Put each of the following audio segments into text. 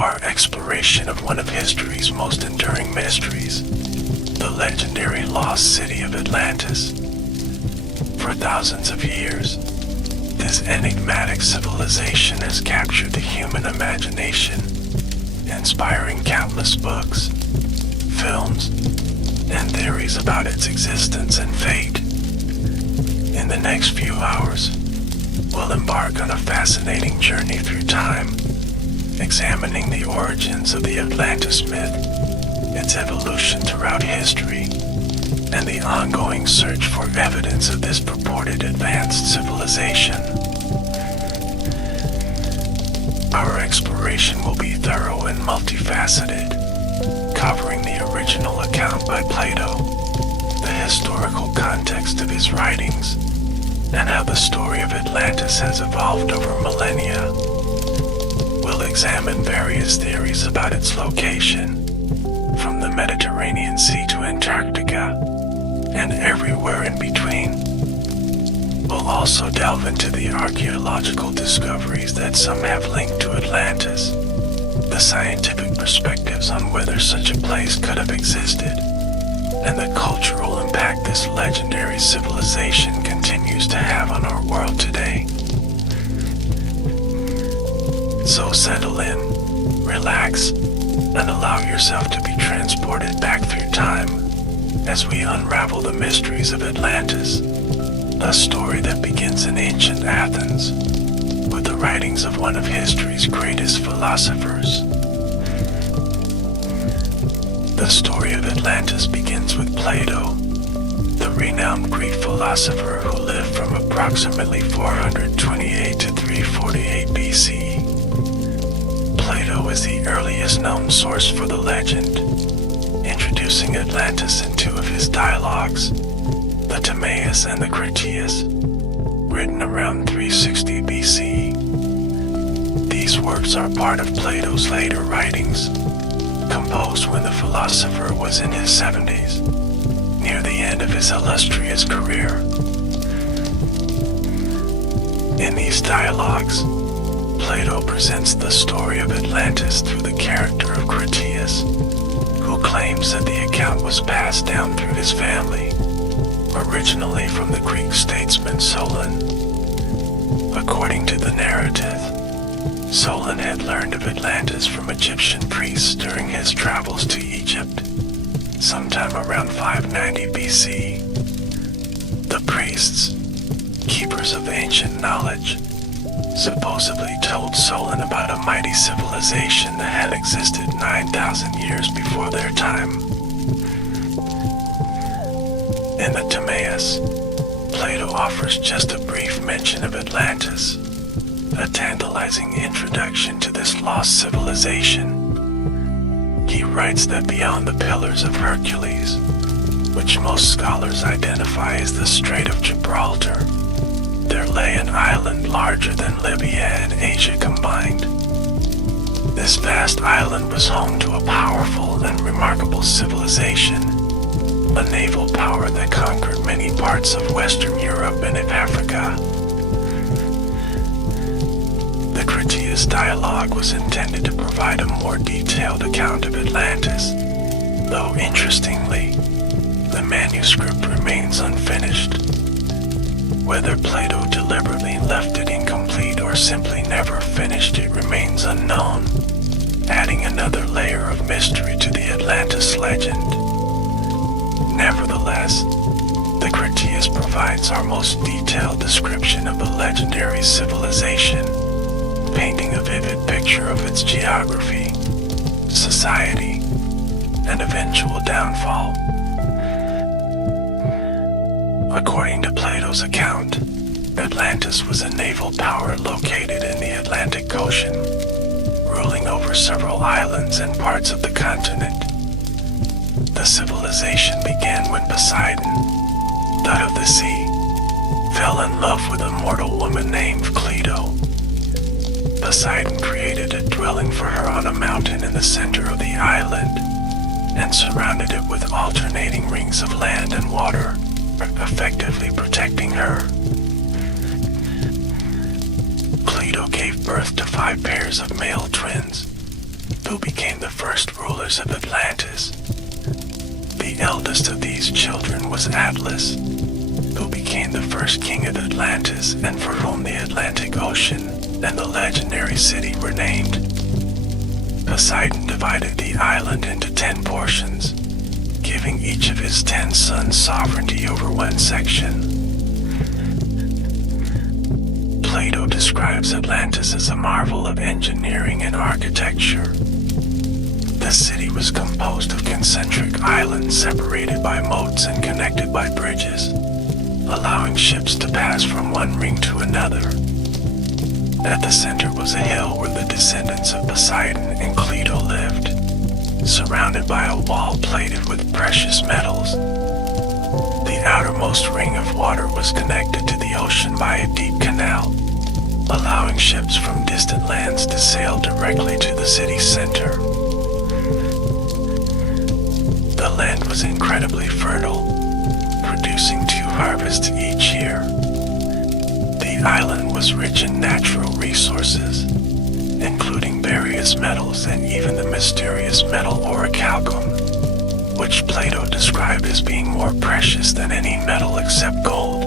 our exploration of one of history's most enduring mysteries, the legendary lost city of Atlantis. For thousands of years, this enigmatic civilization has captured the human imagination, inspiring countless books, films, and theories about its existence and fate. In the next few hours, we'll embark on a fascinating journey through time, examining the origins of the Atlantis myth, its evolution throughout history, and the ongoing search for evidence of this purported advanced civilization. Our exploration will be thorough and multifaceted, covering the original account by Plato, the historical context of his writings, and how the story of Atlantis has evolved over millennia. We'll examine various theories about its location, from the Mediterranean Sea to Antarctica, and everywhere in between. We'll also delve into the archaeological discoveries that some have linked to Atlantis, the scientific perspectives on whether such a place could have existed, and the cultural impact this legendary civilization continues to have on our world today. So settle in, relax, and allow yourself to be transported back through time as we unravel the mysteries of Atlantis, a story that begins in ancient Athens with the writings of one of history's greatest philosophers. The story of Atlantis begins with Plato, the renowned Greek philosopher who lived from approximately 428 to 348 BC. Plato is the earliest known source for the legend, introducing Atlantis in two of his dialogues, the Timaeus and the Critias, written around 360 BC. These works are part of Plato's later writings, composed when the philosopher was in his 70s, near the end of his illustrious career. In these dialogues, Plato presents the story of Atlantis through the character of Critias, who claims that the account was passed down through his family, originally from the Greek statesman Solon. According to the narrative, Solon had learned of Atlantis from Egyptian priests during his travels to Egypt, sometime around 590 BC. The priests, keepers of ancient knowledge, supposedly told Solon about a mighty civilization that had existed 9,000 years before their time. In the Timaeus, Plato offers just a brief mention of Atlantis, a tantalizing introduction to this lost civilization. He writes that beyond the Pillars of Hercules, which most scholars identify as the Strait of Gibraltar, there lay an island larger than Libya and Asia combined. This vast island was home to a powerful and remarkable civilization, a naval power that conquered many parts of Western Europe and in Africa. The Critias dialogue was intended to provide a more detailed account of Atlantis, though interestingly, the manuscript remains unfinished. Whether Plato deliberately left it incomplete or simply never finished it remains unknown, adding another layer of mystery to the Atlantis legend. Nevertheless, the Critias provides our most detailed description of the legendary civilization, painting a vivid picture of its geography, society, and eventual downfall. According to Plato's account, Atlantis was a naval power located in the Atlantic Ocean, ruling over several islands and parts of the continent. The civilization began when Poseidon, god of the sea, fell in love with a mortal woman named Cleito. Poseidon created a dwelling for her on a mountain in the center of the island and surrounded it with alternating rings of land and water, effectively protecting her. Cleito gave birth to 5 pairs of male twins, rulers of Atlantis. The eldest of these children was Atlas, who became the first king of Atlantis and for whom the Atlantic Ocean and the legendary city were named. Poseidon divided the island into 10 portions, giving each of his 10 sons sovereignty over one section. Plato describes Atlantis as a marvel of engineering and architecture. The city was composed of concentric islands separated by moats and connected by bridges, allowing ships to pass from one ring to another. At the center was a hill where the descendants of Poseidon and Cleito lived, surrounded by a wall plated with precious metals. The outermost ring of water was connected to the ocean by a deep canal, allowing ships from distant lands to sail directly to the city's center. The land was incredibly fertile, producing 2 harvests each year. The island was rich in natural resources, including various metals and even the mysterious metal orichalcum, which Plato described as being more precious than any metal except gold.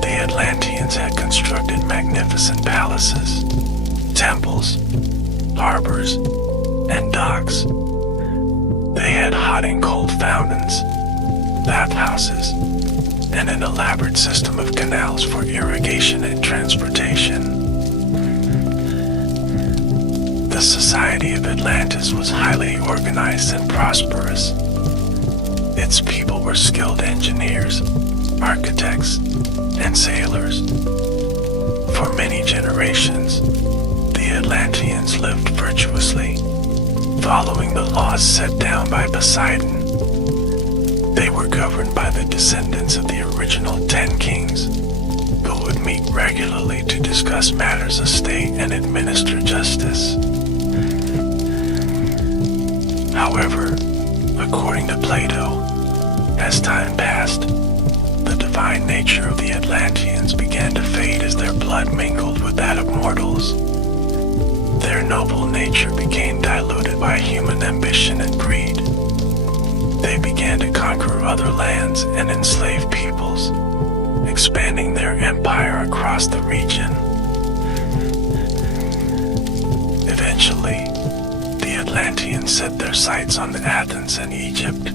The Atlanteans had constructed magnificent palaces, temples, harbors, and docks. They had hot and cold fountains, bathhouses, and an elaborate system of canals for irrigation and transportation. The society of Atlantis was highly organized and prosperous. Its people were skilled engineers, architects, and sailors. For many generations, the Atlanteans lived virtuously, following the laws set down by Poseidon. They were governed by the descendants of the original 10 kings, who would meet regularly to discuss matters of state and administer justice. However, according to Plato, as time passed, the divine nature of the Atlanteans began to fade as their blood mingled with that of mortals. Their noble nature became diluted by human ambition and greed. They began to conquer other lands and enslave peoples, expanding their empire across the region. Eventually, the Atlanteans set their sights on Athens and Egypt.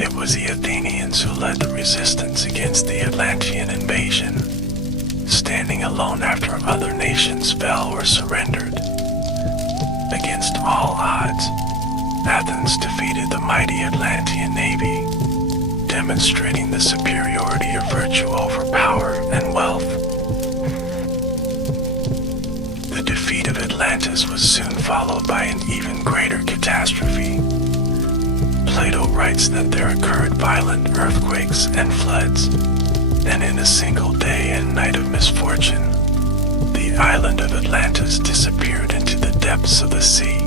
It was the Athenians who led the resistance against the Atlantean invasion, standing alone after other nations fell or surrendered. Against all odds, Athens defeated the mighty Atlantean navy, demonstrating the superiority of virtue over power and wealth. The defeat of Atlantis was soon followed by an even greater catastrophe. Plato writes that there occurred violent earthquakes and floods, and in a single day and night of misfortune, the island of Atlantis disappeared into the depths of the sea.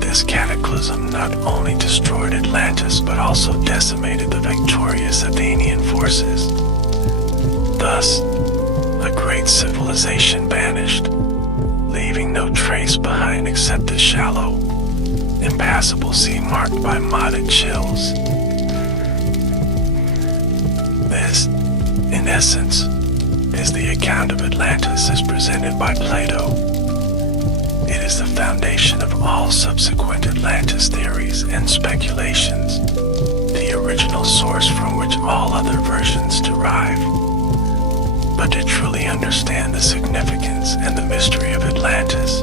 This cataclysm not only destroyed Atlantis but also decimated the victorious Athenian forces. Thus, a great civilization vanished, leaving no trace behind except the shallow, impassable sea marked by modded chills. This, in essence, is the account of Atlantis as presented by Plato. It is the foundation of all subsequent Atlantis theories and speculations, the original source from which all other versions derive. But to truly understand the significance and the mystery of Atlantis,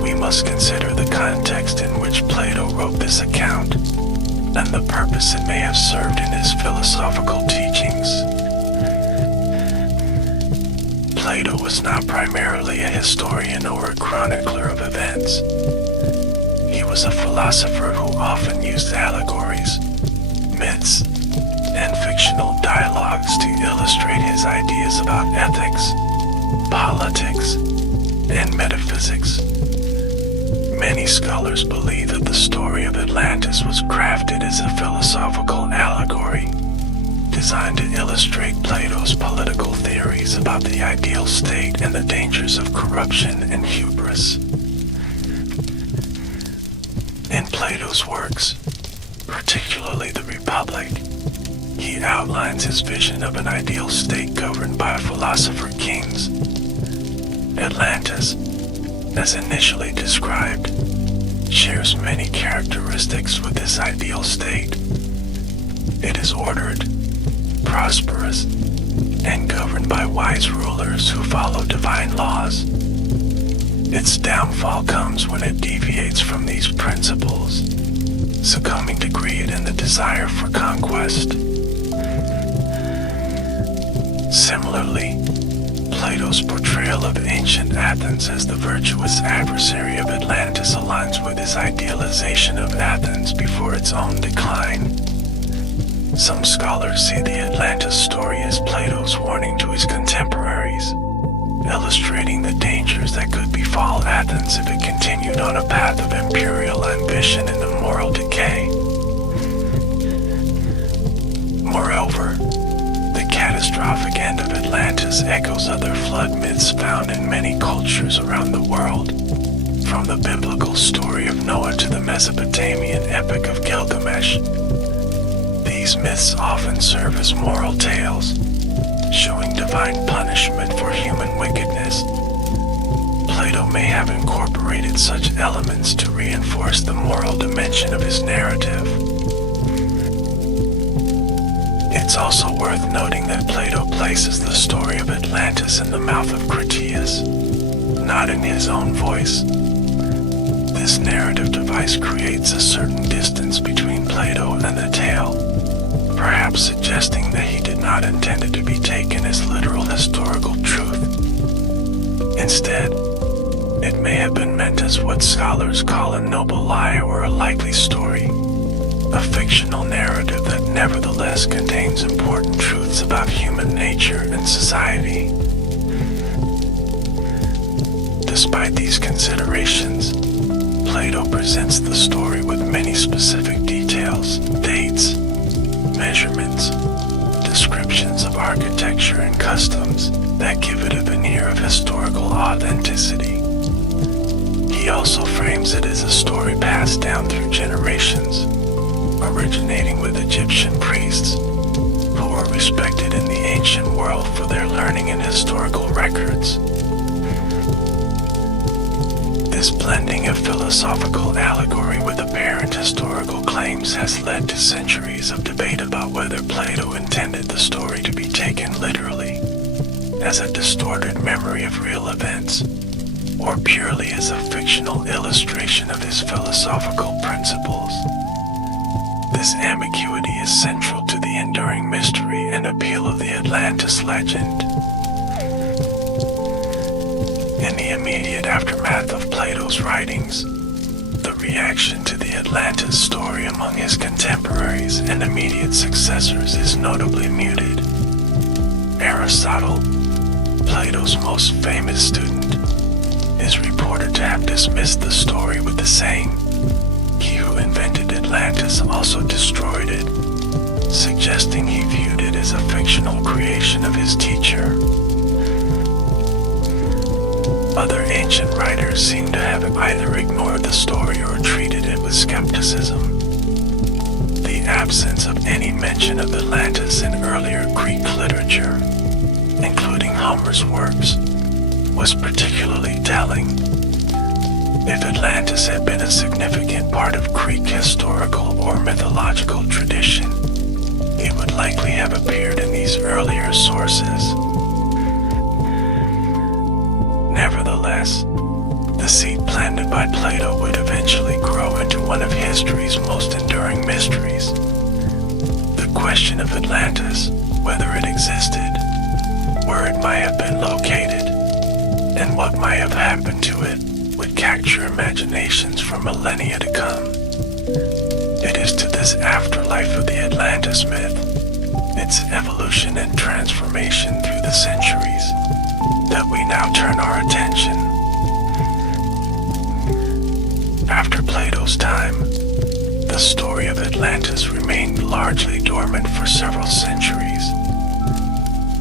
we must consider the context in which Plato wrote this account and the purpose it may have served in his philosophical teachings. Plato was not primarily a historian or a chronicler of events. He was a philosopher who often used allegories, myths, and fictional dialogues to illustrate his ideas about ethics, politics, and metaphysics. Many scholars believe that the story of Atlantis was crafted as a philosophical allegory, designed to illustrate Plato's political theories about the ideal state and the dangers of corruption and hubris. Plato's works, particularly the Republic, he outlines his vision of an ideal state governed by philosopher kings. Atlantis, as initially described, shares many characteristics with this ideal state. It is ordered, prosperous, and governed by wise rulers who follow divine laws. Its downfall comes when it deviates from these principles, succumbing to greed and the desire for conquest. Similarly, Plato's portrayal of ancient Athens as the virtuous adversary of Atlantis aligns with his idealization of Athens before its own decline. Some scholars see the Atlantis story as Plato's warning to his contemporaries, illustrating the dangers that could befall Athens if it continued on a path of imperial ambition and immoral decay. Moreover, the catastrophic end of Atlantis echoes other flood myths found in many cultures around the world, from the biblical story of Noah to the Mesopotamian epic of Gilgamesh. These myths often serve as moral tales, showing divine punishment for human wickedness. Plato may have incorporated such elements to reinforce the moral dimension of his narrative. It's also worth noting that Plato places the story of Atlantis in the mouth of Critias, not in his own voice. This narrative device creates a certain distance between Plato and the tale, perhaps suggesting that he did not intend it to be taken as literal historical truth. Instead, it may have been meant as what scholars call a noble lie or a likely story, a fictional narrative that nevertheless contains important truths about human nature and society. Despite these considerations, Plato presents the story with many specific details, dates, measurements, descriptions of architecture and customs that give it a veneer of historical authenticity. He also frames it as a story passed down through generations, originating with Egyptian priests who were respected in the ancient world for their learning and historical records. This blending of philosophical allegory with apparent historical claims has led to centuries of debate about whether Plato intended the story to be taken literally, as a distorted memory of real events, or purely as a fictional illustration of his philosophical principles. This ambiguity is central to the enduring mystery and appeal of the Atlantis legend. In the immediate aftermath of Plato's writings, the reaction to the Atlantis story among his contemporaries and immediate successors is notably muted. Aristotle, Plato's most famous student, is reported to have dismissed the story with the saying, "He who invented Atlantis also destroyed it," suggesting he viewed it as a fictional creation of his teacher. Other ancient writers seem to have either ignored the story or treated it with skepticism. The absence of any mention of Atlantis in earlier Greek literature, including Homer's works, was particularly telling. If Atlantis had been a significant part of Greek historical or mythological tradition, it would likely have appeared in these earlier sources. Nevertheless, the seed planted by Plato would eventually grow into one of history's most enduring mysteries. The question of Atlantis, whether it existed, where it might have been located, and what might have happened to it, would capture imaginations for millennia to come. It is to this afterlife of the Atlantis myth, its evolution and transformation through the centuries, that we now turn our attention. After Plato's time, the story of Atlantis remained largely dormant for several centuries.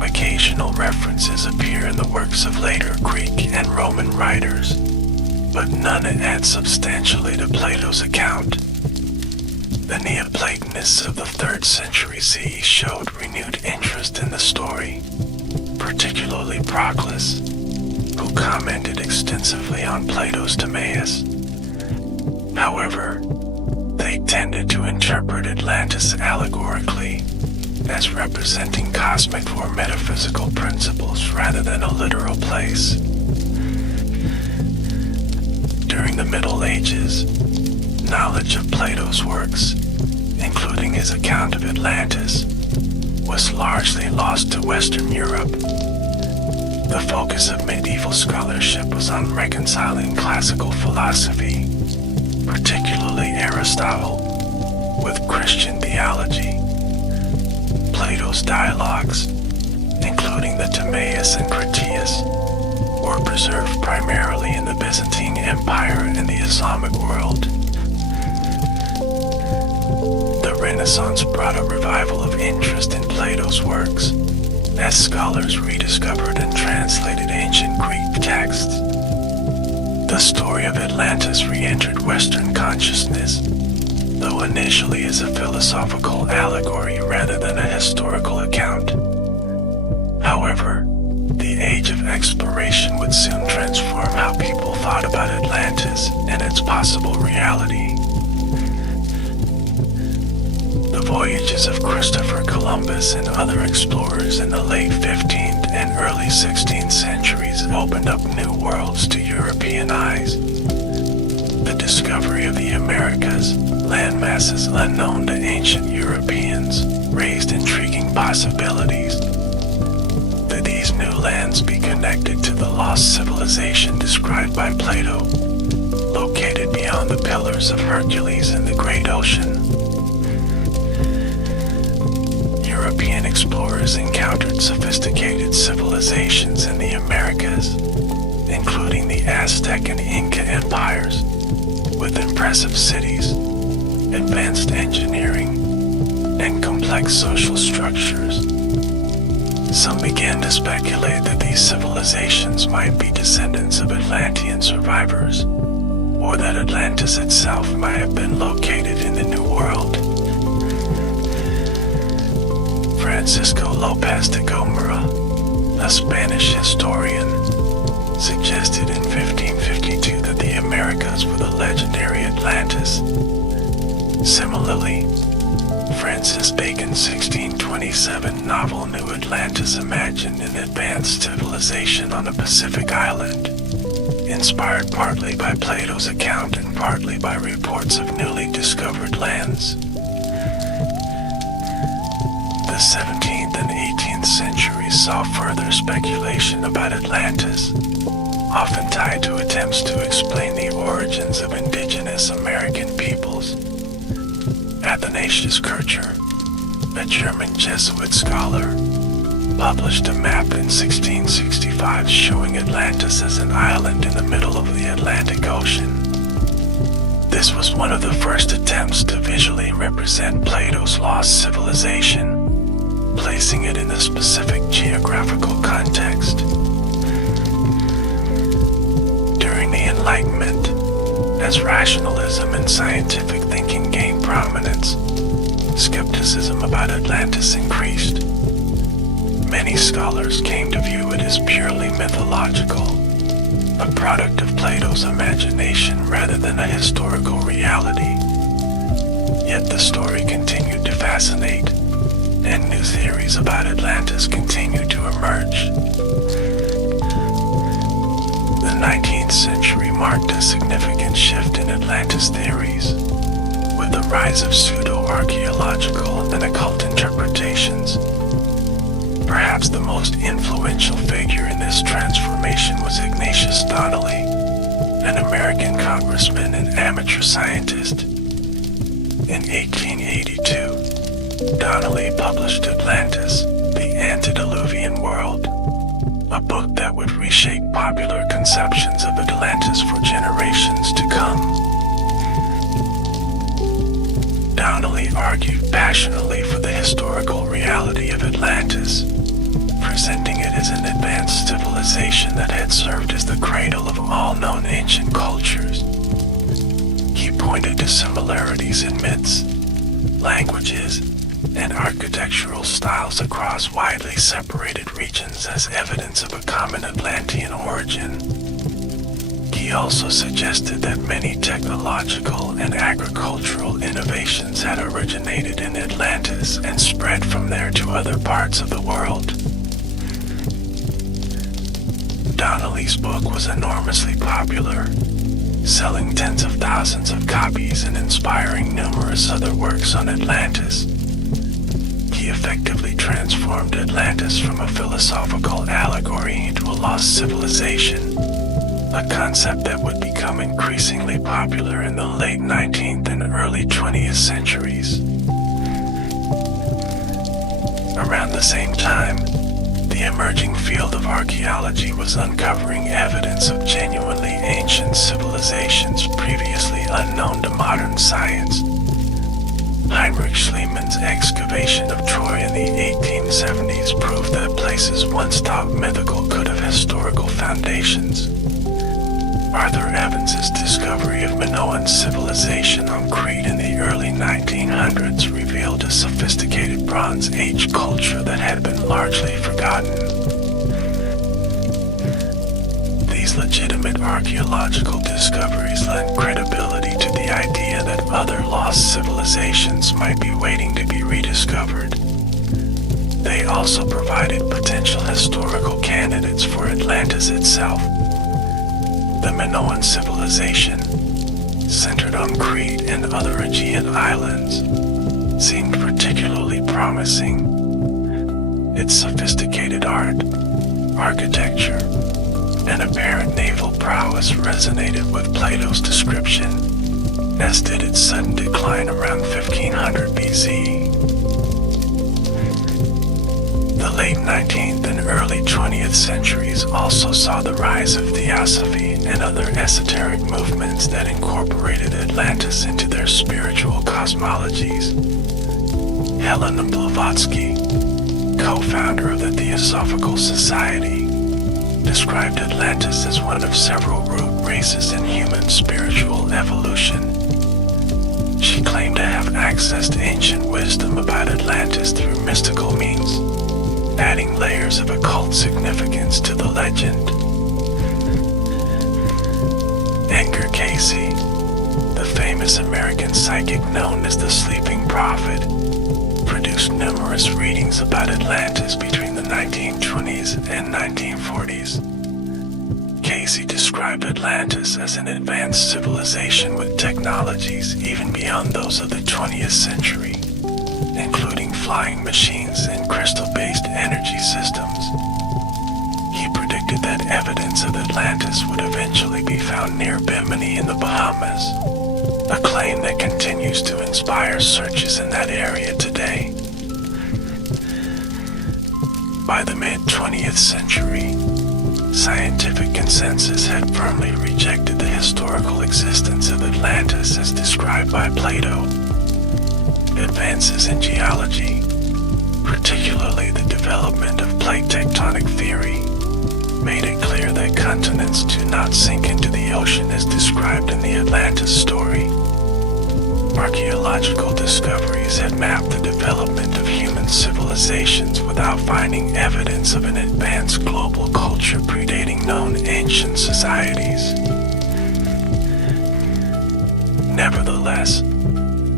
Occasional references appear in the works of later Greek and Roman writers, but none add substantially to Plato's account. The Neoplatonists of the 3rd century CE showed renewed interest in the story, particularly Proclus, who commented extensively on Plato's Timaeus. However, they tended to interpret Atlantis allegorically, as representing cosmic or metaphysical principles rather than a literal place. During the Middle Ages, knowledge of Plato's works, including his account of Atlantis, was largely lost to Western Europe. The focus of medieval scholarship was on reconciling classical philosophy, particularly Aristotle, with Christian theology. Plato's dialogues, including the Timaeus and Critias, were preserved primarily in the Byzantine Empire and the Islamic world. The Renaissance brought a revival of interest in Plato's works, as scholars rediscovered and translated ancient Greek texts. The story of Atlantis re-entered Western consciousness, though initially as a philosophical allegory rather than a historical account. However, the age of exploration would soon transform how people thought about Atlantis and its possible reality. The voyages of Christopher Columbus and other explorers in the late 15th and early 16th centuries opened up new worlds to European eyes. The discovery of the Americas, landmasses unknown to ancient Europeans, raised intriguing possibilities. Could these new lands be connected to the lost civilization described by Plato, located beyond the Pillars of Hercules in the Great Ocean? European explorers encountered sophisticated civilizations in the Americas, including the Aztec and Inca empires, with impressive cities, advanced engineering, and complex social structures. Some began to speculate that these civilizations might be descendants of Atlantean survivors, or that Atlantis itself might have been located in the New World. Francisco López de Gómara, a Spanish historian, suggested in 1552 that the Americas were the legendary Atlantis. Similarly, Francis Bacon's 1627 novel New Atlantis imagined an advanced civilization on a Pacific island, inspired partly by Plato's account and partly by reports of newly discovered lands. The 17th and 18th centuries saw further speculation about Atlantis, often tied to attempts to explain the origins of indigenous American peoples. Athanasius Kircher, a German Jesuit scholar, published a map in 1665 showing Atlantis as an island in the middle of the Atlantic Ocean. This was one of the first attempts to visually represent Plato's lost civilization, placing it in a specific geographical context. During the Enlightenment, as rationalism and scientific thinking gained prominence, skepticism about Atlantis increased. Many scholars came to view it as purely mythological, a product of Plato's imagination rather than a historical reality. Yet the story continued to fascinate, and new theories about Atlantis continued to emerge. The 19th century marked a significant shift in Atlantis theories, with the rise of pseudo-archaeological and occult interpretations. Perhaps the most influential figure in this transformation was Ignatius Donnelly, an American congressman and amateur scientist. In 1882, Donnelly published Atlantis, the Antediluvian World, a book that would reshape popular conceptions of Atlantis for generations to come. Donnelly argued passionately for the historical reality of Atlantis, presenting it as an advanced civilization that had served as the cradle of all known ancient cultures. He pointed to similarities in myths, languages, and architectural styles across widely separated regions as evidence of a common Atlantean origin. He also suggested that many technological and agricultural innovations had originated in Atlantis and spread from there to other parts of the world. Donnelly's book was enormously popular, selling tens of thousands of copies and inspiring numerous other works on Atlantis. He effectively transformed Atlantis from a philosophical allegory into a lost civilization, a concept that would become increasingly popular in the late 19th and early 20th centuries. Around the same time, the emerging field of archaeology was uncovering evidence of genuinely ancient civilizations previously unknown to modern science. Heinrich Schliemann's excavation of Troy in the 1870s proved that places once thought mythical could have historical foundations. Arthur Evans's discovery of Minoan civilization on Crete in the early 1900s revealed a sophisticated Bronze Age culture that had been largely forgotten. These legitimate archaeological discoveries lent credibility to the idea that other lost civilizations might be waiting to be rediscovered. They also provided potential historical candidates for Atlantis itself. The Minoan civilization, centered on Crete and other Aegean islands, seemed particularly promising. Its sophisticated art, architecture, and apparent naval prowess resonated with Plato's description, as did its sudden decline around 1500 BC. The late 19th and early 20th centuries also saw the rise of Theosophy and other esoteric movements that incorporated Atlantis into their spiritual cosmologies. Helena Blavatsky, co-founder of the Theosophical Society, described Atlantis as one of several root races in human spiritual evolution. She claimed to have accessed ancient wisdom about Atlantis through mystical means, adding layers of occult significance to the legend. Edgar Cayce, the famous American psychic known as the Sleeping Prophet, produced numerous readings about Atlantis between the 1920s and 1940s. Cayce described Atlantis as an advanced civilization with technologies even beyond those of the 20th century, including flying machines and crystal-based energy systems. He predicted that evidence of Atlantis would eventually be found near Bimini in the Bahamas, a claim that continues to inspire searches in that area today. By the mid-20th century, scientific consensus had firmly rejected the historical existence of Atlantis as described by Plato. Advances in geology, particularly the development of plate tectonic theory, made it clear that continents do not sink into the ocean as described in the Atlantis story. Archaeological discoveries had mapped the development of human civilizations without finding evidence of an advanced global culture predating known ancient societies. Nevertheless,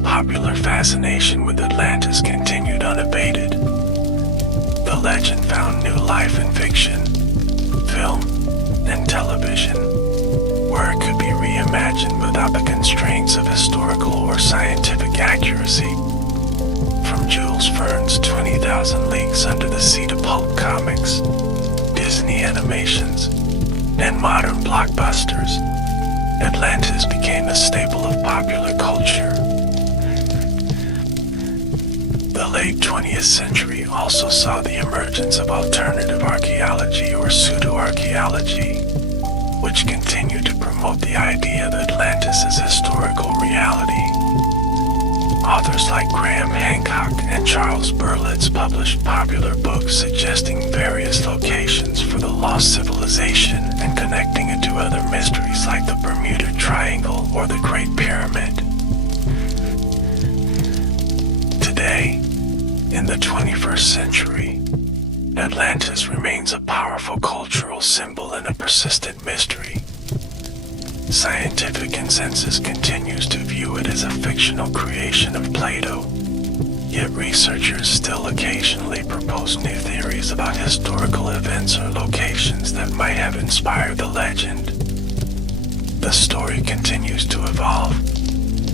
popular fascination with Atlantis continued unabated. The legend found new life in fiction, film, and television, where it could be reimagined without the constraints of historical or scientific accuracy. From Jules Verne's 20,000 Leagues Under the Sea to pulp comics, Disney animations, and modern blockbusters, Atlantis became a staple of popular culture. The late 20th century also saw the emergence of alternative archaeology or pseudo-archaeology, which continued to promote the idea that Atlantis is historical reality. Authors like Graham Hancock and Charles Berlitz published popular books suggesting various locations for the lost civilization and connecting it to other mysteries like the Bermuda Triangle or the Great Pyramid. In the 21st century, Atlantis remains a powerful cultural symbol and a persistent mystery. Scientific consensus continues to view it as a fictional creation of Plato, yet researchers still occasionally propose new theories about historical events or locations that might have inspired the legend. The story continues to evolve,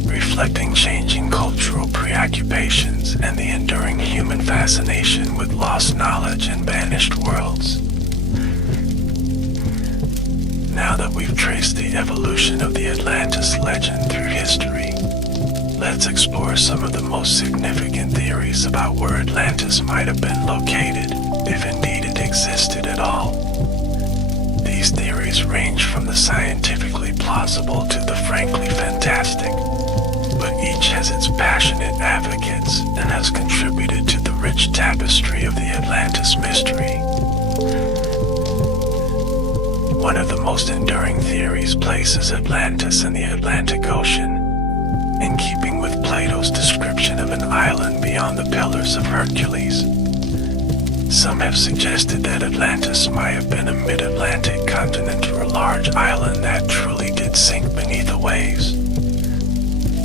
reflecting changing cultural preoccupations and the enduring human fascination with lost knowledge and vanished worlds. Now that we've traced the evolution of the Atlantis legend through history, let's explore some of the most significant theories about where Atlantis might have been located, if indeed it existed at all. These theories range from the scientifically plausible to the frankly fantastic, but each has its passionate advocates and has contributed to the rich tapestry of the Atlantis mystery. One of the most enduring theories places Atlantis in the Atlantic Ocean, in keeping with Plato's description of an island beyond the Pillars of Hercules. Some have suggested that Atlantis might have been a mid-Atlantic continent or a large island that truly did sink beneath the waves.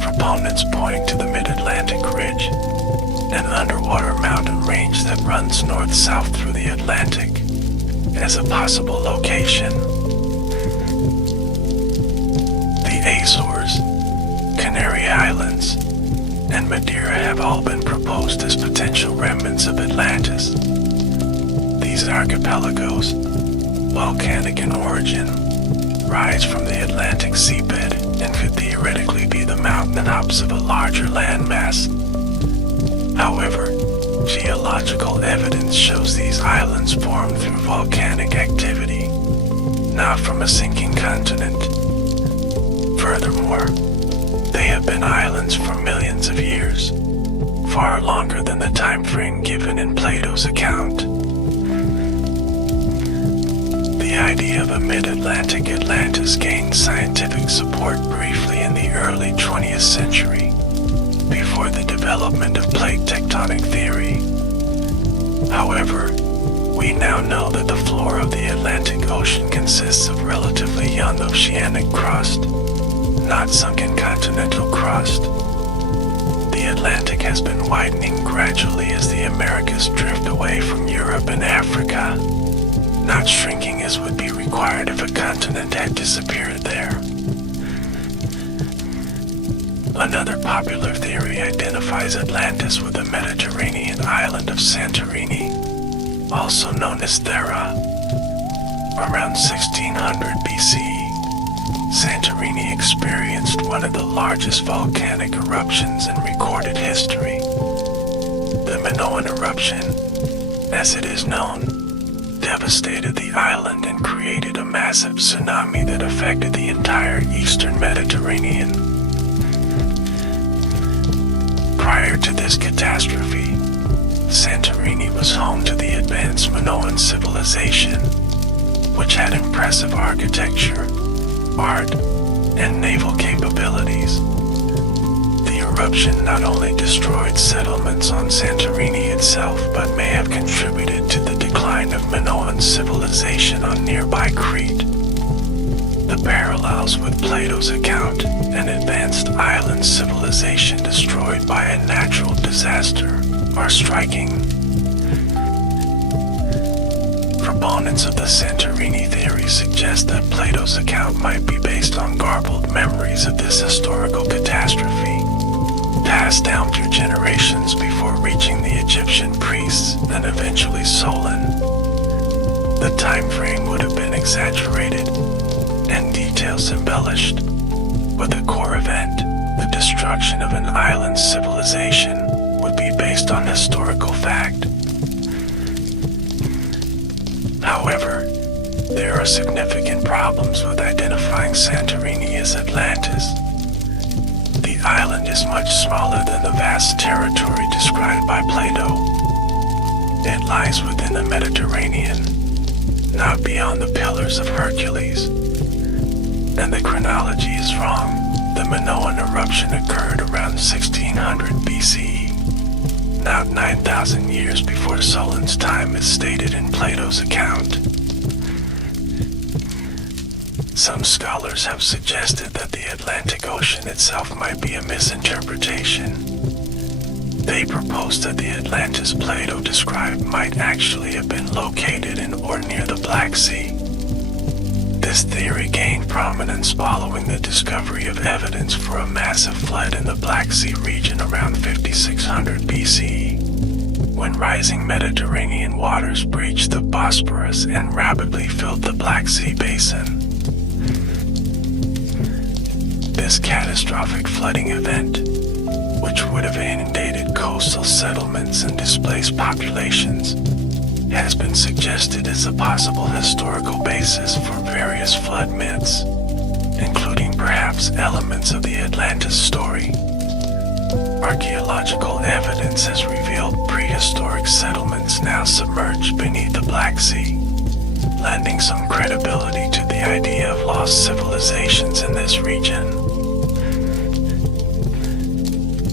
Proponents point to the Mid-Atlantic Ridge, an underwater mountain range that runs north-south through the Atlantic, as a possible location. The Azores, Canary Islands, and Madeira have all been proposed as potential remnants of Atlantis. These archipelagos, volcanic in origin, rise from the Atlantic seabed and could theoretically be the mountaintops of a larger landmass. However, geological evidence shows these islands formed through volcanic activity, not from a sinking continent. Furthermore, they have been islands for millions of years, far longer than the time frame given in Plato's account. The idea of a mid-Atlantic Atlantis gained scientific support briefly in the early 20th century, before the development of plate tectonic theory. However, we now know that the floor of the Atlantic Ocean consists of relatively young oceanic crust, not sunken continental crust. The Atlantic has been widening gradually as the Americas drift away from Europe and Africa, not shrinking as would be required if a continent had disappeared there. Another popular theory identifies Atlantis with the Mediterranean island of Santorini, also known as Thera. Around 1600 BC, Santorini experienced one of the largest volcanic eruptions in recorded history. The Minoan eruption, as it is known, devastated the island and created a massive tsunami that affected the entire eastern Mediterranean. Prior to this catastrophe, Santorini was home to the advanced Minoan civilization, which had impressive architecture, art, and naval capabilities. The eruption not only destroyed settlements on Santorini itself, but may have contributed to the decline of Minoan civilization on nearby Crete. The parallels with Plato's account, an advanced island civilization destroyed by a natural disaster, are striking. Proponents of the Santorini theory suggest that Plato's account might be based on garbled memories of this historical catastrophe, passed down through generations before reaching the Egyptian priests and eventually Solon. The time frame would have been exaggerated and details embellished, but the core event, the destruction of an island civilization, would be based on historical fact. However, there are significant problems with identifying Santorini as Atlantis. The island is much smaller than the vast territory described by Plato. It lies within the Mediterranean, not beyond the Pillars of Hercules. And the chronology is wrong. The Minoan eruption occurred around 1600 BCE, not 9,000 years before Solon's time as stated in Plato's account. Some scholars have suggested that the Atlantic Ocean itself might be a misinterpretation. They propose that the Atlantis Plato described might actually have been located in or near the Black Sea. This theory gained prominence following the discovery of evidence for a massive flood in the Black Sea region around 5600 BCE, when rising Mediterranean waters breached the Bosporus and rapidly filled the Black Sea basin. This catastrophic flooding event, which would have inundated coastal settlements and displaced populations, has been suggested as a possible historical basis for various flood myths, including perhaps elements of the Atlantis story. Archaeological evidence has revealed prehistoric settlements now submerged beneath the Black Sea, lending some credibility to the idea of lost civilizations in this region.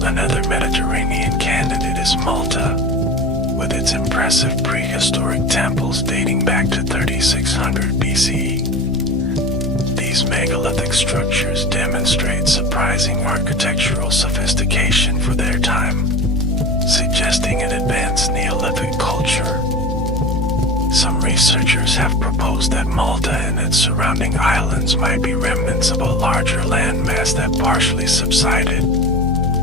Another Mediterranean candidate is Malta, with its impressive prehistoric temples dating back to 3600 BCE. These megalithic structures demonstrate surprising architectural sophistication for their time, suggesting an advanced Neolithic culture. Some researchers have proposed that Malta and its surrounding islands might be remnants of a larger landmass that partially subsided,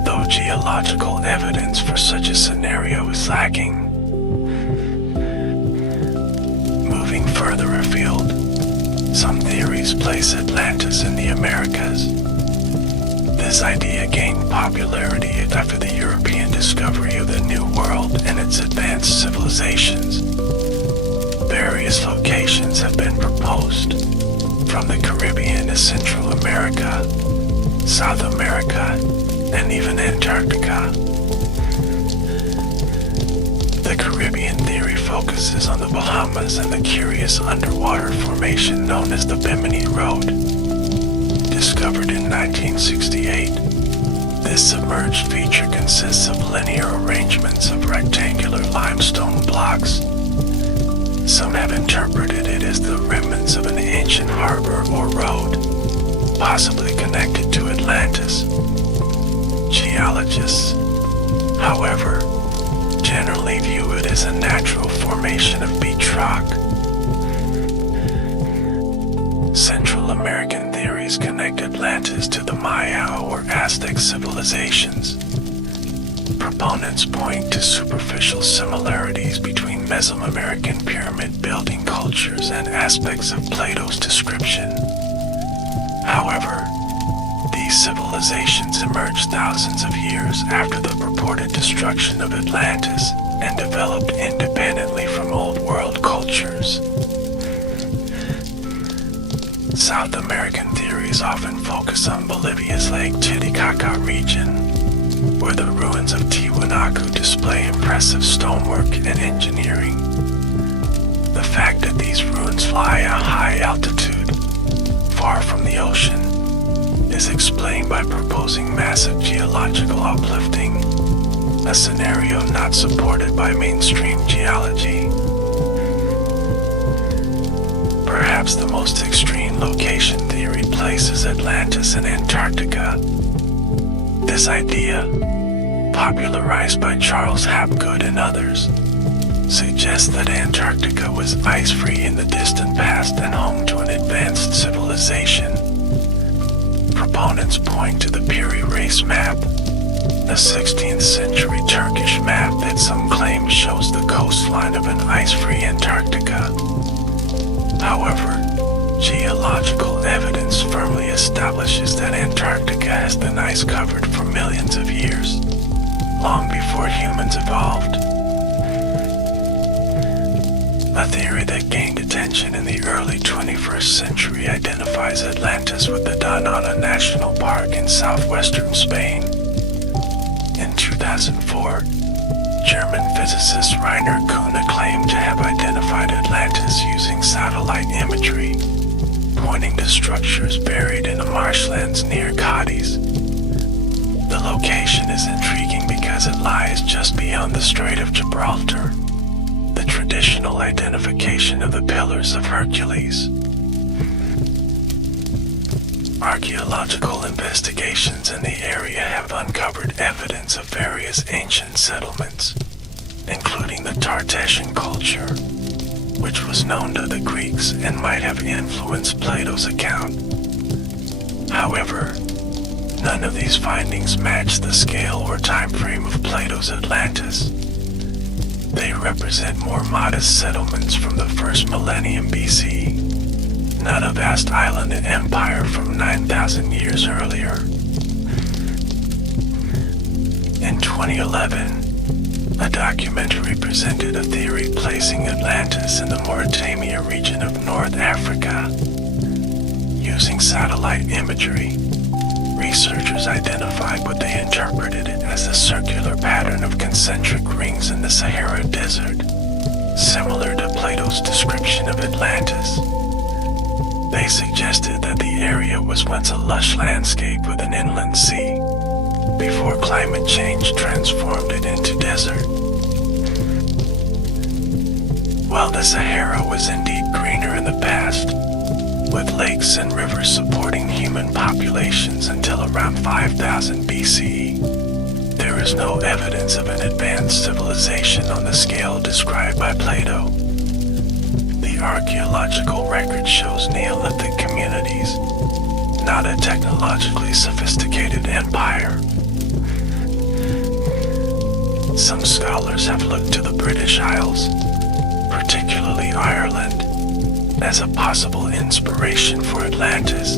though geological evidence for such a scenario is lacking. Moving further afield, some theories place Atlantis in the Americas. This idea gained popularity after the European discovery of the New World and its advanced civilizations. Various locations have been proposed, from the Caribbean to Central America, South America, and even Antarctica. The Caribbean theory focuses on the Bahamas and the curious underwater formation known as the Bimini Road. Discovered in 1968, this submerged feature consists of linear arrangements of rectangular limestone blocks. Some have interpreted it as the remnants of an ancient harbor or road, possibly connected to Atlantis. Geologists, however, generally view it as a natural formation of beach rock. Central American theories connect Atlantis to the Maya or Aztec civilizations. Proponents point to superficial similarities between Mesoamerican pyramid building cultures and aspects of Plato's description. However, these civilizations emerged thousands of years after the purported destruction of Atlantis and developed independently from Old World cultures. South American theories often focus on Bolivia's Lake Titicaca region, where the ruins of Tiwanaku display impressive stonework and engineering. The fact that these ruins lie at a high altitude, far from the ocean, is explained by proposing massive geological uplifting, a scenario not supported by mainstream geology. Perhaps the most extreme location theory places Atlantis in Antarctica. This idea, popularized by Charles Hapgood and others, suggests that Antarctica was ice-free in the distant past and home to an advanced civilization. Proponents point to the Piri Reis map, a 16th century Turkish map that some claim shows the coastline of an ice-free Antarctica. However, geological evidence firmly establishes that Antarctica has been ice covered for millions of years, long before humans evolved. A theory that gained attention in the early 21st century identifies Atlantis with the Donana National Park in southwestern Spain. In 2004, German physicist Rainer Kuhne claimed to have identified Atlantis using satellite imagery, pointing to structures buried in the marshlands near Cadiz. The location is intriguing because it lies just beyond the Strait of Gibraltar, the traditional identification of the Pillars of Hercules. Archaeological investigations in the area have uncovered evidence of various ancient settlements, including the Tartessian culture, which was known to the Greeks and might have influenced Plato's account. However, none of these findings match the scale or time frame of Plato's Atlantis. They represent more modest settlements from the first millennium BC, not a vast island and empire from 9,000 years earlier. In 2011, a documentary presented a theory placing Atlantis in the Mauritania region of North Africa. Using satellite imagery, researchers identified what they interpreted as a circular pattern of concentric rings in the Sahara Desert, similar to Plato's description of Atlantis. They suggested that the area was once a lush landscape with an inland sea, before climate change transformed it into desert. While the Sahara was indeed greener in the past, with lakes and rivers supporting human populations until around 5000 BCE, there is no evidence of an advanced civilization on the scale described by Plato. The archaeological record shows Neolithic communities, not a technologically sophisticated empire. Some scholars have looked to the British Isles, particularly Ireland, as a possible inspiration for Atlantis.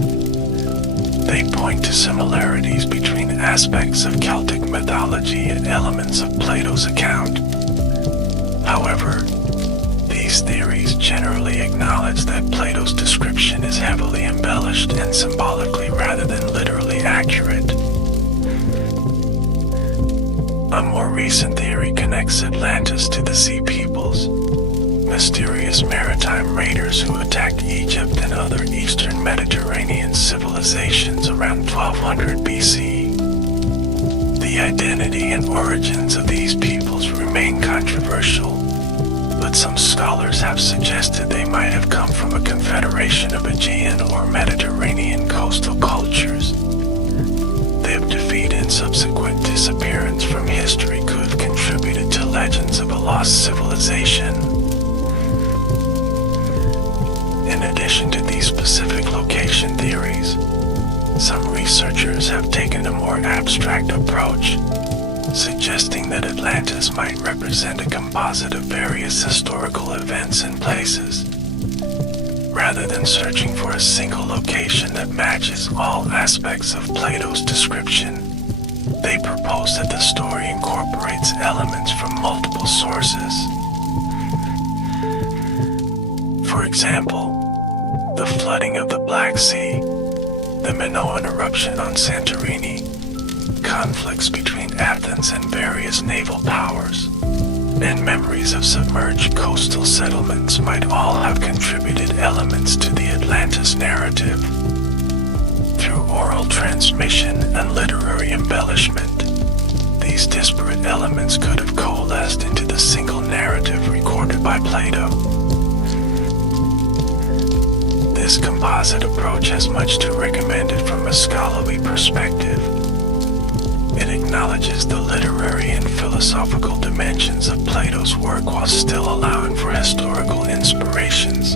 They point to similarities between aspects of Celtic mythology and elements of Plato's account. However, these theories generally acknowledge that Plato's description is heavily embellished and symbolically rather than literally accurate. A more recent theory connects Atlantis to the Sea Peoples, mysterious maritime raiders who attacked Egypt and other eastern Mediterranean civilizations around 1200 BC. The identity and origins of these peoples remain controversial, but some scholars have suggested they might have come from a confederation of Aegean or Mediterranean coastal cultures. Their defeat and subsequent disappearance from history could have contributed to legends of a lost civilization. In addition to these specific location theories, some researchers have taken a more abstract approach, suggesting that Atlantis might represent a composite of various historical events and places. Rather than searching for a single location that matches all aspects of Plato's description, they propose that the story incorporates elements from multiple sources. For example, the flooding of the Black Sea, the Minoan eruption on Santorini, conflicts between Athens and various naval powers, and memories of submerged coastal settlements might all have contributed elements to the Atlantis narrative. Through oral transmission and literary embellishment, these disparate elements could have coalesced into the single narrative recorded by Plato. This composite approach has much to recommend it from a scholarly perspective. It acknowledges the literary and philosophical dimensions of Plato's work while still allowing for historical inspirations.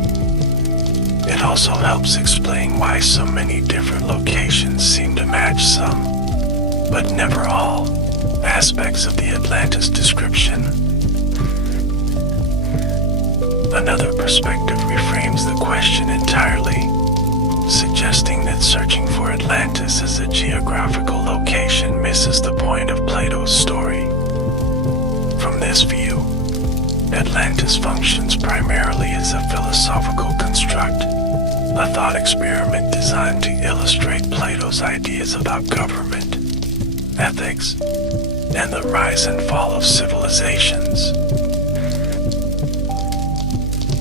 It also helps explain why so many different locations seem to match some, but never all, aspects of the Atlantis description. Another perspective reframes the question entirely, suggesting that searching for Atlantis as a geographical location misses the point of Plato's story. From this view, Atlantis functions primarily as a philosophical construct, a thought experiment designed to illustrate Plato's ideas about government, ethics, and the rise and fall of civilizations.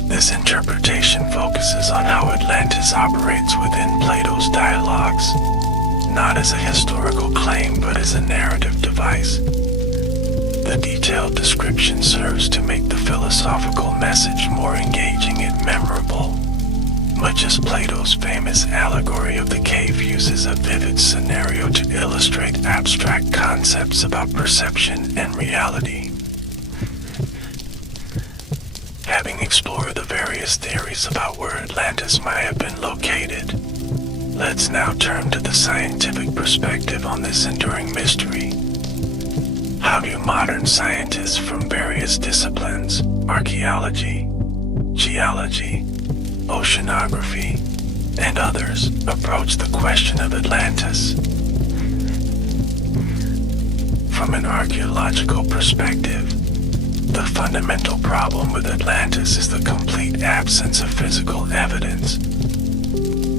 This interpretation focuses on how Atlantis operates within Plato's dialogues, not as a historical claim but as a narrative device. The detailed description serves to make the philosophical message more engaging and memorable. Much as Plato's famous allegory of the cave uses a vivid scenario to illustrate abstract concepts about perception and reality. Having explored the various theories about where Atlantis might have been located, let's now turn to the scientific perspective on this enduring mystery. How do modern scientists from various disciplines, archaeology, geology, oceanography, and others, approach the question of Atlantis? From an archaeological perspective, the fundamental problem with Atlantis is the complete absence of physical evidence.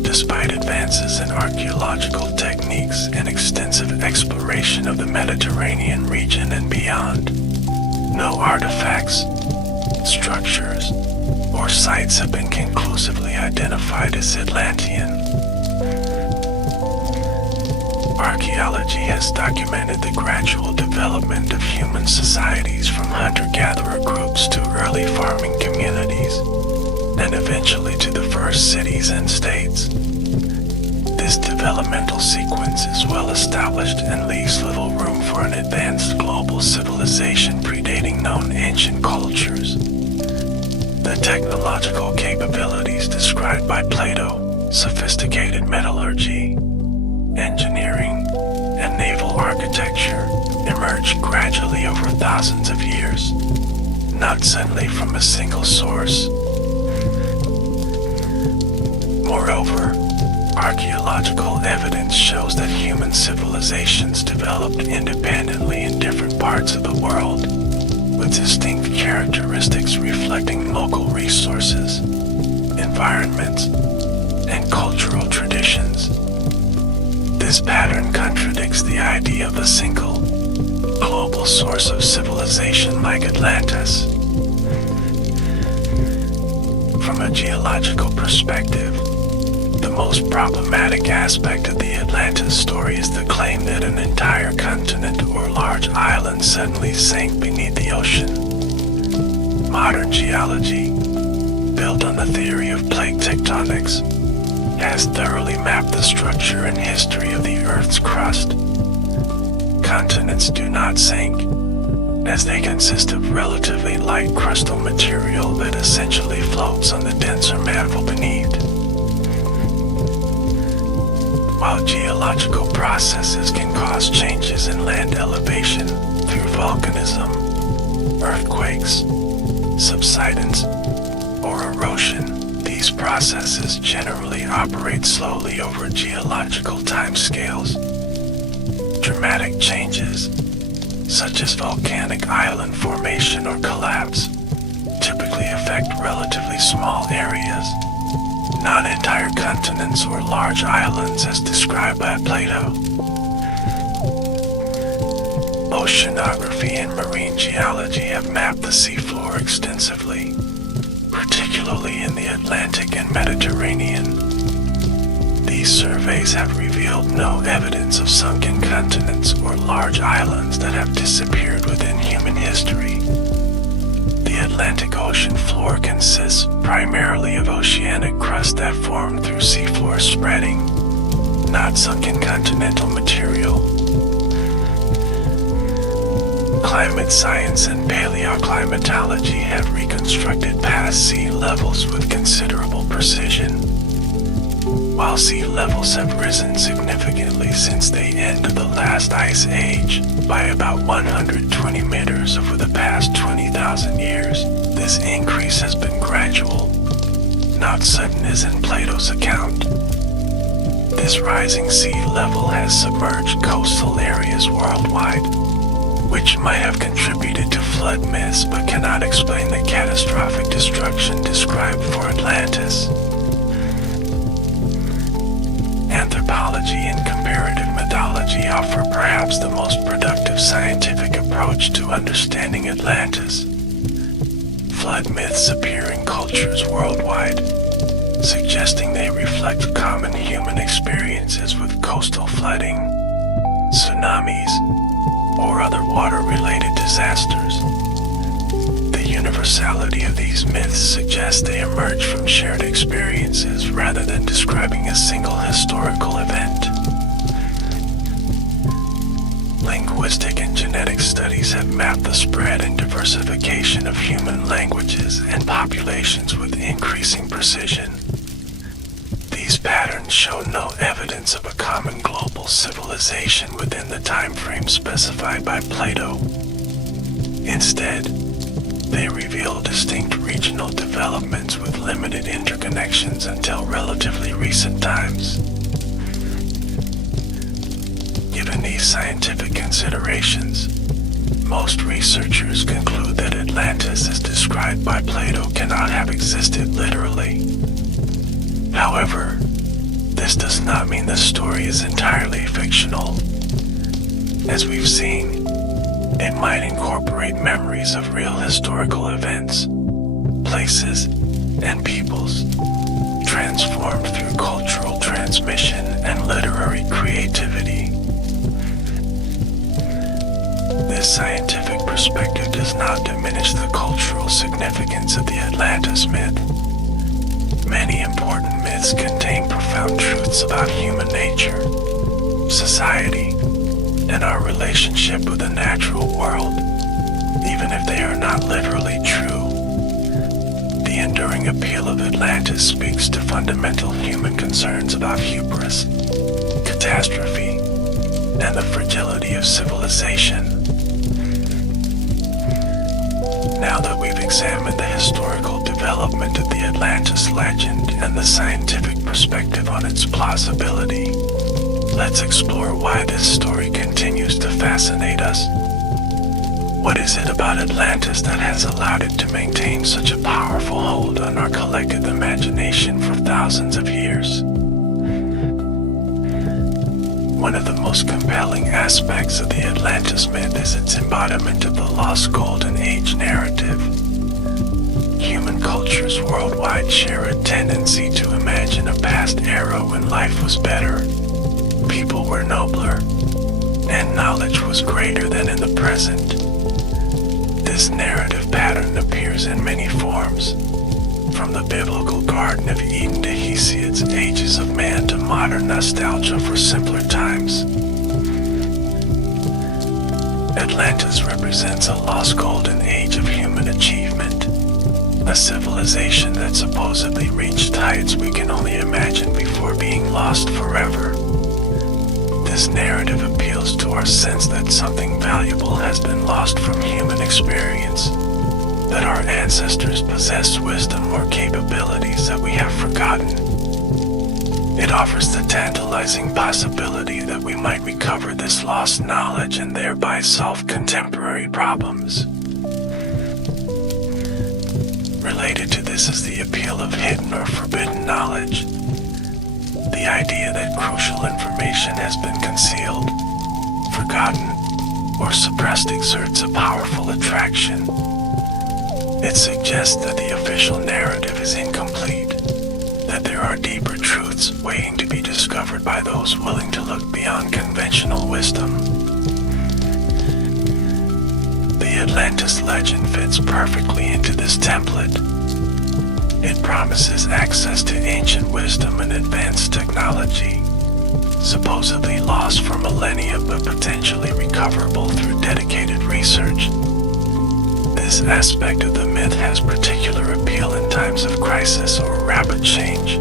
Despite advances in archaeological techniques and extensive exploration of the Mediterranean region and beyond, no artifacts, structures, or sites have been conclusively identified as Atlantean. Archaeology has documented the gradual development of human societies from hunter-gatherer groups to early farming communities, and eventually to the first cities and states. This developmental sequence is well established and leaves little room for an advanced global civilization predating known ancient cultures. The technological capabilities described by Plato, sophisticated metallurgy, engineering, and naval architecture, emerged gradually over thousands of years, not suddenly from a single source. Moreover, archaeological evidence shows that human civilizations developed independently in different parts of the world, with distinct characteristics reflecting local resources, environments, and cultural traditions. This pattern contradicts the idea of a single, global source of civilization like Atlantis. From a geological perspective, the most problematic aspect of the Atlantis story is the claim that an entire continent or large island suddenly sank beneath the ocean. Modern geology, built on the theory of plate tectonics, has thoroughly mapped the structure and history of the Earth's crust. Continents do not sink, as they consist of relatively light crustal material that essentially floats on the denser mantle beneath. While geological processes can cause changes in land elevation through volcanism, earthquakes, subsidence, or erosion, these processes generally operate slowly over geological timescales. Dramatic changes, such as volcanic island formation or collapse, typically affect relatively small areas, not entire continents or large islands as described by Plato. Oceanography and marine geology have mapped the seafloor extensively, particularly in the Atlantic and Mediterranean. These surveys have revealed no evidence of sunken continents or large islands that have disappeared within human history. The Atlantic Ocean floor consists primarily of oceanic crust that formed through seafloor spreading, not sunken continental material. Climate science and paleoclimatology have reconstructed past sea levels with considerable precision. While sea levels have risen significantly since the end of the last ice age by about 120 meters over the past 20,000 years, this increase has been gradual, not sudden as in Plato's account. This rising sea level has submerged coastal areas worldwide, which might have contributed to flood myths but cannot explain the catastrophic destruction described for Atlantis. Anthropology and comparative mythology offer perhaps the most productive scientific approach to understanding Atlantis. Flood myths appear in cultures worldwide, suggesting they reflect common human experiences with coastal flooding, tsunamis, or other water-related disasters. disasters. The universality of these myths suggests they emerge from shared experiences rather than describing a single historical event. Linguistic and genetic studies have mapped the spread and diversification of human languages and populations with increasing precision. These patterns show no evidence of a common global civilization within the time frame specified by Plato. Instead, they reveal distinct regional developments with limited interconnections until relatively recent times. Given these scientific considerations, most researchers conclude that Atlantis as described by Plato cannot have existed literally. However, this does not mean the story is entirely fictional. As we've seen, it might incorporate memories of real historical events, places, and peoples, transformed through cultural transmission and literary creativity. This scientific perspective does not diminish the cultural significance of the Atlantis myth. Many important myths contain profound truths about human nature, society, and our relationship with the natural world, even if they are not literally true. The enduring appeal of Atlantis speaks to fundamental human concerns about hubris, catastrophe, and the fragility of civilization. Now that we've examined the historical development of the Atlantis legend and the scientific perspective on its plausibility, let's explore why this story continues to fascinate us. What is it about Atlantis that has allowed it to maintain such a powerful hold on our collective imagination for thousands of years? One of the most compelling aspects of the Atlantis myth is its embodiment of the lost golden age narrative. Human cultures worldwide share a tendency to imagine a past era when life was better, people were nobler, and knowledge was greater than in the present. This narrative pattern appears in many forms, from the biblical Garden of Eden to Hesiod's Ages of Man to modern nostalgia for simpler times. Atlantis represents a lost golden age of human achievement, a civilization that supposedly reached heights we can only imagine before being lost forever. This narrative appeals to our sense that something valuable has been lost from human experience, that our ancestors possessed wisdom or capabilities that we have forgotten. It offers the tantalizing possibility that we might recover this lost knowledge and thereby solve contemporary problems. Related to this is the appeal of hidden or forbidden knowledge. The idea that crucial information has been concealed, forgotten, or suppressed exerts a powerful attraction. It suggests that the official narrative is incomplete, that there are deeper truths waiting to be discovered by those willing to look beyond conventional wisdom. The Atlantis legend fits perfectly into this template. It promises access to ancient wisdom and advanced technology, supposedly lost for millennia but potentially recoverable through dedicated research. This aspect of the myth has particular appeal in times of crisis or rapid change,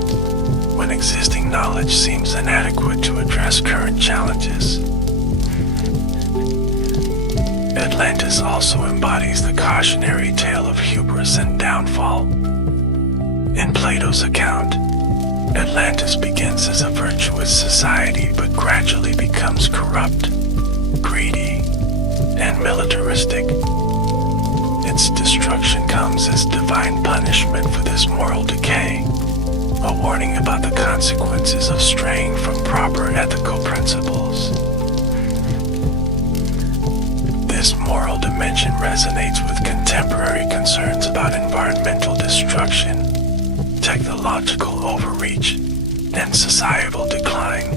when existing knowledge seems inadequate to address current challenges. Atlantis also embodies the cautionary tale of hubris and downfall. In Plato's account, Atlantis begins as a virtuous society but gradually becomes corrupt, greedy, and militaristic. Its destruction comes as divine punishment for this moral decay, a warning about the consequences of straying from proper ethical principles. This moral dimension resonates with contemporary concerns about environmental destruction, technological overreach, and societal decline.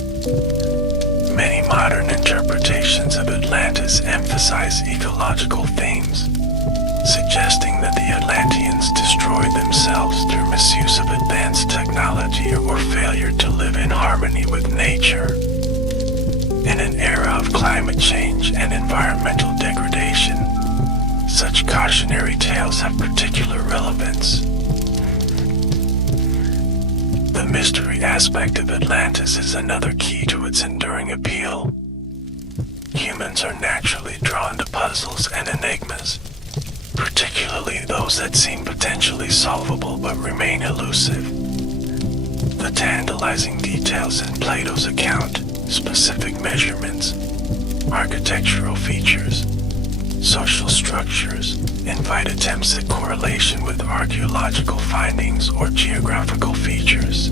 Many modern interpretations of Atlantis emphasize ecological themes, suggesting that the Atlanteans destroyed themselves through misuse of advanced technology or failure to live in harmony with nature. In an era of climate change and environmental degradation, such cautionary tales have particular relevance. The mystery aspect of Atlantis is another key to its enduring appeal. Humans are naturally drawn to puzzles and enigmas, particularly those that seem potentially solvable but remain elusive. The tantalizing details in Plato's account, specific measurements, architectural features, social structures, invite attempts at correlation with archaeological findings or geographical features.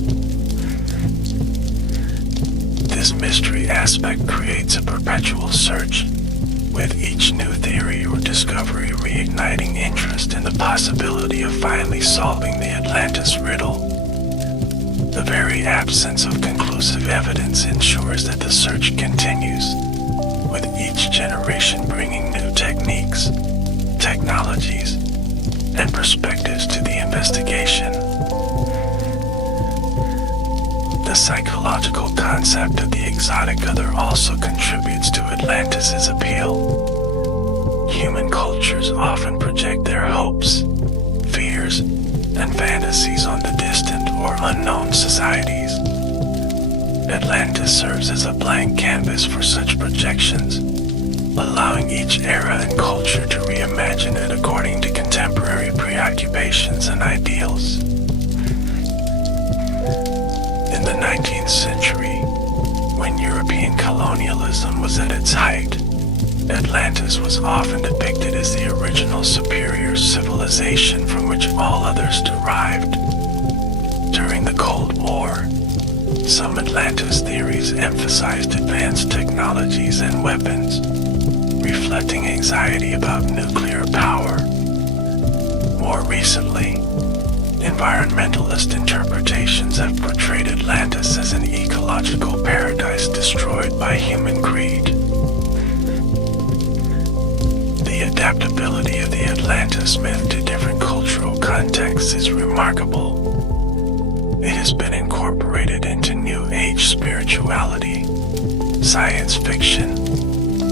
This mystery aspect creates a perpetual search, with each new theory or discovery reigniting interest in the possibility of finally solving the Atlantis riddle. The very absence of conclusive evidence ensures that the search continues, with each generation bringing new techniques, technologies, and perspectives to the investigation. The psychological concept of the exotic other also contributes to Atlantis' appeal. Human cultures often project their hopes, fears, and fantasies on the distant or unknown societies. Atlantis serves as a blank canvas for such projections, allowing each era and culture to reimagine it according to contemporary preoccupations and ideals. In the 19th century, when European colonialism was at its height, Atlantis was often depicted as the original superior civilization from which all others derived. During the Cold War, some Atlantis theories emphasized advanced technologies and weapons, reflecting anxiety about nuclear power. More recently, environmentalist interpretations have portrayed Atlantis as an ecological paradise destroyed by human greed. The adaptability of the Atlantis myth to different cultural contexts is remarkable. It has been incorporated into New Age spirituality, science fiction,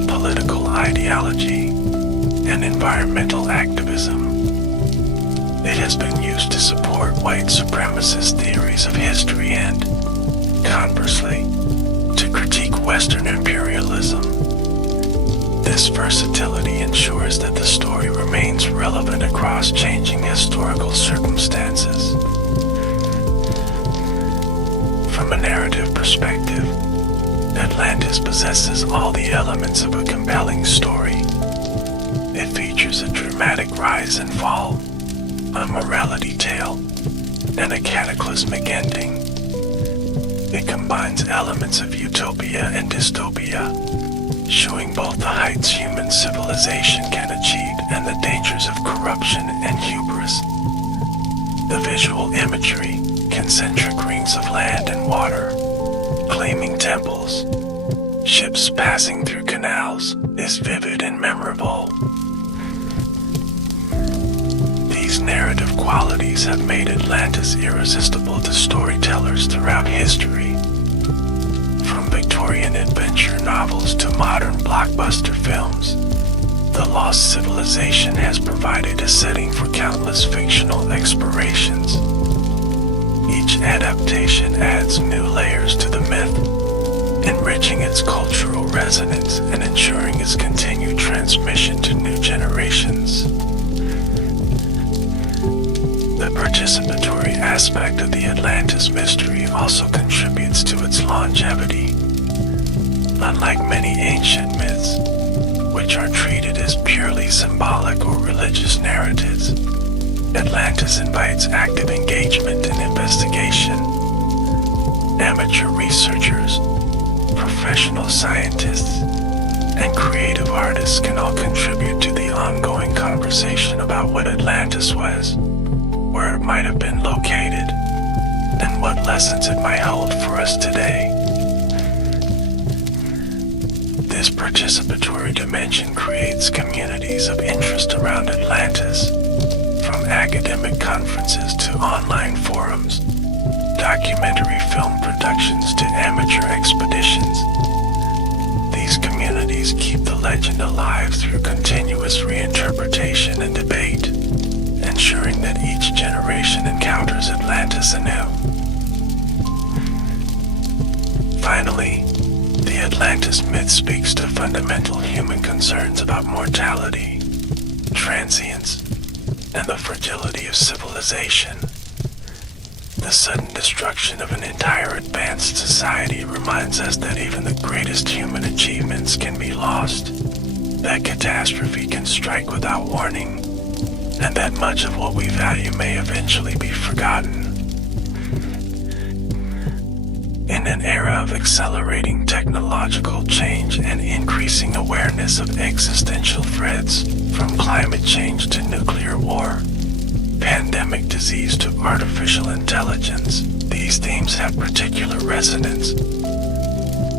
political ideology, and environmental activism. It has been used to support white supremacist theories of history and, conversely, to critique Western imperialism. This versatility ensures that the story remains relevant across changing historical circumstances. From a narrative perspective, Atlantis possesses all the elements of a compelling story. It features a dramatic rise and fall, a morality tale, and a cataclysmic ending. It combines elements of utopia and dystopia, showing both the heights human civilization can achieve and the dangers of corruption and hubris. The visual imagery, concentric rings of land and water, gleaming temples, ships passing through canals, is vivid and memorable. These narrative qualities have made Atlantis irresistible to storytellers throughout history. From Victorian adventure novels to modern blockbuster films, the Lost Civilization has provided a setting for countless fictional explorations. Each adaptation adds new layers to the myth, enriching its cultural resonance and ensuring its continued transmission to new generations. The participatory aspect of the Atlantis mystery also contributes to its longevity. Unlike many ancient myths, which are treated as purely symbolic or religious narratives, Atlantis invites active engagement and investigation. Amateur researchers, professional scientists, and creative artists can all contribute to the ongoing conversation about what Atlantis was, where it might have been located, and what lessons it might hold for us today. This participatory dimension creates communities of interest around Atlantis, from academic conferences to online forums, documentary film productions to amateur expeditions. These communities keep the legend alive through continuous reinterpretation and debate, ensuring that each generation encounters Atlantis anew. Finally, the Atlantis myth speaks to fundamental human concerns about mortality, transience, and the fragility of civilization. The sudden destruction of an entire advanced society reminds us that even the greatest human achievements can be lost, that catastrophe can strike without warning, and that much of what we value may eventually be forgotten. In an era of accelerating technological change and increasing awareness of existential threats, from climate change to nuclear war, pandemic disease to artificial intelligence, these themes have particular resonance.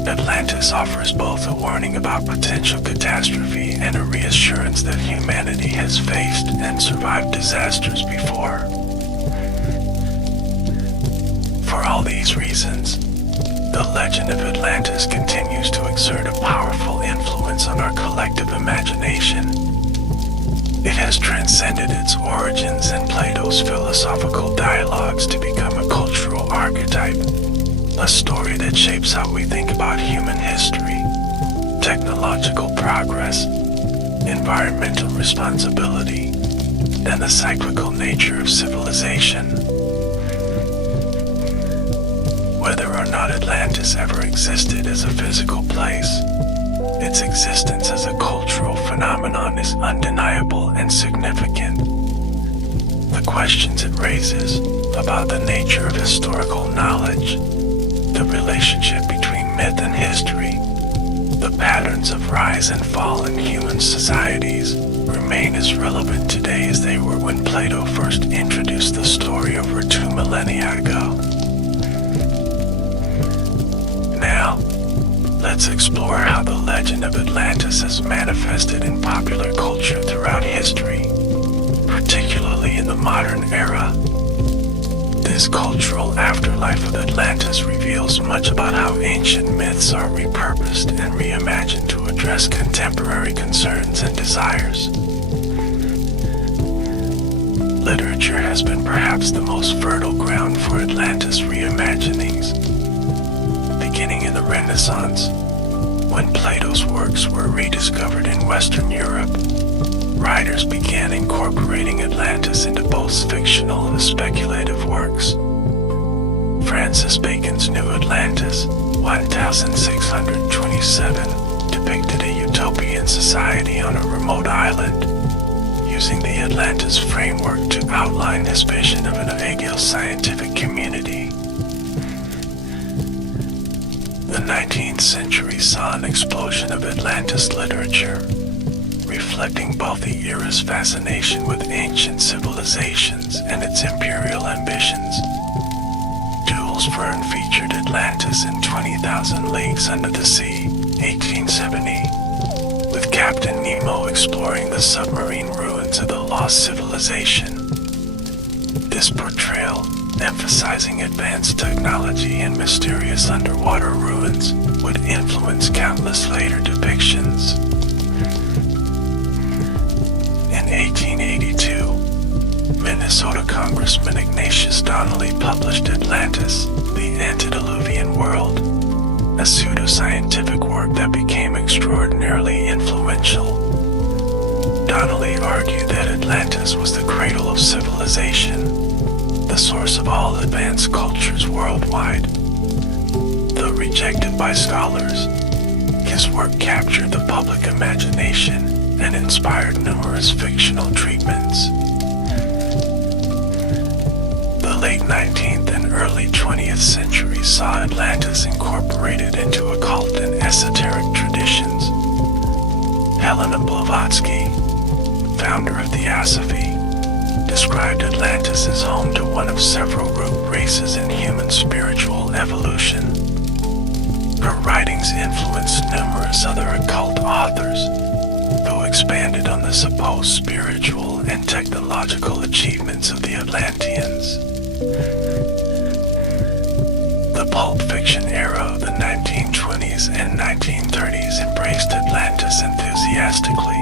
Atlantis offers both a warning about potential catastrophe and a reassurance that humanity has faced and survived disasters before. For all these reasons, the legend of Atlantis continues to exert a powerful influence on our collective imagination. It has transcended its origins in Plato's philosophical dialogues to become a cultural archetype, a story that shapes how we think about human history, technological progress, environmental responsibility, and the cyclical nature of civilization. Whether or not Atlantis ever existed as a physical place, its existence as a cultural phenomenon is undeniable and significant. The questions it raises about the nature of historical knowledge, the relationship between myth and history, the patterns of rise and fall in human societies remain as relevant today as they were when Plato first introduced the story over 2 millennia ago. Now, let's explore how the legend of Atlantis has manifested in popular culture throughout history, particularly in the modern era. This cultural afterlife of Atlantis reveals much about how ancient myths are repurposed and reimagined to address contemporary concerns and desires. Literature has been perhaps the most fertile ground for Atlantis reimaginings. Beginning in the Renaissance, when Plato's works were rediscovered in Western Europe, writers began incorporating Atlantis into both fictional and speculative works. Francis Bacon's New Atlantis, 1627, depicted a utopian society on a remote island, using the Atlantis framework to outline his vision of an ideal scientific community. The 19th century saw an explosion of Atlantis literature, reflecting both the era's fascination with ancient civilizations and its imperial ambitions. Jules Verne featured Atlantis in 20,000 Leagues Under the Sea, 1870, with Captain Nemo exploring the submarine ruins of the lost civilization. This portrayal, emphasizing advanced technology and mysterious underwater ruins, would influence countless later depictions. In 1882, Minnesota Congressman Ignatius Donnelly published Atlantis, the Antediluvian World, a pseudoscientific work that became extraordinarily influential. Donnelly argued that Atlantis was the cradle of civilization, the source of all advanced cultures worldwide. Though rejected by scholars, his work captured the public imagination and inspired numerous fictional treatments. The late 19th and early 20th centuries saw Atlantis incorporated into occult and esoteric traditions. Helena Blavatsky, founder of Theosophy, described Atlantis as home to one of several root races in human spiritual evolution. Her writings influenced numerous other occult authors, though expanded on the supposed spiritual and technological achievements of the Atlanteans. The pulp fiction era of the 1920s and 1930s embraced Atlantis enthusiastically.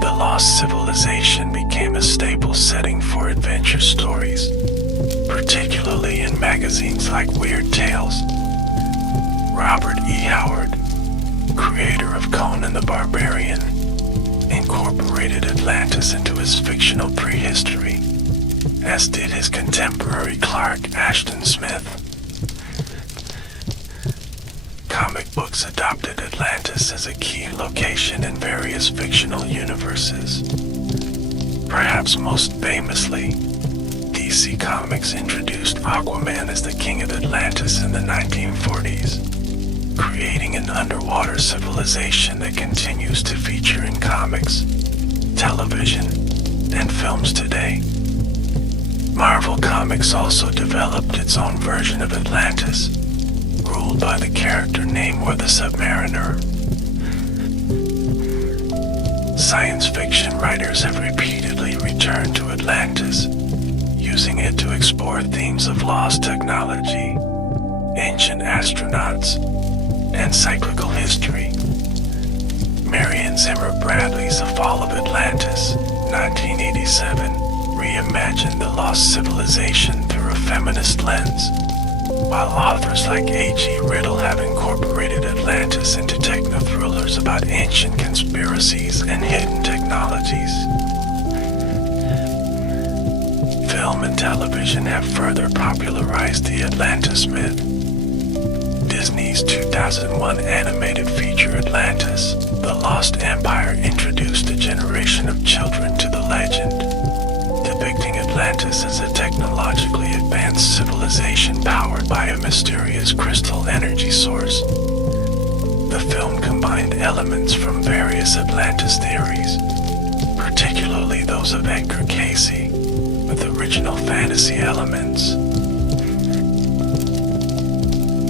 The lost civilization became a staple setting for adventure stories, particularly in magazines like Weird Tales. Robert E. Howard, creator of Conan the Barbarian, incorporated Atlantis into his fictional prehistory, as did his contemporary Clark Ashton Smith. Comic books adopted Atlantis as a key location in various fictional universes. Perhaps most famously, DC Comics introduced Aquaman as the King of Atlantis in the 1940s, creating an underwater civilization that continues to feature in comics, television, and films today. Marvel Comics also developed its own version of Atlantis, ruled by the character Namor the Submariner. Science fiction writers have repeatedly returned to Atlantis, using it to explore themes of lost technology, ancient astronauts, and cyclical history. Marion Zimmer Bradley's The Fall of Atlantis, 1987, reimagined the lost civilization through a feminist lens, while authors like A.G. Riddle have incorporated Atlantis into techno-thrillers about ancient conspiracies and hidden technologies. Film and television have further popularized the Atlantis myth. Disney's 2001 animated feature Atlantis, The Lost Empire introduced a generation of children to the legend, depicting Atlantis as a technologically advanced civilization powered by a mysterious crystal energy source. The film combined elements from various Atlantis theories, particularly those of Edgar Cayce, with original fantasy elements.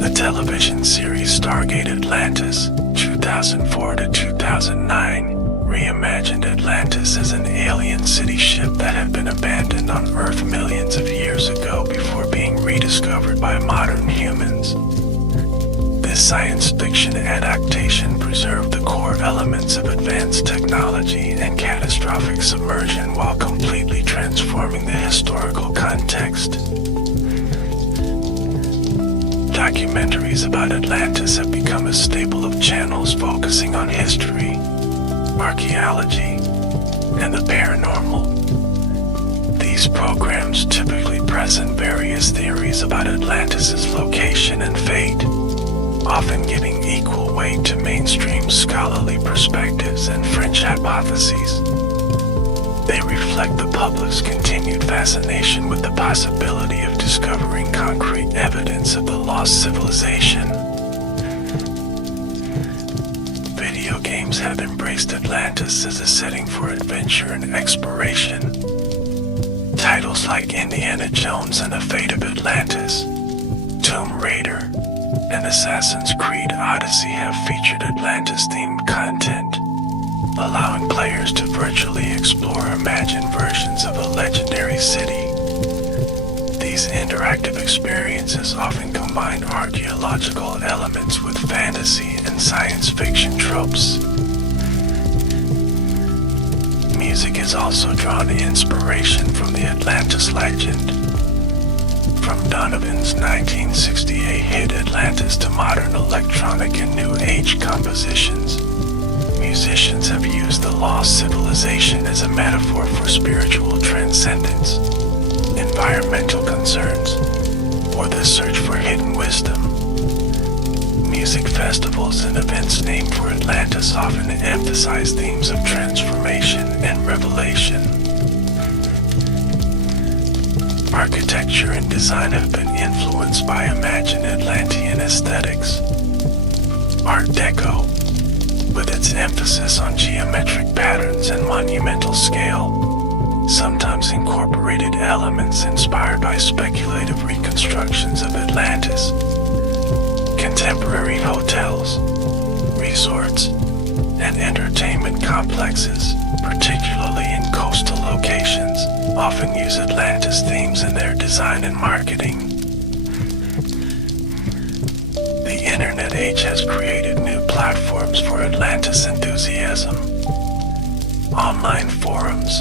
The television series Stargate Atlantis, 2004 to 2009, reimagined Atlantis as an alien city ship that had been abandoned on Earth millions of years ago before being rediscovered by modern humans. This science fiction adaptation preserved the core elements of advanced technology and catastrophic submersion while completely transforming the historical context. Documentaries about Atlantis have become a staple of channels focusing on history, archaeology, and the paranormal. These programs typically present various theories about Atlantis' location and fate, often giving equal weight to mainstream scholarly perspectives and fringe hypotheses. They reflect the public's continued fascination with the possibility of discovering concrete evidence of the lost civilization. Video games have embraced Atlantis as a setting for adventure and exploration. Titles like Indiana Jones and the Fate of Atlantis, Tomb Raider, and Assassin's Creed Odyssey have featured Atlantis-themed content, allowing players to virtually explore imagined versions of a legendary city. These interactive experiences often combine archaeological elements with fantasy and science fiction tropes. Music has also drawn inspiration from the Atlantis legend. From Donovan's 1968 hit Atlantis to modern electronic and new age compositions, musicians have used the lost civilization as a metaphor for spiritual transcendence, environmental concerns, or the search for hidden wisdom. Music festivals and events named for Atlantis often emphasize themes of transformation and revelation. Architecture and design have been influenced by imagined Atlantean aesthetics. Art Deco, with its emphasis on geometric patterns and monumental scale, sometimes incorporated elements inspired by speculative reconstructions of Atlantis. Contemporary hotels, resorts, and entertainment complexes, particularly in coastal locations, often use Atlantis themes in their design and marketing. The internet age has created new platforms for Atlantis enthusiasm. Online forums,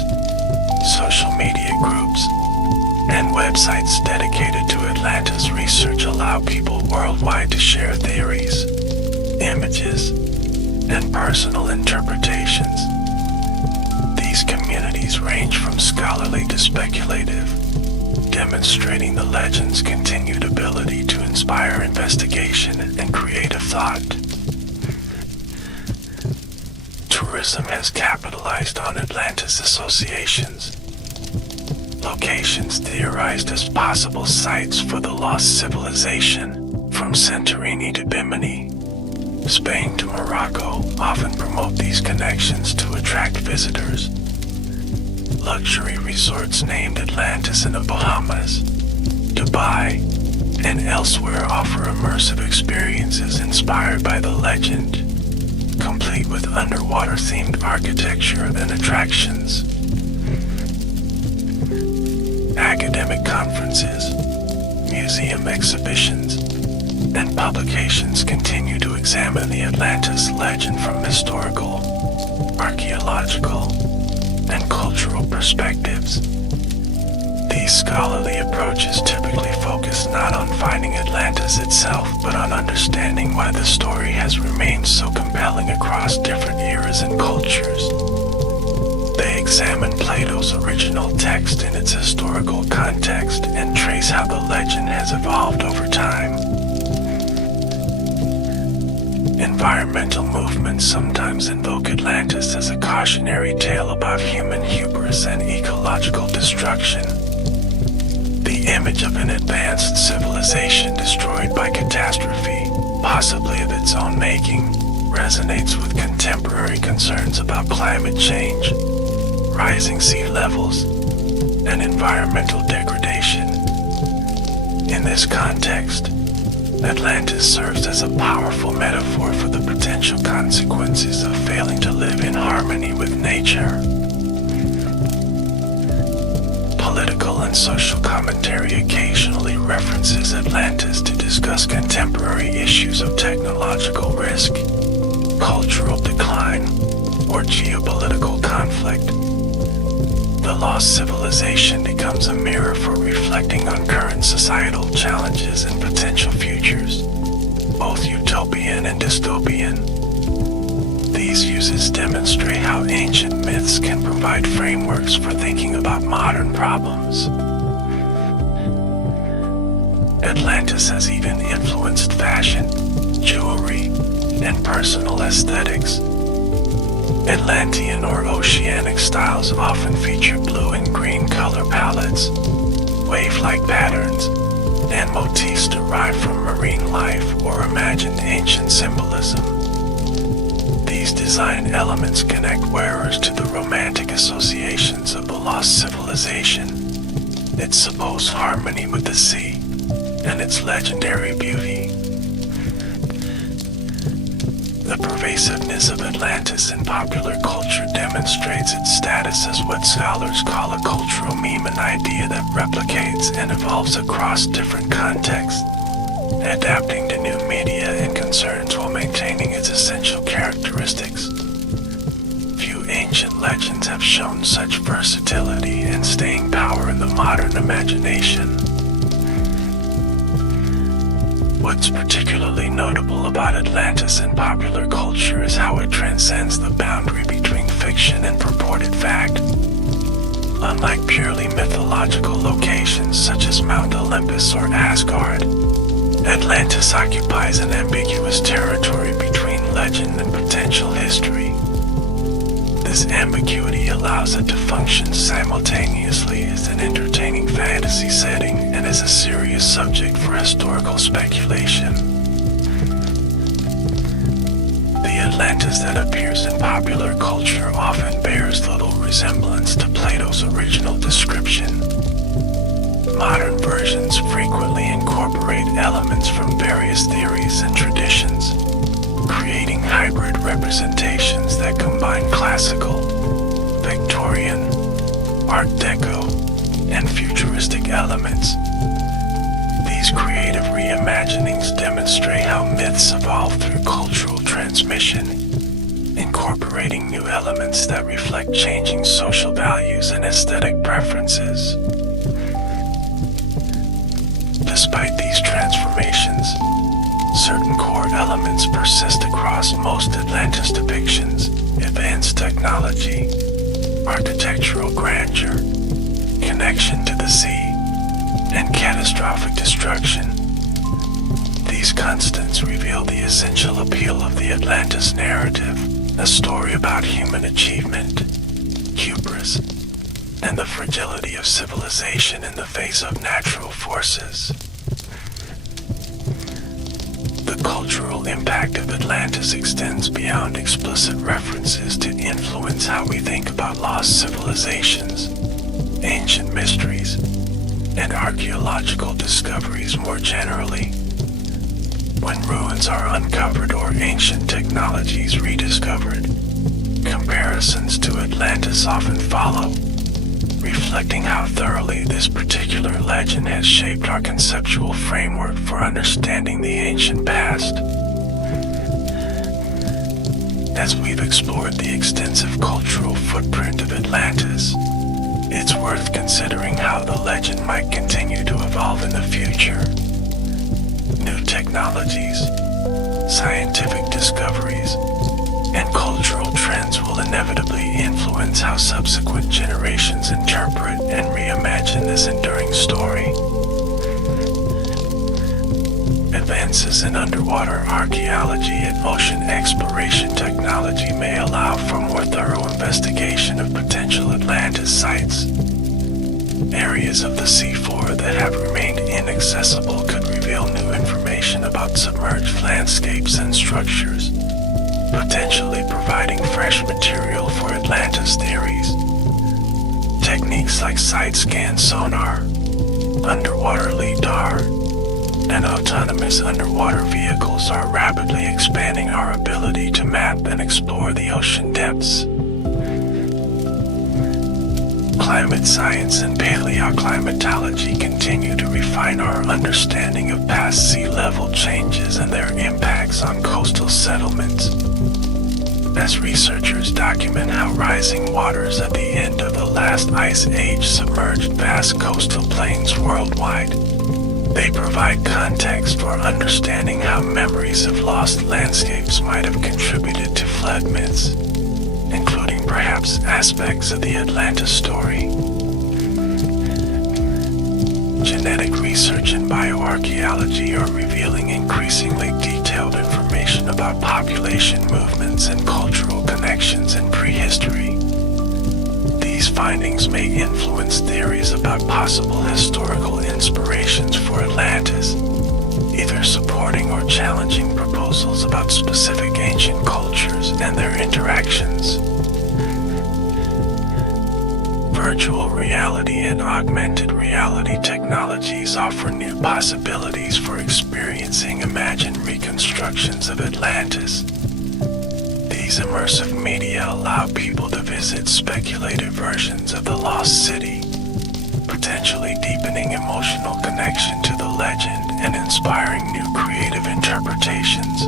social media groups, and websites dedicated to Atlantis research allow people worldwide to share theories, images, and personal interpretations. These communities range from scholarly to speculative, demonstrating the legend's continued ability to inspire investigation and creative thought. Tourism has capitalized on Atlantis associations. Locations theorized as possible sites for the lost civilization, from Santorini to Bimini, Spain to Morocco, often promote these connections to attract visitors. Luxury resorts named Atlantis in the Bahamas, Dubai, and elsewhere offer immersive experiences inspired by the legend, complete with underwater-themed architecture and attractions. Academic conferences, museum exhibitions, and publications continue to examine the Atlantis legend from historical, archaeological, and cultural perspectives. These scholarly approaches typically focus not on finding Atlantis itself, but on understanding why the story has remained so compelling across different eras and cultures. They examine Plato's original text in its historical context and trace how the legend has evolved over time. Environmental movements sometimes invoke Atlantis as a cautionary tale about human hubris and ecological destruction. The image of an advanced civilization destroyed by catastrophe, possibly of its own making, resonates with contemporary concerns about climate change, rising sea levels, and environmental degradation. In this context, Atlantis serves as a powerful metaphor for the potential consequences of failing to live in harmony with nature. Political and social commentary occasionally references Atlantis to discuss contemporary issues of technological risk, cultural decline, or geopolitical conflict. The lost civilization becomes a mirror for reflecting on current societal challenges and potential futures, both utopian and dystopian. These uses demonstrate how ancient myths can provide frameworks for thinking about modern problems. Atlantis has even influenced fashion, jewelry, and personal aesthetics. Atlantean or oceanic styles often feature blue and green color palettes, wave-like patterns, and motifs derived from marine life or imagined ancient symbolism. These design elements connect wearers to the romantic associations of the lost civilization, its supposed harmony with the sea, and its legendary beauty. The pervasiveness of Atlantis in popular culture demonstrates its status as what scholars call a cultural meme, an idea that replicates and evolves across different contexts, adapting to new media and concerns while maintaining its essential characteristics. Few ancient legends have shown such versatility and staying power in the modern imagination. What's particularly notable about Atlantis in popular culture is how it transcends the boundary between fiction and purported fact. Unlike purely mythological locations such as Mount Olympus or Asgard, Atlantis occupies an ambiguous territory between legend and potential history. This ambiguity allows it to function simultaneously as an entertaining fantasy setting and as a serious subject for historical speculation. The Atlantis that appears in popular culture often bears little resemblance to Plato's original description. Modern versions frequently incorporate elements from various theories and traditions, creating hybrid representations that combine classical, Victorian, Art Deco, and futuristic elements. These creative reimaginings demonstrate how myths evolve through cultural transmission, incorporating new elements that reflect changing social values and aesthetic preferences. Despite these transformations, certain core elements persist across most Atlantis depictions: advanced technology, architectural grandeur, connection to the sea, and catastrophic destruction. These constants reveal the essential appeal of the Atlantis narrative, a story about human achievement, hubris, and the fragility of civilization in the face of natural forces. The cultural impact of Atlantis extends beyond explicit references to influence how we think about lost civilizations, ancient mysteries, and archaeological discoveries more generally. When ruins are uncovered or ancient technologies rediscovered, comparisons to Atlantis often follow, reflecting how thoroughly this particular legend has shaped our conceptual framework for understanding the ancient past. As we've explored the extensive cultural footprint of Atlantis, it's worth considering how the legend might continue to evolve in the future. New technologies, scientific discoveries, and cultural trends will inevitably influence how subsequent generations interpret and reimagine this enduring story. Advances in underwater archaeology and ocean exploration technology may allow for more thorough investigation of potential Atlantis sites. Areas of the seafloor that have remained inaccessible could reveal new information about submerged landscapes and structures, potentially providing fresh material for Atlantis theories. Techniques like side-scan sonar, underwater lidar, and autonomous underwater vehicles are rapidly expanding our ability to map and explore the ocean depths. Climate science and paleoclimatology continue to refine our understanding of past sea level changes and their impacts on coastal settlements. As researchers document how rising waters at the end of the last ice age submerged vast coastal plains worldwide, they provide context for understanding how memories of lost landscapes might have contributed to flood myths, including perhaps aspects of the Atlantis story. Genetic research and bioarchaeology are revealing increasingly detailed information about population movements and cultural connections in prehistory. These findings may influence theories about possible historical inspirations for Atlantis, either supporting or challenging proposals about specific ancient cultures and their interactions. Virtual reality and augmented reality technologies offer new possibilities for experiencing imagined reconstructions of Atlantis. These immersive media allow people to visit speculated versions of the lost city, potentially deepening emotional connection to the legend and inspiring new creative interpretations.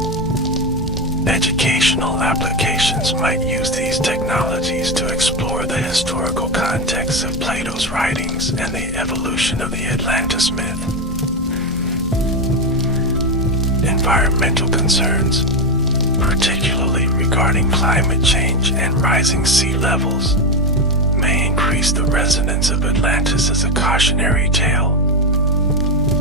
Educational applications might use these technologies to explore the historical context of Plato's writings and the evolution of the Atlantis myth. Environmental concerns, particularly regarding climate change and rising sea levels, may increase the resonance of Atlantis as a cautionary tale.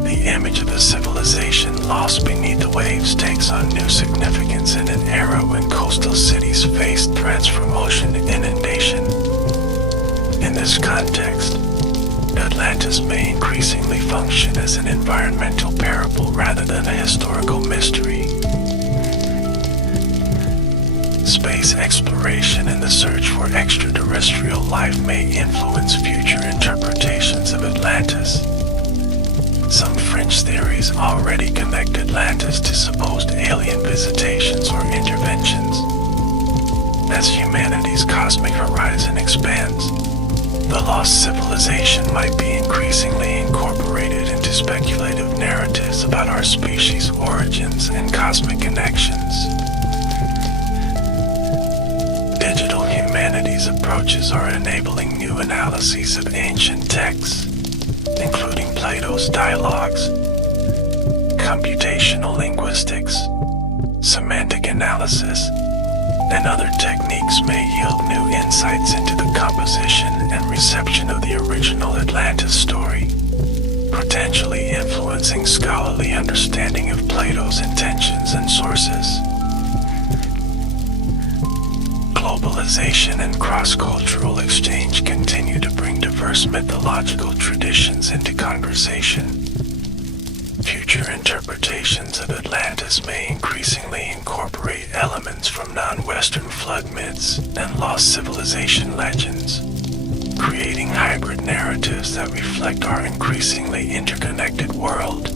The image of a civilization lost beneath the waves takes on new significance in an era when coastal cities faced threats from ocean inundation. In this context, Atlantis may increasingly function as an environmental parable rather than a historical mystery. Space exploration and the search for extraterrestrial life may influence future interpretations of Atlantis. Some French theories already connect Atlantis to supposed alien visitations or interventions. As humanity's cosmic horizon expands, the lost civilization might be increasingly incorporated into speculative narratives about our species' origins and cosmic connections. Digital humanities approaches are enabling new analyses of ancient texts, including Plato's dialogues, computational linguistics, semantic analysis, and other techniques may yield new insights into the composition and reception of the original Atlantis story, potentially influencing scholarly understanding of Plato's intentions and sources. Globalization and cross-cultural exchange continue to bring diverse mythological traditions into conversation. Future interpretations of Atlantis may increasingly incorporate elements from non-Western flood myths and lost civilization legends, creating hybrid narratives that reflect our increasingly interconnected world.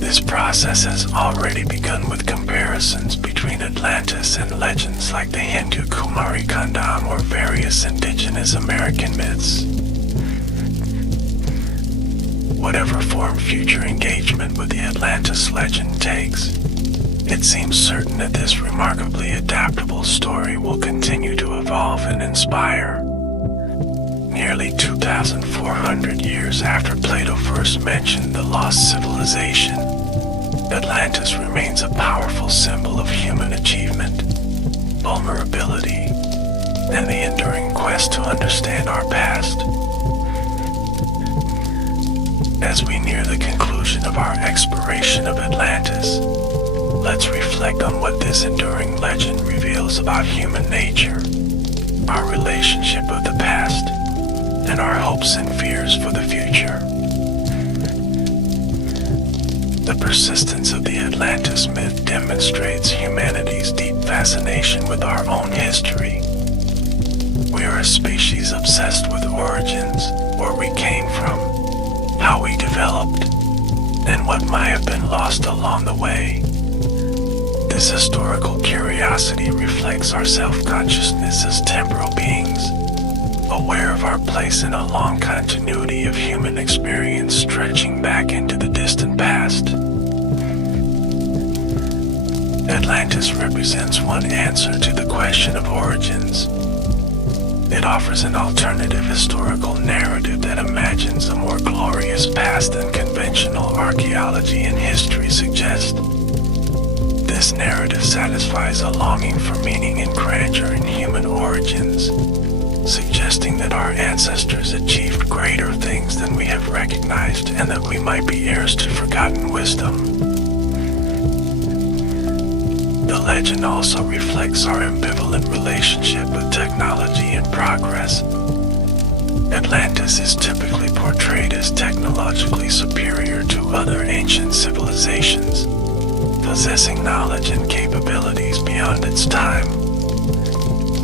This process has already begun with comparisons between Atlantis and legends like the Hindu Kumari Kandam or various indigenous American myths. Whatever form future engagement with the Atlantis legend takes, it seems certain that this remarkably adaptable story will continue to evolve and inspire. Nearly 2,400 years after Plato first mentioned the lost civilization, Atlantis remains a powerful symbol of human achievement, vulnerability, and the enduring quest to understand our past. As we near the conclusion of our exploration of Atlantis, let's reflect on what this enduring legend reveals about human nature, our relationship with the past, and our hopes and fears for the future. The persistence of the Atlantis myth demonstrates humanity's deep fascination with our own history. We are a species obsessed with origins, where we came from, how we developed, and what might have been lost along the way. This historical curiosity reflects our self-consciousness as temporal beings, aware of our place in a long continuity of human experience stretching back into the distant past. Atlantis represents one answer to the question of origins. It offers an alternative historical narrative that imagines a more glorious past than conventional archaeology and history suggest. This narrative satisfies a longing for meaning and grandeur in human origins, suggesting that our ancestors achieved greater things than we have recognized and that we might be heirs to forgotten wisdom. The legend also reflects our ambivalent relationship with technology and progress. Atlantis is typically portrayed as technologically superior to other ancient civilizations, possessing knowledge and capabilities beyond its time.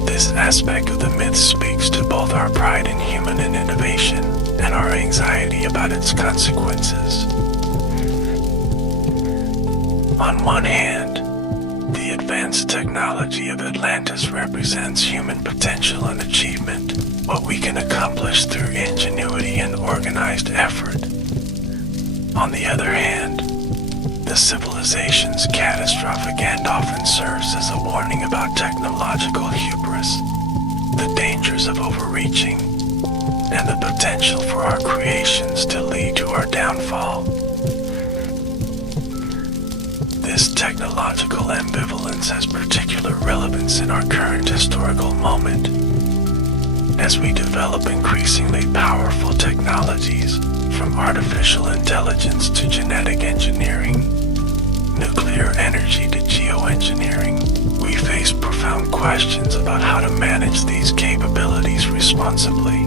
This aspect of the myth speaks to both our pride in human innovation and our anxiety about its consequences. On one hand, the advanced technology of Atlantis represents human potential and achievement, what we can accomplish through ingenuity and organized effort. On the other hand, the civilization's catastrophic end often serves as a warning about technological hubris, the dangers of overreaching, and the potential for our creations to lead to our downfall. This technological ambivalence has particular relevance in our current historical moment. As we develop increasingly powerful technologies, from artificial intelligence to genetic engineering, nuclear energy to geoengineering, we face profound questions about how to manage these capabilities responsibly.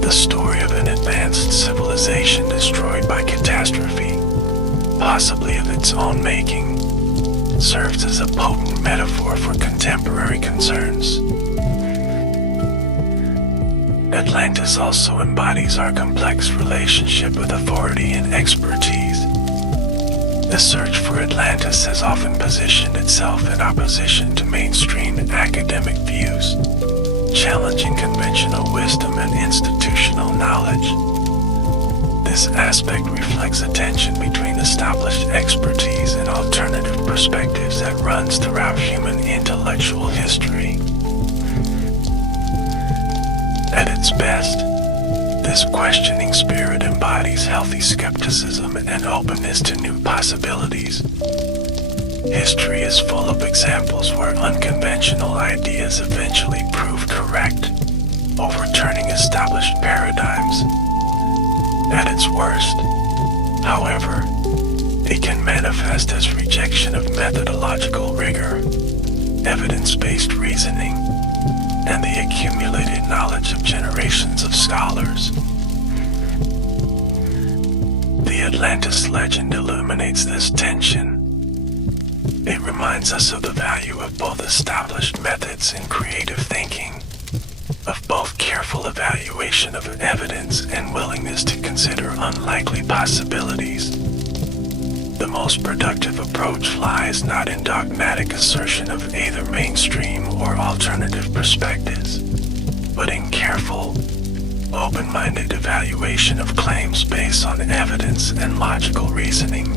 The story of an advanced civilization destroyed by catastrophe, possibly of its own making, serves as a potent metaphor for contemporary concerns. Atlantis also embodies our complex relationship with authority and expertise. The search for Atlantis has often positioned itself in opposition to mainstream mainstream academic views, challenging conventional wisdom and institutional knowledge. This aspect reflects a tension between established expertise and alternative perspectives that runs throughout human intellectual history. At its best, this questioning spirit embodies healthy skepticism and openness to new possibilities. History is full of examples where unconventional ideas eventually prove correct, overturning established paradigms. At its worst, however, it can manifest as rejection of methodological rigor, evidence-based reasoning, and the accumulated knowledge of generations of scholars. The Atlantis legend illuminates this tension. It reminds us of the value of both established methods and creative thinking, of both careful evaluation of evidence and willingness to consider unlikely possibilities. The most productive approach lies not in dogmatic assertion of either mainstream or alternative perspectives, but in careful, open-minded evaluation of claims based on evidence and logical reasoning.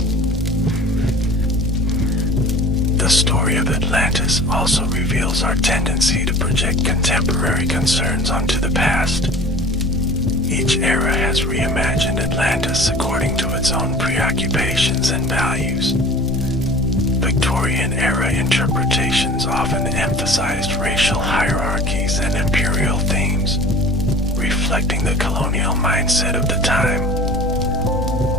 The story of Atlantis also reveals our tendency to project contemporary concerns onto the past. Each era has reimagined Atlantis according to its own preoccupations and values. Victorian era interpretations often emphasized racial hierarchies and imperial themes, reflecting the colonial mindset of the time.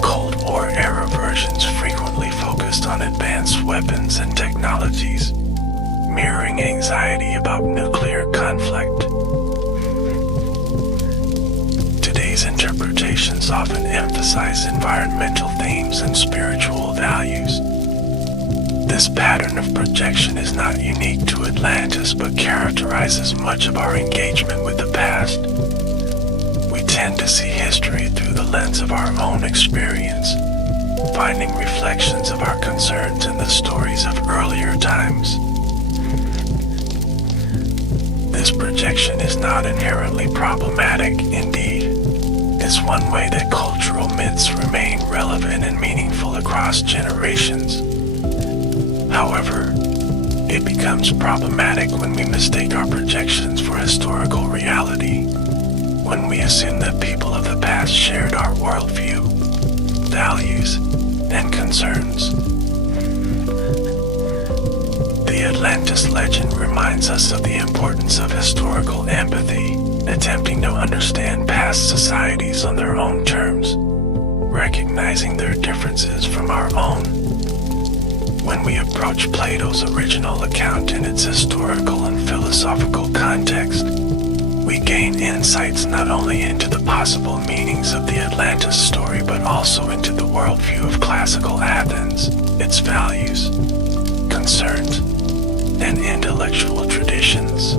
Cold War era versions frequently focused on advanced weapons and technologies, mirroring anxiety about nuclear conflict. Today's interpretations often emphasize environmental themes and spiritual values. This pattern of projection is not unique to Atlantis, but characterizes much of our engagement with the past. We tend to see history through the lens of our own experience, finding reflections of our concerns in the stories of earlier times. This projection is not inherently problematic. Indeed, it's one way that cultural myths remain relevant and meaningful across generations. However, it becomes problematic when we mistake our projections for historical reality, when we assume that people of the past shared our worldview, values, and concerns. The Atlantis legend reminds us of the importance of historical empathy, attempting to understand past societies on their own terms, recognizing their differences from our own. When we approach Plato's original account in its historical and philosophical context, we gain insights not only into the possible meanings of the Atlantis story, but also into the worldview of classical Athens, its values, concerns, and intellectual traditions.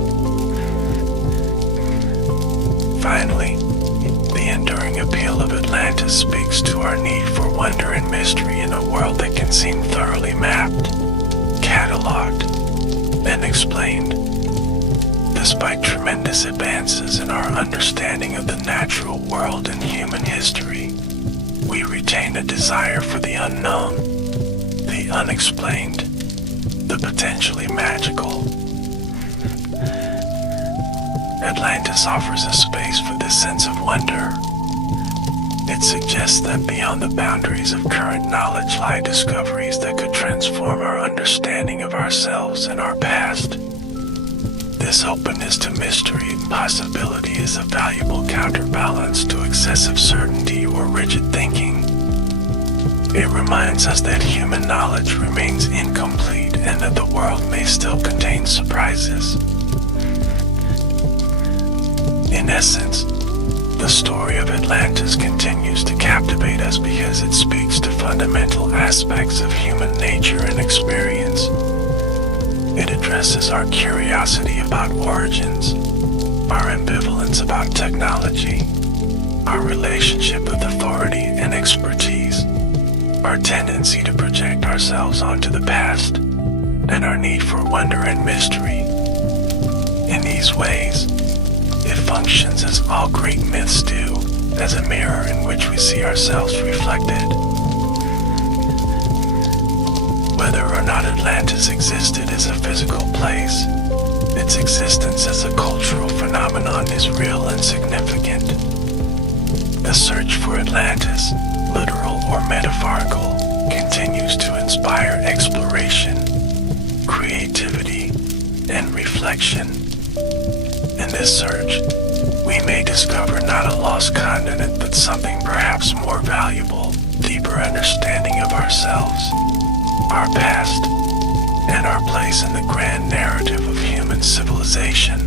Finally, the enduring appeal of Atlantis speaks to our need for wonder and mystery in a world that can seem thoroughly mapped, cataloged, and explained. Despite tremendous advances in our understanding of the natural world and human history, we retain a desire for the unknown, the unexplained, the potentially magical. Atlantis offers a space for this sense of wonder. It suggests that beyond the boundaries of current knowledge lie discoveries that could transform our understanding of ourselves and our past. This openness to mystery and possibility is a valuable counterbalance to excessive certainty or rigid thinking. It reminds us that human knowledge remains incomplete and that the world may still contain surprises. In essence, the story of Atlantis continues to captivate us because it speaks to fundamental aspects of human nature and experience. It addresses our curiosity about origins, our ambivalence about technology, our relationship with authority and expertise, our tendency to project ourselves onto the past, and our need for wonder and mystery, countless ways. It functions as all great myths do, as a mirror in which we see ourselves reflected. Whether or not Atlantis existed as a physical place, its existence as a cultural phenomenon is real and significant. The search for Atlantis, literal or metaphorical, continues to inspire exploration, creativity, and reflection. In this search, we may discover not a lost continent, but something perhaps more valuable, deeper understanding of ourselves, our past, and our place in the grand narrative of human civilization.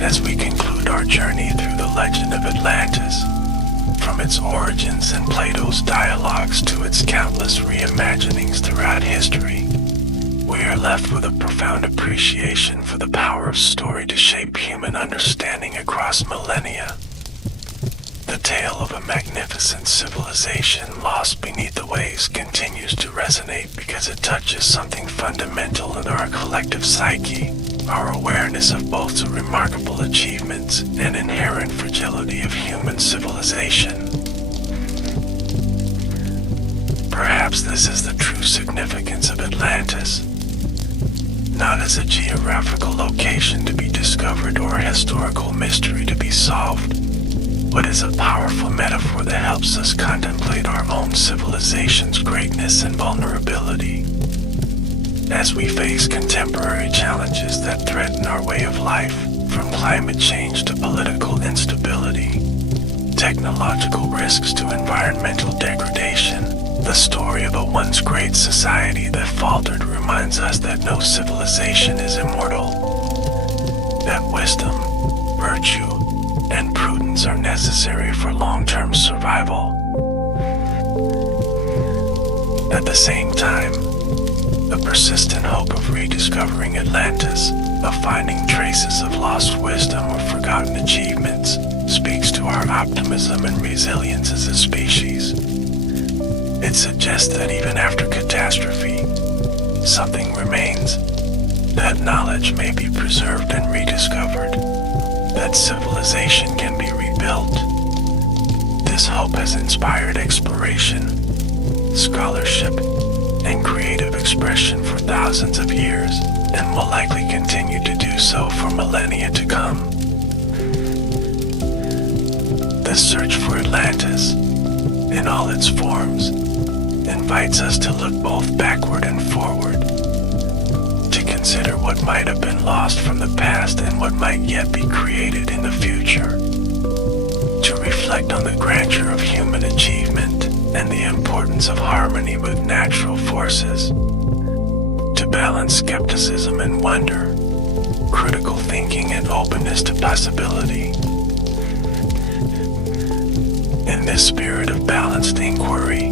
As we conclude our journey through the legend of Atlantis, from its origins in Plato's dialogues to its countless reimaginings throughout history, we are left with a profound appreciation for the power of story to shape human understanding across millennia. The tale of a magnificent civilization lost beneath the waves continues to resonate because it touches something fundamental in our collective psyche, our awareness of both the remarkable achievements and inherent fragility of human civilization. Perhaps this is the true significance of Atlantis, not as a geographical location to be discovered or a historical mystery to be solved, but as a powerful metaphor that helps us contemplate our own civilization's greatness and vulnerability. As we face contemporary challenges that threaten our way of life, from climate change to political instability, technological risks to environmental degradation, the story of a once great society that faltered reminds us that no civilization is immortal, that wisdom, virtue, and prudence are necessary for long-term survival. At the same time, the persistent hope of rediscovering Atlantis, of finding traces of lost wisdom or forgotten achievements, speaks to our optimism and resilience as a species. It suggests that even after catastrophe, something remains, that knowledge may be preserved and rediscovered, that civilization can be rebuilt. This hope has inspired exploration, scholarship, and creative expression for thousands of years, and will likely continue to do so for millennia to come. The search for Atlantis, in all its forms, invites us to look both backward and forward, to consider what might have been lost from the past and what might yet be created in the future, to reflect on the grandeur of human achievement and the importance of harmony with natural forces, to balance skepticism and wonder, critical thinking and openness to possibility. In this spirit of balanced inquiry,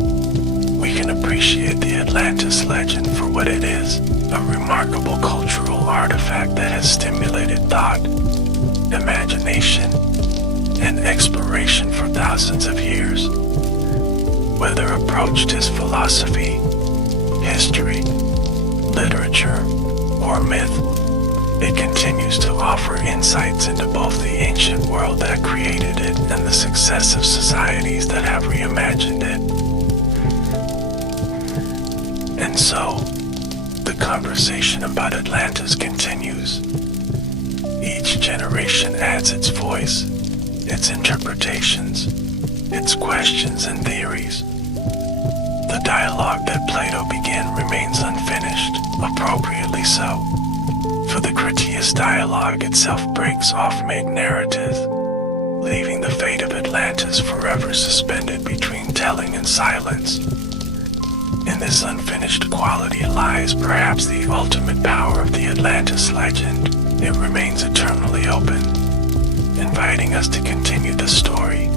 we can appreciate the Atlantis legend for what it is, a remarkable cultural artifact that has stimulated thought, imagination, and exploration for thousands of years. Whether approached as philosophy, history, literature, or myth, it continues to offer insights into both the ancient world that created it and the successive societies that have reimagined it. And so, the conversation about Atlantis continues. Each generation adds its voice, its interpretations, its questions and theories. The dialogue that Plato began remains unfinished, appropriately so, for the Critias dialogue itself breaks off mid-narrative, leaving the fate of Atlantis forever suspended between telling and silence. In this unfinished quality lies perhaps the ultimate power of the Atlantis legend. It remains eternally open, inviting us to continue the story,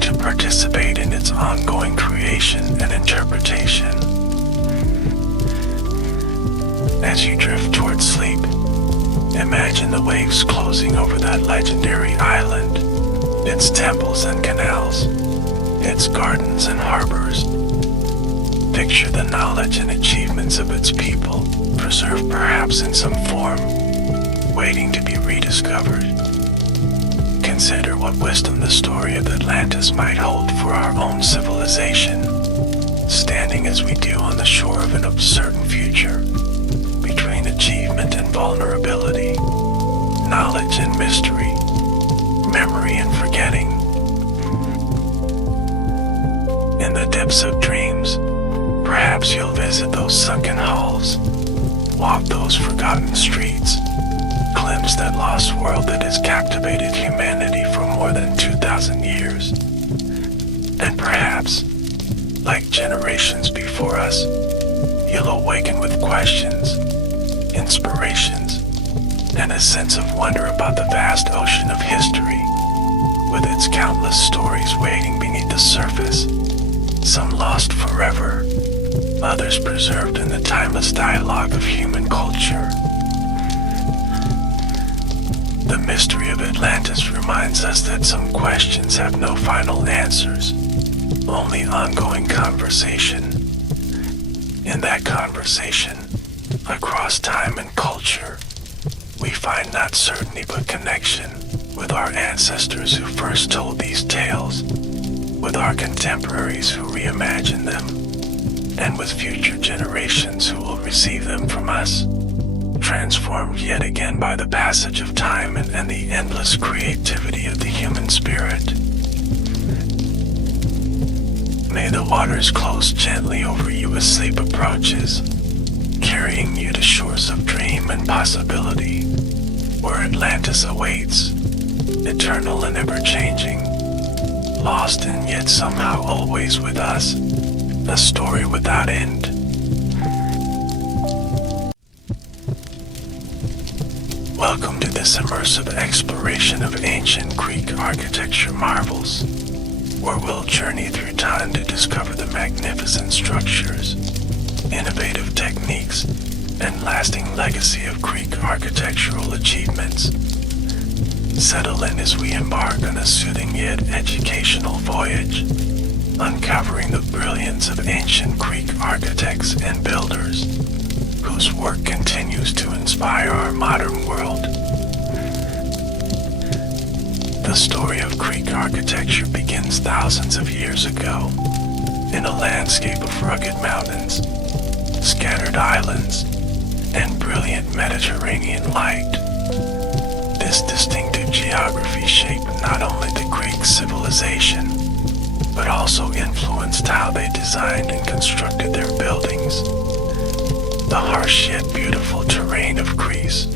to participate in its ongoing creation and interpretation. As you drift towards sleep, imagine the waves closing over that legendary island, its temples and canals, its gardens and harbors. Picture the knowledge and achievements of its people, preserved perhaps in some form, waiting to be rediscovered. Consider what wisdom the story of Atlantis might hold for our own civilization, standing as we do on the shore of an uncertain future, between achievement and vulnerability, knowledge and mystery, memory and forgetting. In the depths of dreams, perhaps you'll visit those sunken halls, walk those forgotten streets, glimpse that lost world that has captivated humanity for more than 2,000 years. And perhaps, like generations before us, you'll awaken with questions, inspirations, and a sense of wonder about the vast ocean of history, with its countless stories waiting beneath the surface, some lost forever, others preserved in the timeless dialogue of human culture. The mystery of Atlantis reminds us that some questions have no final answers, only ongoing conversation. In that conversation, across time and culture, we find not certainty but connection with our ancestors who first told these tales, with our contemporaries who reimagined them, and with future generations who will receive them from us, transformed yet again by the passage of time and the endless creativity of the human spirit. May the waters close gently over you as sleep approaches, carrying you to shores of dream and possibility, where Atlantis awaits, eternal and ever-changing, lost and yet somehow always with us, a story without end. Welcome to this immersive exploration of ancient Greek architecture marvels, where we'll journey through time to discover the magnificent structures, innovative techniques, and lasting legacy of Greek architectural achievements. Settle in as we embark on a soothing yet educational voyage, uncovering the brilliance of ancient Greek architects and builders, whose work continues to inspire our modern world. The story of Greek architecture begins thousands of years ago, in a landscape of rugged mountains, scattered islands, and brilliant Mediterranean light. This distinctive geography shaped not only the Greek civilization, but also influenced how they designed and constructed their buildings. The harsh yet beautiful terrain of Greece,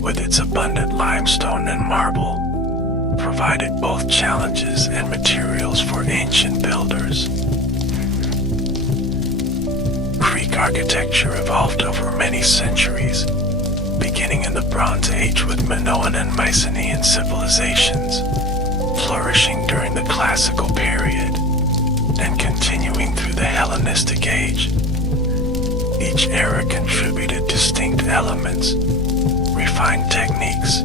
with its abundant limestone and marble, provided both challenges and materials for ancient builders. Greek architecture evolved over many centuries, beginning in the Bronze Age with Minoan and Mycenaean civilizations, flourishing during the Classical period, and continuing through the Hellenistic Age. Each era contributed distinct elements, refined techniques,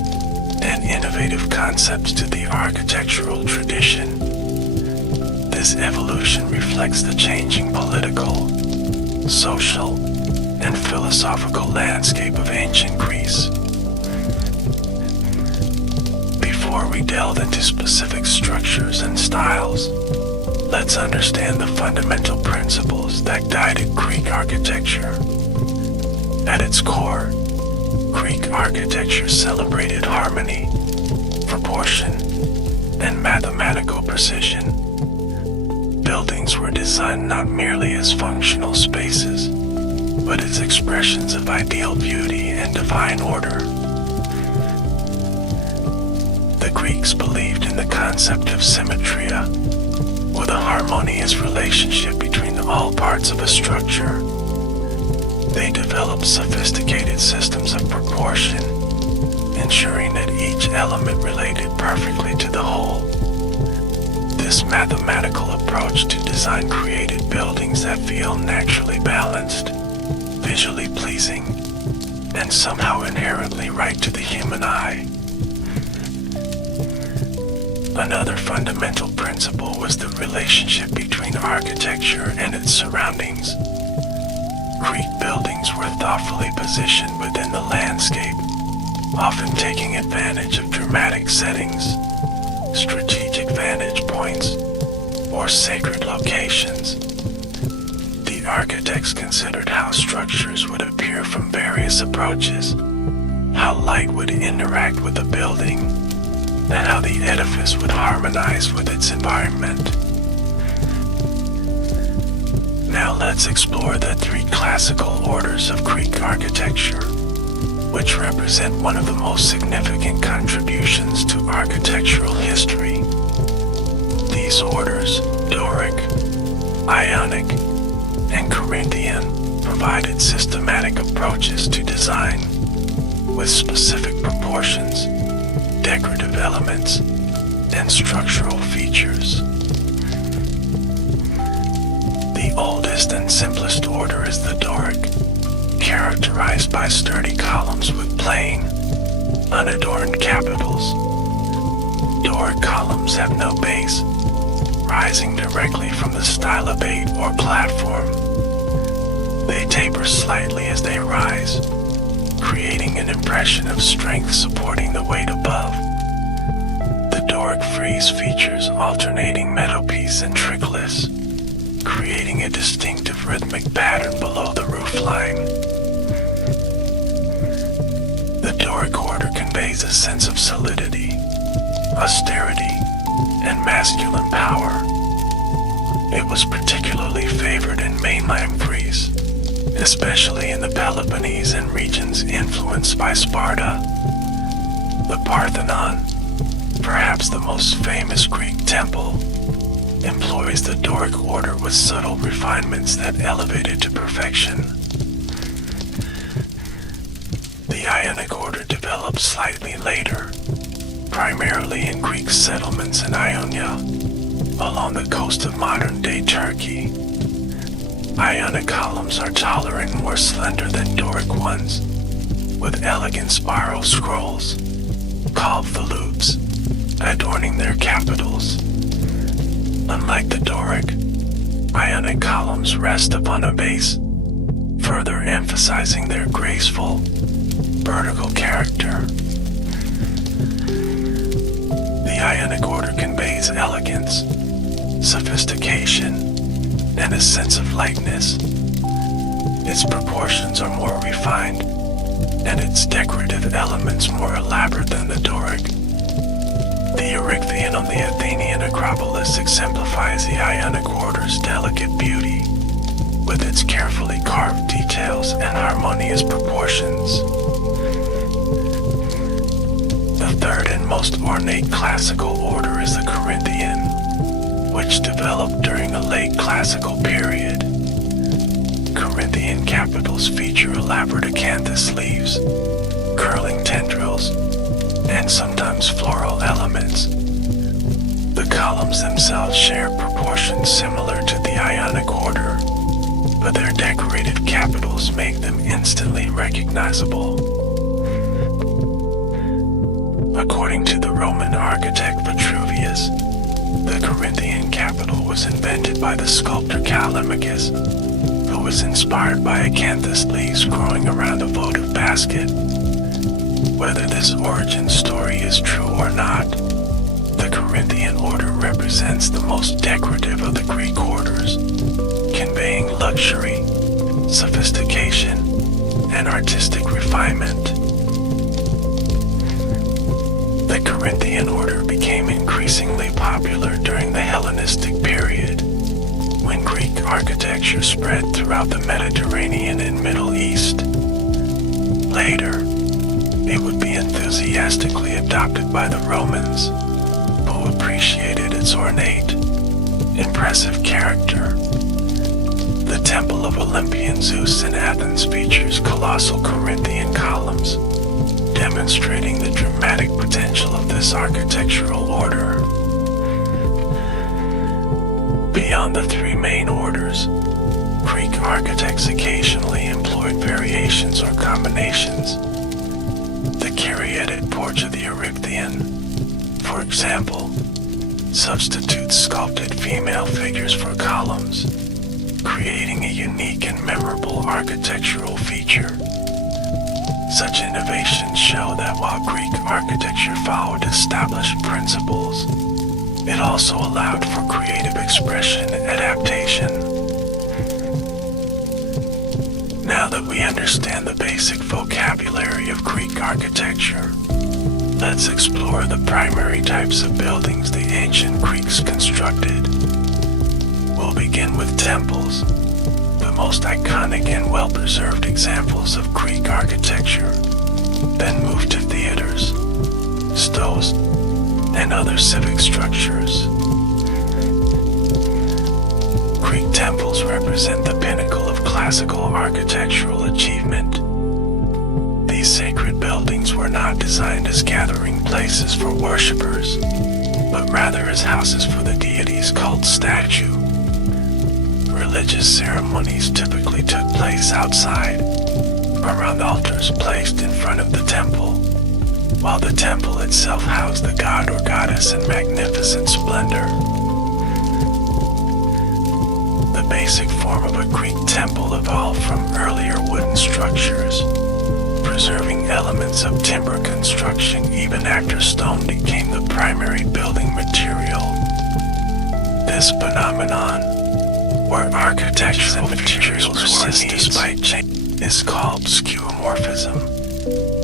and innovative concepts to the architectural tradition. This evolution reflects the changing political, social, and philosophical landscape of ancient Greece. Before we delve into specific structures and styles, let's understand the fundamental principles that guided Greek architecture. At its core, Greek architecture celebrated harmony, proportion, and mathematical precision. Buildings were designed not merely as functional spaces, but as expressions of ideal beauty and divine order. The Greeks believed in the concept of symmetria, with a harmonious relationship between all parts of a structure. They developed sophisticated systems of proportion, ensuring that each element related perfectly to the whole. This mathematical approach to design created buildings that feel naturally balanced, visually pleasing, and somehow inherently right to the human eye. Another fundamental principle was the relationship between architecture and its surroundings. Greek buildings were thoughtfully positioned within the landscape, often taking advantage of dramatic settings, strategic vantage points, or sacred locations. The architects considered how structures would appear from various approaches, how light would interact with the building, and how the edifice would harmonize with its environment. Now let's explore the three classical orders of Greek architecture, which represent one of the most significant contributions to architectural history. These orders, Doric, Ionic, and Corinthian, provided systematic approaches to design, with specific proportions, decorative elements, and structural features. The oldest and simplest order is the Doric, characterized by sturdy columns with plain, unadorned capitals. Doric columns have no base, rising directly from the stylobate or platform. They taper slightly as they rise, creating an impression of strength supporting the weight above. The Doric frieze features alternating metalpiece and triglyphs, creating a distinctive rhythmic pattern below the roofline. The Doric order conveys a sense of solidity, austerity, and masculine power. It was particularly favored in mainland Greece, especially in the Peloponnese and regions influenced by Sparta. The Parthenon, perhaps the most famous Greek temple, employs the Doric order with subtle refinements that elevate it to perfection. The Ionic order developed slightly later, primarily in Greek settlements in Ionia, along the coast of modern-day Turkey. Ionic columns are taller and more slender than Doric ones, with elegant spiral scrolls, called volutes, adorning their capitals. Unlike the Doric, Ionic columns rest upon a base, further emphasizing their graceful, vertical character. The Ionic order conveys elegance, sophistication, and a sense of lightness. Its proportions are more refined, and its decorative elements more elaborate than the Doric. The Erechtheion on the Athenian Acropolis exemplifies the Ionic order's delicate beauty, with its carefully carved details and harmonious proportions. The third and most ornate classical order is the Corinthian, which developed during the late classical period. Corinthian capitals feature elaborate acanthus leaves, curling tendrils, and sometimes floral elements. The columns themselves share proportions similar to the Ionic order, but their decorated capitals make them instantly recognizable. According to the Roman architect Vitruvius, the Corinthian capital was invented by the sculptor Callimachus, who was inspired by acanthus leaves growing around a votive basket. Whether this origin story is true or not, the Corinthian order represents the most decorative of the Greek orders, conveying luxury, sophistication, and artistic refinement. The Corinthian order became increasingly popular during the Hellenistic period, when Greek architecture spread throughout the Mediterranean and Middle East. Later, it would be enthusiastically adopted by the Romans, who appreciated its ornate, impressive character. The Temple of Olympian Zeus in Athens features colossal Corinthian columns, demonstrating the dramatic potential of this architectural order. Beyond the three main orders, Greek architects occasionally employed variations or combinations. The caryatid porch of the Erechtheion, for example, substitutes sculpted female figures for columns, creating a unique and memorable architectural feature. Such innovations show that while Greek architecture followed established principles, it also allowed for creative expression and adaptation. Now that we understand the basic vocabulary of Greek architecture, let's explore the primary types of buildings the ancient Greeks constructed. We'll begin with temples, the most iconic and well-preserved examples of Greek architecture, then move to theaters, stoves, and other civic structures. Greek temples represent the pinnacle of classical architectural achievement. These sacred buildings were not designed as gathering places for worshippers, but rather as houses for the deities called statue. Religious ceremonies typically took place outside, around altars placed in front of the temple, while the temple itself housed the god or goddess in magnificent splendor. The basic form of a Greek temple evolved from earlier wooden structures, preserving elements of timber construction even after stone became the primary building material. This phenomenon, where architectural materials persist despite change, is called skeuomorphism,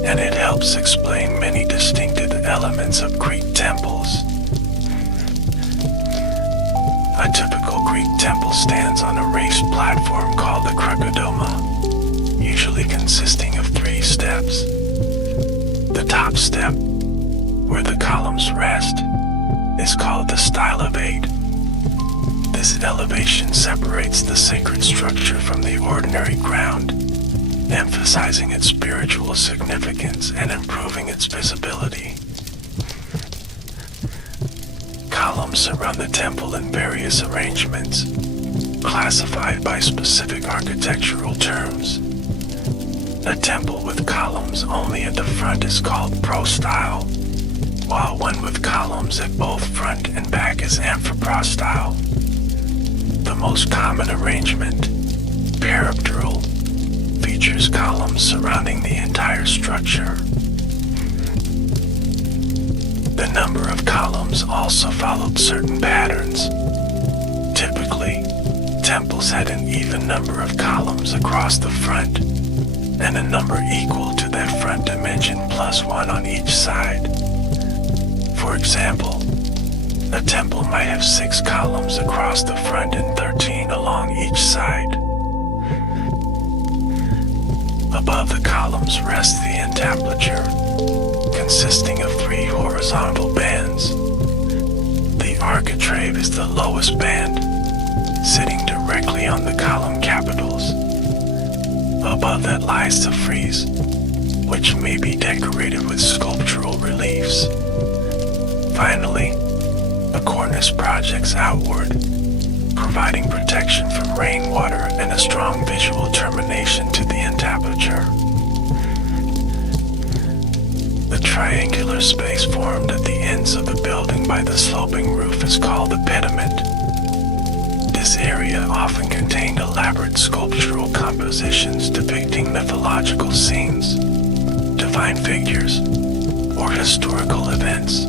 and it helps explain many distinctive elements of Greek temples. A typical Greek temple stands on a raised platform called the Krakodoma, usually consisting of 3 steps. The top step, where the columns rest, is called the Style of 8. This elevation separates the sacred structure from the ordinary ground, emphasizing its spiritual significance and improving its visibility. Columns surround the temple in various arrangements, classified by specific architectural terms. A temple with columns only at the front is called prostyle, while one with columns at both front and back is amphiprostyle. The most common arrangement, peripteral, features columns surrounding the entire structure. The number of columns also followed certain patterns. Typically, temples had an even number of columns across the front, and a number equal to that front dimension plus 1 on each side. For example, a temple might have 6 columns across the front and 13 along each side. Above the columns rests the entablature, consisting of 3 horizontal bands. The architrave is the lowest band, sitting directly on the column capitals. Above that lies the frieze, which may be decorated with sculptural reliefs. Finally, a cornice projects outward, providing protection from rainwater and a strong visual termination to the entablature. The triangular space formed at the ends of the building by the sloping roof is called the pediment. This area often contained elaborate sculptural compositions depicting mythological scenes, divine figures, or historical events.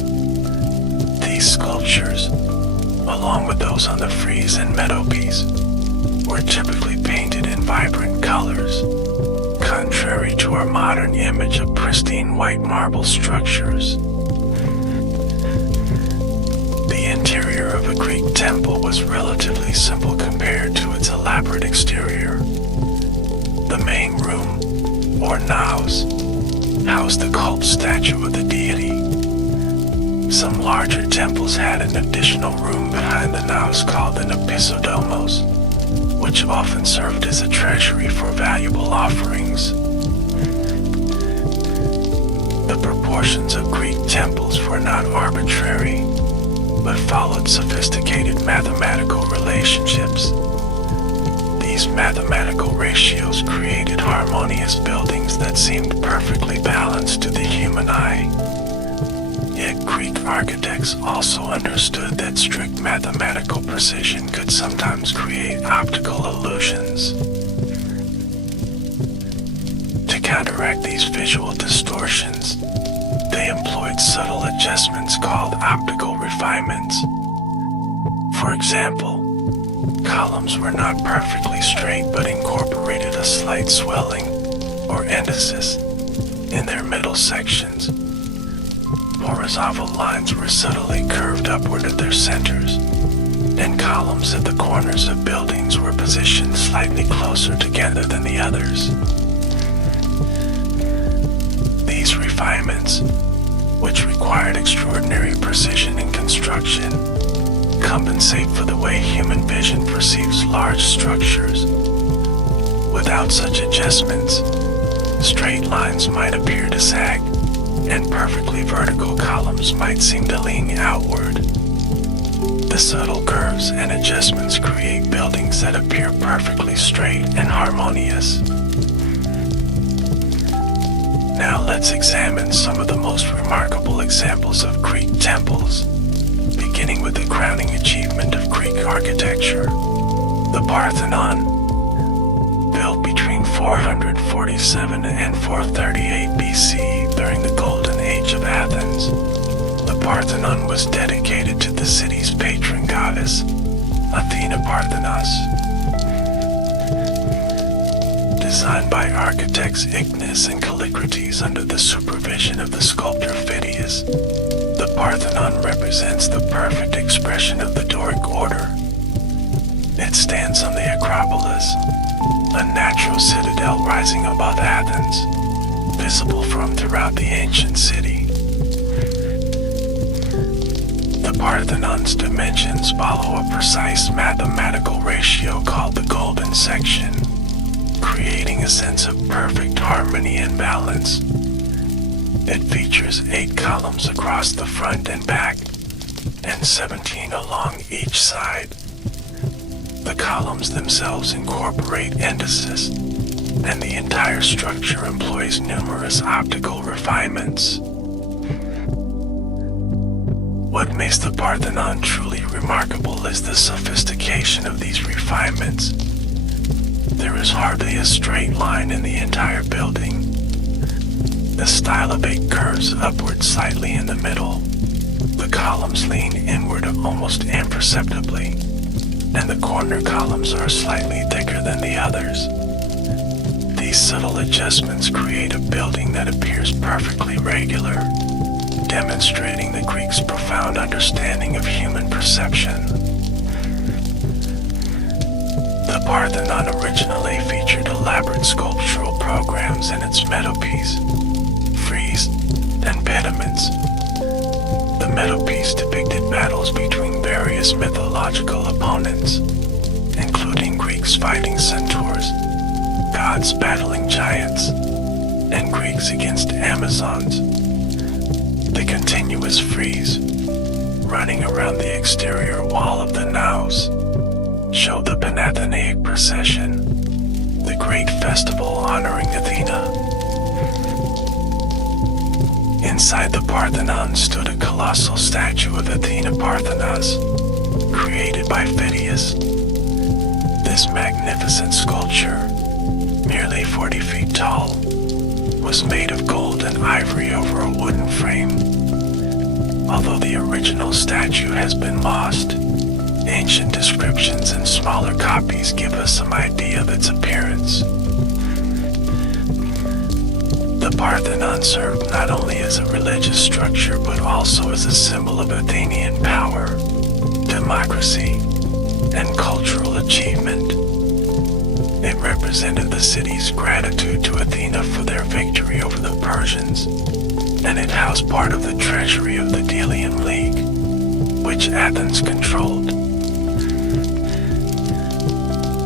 These sculptures, along with those on the frieze and meadow-piece, were typically painted in vibrant colors, contrary to our modern image of pristine white marble structures. The interior of a Greek temple was relatively simple compared to its elaborate exterior. The main room, or naos, housed the cult statue of the deity. Some larger temples had an additional room behind the naos called an episodomos, which often served as a treasury for valuable offerings. The proportions of Greek temples were not arbitrary, but followed sophisticated mathematical relationships. These mathematical ratios created harmonious buildings that seemed perfectly balanced to the human eye. Yet Yet Greek architects also understood that strict mathematical precision could sometimes create optical illusions. To counteract these visual distortions, they employed subtle adjustments called optical refinements. For example, columns were not perfectly straight but incorporated a slight swelling, or entasis, in their middle sections. Horizontal lines were subtly curved upward at their centers, and columns at the corners of buildings were positioned slightly closer together than the others. These refinements, which required extraordinary precision in construction, compensate for the way human vision perceives large structures. Without such adjustments, straight lines might appear to sag, and perfectly vertical columns might seem to lean outward. The subtle curves and adjustments create buildings that appear perfectly straight and harmonious. Now let's examine some of the most remarkable examples of Greek temples, beginning with the crowning achievement of Greek architecture, the Parthenon. Built between 447 and 438 BC during the Golden Age of Athens, the Parthenon was dedicated to the city's patron goddess, Athena Parthenos. Designed by architects Ignis and Callicrates under the supervision of the sculptor Phidias, the Parthenon represents the perfect expression of the Doric order. It stands on the Acropolis, a natural citadel rising above Athens, visible from throughout the ancient city. The Parthenon's dimensions follow a precise mathematical ratio called the golden section, creating a sense of perfect harmony and balance. It features 8 columns across the front and back, and 17 along each side. The columns themselves incorporate entasis, and the entire structure employs numerous optical refinements. What makes the Parthenon truly remarkable is the sophistication of these refinements. There is hardly a straight line in the entire building. The stylobate curves upward slightly in the middle. The columns lean inward almost imperceptibly, and the corner columns are slightly thicker than the others. These subtle adjustments create a building that appears perfectly regular, demonstrating the Greeks' profound understanding of human perception. The Parthenon originally featured elaborate sculptural programs in its metopies, frieze, and pediments. The metopiece depicted battles between various mythological opponents, including Greeks fighting centaurs, gods battling giants, and Greeks against Amazons. The continuous frieze, running around the exterior wall of the naos, showed the Panathenaic procession, the great festival honoring Athena. Inside the Parthenon stood a colossal statue of Athena Parthenos, created by Phidias. This magnificent sculpture, nearly 40 feet tall, was made of gold and ivory over a wooden frame. Although the original statue has been lost, ancient descriptions and smaller copies give us some idea of its appearance. The Parthenon served not only as a religious structure but also as a symbol of Athenian power, democracy, and cultural achievement. It represented the city's gratitude to Athena for their victory over the Persians, and it housed part of the treasury of the Delian League, which Athens controlled.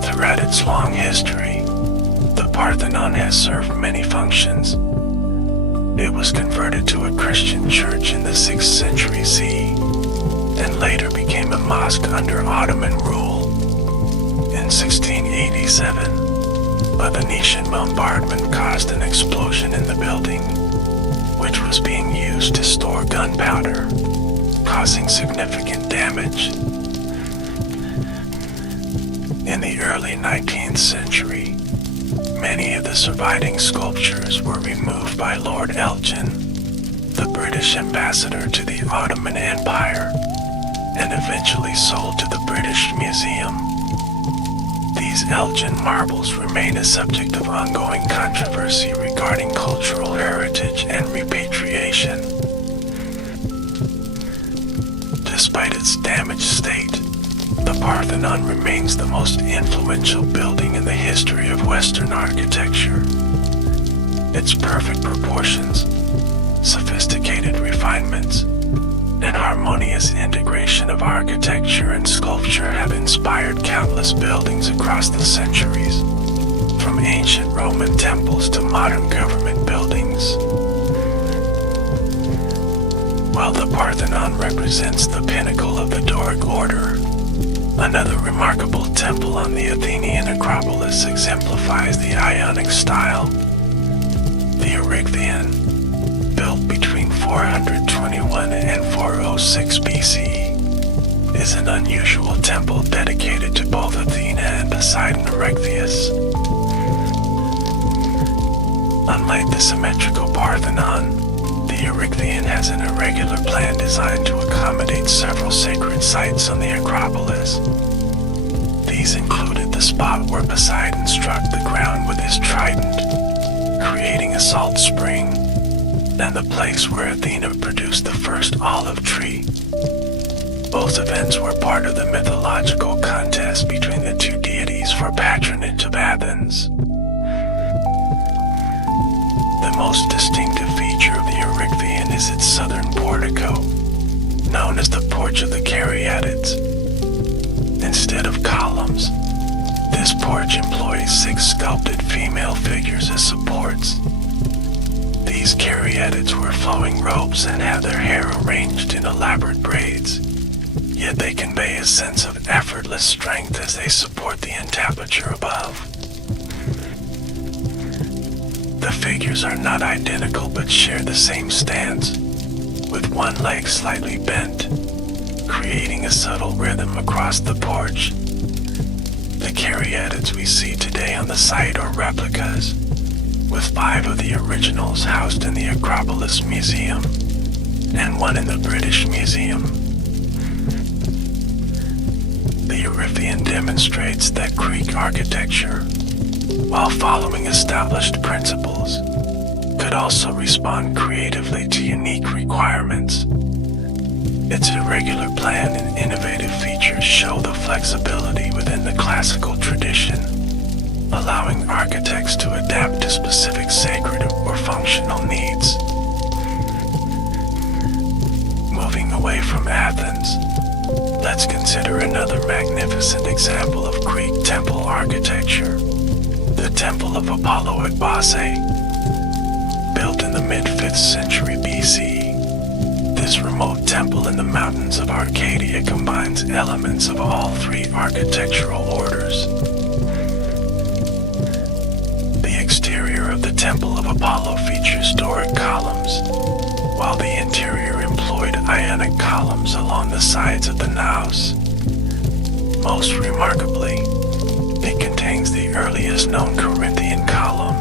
Throughout its long history, the Parthenon has served many functions. It was converted to a Christian church in the 6th century CE, and later became a mosque under Ottoman rule. In 1687, a Venetian bombardment caused an explosion in the building, which was being used to store gun gunpowder, causing significant damage. In the early 19th century, many of the surviving sculptures were removed by Lord Elgin, the British ambassador to the Ottoman Empire, and eventually sold to the British Museum. These Elgin marbles remain a subject of ongoing controversy regarding cultural heritage and repatriation. Despite its damaged state, the Parthenon remains the most influential building in the history of Western architecture. Its perfect proportions, sophisticated refinements, and harmonious integration of architecture and sculpture have inspired countless buildings across the centuries, from ancient Roman temples to modern government buildings. While the Parthenon represents the pinnacle of the Doric order, another remarkable temple on the Athenian Acropolis exemplifies the Ionic style. The Erechtheion, built between 421 and 406 BCE, is an unusual temple dedicated to both Athena and Poseidon Erechtheus. Unlike the symmetrical Parthenon, the Erechtheion has an irregular plan designed to accommodate several sacred sites on the Acropolis. These included the spot where Poseidon struck the ground with his trident, creating a salt spring, and the place where Athena produced the first olive tree. Both events were part of the mythological contest between the two deities for patronage of Athens. The most distinctive feature of the Erechtheion is its southern portico, known as the Porch of the Caryatids. Instead of columns, this porch employs 6 sculpted female figures as supports. These Caryatids wear flowing robes and have their hair arranged in elaborate braids, yet they convey a sense of effortless strength as they support the entablature above. The figures are not identical but share the same stance, with one leg slightly bent, creating a subtle rhythm across the porch. The Caryatids we see today on the site are replicas, with 5 of the originals housed in the Acropolis Museum, and 1 in the British Museum. The Erechtheion demonstrates that Greek architecture, while following established principles, could also respond creatively to unique requirements. Its irregular plan and innovative features show the flexibility within the classical tradition, allowing architects to adapt to specific sacred or functional needs. Moving away from Athens, let's consider another magnificent example of Greek temple architecture. The Temple of Apollo at Base. Built in the mid-5th century BC, this remote temple in the mountains of Arcadia combines elements of all 3 architectural orders. The exterior of the Temple of Apollo features Doric columns, while the interior employed Ionic columns along the sides of the naos. Most remarkably, it contains the earliest known Corinthian column,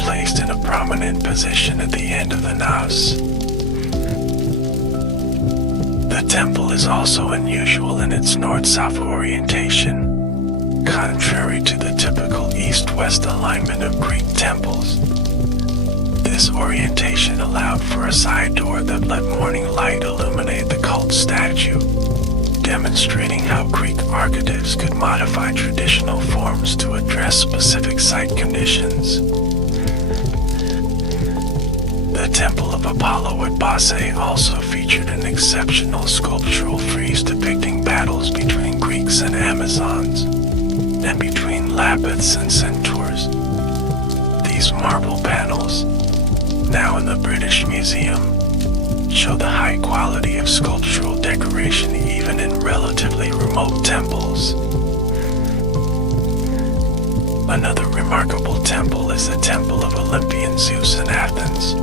placed in a prominent position at the end of the naos. The temple is also unusual in its north-south orientation, contrary to the typical east-west alignment of Greek temples. This orientation allowed for a side door that let morning light illuminate the cult statue, demonstrating how Greek architects could modify traditional forms to address specific site conditions. The Temple of Apollo at Base also featured an exceptional sculptural frieze depicting battles between Greeks and Amazons, and between Lapiths and Centaurs. These marble panels, now in the British Museum, show the high quality of sculptural decoration even in relatively remote temples. Another remarkable temple is the Temple of Olympian Zeus in Athens,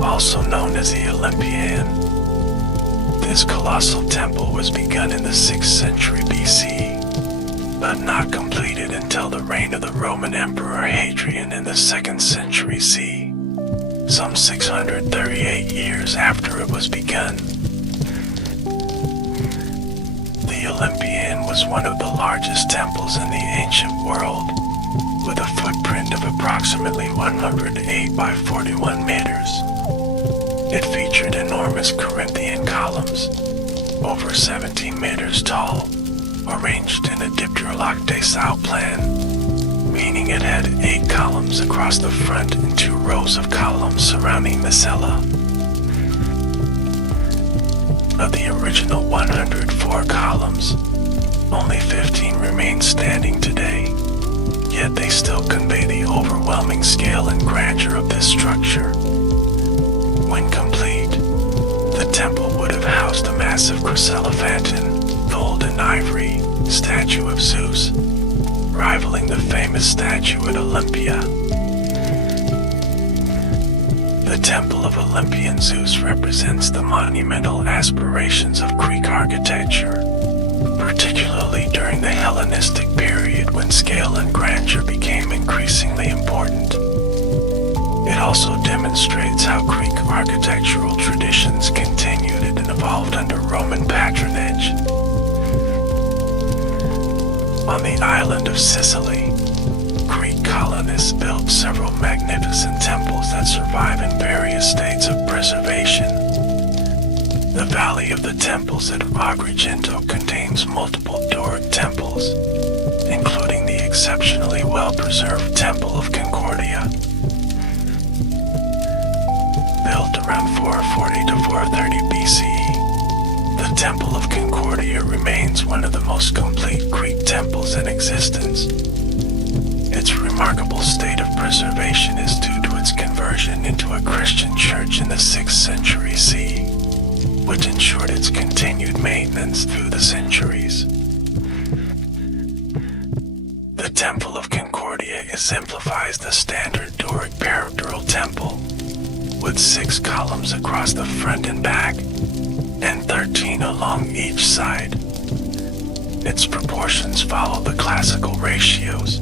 also known as the Olympian. This colossal temple was begun in the 6th century BC, but not completed until the reign of the Roman Emperor Hadrian in the 2nd century CE, some 638 years after it was begun. The Olympian was one of the largest temples in the ancient world, with a footprint of approximately 108 by 41 meters. It featured enormous Corinthian columns, over 17 meters tall, arranged in a dipterloctestyle plan, meaning it had 8 columns across the front and 2 rows of columns surrounding the cella. Of the original 104 columns, only 15 remain standing today, yet they still convey the overwhelming scale and grandeur of this structure. When complete, the temple would have housed a massive chryselephantine, gold and ivory, statue of Zeus, rivaling the famous statue at Olympia. The Temple of Olympian Zeus represents the monumental aspirations of Greek architecture, particularly during the Hellenistic period when scale and grandeur became increasingly important. It also demonstrates how Greek architectural traditions continued and evolved under Roman patronage. On the island of Sicily, Greek colonists built several magnificent temples that survive in various states of preservation. The Valley of the Temples at Agrigento contains multiple Doric temples, including the exceptionally well-preserved Temple of Concordia. Built around 440 to 430 BCE, the Temple of Concordia remains one of the most complete Greek temples in existence. Its remarkable state of preservation is due to its conversion into a Christian church in the 6th century CE, which ensured its continued maintenance through the centuries. The Temple of Concordia exemplifies the standard Doric peridoral temple, with 6 columns across the front and back, and 13 along each side. Its proportions follow the classical ratios,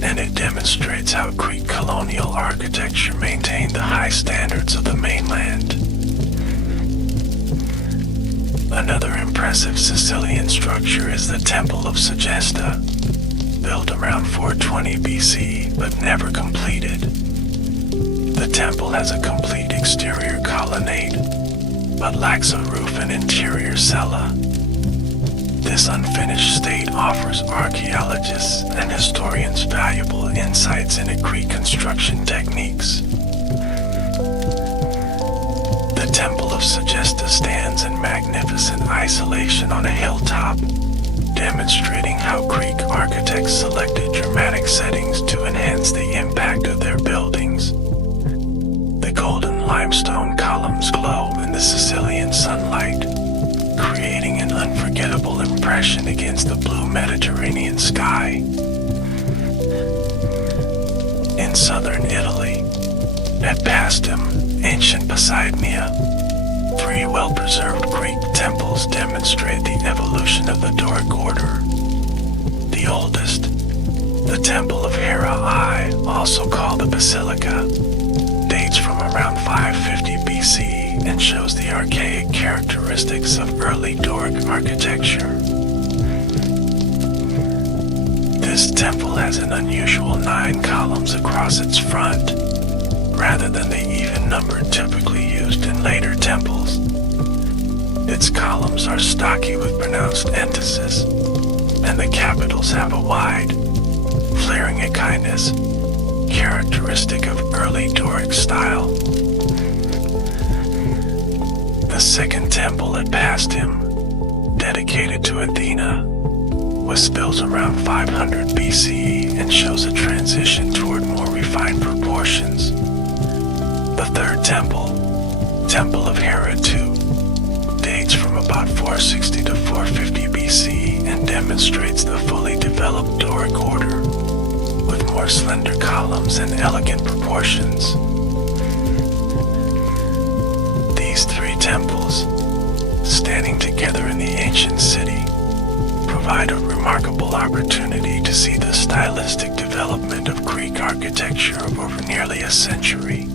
and it demonstrates how Greek colonial architecture maintained the high standards of the mainland. Another impressive Sicilian structure is the Temple of Segesta, built around 420 BC but never completed. The temple has a complete exterior colonnade, but lacks a roof and interior cella. This unfinished state offers archaeologists and historians valuable insights into Greek construction techniques. The Temple of Segesta stands in magnificent isolation on a hilltop, demonstrating how Greek architects selected dramatic settings to enhance the impact of their buildings. The golden limestone columns glow in the Sicilian sunlight, creating an unforgettable impression against the blue Mediterranean sky. In southern Italy, at Pastum, ancient Poseidonia, 3 well-preserved Greek temples demonstrate the evolution of the Doric order. The oldest, the Temple of Hera I, also called the Basilica, dates from around 550 BC and shows the archaic characteristics of early Doric architecture. This temple has an unusual 9 columns across its front, rather than the even number typically used in later temples. Its columns are stocky with pronounced emphasis, and the capitals have a wide, flaring echinus, characteristic of early Doric style. The second temple at Pastum, dedicated to Athena, was built around 500 BCE and shows a transition toward more refined proportions. The third temple, Temple of Hera II, dates from about 460 to 450 BC and demonstrates the fully developed Doric order, with more slender columns and elegant proportions. together in the ancient city provide a remarkable opportunity to see the stylistic development of Greek architecture over nearly a century.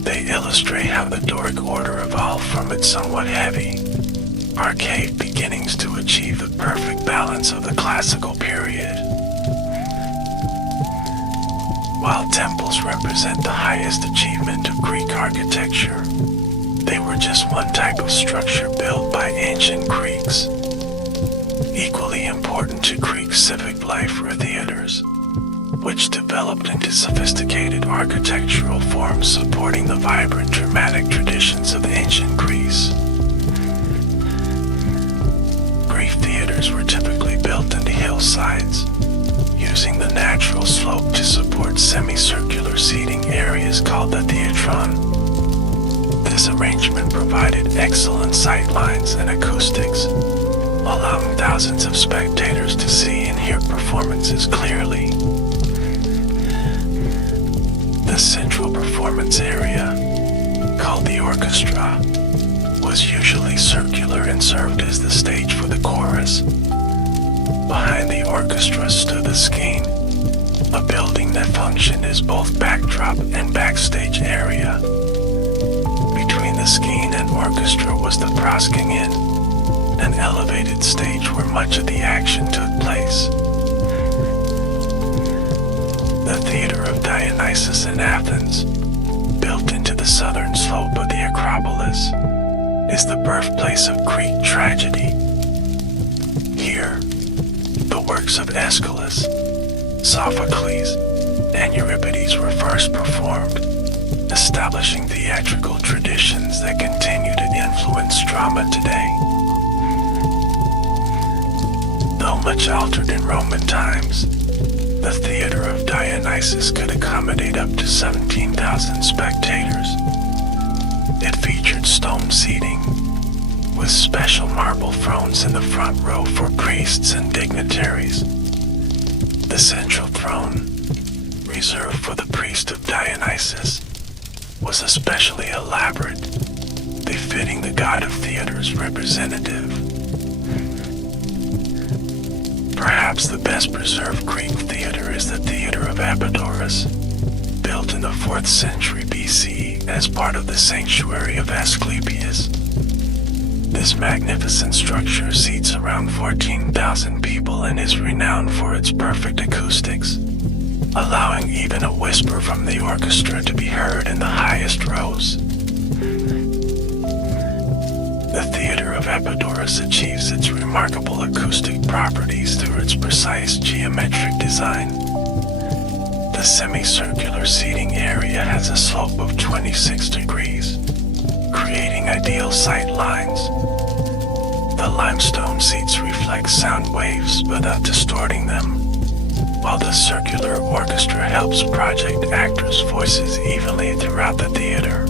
They illustrate how the Doric order evolved from its somewhat heavy, archaic beginnings to achieve the perfect balance of the classical period. While temples represent the highest achievement of Greek architecture, they were just one type of structure built by ancient Greeks. Equally important to Greek civic life were theaters, which developed into sophisticated architectural forms supporting the vibrant dramatic traditions of ancient Greece. Greek theaters were typically built into hillsides, using the natural slope to support semicircular seating areas called the theatron. This arrangement provided excellent sight lines and acoustics, allowing thousands of spectators to see and hear performances clearly. The central performance area, called the orchestra, was usually circular and served as the stage for the chorus. Behind the orchestra stood the scene, a building that functioned as both backdrop and backstage area. Between the scene and orchestra was the proscenium, an elevated stage where much of the action took place. The Theater of Dionysus in Athens, built into the southern slope of the Acropolis, is the birthplace of Greek tragedy. Here, the works of Aeschylus, Sophocles, and Euripides were first performed, establishing theatrical traditions that continue to influence drama today. Though much altered in Roman times, the Theater of Dionysus could accommodate up to 17,000 spectators. It featured stone seating, with special marble thrones in the front row for priests and dignitaries. The central throne, reserved for the priest of Dionysus, was especially elaborate, befitting the god of theater's representative. Perhaps the best preserved Greek theater is the Theater of Epidaurus, built in the 4th century BCE as part of the sanctuary of Asclepius. This magnificent structure seats around 14,000 people and is renowned for its perfect acoustics, allowing even a whisper from the orchestra to be heard in the highest rows. The Theater of Epidaurus achieves its remarkable acoustic properties through its precise geometric design. The semicircular seating area has a slope of 26 degrees, creating ideal sight lines. The limestone seats reflect sound waves without distorting them, while the circular orchestra helps project actors' voices evenly throughout the theater.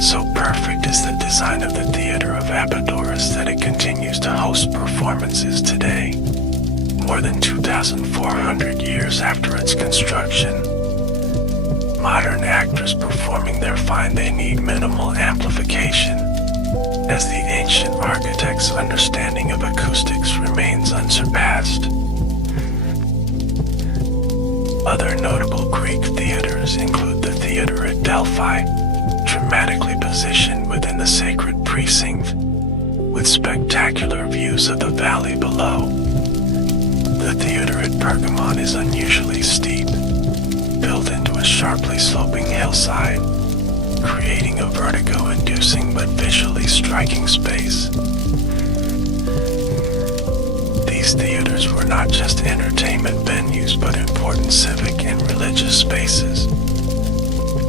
So perfect is the design of the Theater of Epidaurus that it continues to host performances today, more than 2,400 years after its construction. Modern actors performing there find they need minimal amplification, as the ancient architect's understanding of acoustics remains unsurpassed. Other notable Greek theaters include the theater at Delphi, dramatically positioned within the sacred precinct, with spectacular views of the valley below. The theater at Pergamon is unusually steep, built into a sharply sloping hillside, creating a vertigo-inducing but visually striking space. These theaters were not just entertainment venues but important civic and religious spaces.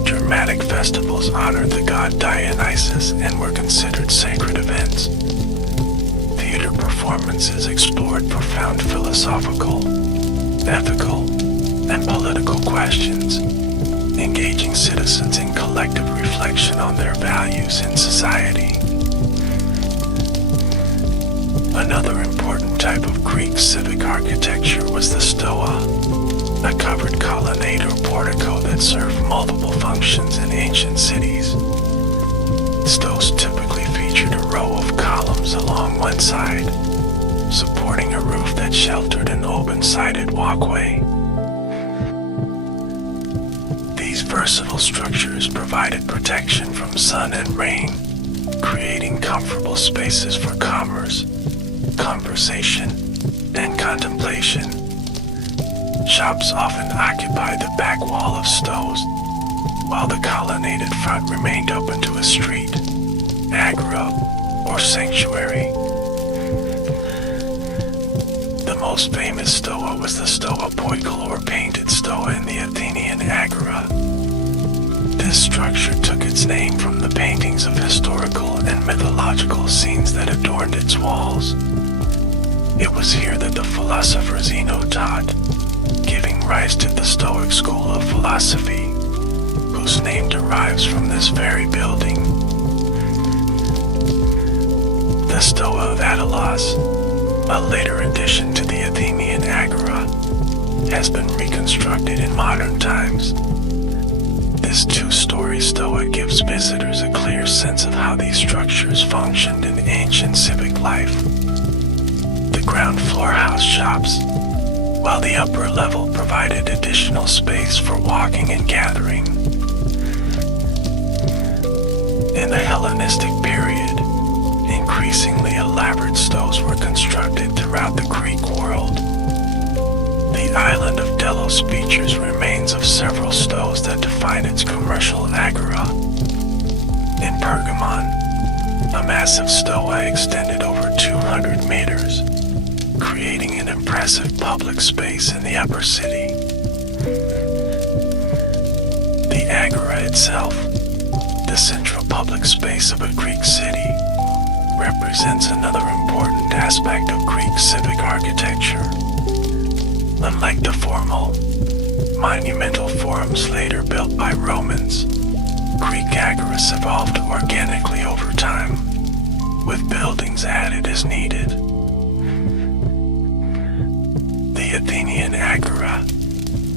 Dramatic festivals honored the god Dionysus and were considered sacred events. Theater performances explored profound philosophical, ethical, and political questions, engaging citizens in collective reflection on their values in society. Another important type of Greek civic architecture was the stoa, a covered colonnade or portico that served multiple functions in ancient cities. stoves typically featured a row of columns along one side, supporting a roof that sheltered an open-sided walkway. These versatile structures provided protection from sun and rain, creating comfortable spaces for commerce, conversation, and contemplation. Shops often occupied the back wall of stoves, while the colonnaded front remained open to a street, agora, or sanctuary. The most famous stoa was the stoa poikiloa, or painted stoa, in the Athenian agora. This structure took its name from the paintings of historical and mythological scenes that adorned its walls. It was here that the philosopher Zeno taught, giving rise to the Stoic school of philosophy, whose name derives from this very building. The Stoa of Attilas, a later addition to the Athenian agora, has been reconstructed in modern times. This two-story stoa gives visitors a clear sense of how these structures functioned in ancient civic life. The ground floor housed shops, while the upper level provided additional space for walking and gathering. In the Hellenistic period, increasingly elaborate stoves were constructed throughout the Greek world. The island of Delos features remains of several stoves that define its commercial agora. In Pergamon, a massive stoa extended over 200 meters, creating an impressive public space in the upper city. The agora itself, the central public space of a Greek city, represents another important aspect of Greek civic architecture. Unlike the formal, monumental forms later built by Romans, Greek agoras evolved organically over time, with buildings added as needed. The Athenian agora,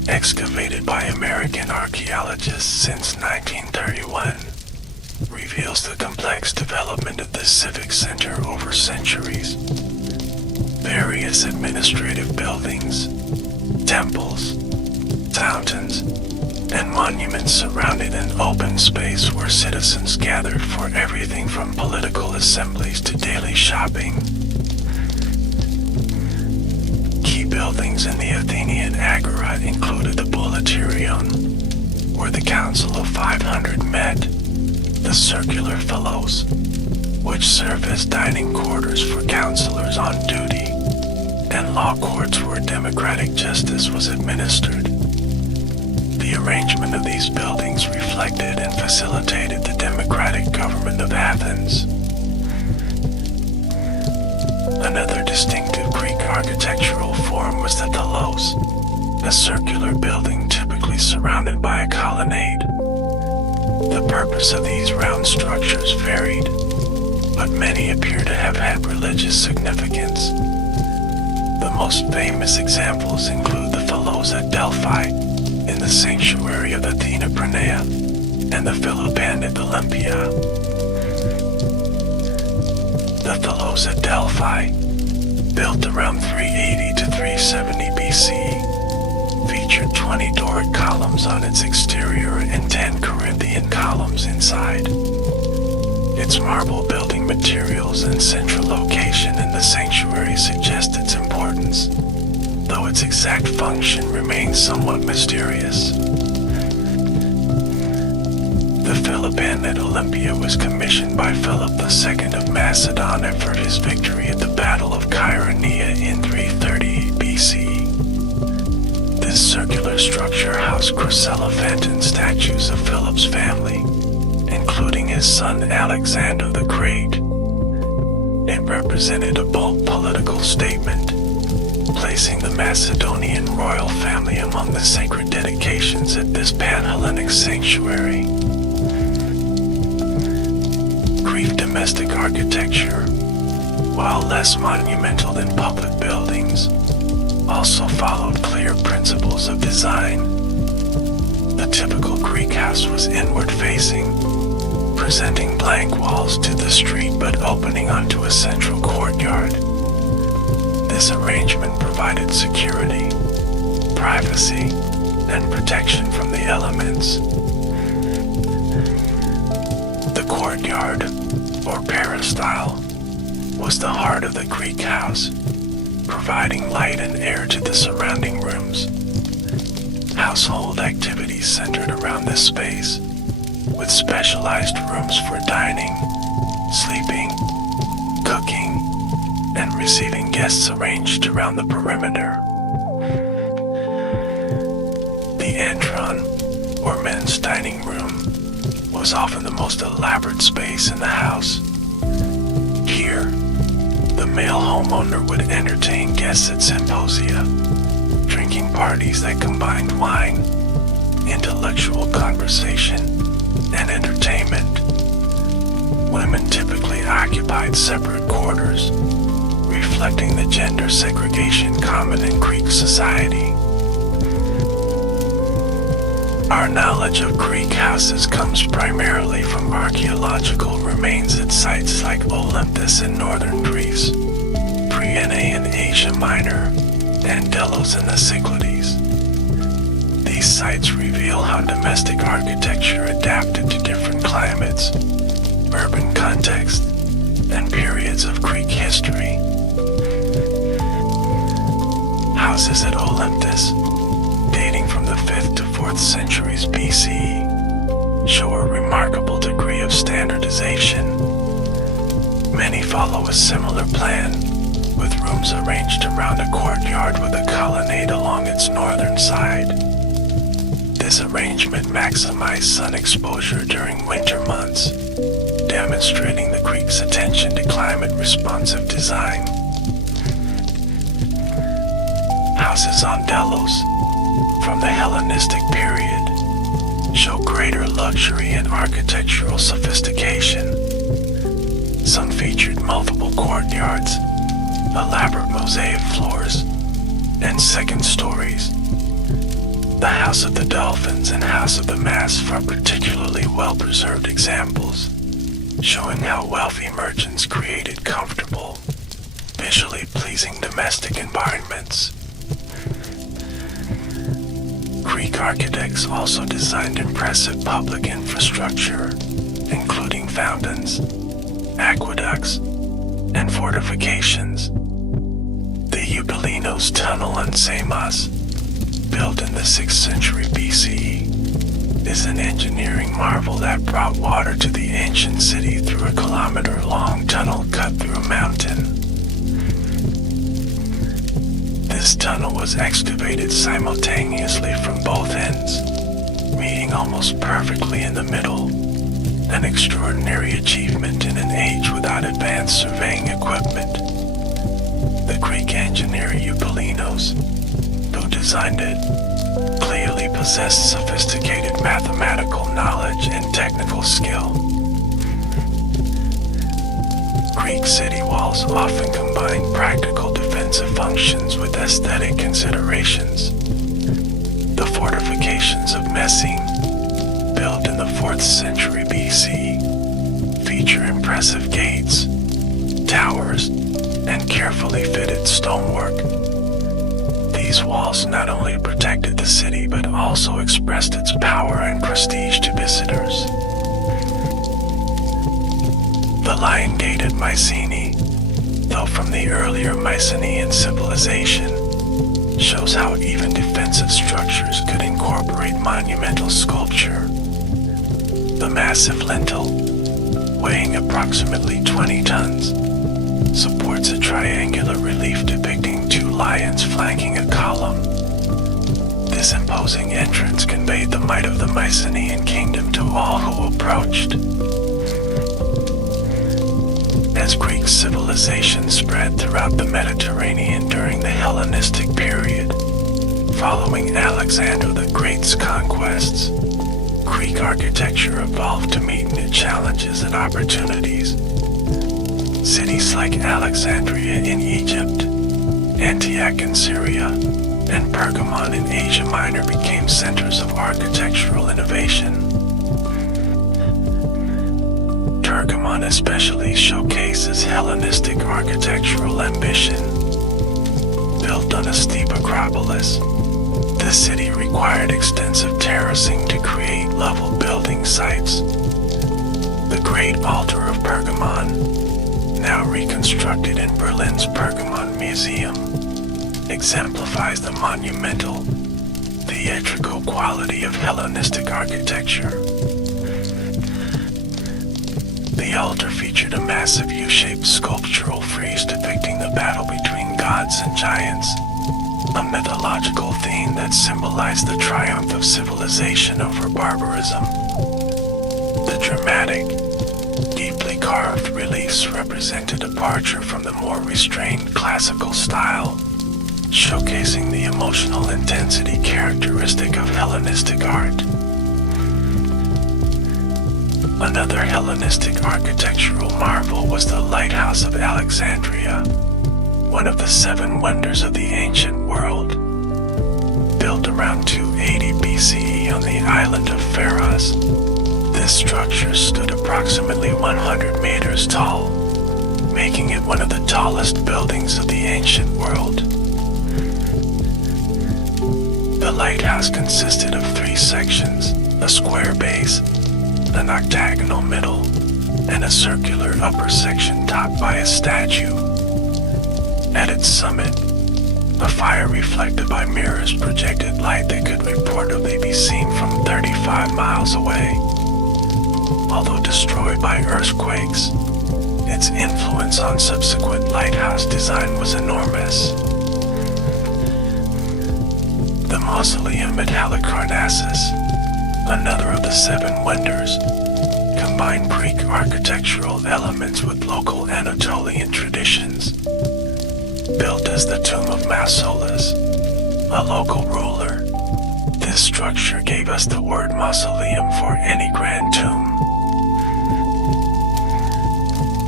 excavated by American archaeologists since 1931, reveals the complex development of the civic center over centuries. Various administrative buildings, temples, fountains, and monuments surrounded an open space where citizens gathered for everything from political assemblies to daily shopping. Key buildings in the Athenian agora included the Boulaterion, where the Council of 500 met, the circular fellows, which serve as dining quarters for counselors on duty, and law courts where democratic justice was administered. The arrangement of these buildings reflected and facilitated the democratic government of Athens. Another distinctive Greek architectural form was the telos, a circular building typically surrounded by a colonnade. The purpose of these round structures varied, but many appear to have had religious significance. The most famous examples include the telos at Delphi, in the sanctuary of Athena Pranea, and the Philippan at Olympia. The telos at Delphi, built around 380 to 370 BC, featured 20 Doric columns on its exterior and 10 Corinthian columns inside. Its marble building materials and central location in the sanctuary suggest its importance, though its exact function remains somewhat mysterious. The Philippan at Olympia was commissioned by Philip II of Macedon after his victory at the Battle of Chaeronea in 338 BC. This circular structure housed chryselephantine statues of Philip's family, including his son Alexander the Great. It represented a bold political statement, placing the Macedonian royal family among the sacred dedications at this Pan-Hellenic sanctuary. Greek domestic architecture, while less monumental than public buildings, also followed clear principles of design. The typical Greek house was inward-facing, presenting blank walls to the street but opening onto a central courtyard. This arrangement provided security, privacy, and protection from the elements. The courtyard, or peristyle, was the heart of the Greek house, providing light and air to the surrounding rooms. Household activities centered around this space, with specialized rooms for dining, sleeping, cooking, and receiving guests arranged around the perimeter. The antron, or men's dining room, was often the most elaborate space in the house. Here, the male homeowner would entertain guests at symposia, drinking parties that combined wine, intellectual conversation, and entertainment. Women typically occupied separate quarters, reflecting the gender segregation common in Greek society. Our knowledge of Greek houses comes primarily from archaeological remains at sites like Olympus in northern Greece, Priene in Asia Minor, and Delos in the Cyclades. These sites reveal how domestic architecture adapted to different climates, urban contexts, and periods of Greek history. Houses at Olympus, dating from the 5th to 4th centuries BCE, show a remarkable degree of standardization. Many follow a similar plan, with rooms arranged around a courtyard with a colonnade along its northern side. This arrangement maximized sun exposure during winter months, demonstrating the Greeks' attention to climate-responsive design. Houses on Delos, from the Hellenistic period, show greater luxury and architectural sophistication. Some featured multiple courtyards, elaborate mosaic floors, and second stories. The House of the Dolphins and House of the Masts are particularly well-preserved examples, showing how wealthy merchants created comfortable, visually pleasing domestic environments. Greek architects also designed impressive public infrastructure, including fountains, aqueducts, and fortifications. The Eupalinos Tunnel on Samos, built in the 6th century BCE, is an engineering marvel that brought water to the ancient city through a kilometer-long tunnel cut through a mountain. This tunnel was excavated simultaneously from both ends, meeting almost perfectly in the middle, an extraordinary achievement in an age without advanced surveying equipment. The Greek engineer Eupalinos, who designed it, clearly possessed sophisticated mathematical knowledge and technical skill. Greek city walls often combine practical defensive functions with aesthetic considerations. The fortifications of Messene, built in the 4th century BC, feature impressive gates, towers, and carefully fitted stonework. These walls not only protected the city but also expressed its power and prestige to visitors. The Lion Gate at Mycenae, though from the earlier Mycenaean civilization, shows how even defensive structures could incorporate monumental sculpture. The massive lintel, weighing approximately 20 tons, supports a triangular relief depicting two lions flanking a column. This imposing entrance conveyed the might of the Mycenaean kingdom to all who approached. As Greek civilization spread throughout the Mediterranean during the Hellenistic period, following Alexander the Great's conquests, Greek architecture evolved to meet new challenges and opportunities. Cities like Alexandria in Egypt, Antioch in Syria, and Pergamon in Asia Minor became centers of architectural innovation. one especially showcases Hellenistic architectural ambition. Built on a steep acropolis, the city required extensive terracing to create level building sites. The Great Altar of Pergamon, now reconstructed in Berlin's Pergamon Museum, exemplifies the monumental, theatrical quality of Hellenistic architecture. The altar featured a massive U-shaped sculptural frieze depicting the battle between gods and giants, a mythological theme that symbolized the triumph of civilization over barbarism. The dramatic, deeply carved reliefs represent a departure from the more restrained classical style, showcasing the emotional intensity characteristic of Hellenistic art. Another Hellenistic architectural marvel was the Lighthouse of Alexandria, one of the 7 wonders of the ancient world. Built around 280 BCE on the island of Pharos, this structure stood approximately 100 meters tall, making it one of the tallest buildings of the ancient world. The lighthouse consisted of 3 sections, a square base, an octagonal middle, and a circular upper section topped by a statue. At its summit, a fire reflected by mirrors projected light that could reportedly be seen from 35 miles away. Although destroyed by earthquakes, its influence on subsequent lighthouse design was enormous. The mausoleum at Halicarnassus, another of the 7 wonders, combined Greek architectural elements with local Anatolian traditions. Built as the tomb of Mausolus, a local ruler, this structure gave us the word mausoleum for any grand tomb.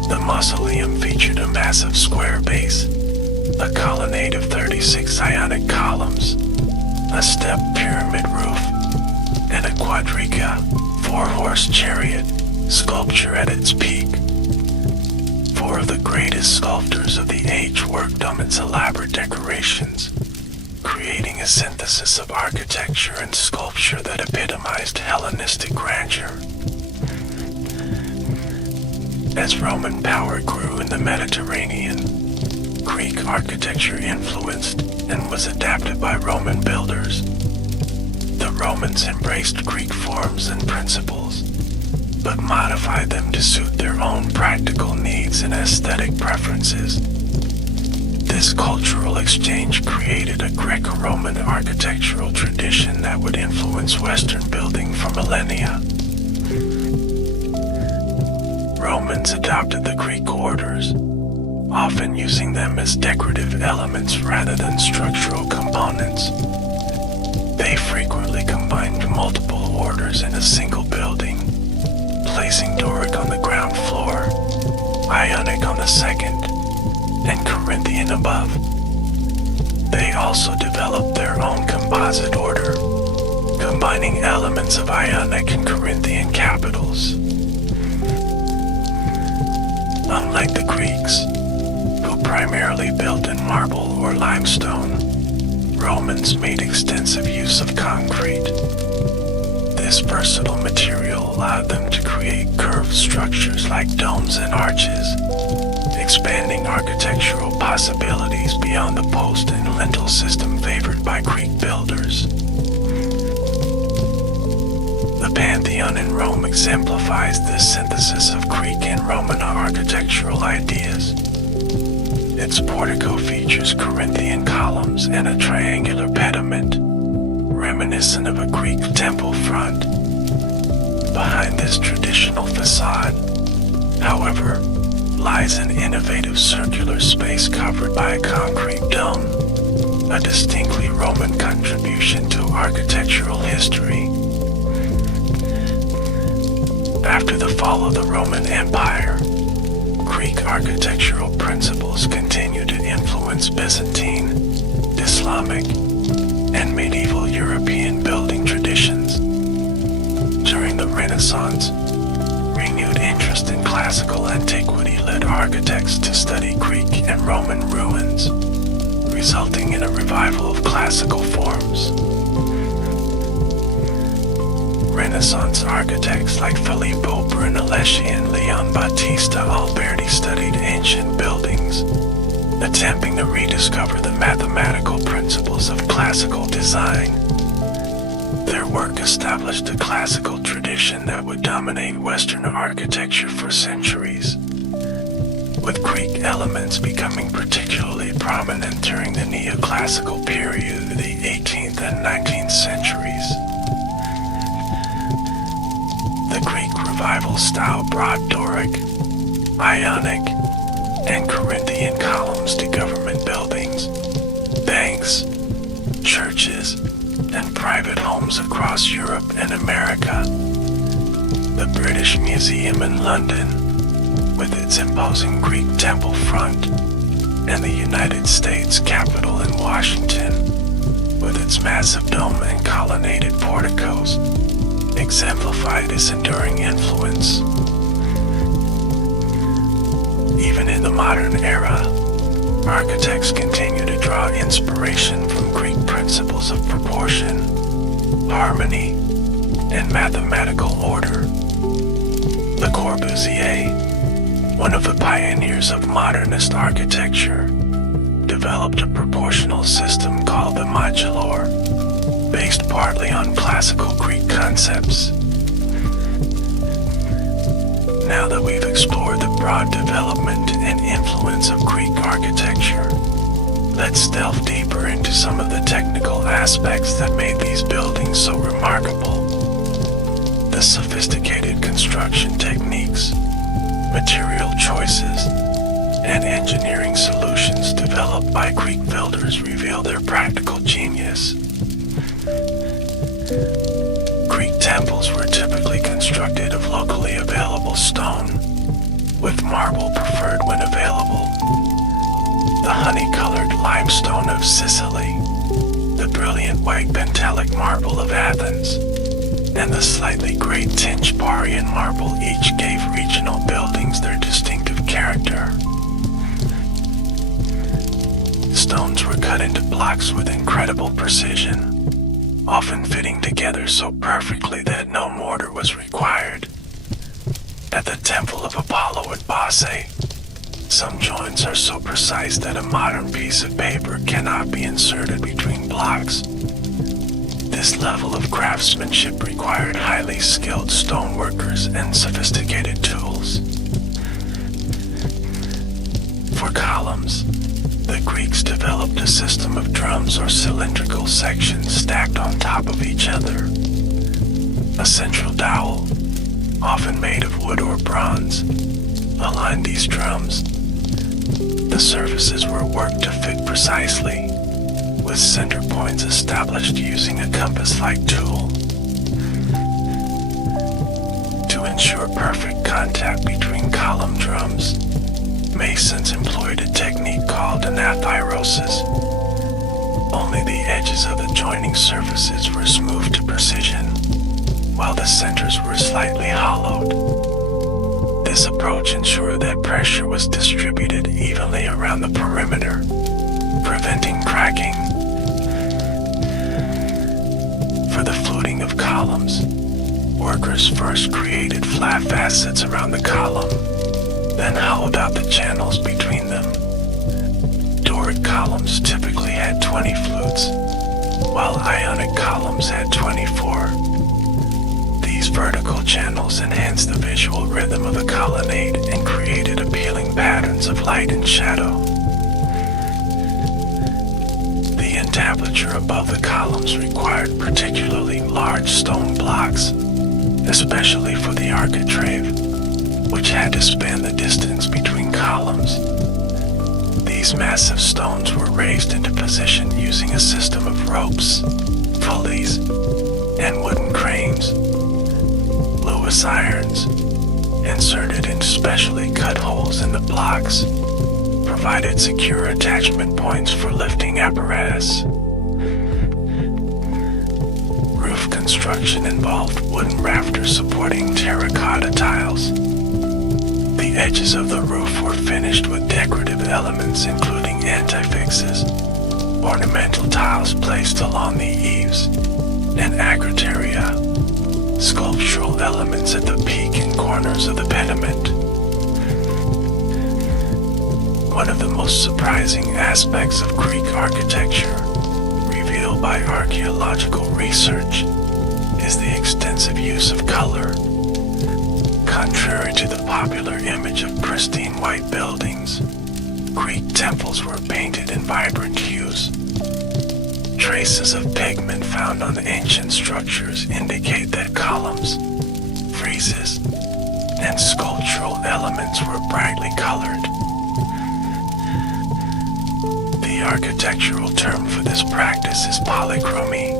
The mausoleum featured a massive square base, a colonnade of 36 Ionic columns, a stepped pyramid roof, and a quadriga, 4-horse chariot, sculpture at its peak. 4 of the greatest sculptors of the age worked on its elaborate decorations, creating a synthesis of architecture and sculpture that epitomized Hellenistic grandeur. As Roman power grew in the Mediterranean, Greek architecture influenced and was adapted by Roman builders. The Romans embraced Greek forms and principles, but modified them to suit their own practical needs and aesthetic preferences. This cultural exchange created a Greco-Roman architectural tradition that would influence Western building for millennia. Romans adopted the Greek orders, often using them as decorative elements rather than structural components. They frequently combined multiple orders in a single building, placing Doric on the ground floor, Ionic on the second, and Corinthian above. They also developed their own composite order, combining elements of Ionic and Corinthian capitals. Unlike the Greeks, who primarily built in marble or limestone, Romans made extensive use of concrete. This versatile material allowed them to create curved structures like domes and arches, expanding architectural possibilities beyond the post and lintel system favored by Greek builders. The Pantheon in Rome exemplifies this synthesis of Greek and Roman architectural ideas. Its portico features Corinthian columns and a triangular pediment, reminiscent of a Greek temple front. Behind this traditional facade, however, lies an innovative circular space covered by a concrete dome, a distinctly Roman contribution to architectural history. After the fall of the Roman Empire, Greek architectural principles continued to influence Byzantine, Islamic, and medieval European building traditions. During the Renaissance, renewed interest in classical antiquity led architects to study Greek and Roman ruins, resulting in a revival of classical forms. Renaissance architects like Filippo Brunelleschi and Leon Battista Alberti studied ancient buildings, attempting to rediscover the mathematical principles of classical design. Their work established a classical tradition that would dominate Western architecture for centuries, with Greek elements becoming particularly prominent during the neoclassical period of the 18th and 19th centuries. The Greek Revival style brought Doric, Ionic, and Corinthian columns to government buildings, banks, churches, and private homes across Europe and America. The British Museum in London, with its imposing Greek temple front, and the United States Capitol in Washington, with its massive dome and colonnaded porticos, exemplify this enduring influence. Even in the modern era, architects continue to draw inspiration from Greek principles of proportion, harmony, and mathematical order. Le Corbusier, one of the pioneers of modernist architecture, developed a proportional system called the modular, based partly on classical Greek concepts. Now that we've explored the broad development and influence of Greek architecture, let's delve deeper into some of the technical aspects that made these buildings so remarkable. The sophisticated construction techniques, material choices, and engineering solutions developed by Greek builders reveal their practical genius. Greek temples were typically constructed of locally available stone, with marble preferred when available. The honey-colored limestone of Sicily, the brilliant white Pentelic marble of Athens, and the slightly gray tinged Parian marble each gave regional buildings their distinctive character. Stones were cut into blocks with incredible precision, often fitting together so perfectly that no mortar was required. At the Temple of Apollo at Basse, some joints are so precise that a modern piece of paper cannot be inserted between blocks. This level of craftsmanship required highly skilled stoneworkers and sophisticated tools. For columns, the Greeks developed a system of drums or cylindrical sections stacked on top of each other. A central dowel, often made of wood or bronze, aligned these drums. The surfaces were worked to fit precisely, with center points established using a compass-like tool. To ensure perfect contact between column drums, masons employed a technique called anathyrosis. Only the edges of the joining surfaces were smoothed to precision, while the centers were slightly hollowed. This approach ensured that pressure was distributed evenly around the perimeter, preventing cracking. For the fluting of columns, workers first created flat facets around the column, then hollowed out the channels between them. Doric columns typically had 20 flutes, while Ionic columns had 24. These vertical channels enhanced the visual rhythm of the colonnade and created appealing patterns of light and shadow. The entablature above the columns required particularly large stone blocks, especially for the architrave, which had to span the distance between columns. These massive stones were raised into position using a system of ropes, pulleys, and wooden cranes. Lewis irons, inserted into specially cut holes in the blocks, provided secure attachment points for lifting apparatus. Roof construction involved wooden rafters supporting terracotta tiles. edges of the roof were finished with decorative elements including antifixes, ornamental tiles placed along the eaves, and agrateria, sculptural elements at the peak and corners of the pediment. One of the most surprising aspects of Greek architecture, revealed by archaeological research, is the extensive use of color. Contrary to the popular image of pristine white buildings, Greek temples were painted in vibrant hues. Traces of pigment found on ancient structures indicate that columns, friezes, and sculptural elements were brightly colored. The architectural term for this practice is polychromy,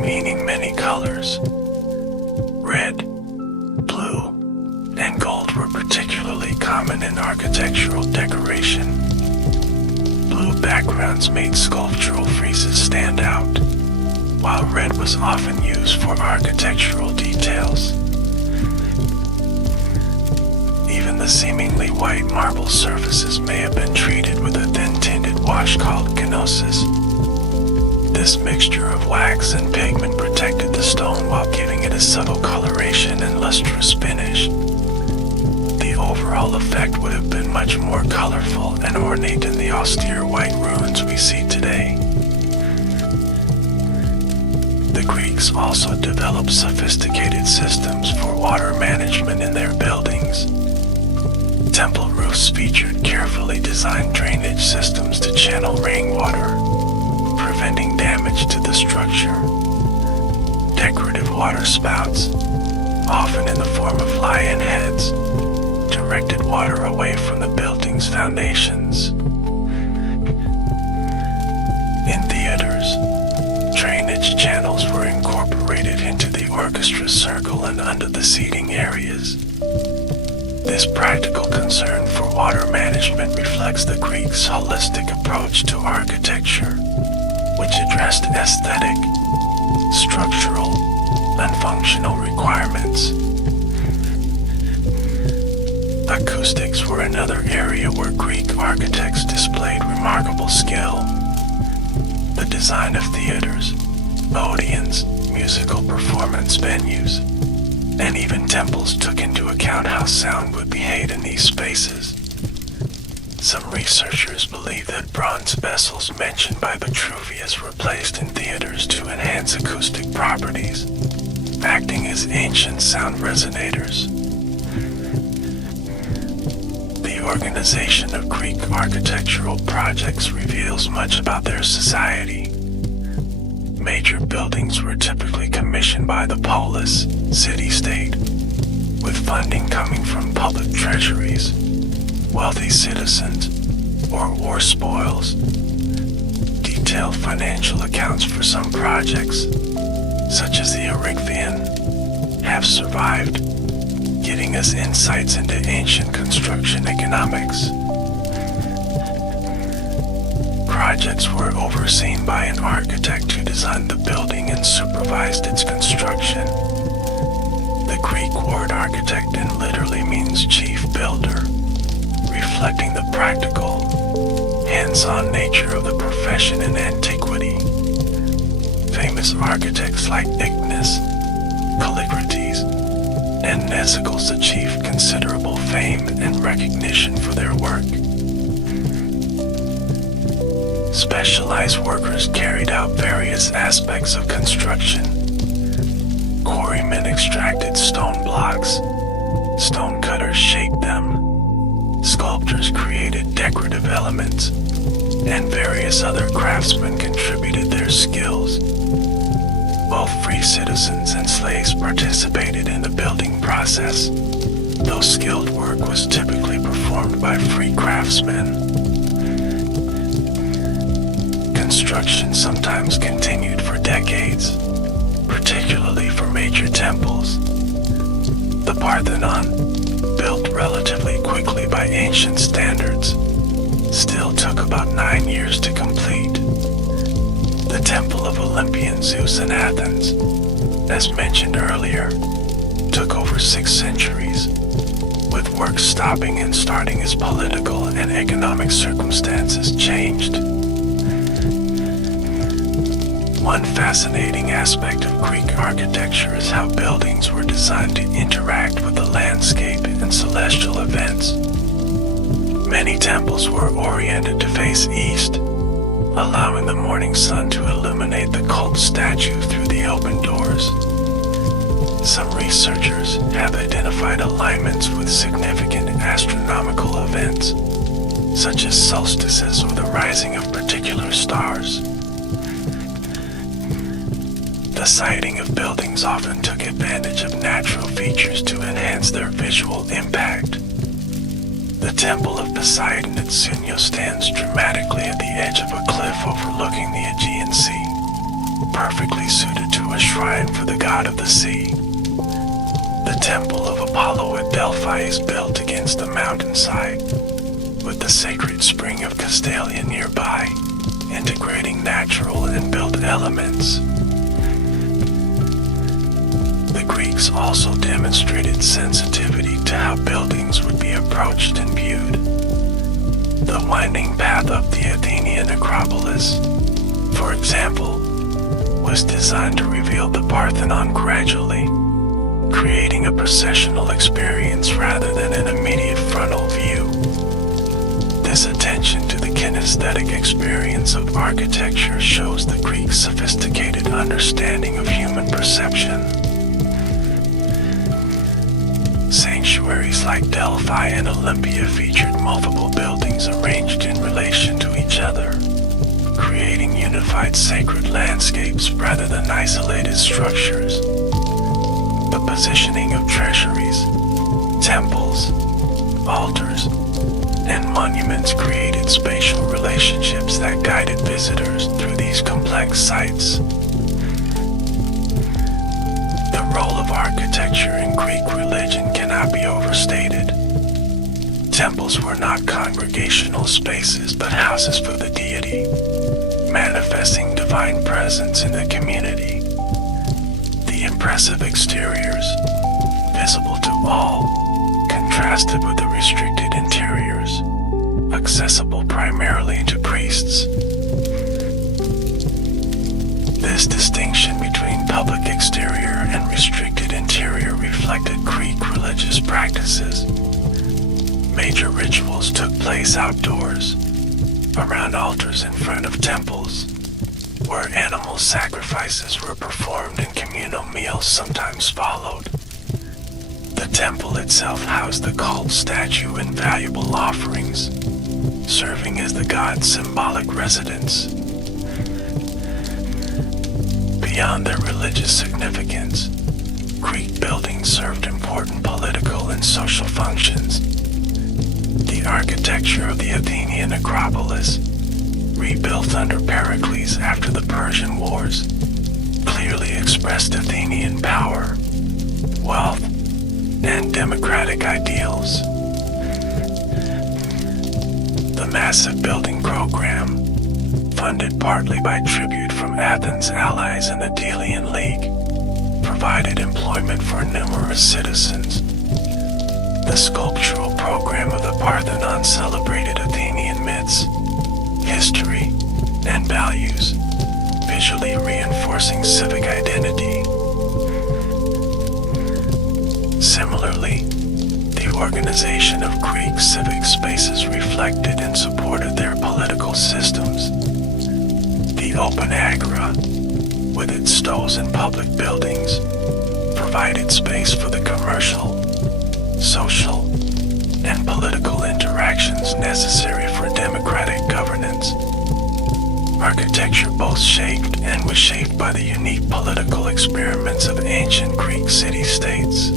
meaning many colors. Red, blue, and gold were particularly common in architectural decoration. Blue backgrounds made sculptural friezes stand out, while red was often used for architectural details. Even the seemingly white marble surfaces may have been treated with a thin-tinted wash called kenosis. This mixture of wax and pigment protected the stone while giving it a subtle coloration and lustrous finish. The overall effect would have been much more colorful and ornate than the austere white ruins we see today. The Greeks also developed sophisticated systems for water management in their buildings. Temple roofs featured carefully designed drainage systems to channel rainwater, preventing damage to the structure. Decorative water spouts, often in the form of lion heads, directed water away from the building's foundations. In theaters, drainage channels were incorporated into the orchestra circle and under the seating areas. This practical concern for water management reflects the Greeks' holistic approach to architecture, which addressed aesthetic, structural, and functional requirements. Acoustics were another area where Greek architects displayed remarkable skill. The design of theaters, odeons, musical performance venues, and even temples took into account how sound would behave in these spaces. Some researchers believe that bronze vessels mentioned by Vitruvius were placed in theaters to enhance acoustic properties, acting as ancient sound resonators. The organization of Greek architectural projects reveals much about their society. Major buildings were typically commissioned by the polis, city-state, with funding coming from public treasuries, wealthy citizens, or war spoils. Detailed financial accounts for some projects, such as the Erechtheion, have survived, giving us insights into ancient construction economics. Projects were overseen by an architect who designed the building and supervised its construction. The Greek word architect literally means chief builder, reflecting the practical, hands-on nature of the profession in antiquity. Famous architects like Ignis, Callicrates, and Nesicles achieved considerable fame and recognition for their work. Specialized workers carried out various aspects of construction. Quarrymen extracted stone blocks, stone cutters shaped them, sculptors created decorative elements, and various other craftsmen contributed their skills. Both free citizens and slaves participated in the building process, though skilled work was typically performed by free craftsmen. Construction sometimes continued for decades, particularly for major temples. The Parthenon, built relatively quickly by ancient standards, still took about 9 years to complete. The Temple of Olympian Zeus in Athens, as mentioned earlier, took over 6 centuries, with work stopping and starting as political and economic circumstances changed. One fascinating aspect of Greek architecture is how buildings were designed to interact with the landscape and celestial events. Many temples were oriented to face east, allowing the morning sun to illuminate the cult statue through the open doors. Some researchers have identified alignments with significant astronomical events, such as solstices or the rising of particular stars. The siting of buildings often took advantage of natural features to enhance their visual impact. The Temple of Poseidon at Sunio stands dramatically at the edge of a cliff overlooking the Aegean Sea, perfectly suited to a shrine for the god of the sea. The Temple of Apollo at Delphi is built against the mountainside, with the sacred spring of Castalia nearby, integrating natural and built elements. The Greeks also demonstrated sensitivity to how buildings would be approached and viewed. The winding path up the Athenian Acropolis, for example, was designed to reveal the Parthenon gradually, creating a processional experience rather than an immediate frontal view. This attention to the kinesthetic experience of architecture shows the Greeks' sophisticated understanding of human perception. Sanctuaries like Delphi and Olympia featured multiple buildings arranged in relation to each other, creating unified sacred landscapes rather than isolated structures. The positioning of treasuries, temples, altars, and monuments created spatial relationships that guided visitors through these complex sites. The role of architecture in Greek religion cannot be overstated. Temples were not congregational spaces but houses for the deity, manifesting divine presence in the community. The impressive exteriors, visible to all, contrasted with the restricted interiors, accessible primarily to priests. This distinction between public exterior and restricted interior reflected Greek religious practices. Major rituals took place outdoors, around altars in front of temples, where animal sacrifices were performed and communal meals sometimes followed. The temple itself housed the cult statue and valuable offerings, serving as the god's symbolic residence. Beyond their religious significance, Greek buildings served important political and social functions. The architecture of the Athenian Acropolis, rebuilt under Pericles after the Persian Wars, clearly expressed Athenian power, wealth, and democratic ideals. The massive building program, funded partly by tribute from Athens' allies in the Delian League, provided employment for numerous citizens. The sculptural program of the Parthenon celebrated Athenian myths, history, and values, visually reinforcing civic identity. Similarly, the organization of Greek civic spaces reflected and supported their political systems. The open agora, with its stalls and public buildings, provided space for the commercial, social, and political interactions necessary for democratic governance. Architecture both shaped and was shaped by the unique political experiments of ancient Greek city-states.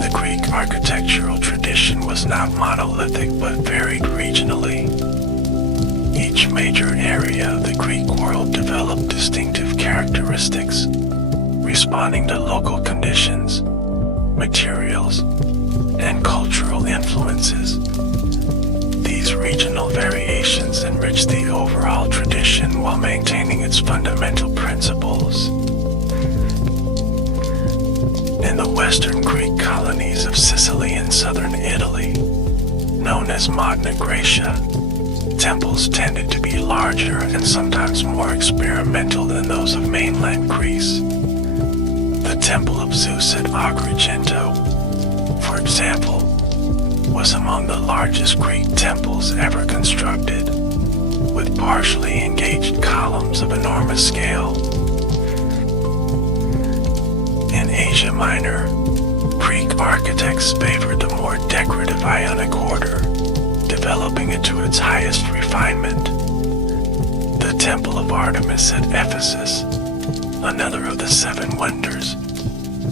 The Greek architectural tradition was not monolithic but varied regionally. Each major area of the Greek world developed distinctive characteristics, responding to local conditions, materials, and cultural influences. These regional variations enrich the overall tradition while maintaining its fundamental principles. In the Western Greek colony, colonies of Sicily and southern Italy, known as Magna Graecia, temples tended to be larger and sometimes more experimental than those of mainland Greece. The Temple of Zeus at Agrigento, for example, was among the largest Greek temples ever constructed, with partially engaged columns of enormous scale. In Asia Minor, Greek architects favored the more decorative Ionic order, developing it to its highest refinement. The Temple of Artemis at Ephesus, another of the seven wonders,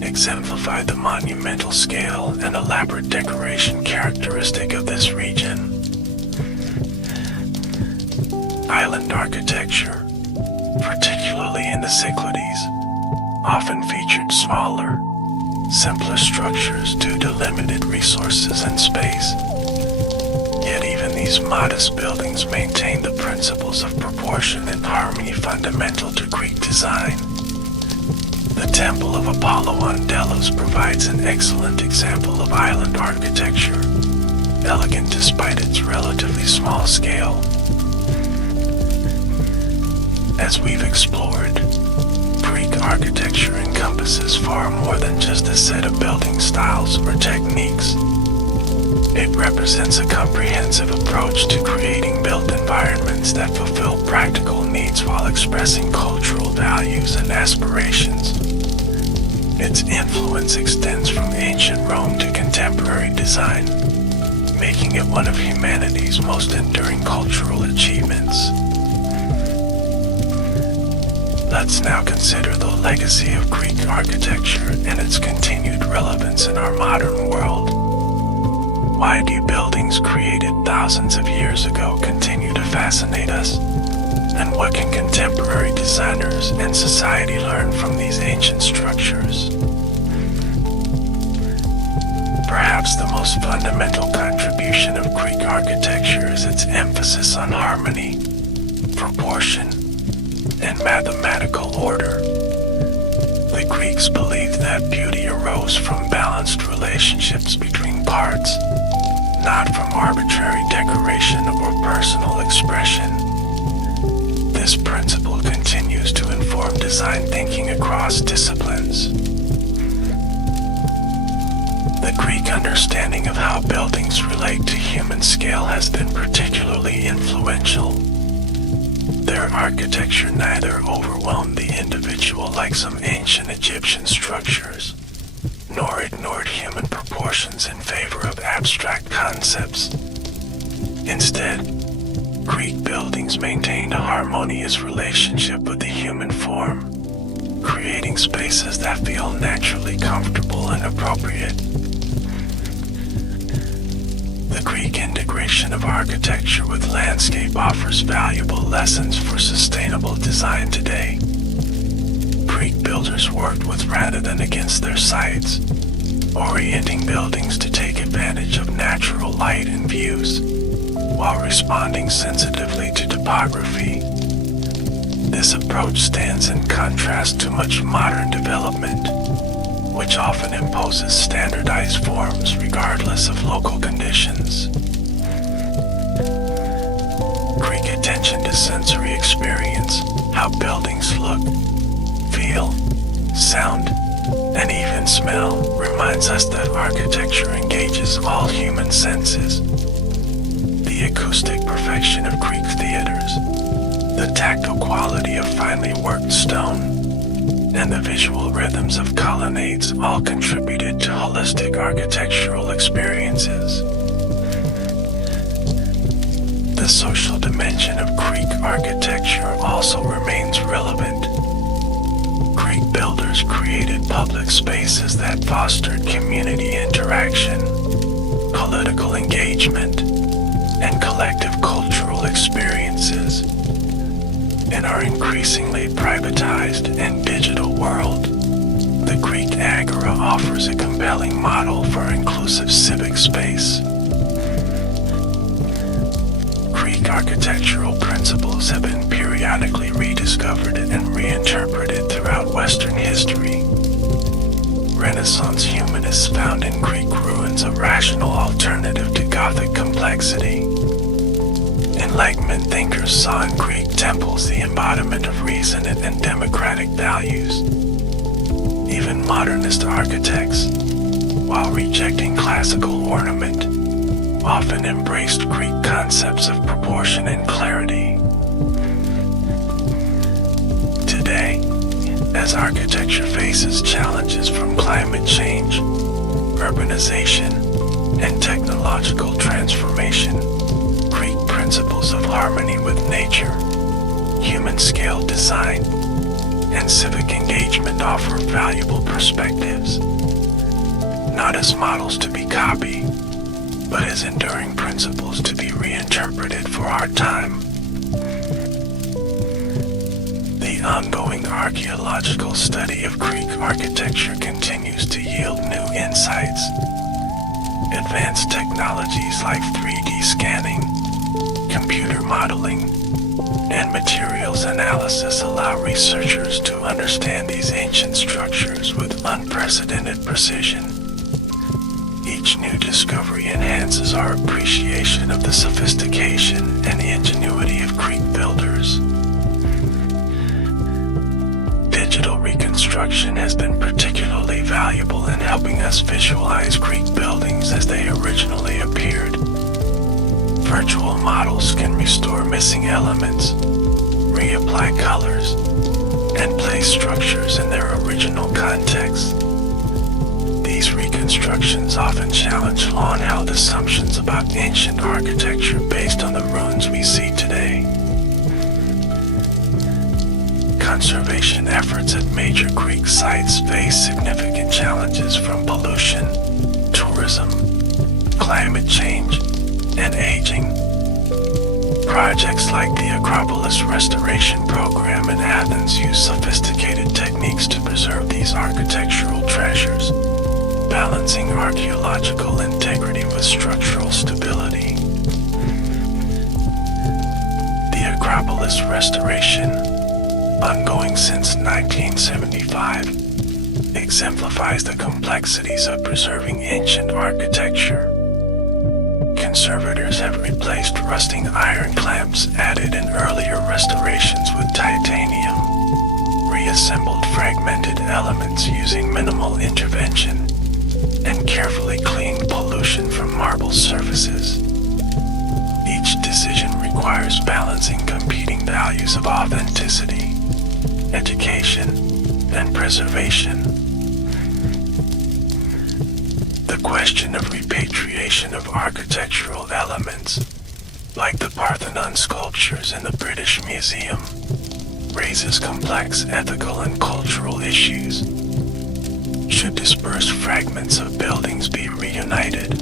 exemplified the monumental scale and elaborate decoration characteristic of this region. Island architecture, particularly in the Cyclades, often featured smaller, simpler structures due to limited resources and space. Yet even these modest buildings maintain the principles of proportion and harmony fundamental to Greek design. The Temple of Apollo on Delos provides an excellent example of island architecture, elegant despite its relatively small scale. As we've explored, Greek architecture encompasses far more than just a set of building styles or techniques. It represents a comprehensive approach to creating built environments that fulfill practical needs while expressing cultural values and aspirations. Its influence extends from ancient Rome to contemporary design, making it one of humanity's most enduring cultural achievements. Let's now consider the legacy of Greek architecture and its continued relevance in our modern world. Why do buildings created thousands of years ago continue to fascinate us? And what can contemporary designers and society learn from these ancient structures? Perhaps the most fundamental contribution of Greek architecture is its emphasis on harmony, proportion, and mathematical order. The Greeks believed that beauty arose from balanced relationships between parts, not from arbitrary decoration or personal expression. This principle continues to inform design thinking across disciplines. The Greek understanding of how buildings relate to human scale has been particularly influential. Their architecture neither overwhelmed the individual like some ancient Egyptian structures, nor ignored human proportions in favor of abstract concepts. Instead, Greek buildings maintained a harmonious relationship with the human form, creating spaces that feel naturally comfortable and appropriate. The Greek integration of architecture with landscape offers valuable lessons for sustainable design today. Greek builders worked with rather than against their sites, orienting buildings to take advantage of natural light and views, while responding sensitively to topography. This approach stands in contrast to much modern development, which often imposes standardized forms regardless of local conditions. Greek attention to sensory experience, how buildings look, feel, sound, and even smell, reminds us that architecture engages all human senses. The acoustic perfection of Greek theaters, the tactile quality of finely worked stone, and the visual rhythms of colonnades all contributed to holistic architectural experiences. The social dimension of Greek architecture also remains relevant. Greek builders created public spaces that fostered community interaction, political engagement, and collective cultural experiences. In our increasingly privatized and digital world, the Greek agora offers a compelling model for inclusive civic space. Greek architectural principles have been periodically rediscovered and reinterpreted throughout Western history. Renaissance humanists found in Greek ruins a rational alternative to Gothic complexity. Enlightenment thinkers saw in Greek temples the embodiment of reason and democratic values. Even modernist architects, while rejecting classical ornament, often embraced Greek concepts of proportion and clarity. Today, as architecture faces challenges from climate change, urbanization, and technological transformation, Greek principles of harmony with nature, human-scale design, and civic engagement offer valuable perspectives, not as models to be copied, but as enduring principles to be reinterpreted for our time. The ongoing archaeological study of Greek architecture continues to yield new insights. Advanced technologies like 3D scanning, computer modeling, and materials analysis allow researchers to understand these ancient structures with unprecedented precision. Each new discovery enhances our appreciation of the sophistication and ingenuity of Greek builders. Digital reconstruction has been particularly valuable in helping us visualize Greek buildings as they originally appeared. Virtual models can restore missing elements, reapply colors, and place structures in their original context. These reconstructions often challenge long-held assumptions about ancient architecture based on the ruins we see today. Conservation efforts at major Greek sites face significant challenges from pollution, tourism, climate change, and aging. Projects like the Acropolis Restoration Program in Athens use sophisticated techniques to preserve these architectural treasures, balancing archaeological integrity with structural stability. The Acropolis Restoration, ongoing since 1975, exemplifies the complexities of preserving ancient architecture. Conservators have replaced rusting iron clamps added in earlier restorations with titanium, reassembled fragmented elements using minimal intervention, and carefully cleaned pollution from marble surfaces. Each decision requires balancing competing values of authenticity, education, and preservation. The question of repatriation of architectural elements, like the Parthenon sculptures in the British Museum, raises complex ethical and cultural issues. Should dispersed fragments of buildings be reunited,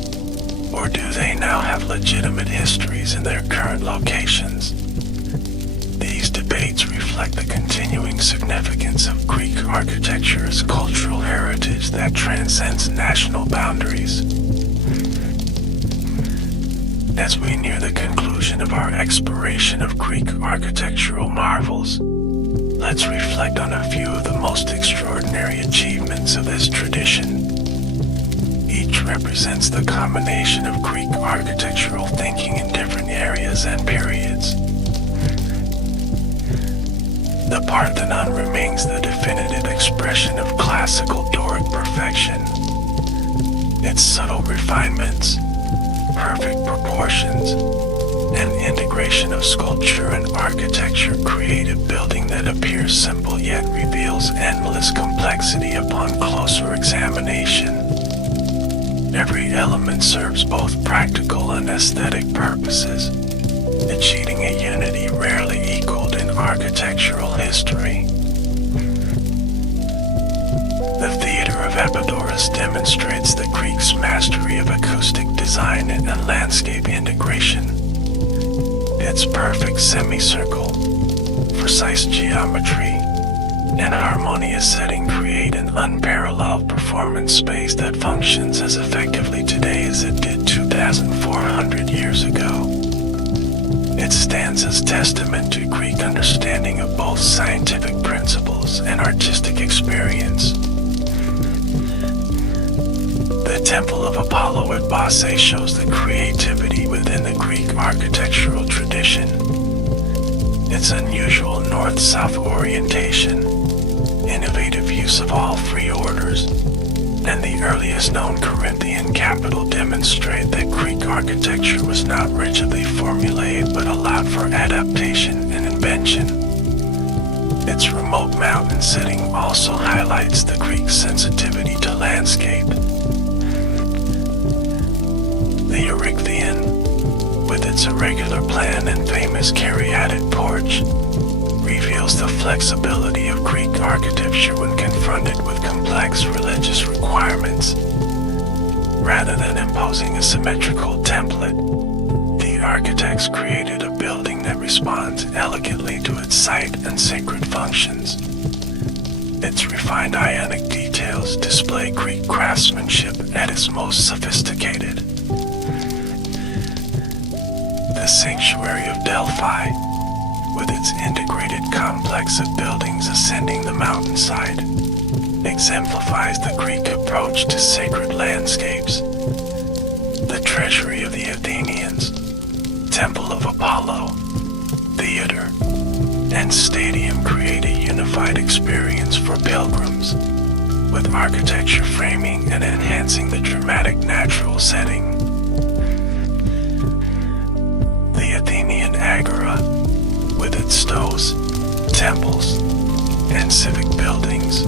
or do they now have legitimate histories in their current locations? These debates reflect the continuing significance of Greek architecture as cultural heritage that transcends national boundaries. As we near the conclusion of our exploration of Greek architectural marvels, let's reflect on a few of the most extraordinary achievements of this tradition. Each represents the combination of Greek architectural thinking in different areas and periods. The Parthenon remains the definitive expression of classical Doric perfection. Its subtle refinements, perfect proportions, and integration of sculpture and architecture create a building that appears simple yet reveals endless complexity upon closer examination. Every element serves both practical and aesthetic purposes, achieving a unity rarely equaled in architectural history. The Theater of Epidaurus demonstrates the Greeks' mastery of acoustic design and landscape integration. Its perfect semicircle, precise geometry, and harmonious setting create an unparalleled performance space that functions as effectively today as it did 2,400 years ago. It stands as testament to Greek understanding of both scientific principles and artistic experience. Temple of Apollo at Base shows the creativity within the Greek architectural tradition. Its unusual north-south orientation, innovative use of all three orders, and the earliest known Corinthian capital demonstrate that Greek architecture was not rigidly formulaic but allowed for adaptation and invention. Its remote mountain setting also highlights the Greek sensitivity to landscape. The Erechtheion, with its irregular plan and famous caryatid porch, reveals the flexibility of Greek architecture when confronted with complex religious requirements. Rather than imposing a symmetrical template, the architects created a building that responds elegantly to its site and sacred functions. Its refined ionic details display Greek craftsmanship at its most sophisticated. The Sanctuary of Delphi, with its integrated complex of buildings ascending the mountainside, exemplifies the Greek approach to sacred landscapes. The treasury of the Athenians, Temple of Apollo, theater, and stadium create a unified experience for pilgrims, with architecture framing and enhancing the dramatic natural setting. The Athenian Agora, with its stoves, temples, and civic buildings,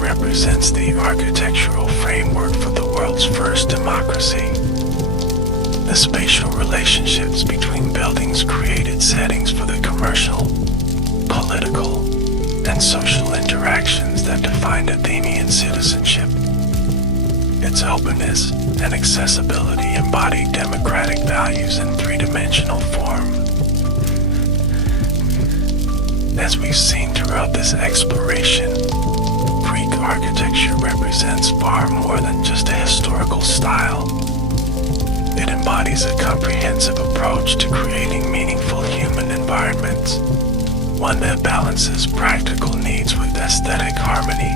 represents the architectural framework for the world's first democracy. The spatial relationships between buildings created settings for the commercial, political, and social interactions that defined Athenian citizenship. Its openness and accessibility embodied democratic values in three-dimensional form. As we've seen throughout this exploration, Greek architecture represents far more than just a historical style. It embodies a comprehensive approach to creating meaningful human environments, one that balances practical needs with aesthetic harmony,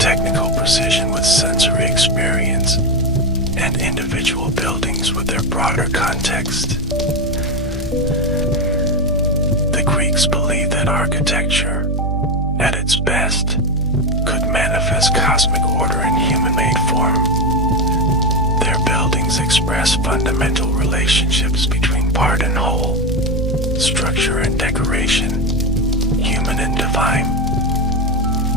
technical precision with sensory experience, and individual buildings with their broader context. The Greeks believed that architecture, at its best, could manifest cosmic order in human-made form. Their buildings express fundamental relationships between part and whole, structure and decoration, human and divine.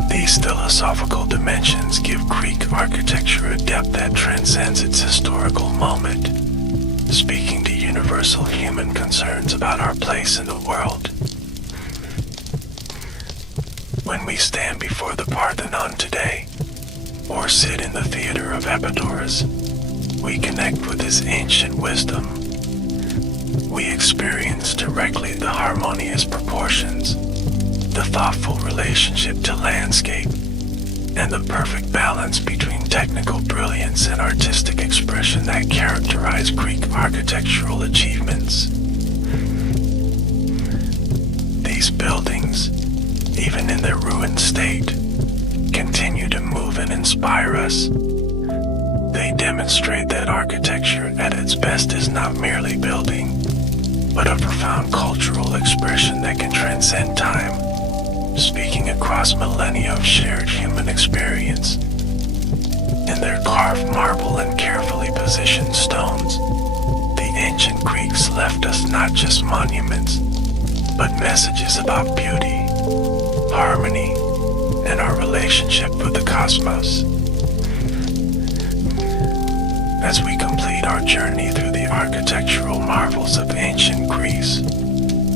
These philosophical dimensions give Greek architecture a depth that transcends its historical moment, speaking to universal human concerns about our place in the world. When we stand before the Parthenon today, or sit in the theater of Epidaurus, we connect with its ancient wisdom. We experience directly the harmonious proportions, the thoughtful relationship to landscape, and the perfect balance between technical brilliance and artistic expression that characterize Greek architectural achievements. These buildings, even in their ruined state, continue to move and inspire us. They demonstrate that architecture at its best is not merely building, but a profound cultural expression that can transcend time, speaking across millennia of shared human experience. In their carved marble and carefully positioned stones, the ancient Greeks left us not just monuments, but messages about beauty, harmony, and our relationship with the cosmos. As we complete our journey through the architectural marvels of ancient Greece,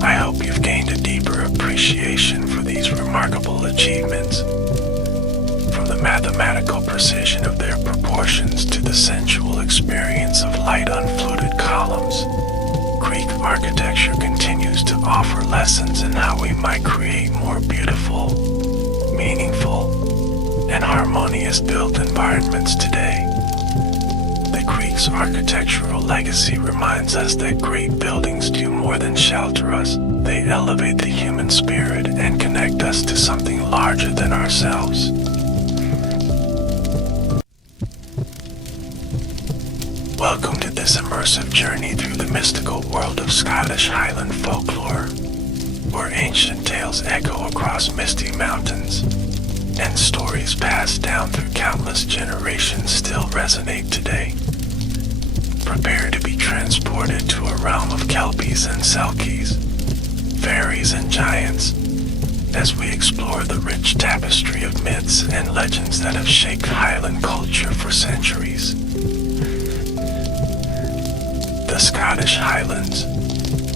I hope you've gained a deeper appreciation for these remarkable achievements. From the mathematical precision of their proportions to the sensual experience of light unfluted columns, Greek architecture continues to offer lessons in how we might create more beautiful, meaningful, and harmonious built environments today. The Greeks' architectural legacy reminds us that great buildings do more than shelter us. They elevate the human spirit and connect us to something larger than ourselves. Welcome to this immersive journey through the mystical world of Scottish Highland folklore, where ancient tales echo across misty mountains, and stories passed down through countless generations still resonate today. Prepare to be transported to a realm of kelpies and selkies, fairies and giants, as we explore the rich tapestry of myths and legends that have shaped Highland culture for centuries. The Scottish Highlands,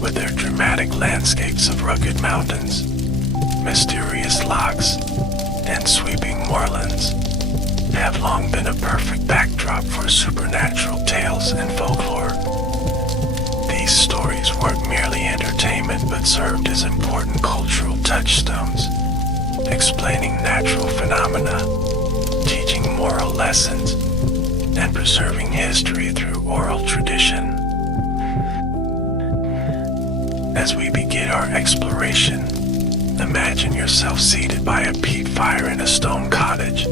with their dramatic landscapes of rugged mountains, mysterious lochs, and sweeping moorlands, have long been a perfect backdrop for supernatural tales and folklore. These stories weren't merely entertainment but served as important cultural touchstones, explaining natural phenomena, teaching moral lessons, and preserving history through oral tradition. As we begin our exploration, imagine yourself seated by a peat fire in a stone cottage,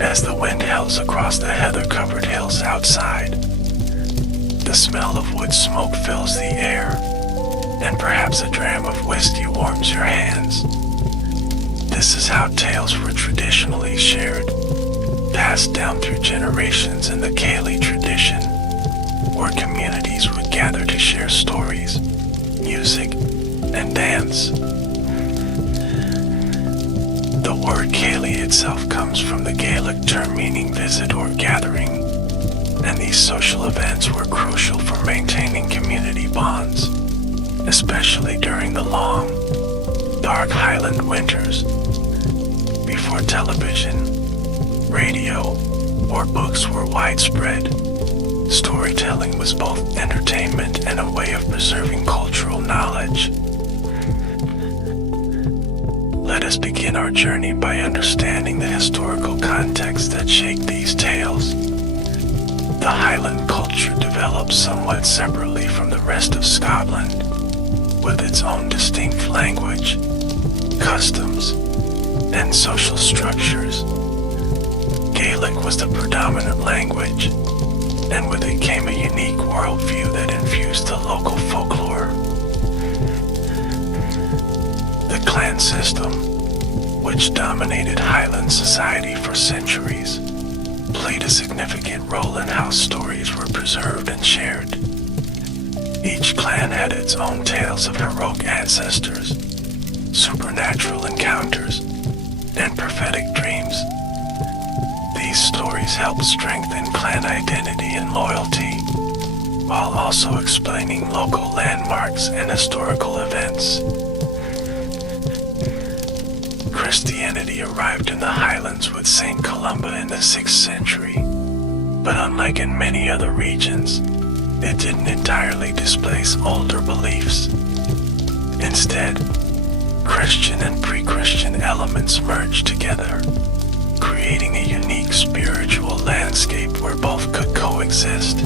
as the wind howls across the heather-covered hills outside. The smell of wood smoke fills the air, and perhaps a dram of whiskey warms your hands. This is how tales were traditionally shared, passed down through generations in the Gaelic tradition, where communities would gather to share stories, music, and dance. The word Cayley itself comes from the Gaelic term meaning visit or gathering, and these social events were crucial for maintaining community bonds, especially during the long, dark Highland winters. Before television, radio, or books were widespread, storytelling was both entertainment and a way of preserving cultural knowledge. Let us begin our journey by understanding the historical context that shaped these tales. The Highland culture developed somewhat separately from the rest of Scotland, with its own distinct language, customs, and social structures. Gaelic was the predominant language, and with it came a unique worldview that infused the local folklore. The clan system, which dominated Highland society for centuries, played a significant role in how stories were preserved and shared. Each clan had its own tales of heroic ancestors, supernatural encounters, and prophetic dreams. These stories helped strengthen clan identity and loyalty, while also explaining local landmarks and historical events. Christianity arrived in the Highlands with St. Columba in the 6th century, but unlike in many other regions, it didn't entirely displace older beliefs. Instead, Christian and pre-Christian elements merged together, creating a unique spiritual landscape where both could coexist.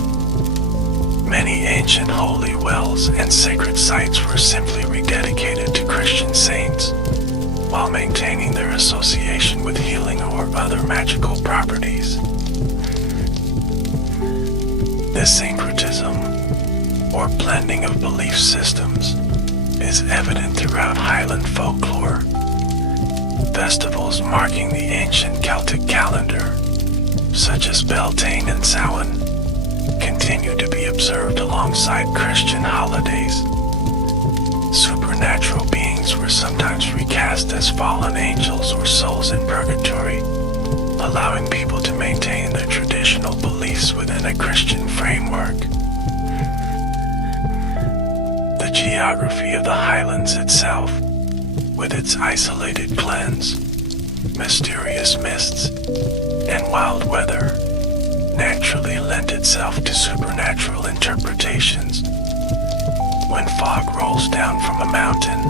Many ancient holy wells and sacred sites were simply rededicated to Christian saints, while maintaining their association with healing or other magical properties. This syncretism, or blending of belief systems, is evident throughout Highland folklore. Festivals marking the ancient Celtic calendar, such as Beltane and Samhain, continue to be observed alongside Christian holidays. Supernatural beings were sometimes recast as fallen angels or souls in purgatory, allowing people to maintain their traditional beliefs within a Christian framework. The geography of the Highlands itself, with its isolated glens, mysterious mists, and wild weather, naturally lent itself to supernatural interpretations. When fog rolls down from a mountain,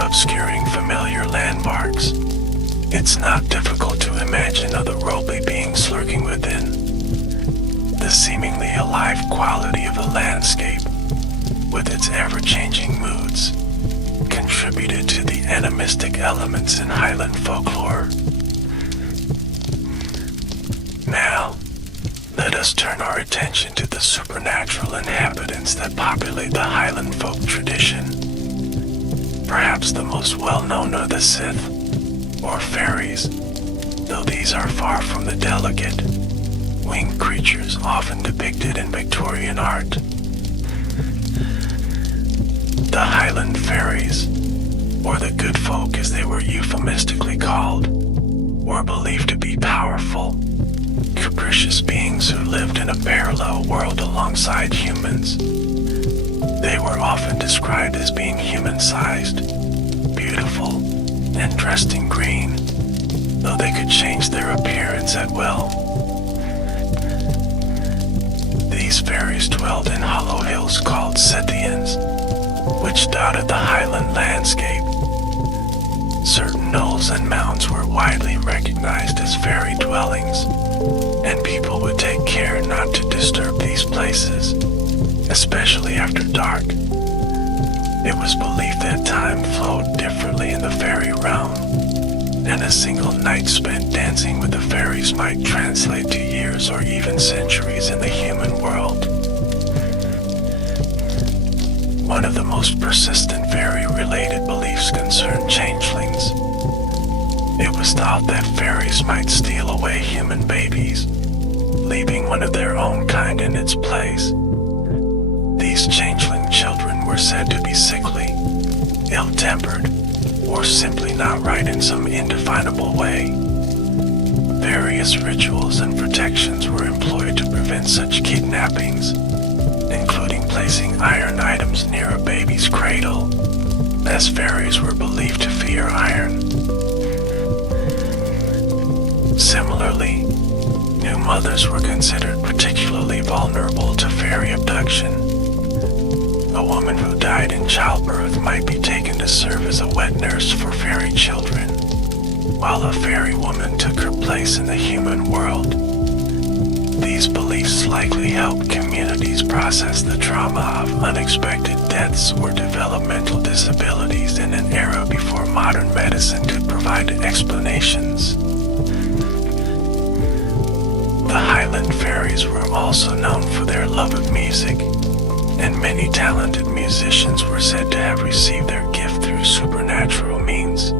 obscuring familiar landmarks, it's not difficult to imagine otherworldly beings lurking within. The seemingly alive quality of the landscape, with its ever-changing moods, contributed to the animistic elements in Highland folklore. Now, let us turn our attention to the supernatural inhabitants that populate the Highland folk tradition. Perhaps the most well-known are the Sith, or fairies, though these are far from the delicate, winged creatures often depicted in Victorian art. The Highland fairies, or the good folk as they were euphemistically called, were believed to be powerful, capricious beings who lived in a parallel world alongside humans. They were often described as being human-sized, beautiful, and dressed in green, though they could change their appearance at will. These fairies dwelled in hollow hills called Scythians, which dotted the highland landscape. Certain knolls and mounds were widely recognized as fairy dwellings, and people would take care not to disturb these places, especially after dark. It was believed that time flowed differently in the fairy realm, and a single night spent dancing with the fairies might translate to years or even centuries in the human world. One of the most persistent fairy-related beliefs concerned changelings. It was thought that fairies might steal away human babies, leaving one of their own kind in its place. These changeling children were said to be sickly, ill-tempered, or simply not right in some indefinable way. Various rituals and protections were employed to prevent such kidnappings, including placing iron items near a baby's cradle, as fairies were believed to fear iron. Similarly, new mothers were considered particularly vulnerable to fairy abduction. A woman who died in childbirth might be taken to serve as a wet nurse for fairy children, while a fairy woman took her place in the human world. These beliefs likely helped communities process the trauma of unexpected deaths or developmental disabilities in an era before modern medicine could provide explanations. The Highland fairies were also known for their love of music, and many talented musicians were said to have received their gift through supernatural means.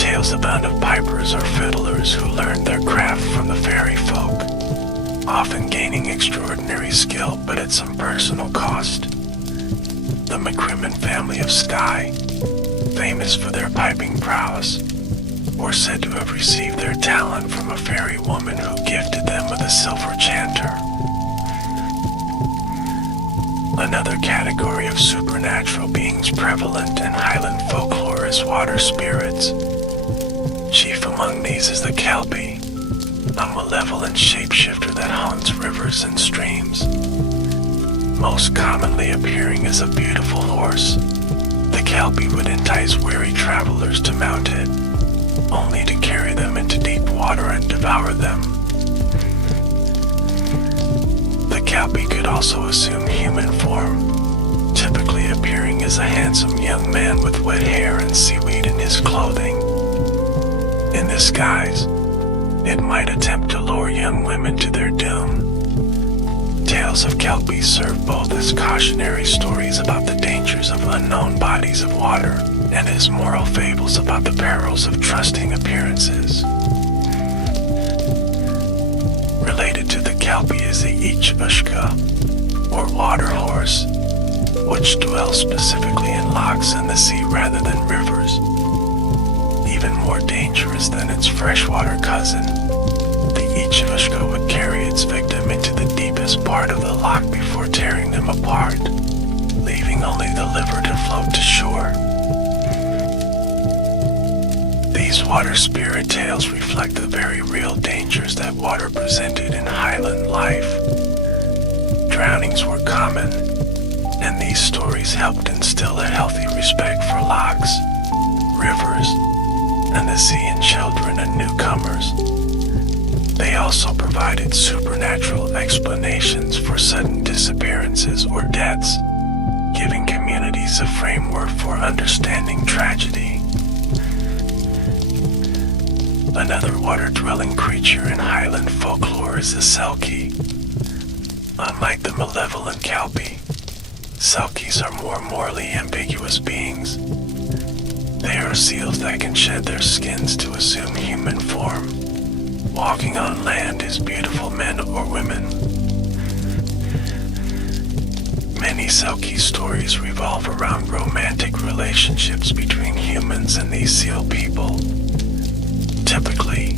Tales abound of pipers or fiddlers who learned their craft from the fairy folk, often gaining extraordinary skill but at some personal cost. The McCrimmon family of Skye, famous for their piping prowess, were said to have received their talent from a fairy woman who gifted them with a silver chanter. Another category of supernatural beings prevalent in Highland folklore is water spirits. Chief among these is the Kelpie, a malevolent shapeshifter that haunts rivers and streams, most commonly appearing as a beautiful horse. The Kelpie would entice weary travelers to mount it, only to carry them into deep water and devour them. The Kelpie could also assume human form, typically appearing as a handsome young man with wet hair and seaweed in his clothing. In this guise, it might attempt to lure young women to their doom. Tales of Kelpies serve both as cautionary stories about the dangers of unknown bodies of water and as moral fables about the perils of trusting appearances. Related to the Kelpie is the Ichvushka, or water horse, which dwells specifically in lochs in the sea rather than rivers. Even more dangerous than its freshwater cousin, the Ichvushka would carry its victim into the deepest part of the loch before tearing them apart, leaving only the liver to float to shore. These water spirit tales reflect the very real dangers that water presented in Highland life. Drownings were common, and these stories helped instill a healthy respect for lochs, rivers, and the sea in children and newcomers. They also provided supernatural explanations for sudden disappearances or deaths, giving communities a framework for understanding tragedy. Another water-dwelling creature in Highland folklore is the Selkie. Unlike the malevolent Kelpie, Selkies are more morally ambiguous beings. They are seals that can shed their skins to assume human form, walking on land as beautiful men or women. Many Selkie stories revolve around romantic relationships between humans and these seal people. Typically,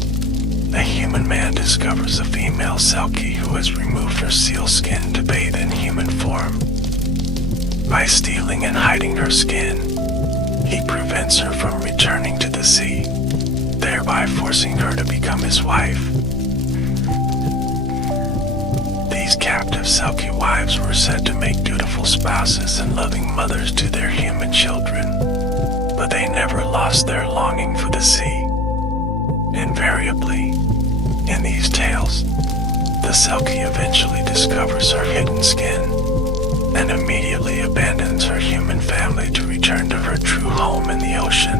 a human man discovers a female Selkie who has removed her seal skin to bathe in human form. By stealing and hiding her skin, he prevents her from returning to the sea, thereby forcing her to become his wife. These captive Selkie wives were said to make dutiful spouses and loving mothers to their human children, but they never lost their longing for the sea. Invariably, in these tales, the Selkie eventually discovers her hidden skin and immediately abandons her human family to return to her true home in the ocean.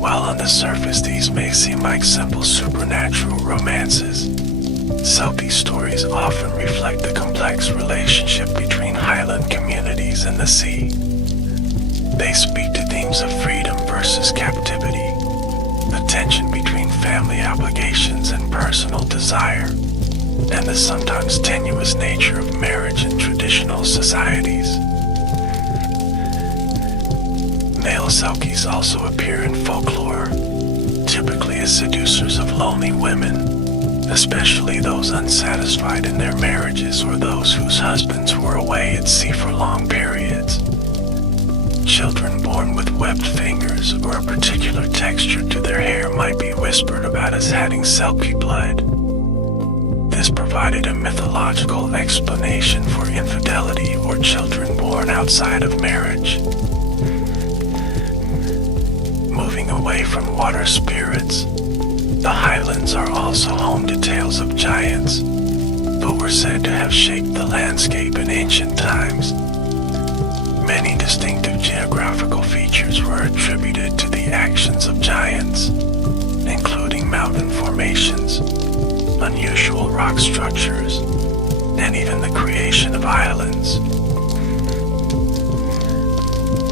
While on the surface these may seem like simple supernatural romances, Selkie stories often reflect the complex relationship between Highland communities and the sea. They speak to themes of freedom versus captivity, the tension between family obligations and personal desire, and the sometimes tenuous nature of marriage in traditional societies. Male Selkies also appear in folklore, typically as seducers of lonely women, especially those unsatisfied in their marriages or those whose husbands were away at sea for long periods. Children born with webbed fingers or a particular texture to their hair might be whispered about as having Selkie blood. This provided a mythological explanation for infidelity or children born outside of marriage. Moving away from water spirits, the Highlands are also home to tales of giants, but were said to have shaped the landscape in ancient times. Many distinctive geographical features were attributed to the actions of giants, including mountain formations, unusual rock structures, and even the creation of islands.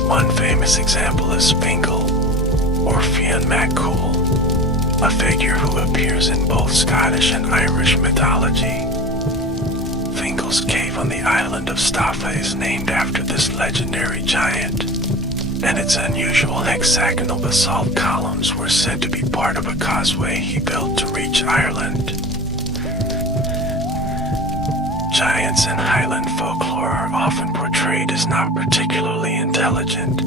One famous example is Fingal, or Fionn MacCool, a figure who appears in both Scottish and Irish mythology. Fingal's cave on the island of Staffa is named after this legendary giant, and its unusual hexagonal basalt columns were said to be part of a causeway he built to reach Ireland. Giants in Highland folklore are often portrayed as not particularly intelligent,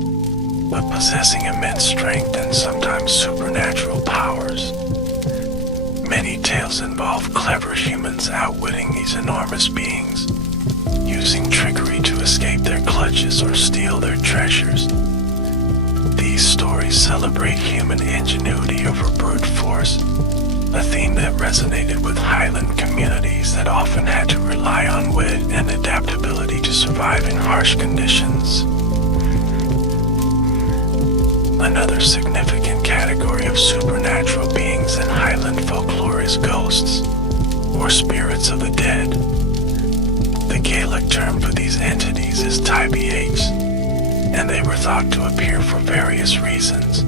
but possessing immense strength and sometimes supernatural powers. Many tales involve clever humans outwitting these enormous beings, using trickery to escape their clutches or steal their treasures. These stories celebrate human ingenuity over brute force, a theme that resonated with Highland communities that often had to rely on wit and adaptability to survive in harsh conditions. Another significant category of supernatural beings in Highland folklore is ghosts, or spirits of the dead. The Gaelic term for these entities is Tibh, and they were thought to appear for various reasons.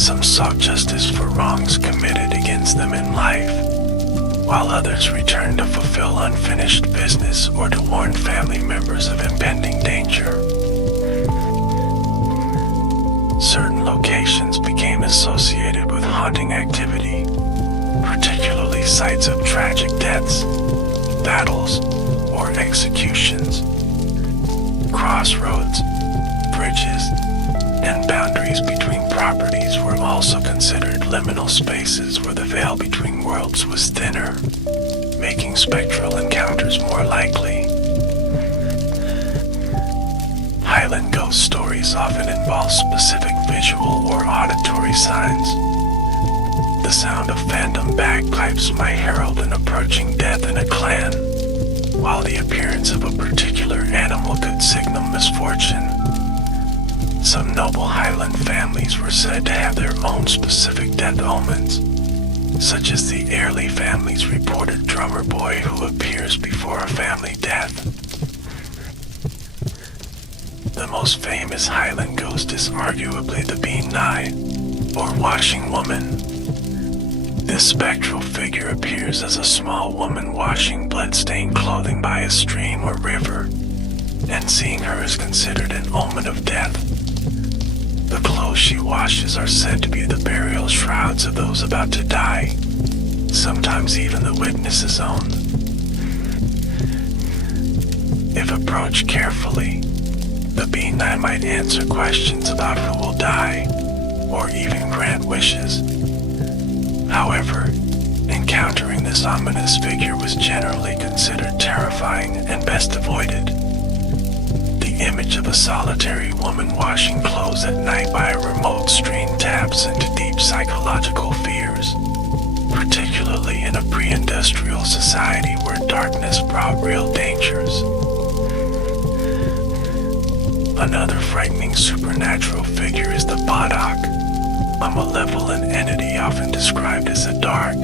Some sought justice for wrongs committed against them in life, while others returned to fulfill unfinished business or to warn family members of impending danger. Certain locations became associated with haunting activity, particularly sites of tragic deaths, battles, or executions. Crossroads, bridges, and boundaries between properties were also considered liminal spaces where the veil between worlds was thinner, making spectral encounters more likely. Highland ghost stories often involve specific visual or auditory signs. The sound of phantom bagpipes might herald an approaching death in a clan, while the appearance of a particular animal could signal misfortune. Some noble Highland families were said to have their own specific death omens, such as the Airlie family's reported drummer boy who appears before a family death. The most famous Highland ghost is arguably the Bean-Nye, or washing woman. This spectral figure appears as a small woman washing blood-stained clothing by a stream or river, and seeing her is considered an omen of death. The clothes she washes are said to be the burial shrouds of those about to die, sometimes even the witness's own. If approached carefully, the Bean-Nye might answer questions about who will die, or even grant wishes. However, encountering this ominous figure was generally considered terrifying and best avoided. The image of a solitary woman washing clothes at night by a remote stream taps into deep psychological fears, particularly in a pre-industrial society where darkness brought real dangers. Another frightening supernatural figure is the Bodach, a malevolent entity often described as a dark,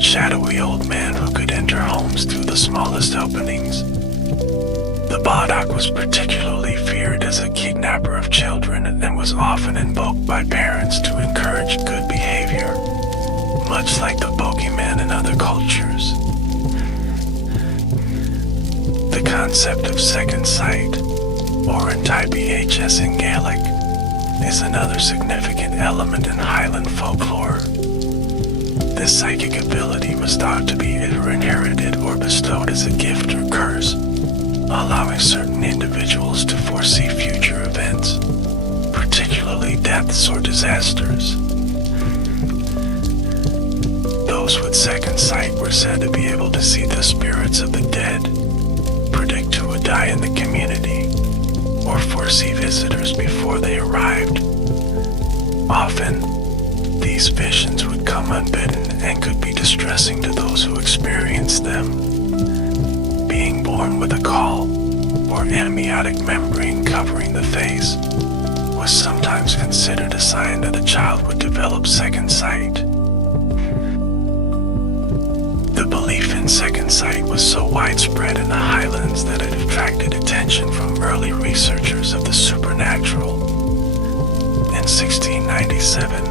shadowy old man who could enter homes through the smallest openings. The Bodach was particularly feared as a kidnapper of children and was often invoked by parents to encourage good behavior, much like the bogeyman in other cultures. The concept of second sight, or in BHS in Gaelic, is another significant element in Highland folklore. This psychic ability was thought to be either inherited or bestowed as a gift or curse, allowing certain individuals to foresee future events, particularly deaths or disasters. Those with second sight were said to be able to see the spirits of the dead, predict who would die in the community, or foresee visitors before they arrived. Often, these visions would come unbidden and could be distressing to those who experienced them. Being born with a caul, or amniotic membrane covering the face, was sometimes considered a sign that a child would develop second sight. The belief in second sight was so widespread in the Highlands that it attracted attention from early researchers of the supernatural. In 1697,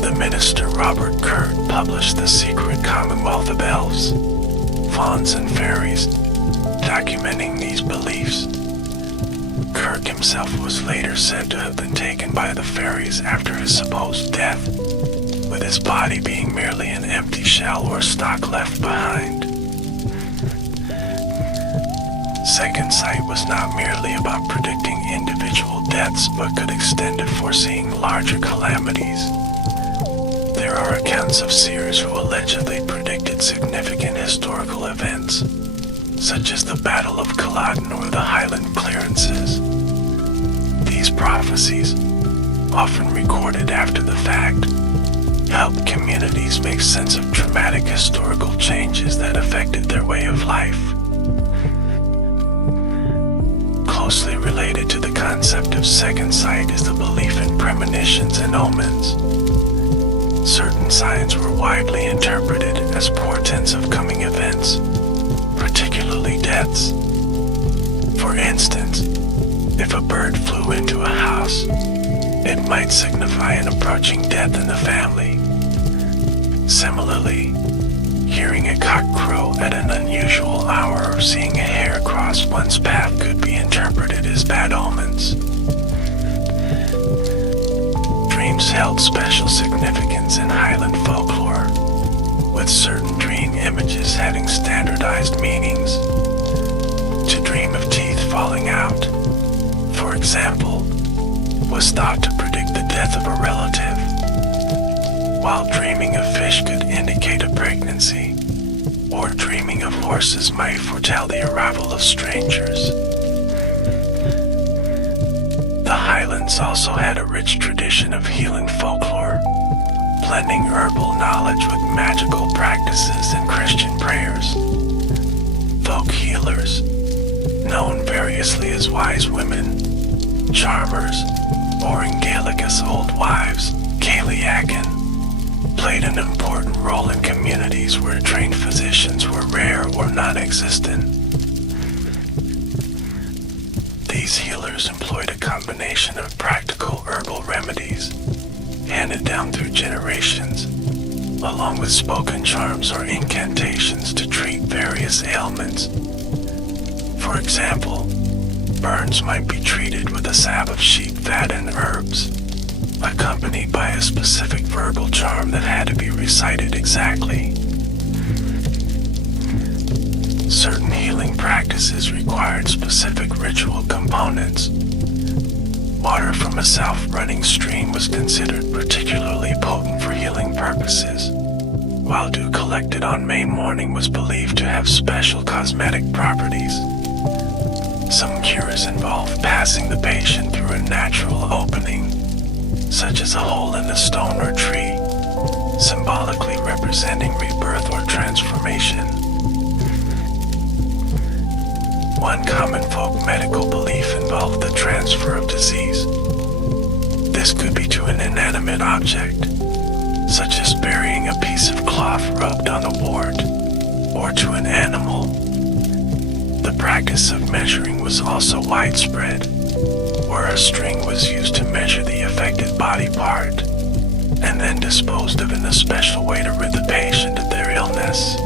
the minister Robert Kurt published The Secret Commonwealth of Elves, Fauns and Fairies, documenting these beliefs. Kirk himself was later said to have been taken by the fairies after his supposed death, with his body being merely an empty shell or stock left behind. Second sight was not merely about predicting individual deaths, but could extend to foreseeing larger calamities. There are accounts of seers who allegedly predicted significant historical events, such as the Battle of Culloden or the Highland clearances. These prophecies, often recorded after the fact, helped communities make sense of traumatic historical changes that affected their way of life. Closely related to the concept of second sight is the belief in premonitions and omens. Certain signs were widely interpreted as portents of coming events, particularly deaths. For instance, if a bird flew into a house, it might signify an approaching death in the family. Similarly, hearing a cock crow at an unusual hour or seeing a hare cross one's path could be interpreted as bad omens. Dreams held special significance in Highland folklore, with certain dream images having standardized meanings. To dream of teeth falling out, for example, was thought to predict the death of a relative, while dreaming of fish could indicate a pregnancy, or dreaming of horses might foretell the arrival of strangers. The Highlands also had a rich tradition of healing folklore, blending herbal knowledge with magical practices and Christian prayers. Folk healers, known variously as wise women, charmers, or in Gaelic as old wives, Caeliacan, played an an important role in communities where trained physicians were rare or non-existent. These healers employed a combination of practical herbal remedies, handed down through generations, along with spoken charms or incantations to treat various ailments. For example, burns might be treated with a salve of sheep fat and herbs, accompanied by a specific verbal charm that had to be recited exactly. Certain healing practices required specific ritual components. Water from a self-running stream was considered particularly potent for healing purposes, while dew collected on May morning was believed to have special cosmetic properties. Some cures involve passing the patient through a natural opening, such as a hole in a stone or tree, symbolically representing rebirth or transformation. One common folk medical belief involved the transfer of disease. This could be to an inanimate object, such as burying a piece of cloth rubbed on a wart, or to an animal. The practice of measuring was also widespread, where a string was used to measure the affected body part, and then disposed of in a special way to rid the patient of their illness.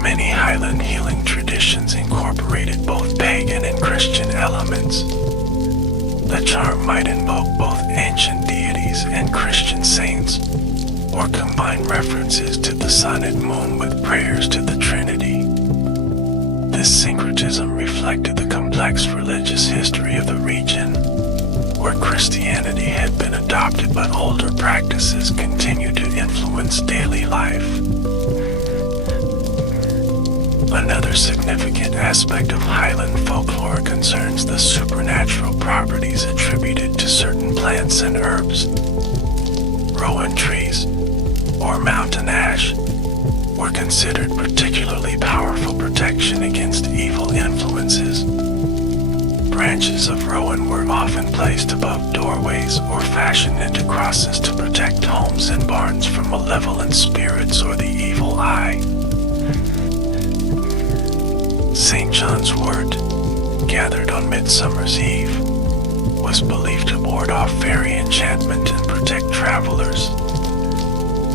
Many Highland healing traditions incorporated both pagan and Christian elements. The charm might invoke both ancient deities and Christian saints, or combine references to the sun and moon with prayers to the Trinity. This syncretism reflected the complex religious history of the region, where Christianity had been adopted but older practices continued to influence daily life. Another significant aspect of Highland folklore concerns the supernatural properties attributed to certain plants and herbs. Rowan trees, or mountain ash, were considered particularly powerful protection against evil influences. Branches of rowan were often placed above doorways or fashioned into crosses to protect homes and barns from malevolent spirits or the evil eye. St. John's wort, gathered on Midsummer's Eve, was believed to ward off fairy enchantment and protect travelers.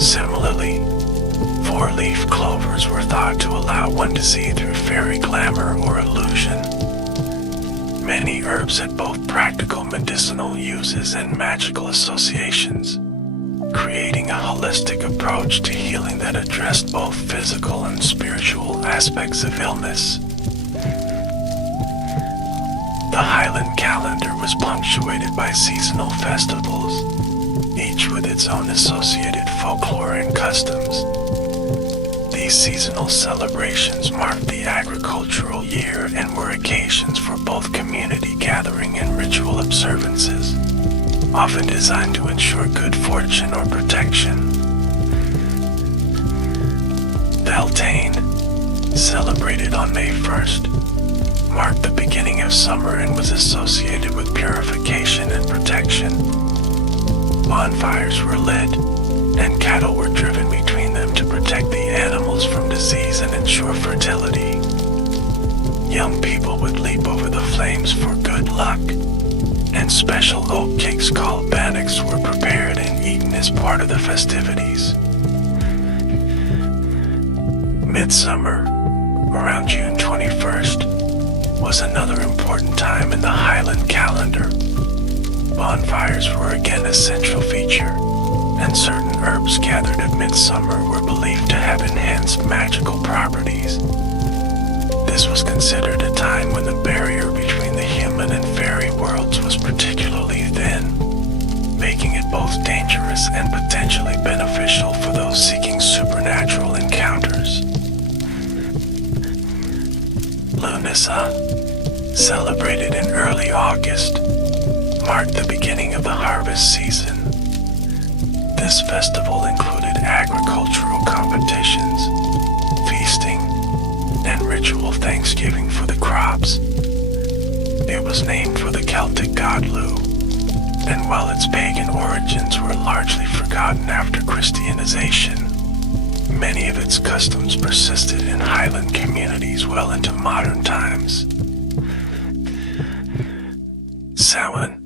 Similarly, four-leaf clovers were thought to allow one to see through fairy glamour or illusion. Many herbs had both practical medicinal uses and magical associations, creating a holistic approach to healing that addressed both physical and spiritual aspects of illness. The Highland calendar was punctuated by seasonal festivals, each with its own associated folklore and customs. These seasonal celebrations marked the agricultural year and were occasions for both community gathering and ritual observances, often designed to ensure good fortune or protection. Beltane, celebrated on May 1st, marked the beginning of summer and was associated with purification and protection. Bonfires were lit, and cattle were driven between them to protect the animals from disease and ensure fertility. Young people would leap over the flames for good luck, and special oat cakes called bannocks were prepared and eaten as part of the festivities. Midsummer, around June 21st, was another important time in the Highland calendar. Bonfires were again a central feature, and certain herbs gathered at midsummer were believed to have enhanced magical properties. This was considered a time when the barrier between the human and fairy worlds was particularly thin, making it both dangerous and potentially beneficial for those seeking supernatural encounters. Lunasa, celebrated in early August, marked the beginning of the harvest season. This festival included agricultural competitions, feasting, and ritual thanksgiving for the crops. It was named for the Celtic god Lu, and while its pagan origins were largely forgotten, forgotten after Christianization. Many of its customs persisted in Highland communities well into modern times. Samhain,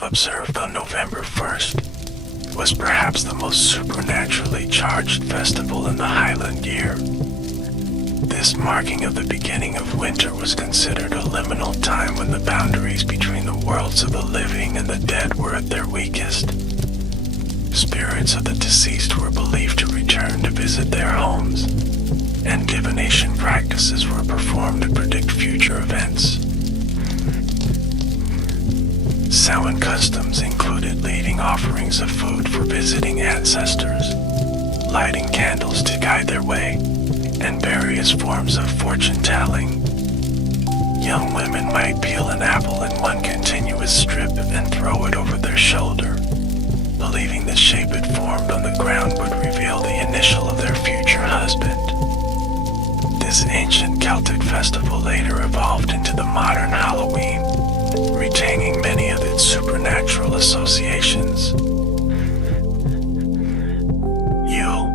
observed on November 1st, was perhaps the most supernaturally charged festival in the Highland year. This marking of the beginning of winter was considered a liminal time when the boundaries between the worlds of the living and the dead were at their weakest. Spirits of the deceased were believed to return to visit their homes, and divination practices were performed to predict future events. Samhain customs included leading offerings of food for visiting ancestors, lighting candles to guide their way, and various forms of fortune-telling. Young women might peel an apple in one continuous strip and throw it over their shoulder, believing the shape it formed on the ground would reveal the initial of their future husband. This ancient Celtic festival later evolved into the modern Halloween, retaining many of its supernatural associations. Yule,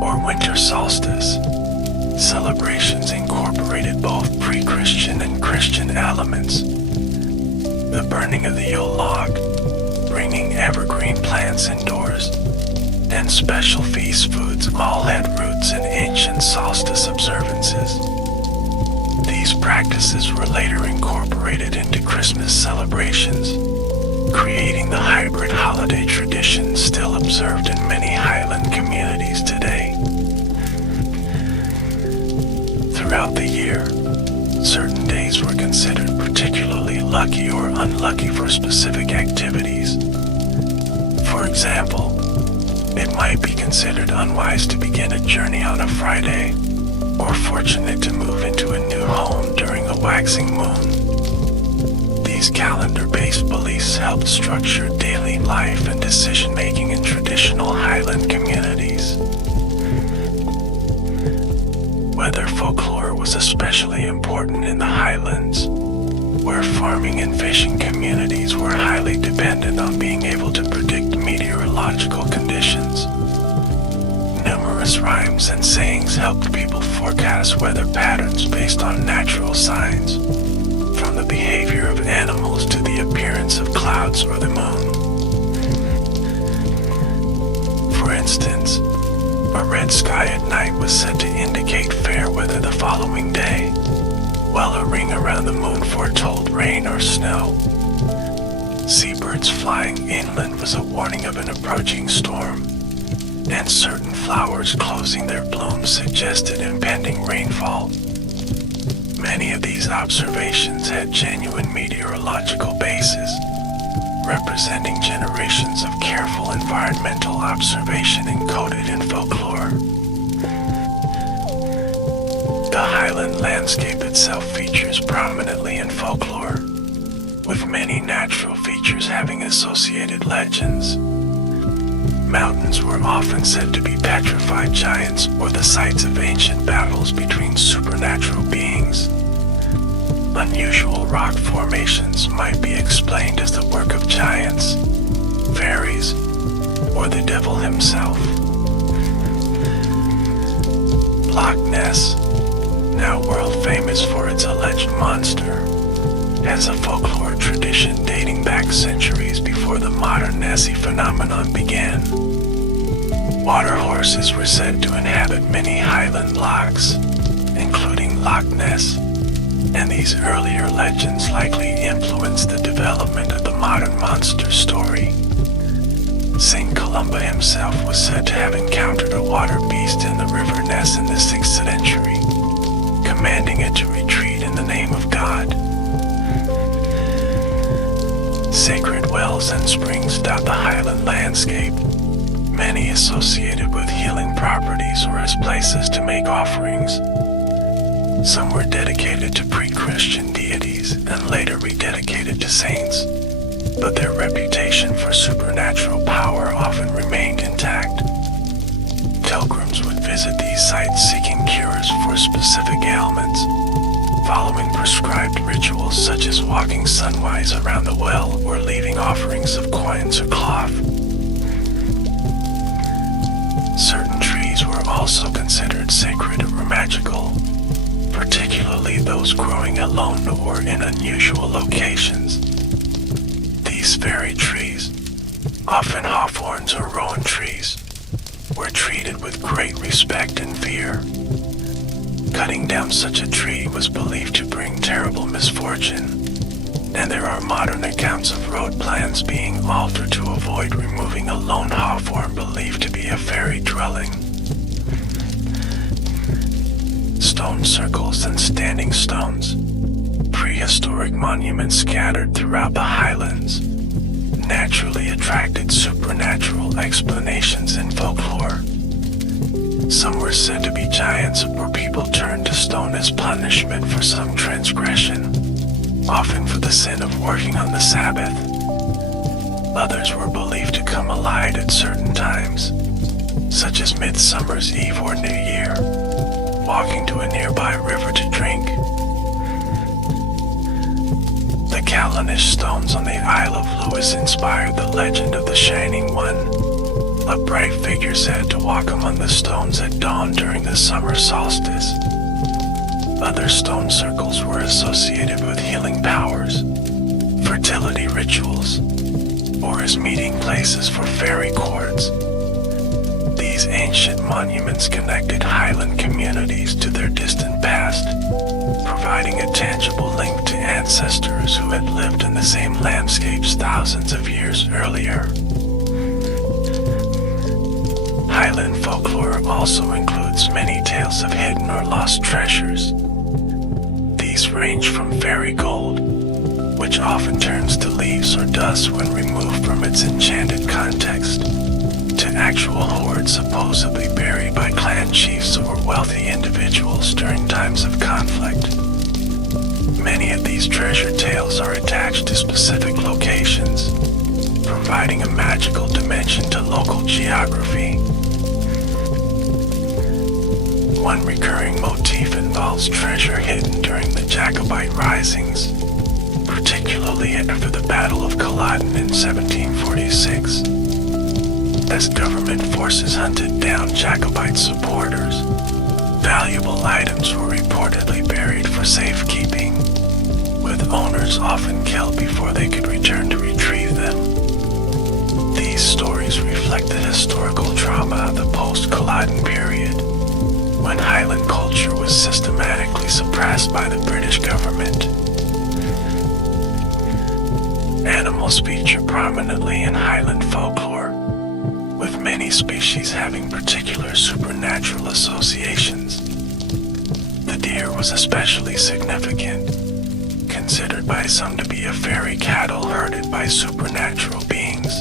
or winter solstice, celebrations incorporated both pre-Christian and Christian elements. The burning of the Yule log, bringing evergreen plants indoors, and special feast foods all had roots in ancient solstice observances. These practices were later incorporated into Christmas celebrations, creating the hybrid holiday tradition still observed in many Highland communities today. Throughout the year, certain days were considered particularly lucky or unlucky for specific activities. For example, it might be considered unwise to begin a journey on a Friday, or fortunate to move into a new home during a waxing moon. These calendar-based beliefs helped structure daily life and decision-making in traditional Highland communities. Weather folklore was especially important in the Highlands, where farming and fishing communities were highly dependent on being able to predict meteorological conditions. Numerous rhymes and sayings helped people forecast weather patterns based on natural signs, from the behavior of animals to the appearance of clouds or the moon. For instance, a red sky at night was said to indicate fair weather the following day, while a ring around the moon foretold rain or snow. Seabirds flying inland was a warning of an approaching storm, and certain flowers closing their blooms suggested impending rainfall. Many of these observations had genuine meteorological bases, representing generations of careful environmental observation encoded in folklore. The Highland landscape itself features prominently in folklore, with many natural features having associated legends. Mountains were often said to be petrified giants or the sites of ancient battles between supernatural beings. Unusual rock formations might be explained as the work of giants, fairies, or the devil himself. Loch Ness, now world famous for its alleged monster, has a folklore tradition dating back centuries before the modern Nessie phenomenon began. Water horses were said to inhabit many Highland lochs, including Loch Ness, and these earlier legends likely influenced the development of the modern monster story. Saint Columba himself was said to have encountered a water beast in the River Ness in the 6th century, commanding it to retreat in the name of God. Sacred wells and springs dot the Highland landscape, many associated with healing properties or as places to make offerings. Some were dedicated to pre-Christian deities and later rededicated to saints, but their reputation for supernatural power often remained intact. Pilgrims would visit these sites seeking cures for specific ailments, following prescribed rituals such as walking sunwise around the well or leaving offerings of coins or cloth. considered sacred or magical, particularly those growing alone or in unusual locations. These fairy trees, often hawthorns or rowan trees, were treated with great respect and fear. Cutting down such a tree was believed to bring terrible misfortune, and there are modern accounts of road plans being altered to avoid removing a lone hawthorn believed to be a fairy dwelling. Stone circles and standing stones, prehistoric monuments scattered throughout the Highlands, naturally attracted supernatural explanations in folklore. Some were said to be giants, or people turned to stone as punishment for some transgression, often for the sin of working on the Sabbath. Others were believed to come alive at certain times, such as Midsummer's Eve or New Year, walking to a nearby river to drink. The Callanish stones on the Isle of Lewis inspired the legend of the Shining One, a bright figure said to walk among the stones at dawn during the summer solstice. Other stone circles were associated with healing powers, fertility rituals, or as meeting places for fairy courts. These ancient monuments connected Highland communities to their distant past, providing a tangible link to ancestors who had lived in the same landscapes thousands of years earlier. Highland folklore also includes many tales of hidden or lost treasures. These range from fairy gold, which often turns to leaves or dust when removed from its enchanted context, to actual hoards supposedly buried by clan chiefs or wealthy individuals during times of conflict. Many of these treasure tales are attached to specific locations, providing a magical dimension to local geography. One recurring motif involves treasure hidden during the Jacobite risings, particularly after the Battle of Culloden in 1746. As government forces hunted down Jacobite supporters, valuable items were reportedly buried for safekeeping, with owners often killed before they could return to retrieve them. These stories reflect the historical trauma of the post-Culloden period, when Highland culture was systematically suppressed by the British government. Animals feature prominently in Highland folklore, with many species having particular supernatural associations. The deer was especially significant, considered by some to be a fairy cattle herded by supernatural beings.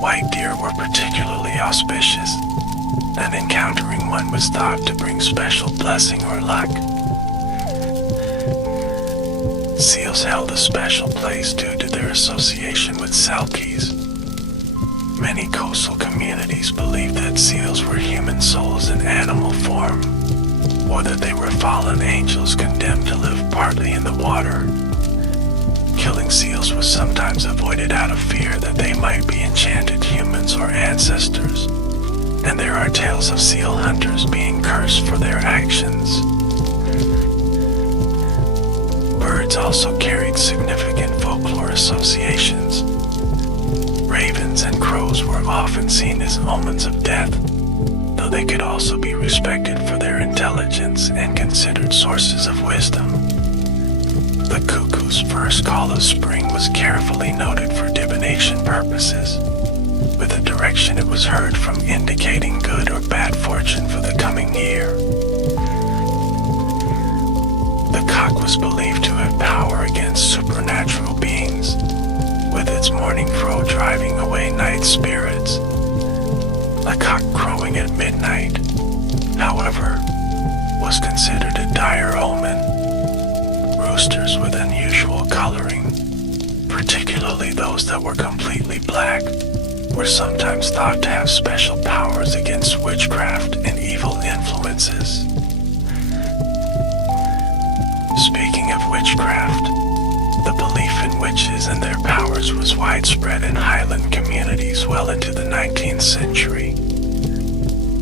White deer were particularly auspicious, and encountering one was thought to bring special blessing or luck. Seals held a special place due to their association with selkies. Many coastal communities believed that seals were human souls in animal form, or that they were fallen angels condemned to live partly in the water. Killing seals was sometimes avoided out of fear that they might be enchanted humans or ancestors, and there are tales of seal hunters being cursed for their actions. Birds also carried significant folklore associations. Ravens and crows were often seen as omens of death, though they could also be respected for their intelligence and considered sources of wisdom. The cuckoo's first call of spring was carefully noted for divination purposes, with the direction it was heard from indicating good or bad fortune for the coming year. The cock was believed to have power against supernatural beings, with its morning crow driving away night spirits. A cock crowing at midnight, however, was considered a dire omen. Roosters with unusual coloring, particularly those that were completely black, were sometimes thought to have special powers against witchcraft and evil influences. Speaking of witchcraft, the belief in witches and their powers was widespread in Highland communities well into the 19th century.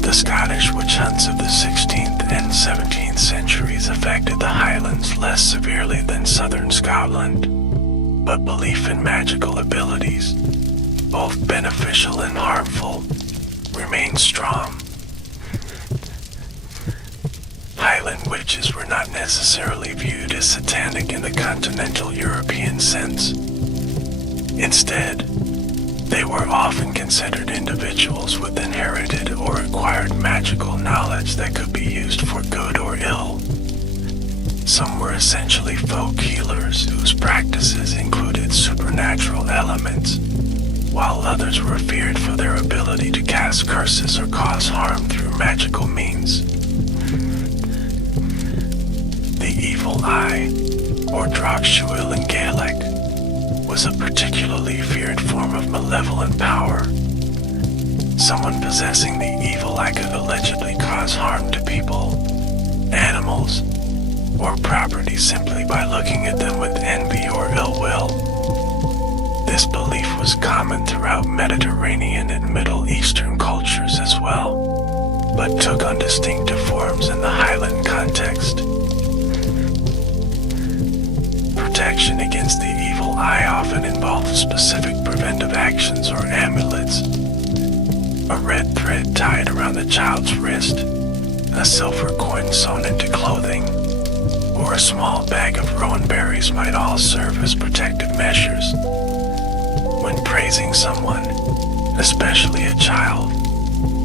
The Scottish witch hunts of the 16th and 17th centuries affected the Highlands less severely than southern Scotland, but belief in magical abilities, both beneficial and harmful, remained strong. Highland witches were not necessarily viewed as satanic in the continental European sense. Instead, they were often considered individuals with inherited or acquired magical knowledge that could be used for good or ill. Some were essentially folk healers whose practices included supernatural elements, while others were feared for their ability to cast curses or cause harm through magical means. The evil eye, or Drogshwil in Gaelic, was a particularly feared form of malevolent power. Someone possessing the evil eye could allegedly cause harm to people, animals, or property simply by looking at them with envy or ill will. This belief was common throughout Mediterranean and Middle Eastern cultures as well, but took on distinctive forms in the Highland context. Protection against the evil eye often involved specific preventive actions or amulets. A red thread tied around the child's wrist, a silver coin sewn into clothing, or a small bag of rowan berries might all serve as protective measures. When praising someone, especially a child,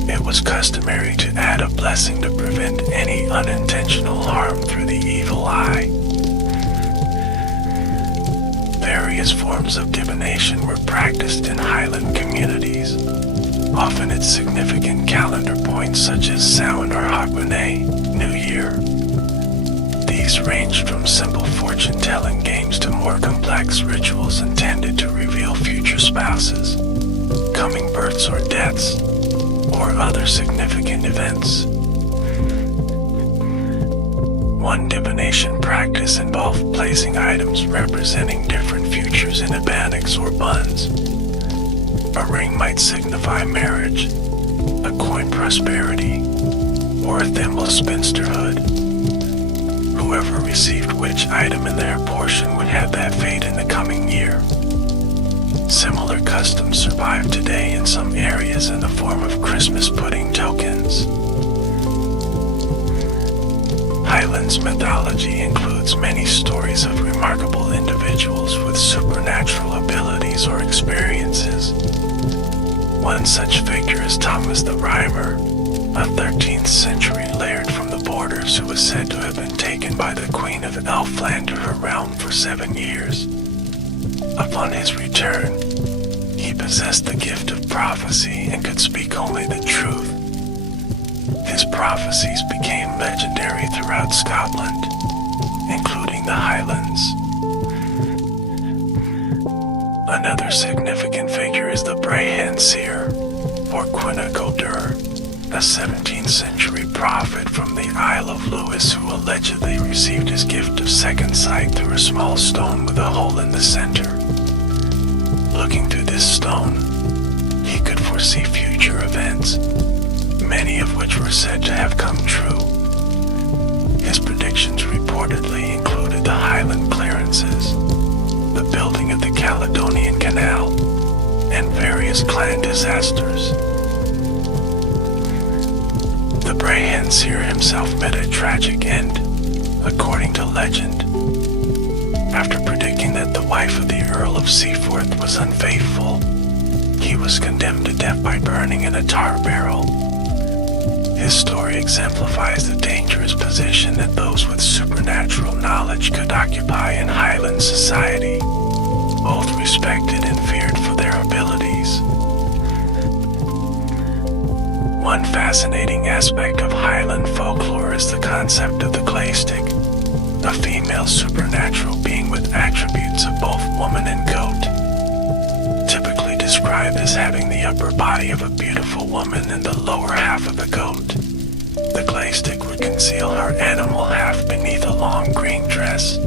it was customary to add a blessing to prevent any unintentional harm through the evil eye. Various forms of divination were practiced in Highland communities, often at significant calendar points such as Samhain or Hogmanay, New Year. These ranged from simple fortune-telling games to more complex rituals intended to reveal future spouses, coming births or deaths, or other significant events. One divination practice involved placing items representing different futures in a bannocks or buns. A ring might signify marriage, a coin prosperity, or a thimble spinsterhood. Whoever received which item in their portion would have that fate in the coming year. Similar customs survive today in some areas in the form of Christmas pudding tokens. Highlands mythology includes many stories of remarkable individuals with supernatural abilities or experiences. One such figure is Thomas the Rhymer, a 13th century laird from the Borders who was said to have been taken by the Queen of Elfland to her realm for 7 years. Upon his return, he possessed the gift of prophecy and could speak only the truth. His prophecies became legendary throughout Scotland, including the Highlands. Another significant figure is the Brehon Seer, or Quinagodur, a 17th century prophet from the Isle of Lewis who allegedly received his gift of second sight through a small stone with a hole in the center. Looking through this stone, he could foresee future events, many of which were said to have come true. His predictions reportedly included the Highland clearances, the building of the Caledonian Canal, and various clan disasters. The Brehon Seer himself met a tragic end, according to legend. After predicting that the wife of the Earl of Seaforth was unfaithful, he was condemned to death by burning in a tar barrel. His story exemplifies the dangerous position that those with supernatural knowledge could occupy in Highland society, both respected and feared for their abilities. One fascinating aspect of Highland folklore is the concept of the clay stick, a female supernatural being with attributes of both woman and goat, typically described as having the upper body of a beautiful woman and the lower half of a goat. The clay stick would conceal her animal half beneath a long green dress.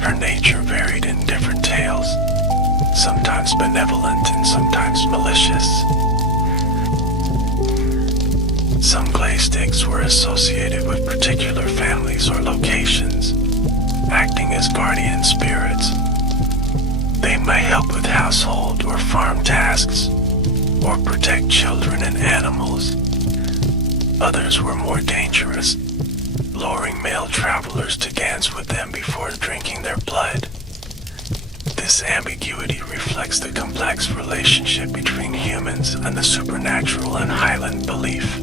Her nature varied in different tales, sometimes benevolent and sometimes malicious. sticks were associated with particular families or locations, acting as guardian spirits. They might help with household or farm tasks, or protect children and animals. Others were more dangerous, luring male travelers to dance with them before drinking their blood. This ambiguity reflects the complex relationship between humans and the supernatural in Highland belief.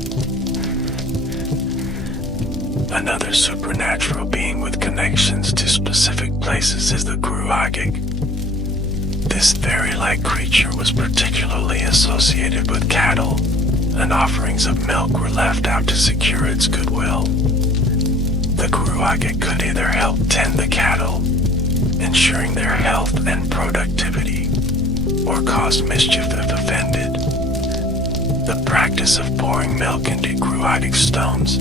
Another supernatural being with connections to specific places is the Gruagig. This fairy-like creature was particularly associated with cattle, and offerings of milk were left out to secure its goodwill. The Gruagig could either help tend the cattle, ensuring their health and productivity, or cause mischief if offended. The practice of pouring milk into Gruagig stones,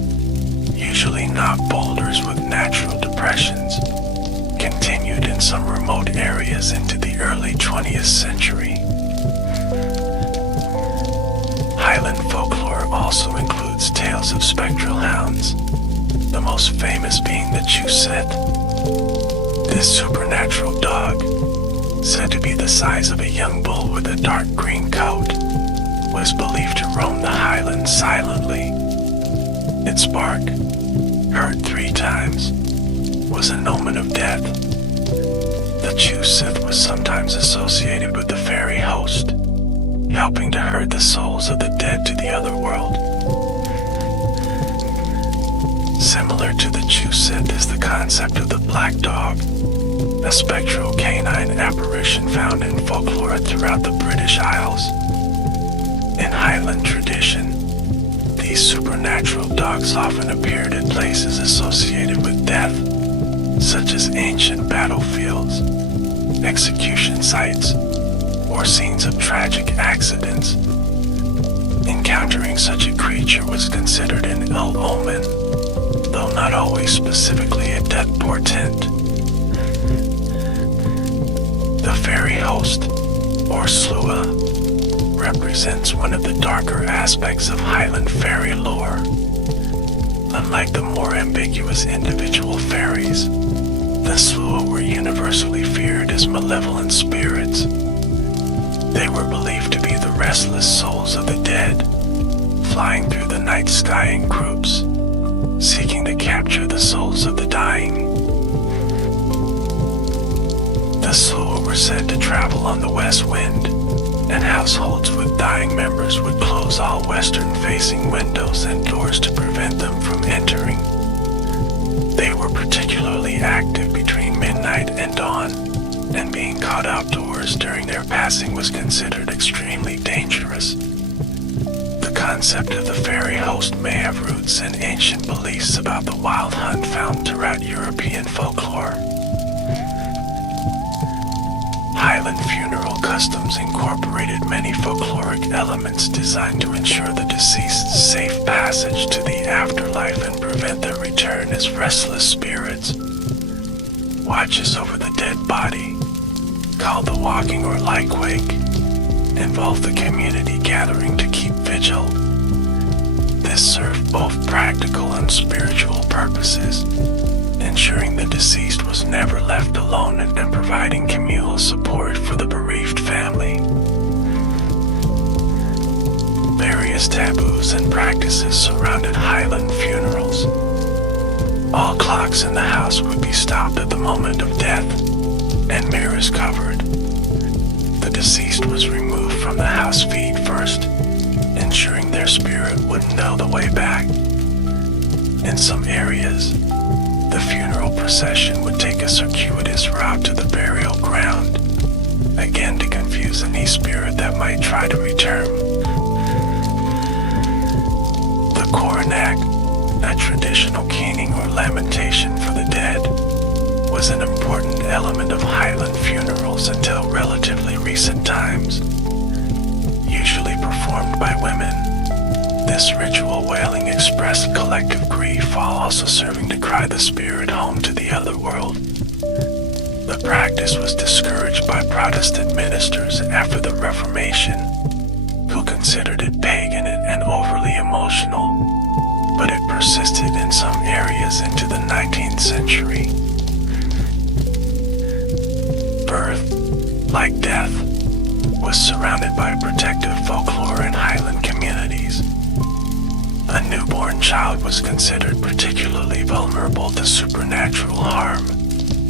usually not boulders with natural depressions, continued in some remote areas into the early 20th century. Highland folklore also includes tales of spectral hounds, the most famous being the Chuseth. This supernatural dog, said to be the size of a young bull with a dark green coat, was believed to roam the Highlands silently. Its bark, heard 3 times, was an omen of death. The Chuseth was sometimes associated with the fairy host, helping to herd the souls of the dead to the other world. Similar to the Chuseth is the concept of the black dog, a spectral canine apparition found in folklore throughout the British Isles. In Highland tradition, these supernatural dogs often appeared at places associated with death, such as ancient battlefields, execution sites, or scenes of tragic accidents. Encountering such a creature was considered an ill omen, though not always specifically a death portent. The fairy host, or Slua, represents one of the darker aspects of Highland fairy lore. Unlike the more ambiguous individual fairies, the Slua were universally feared as malevolent spirits. They were believed to be the restless souls of the dead, flying through the night sky in groups, seeking to capture the souls of the dying. The Slua were said to travel on the west wind, and households with dying members would close all western-facing windows and doors to prevent them from entering. They were particularly active between midnight and dawn, and being caught outdoors during their passing was considered extremely dangerous. The concept of the fairy host may have roots in ancient beliefs about the wild hunt found throughout European folklore. Highland funeral customs incorporated many folkloric elements designed to ensure the deceased's safe passage to the afterlife and prevent their return as restless spirits. Watches over the dead body, called the walking or lyquake, involve the community gathering to keep vigil. This served both practical and spiritual purposes, ensuring the deceased was never left alone and providing communal support for the bereaved family. Various taboos and practices surrounded Highland funerals. All clocks in the house would be stopped at the moment of death, and mirrors covered. The deceased was removed from the house feet first, ensuring their spirit wouldn't know the way back. In some areas, the funeral procession would take a circuitous route to the burial ground, again to confuse any spirit that might try to return. The coronet, a traditional keening or lamentation for the dead, was an important element of Highland funerals until relatively recent times. Usually performed by women, this ritual wailing expressed collective grief while also serving to cry the spirit home to the other world. The practice was discouraged by Protestant ministers after the Reformation, who considered it pagan and overly emotional. but it persisted in some areas into the 19th century. Birth, like death, was surrounded by protective folklore in Highland communities. A newborn child was considered particularly vulnerable to supernatural harm,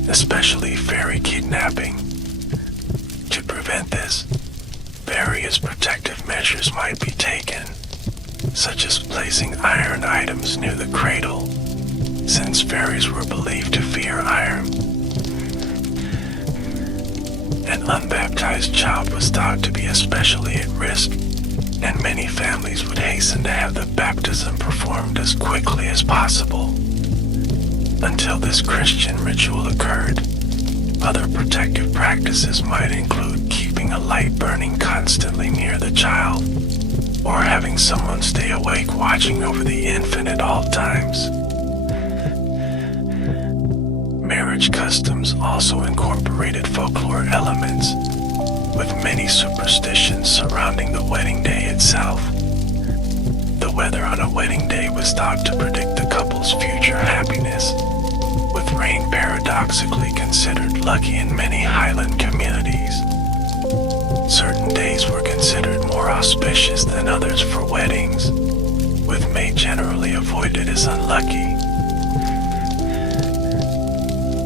especially fairy kidnapping. To prevent this, various protective measures might be taken, such as placing iron items near the cradle, since fairies were believed to fear iron. An unbaptized child was thought to be especially at risk, and many families would hasten to have the baptism performed as quickly as possible. Until this Christian ritual occurred, other protective practices might include keeping a light burning constantly near the child, or having someone stay awake watching over the infant at all times. Marriage customs also incorporated folklore elements, with many superstitions surrounding the wedding day itself. The weather on a wedding day was thought to predict the couple's future happiness, with rain paradoxically considered lucky in many Highland communities. Certain days were considered more auspicious than others for weddings, with May generally avoided as unlucky.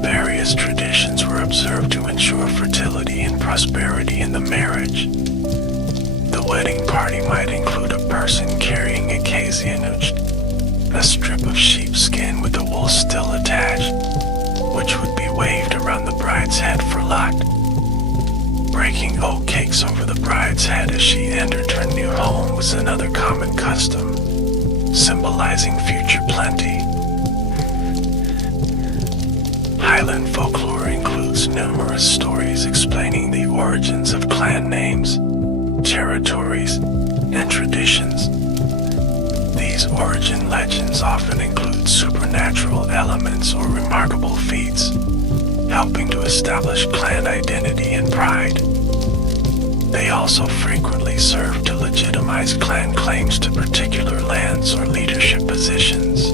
Various traditions were observed to ensure fertility and prosperity in the marriage. The wedding party might include a person carrying a kazianuch, a strip of sheepskin with the wool still attached, which would be waved around the bride's head for luck. Breaking oat cakes over the bride's head as she entered her new home was another common custom, symbolizing future plenty. Highland folklore includes numerous stories explaining the origins of clan names, territories, and traditions. These origin legends often include supernatural elements or remarkable feats, helping to establish clan identity and pride. They also frequently serve to legitimize clan claims to particular lands or leadership positions.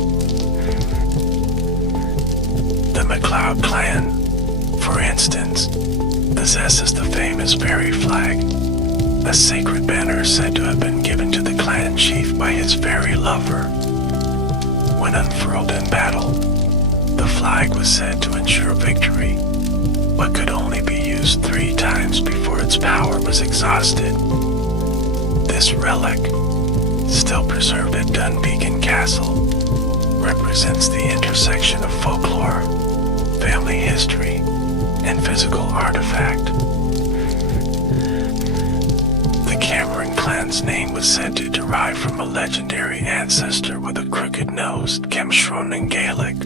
The MacLeod clan, for instance, possesses the famous fairy flag, a sacred banner said to have been given to the clan chief by his fairy lover. When unfurled in battle, the flag was said to ensure victory, but could only be used 3 times before its power was exhausted. This relic, still preserved at Dunbeacon Castle, represents the intersection of folklore, family history, and physical artifact. The Cameron clan's name was said to derive from a legendary ancestor with a crooked nose, Kemshron in Gaelic.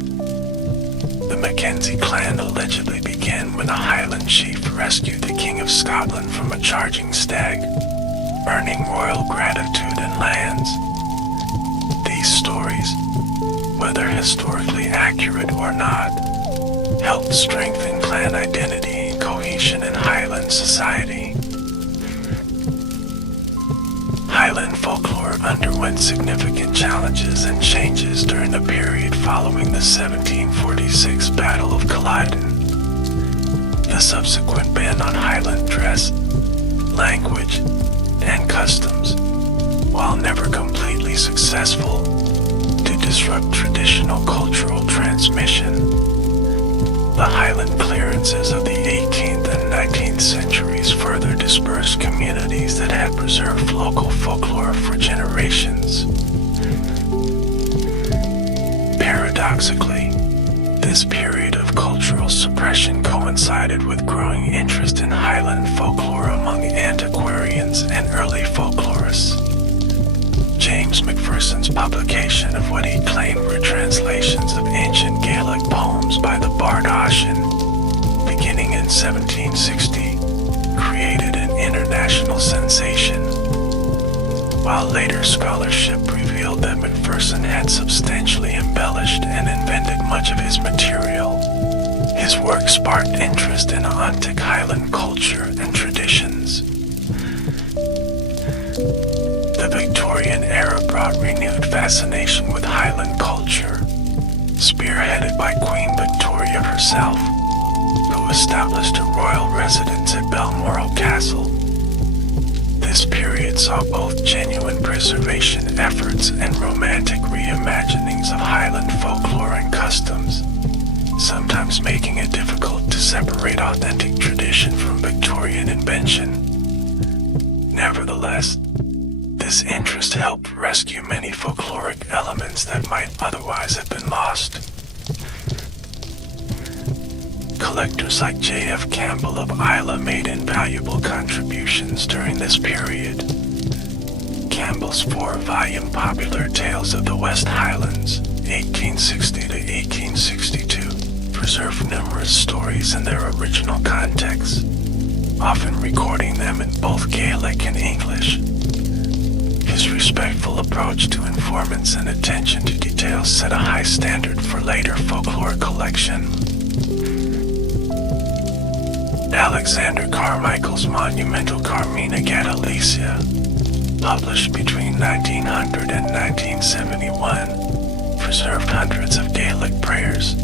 The Mackenzie clan allegedly began when a Highland chief rescued the King of Scotland from a charging stag, earning royal gratitude and lands. These stories, whether historically accurate or not, helped strengthen clan identity and cohesion in Highland society. Highland folklore underwent significant challenges and changes during the period following the 1746 Battle of Culloden. The subsequent ban on Highland dress, language, and customs, while never completely successful, to disrupt traditional cultural transmission. The Highland clearances of the 18th and 19th centuries further dispersed communities that had preserved local folklore for generations. Paradoxically, this period of cultural suppression coincided with growing interest in Highland folklore among antiquarians and early folklorists. James Macpherson's publication of what he claimed were translations of ancient Gaelic poems by the bard Ossian, beginning in 1760, created an international sensation. While later scholarship revealed that Macpherson had substantially embellished and invented much of his material, his work sparked interest in authentic Highland culture and traditions. The Victorian era brought renewed fascination with Highland culture, spearheaded by Queen Victoria herself, who established a royal residence at Balmoral Castle. This period saw both genuine preservation efforts and romantic reimaginings of Highland folklore and customs, sometimes making it difficult to separate authentic tradition from Victorian invention. Nevertheless, this interest helped rescue many folkloric elements that might otherwise have been lost. Collectors like J.F. Campbell of Isla made invaluable contributions during this period. Campbell's 4-volume Popular Tales of the West Highlands, 1860 to 1862, preserve numerous stories in their original context, often recording them in both Gaelic and English. His respectful approach to informants and attention to detail set a high standard for later folklore collection. Alexander Carmichael's monumental Carmina Gadalicia, published between 1900 and 1971, preserved hundreds of Gaelic prayers,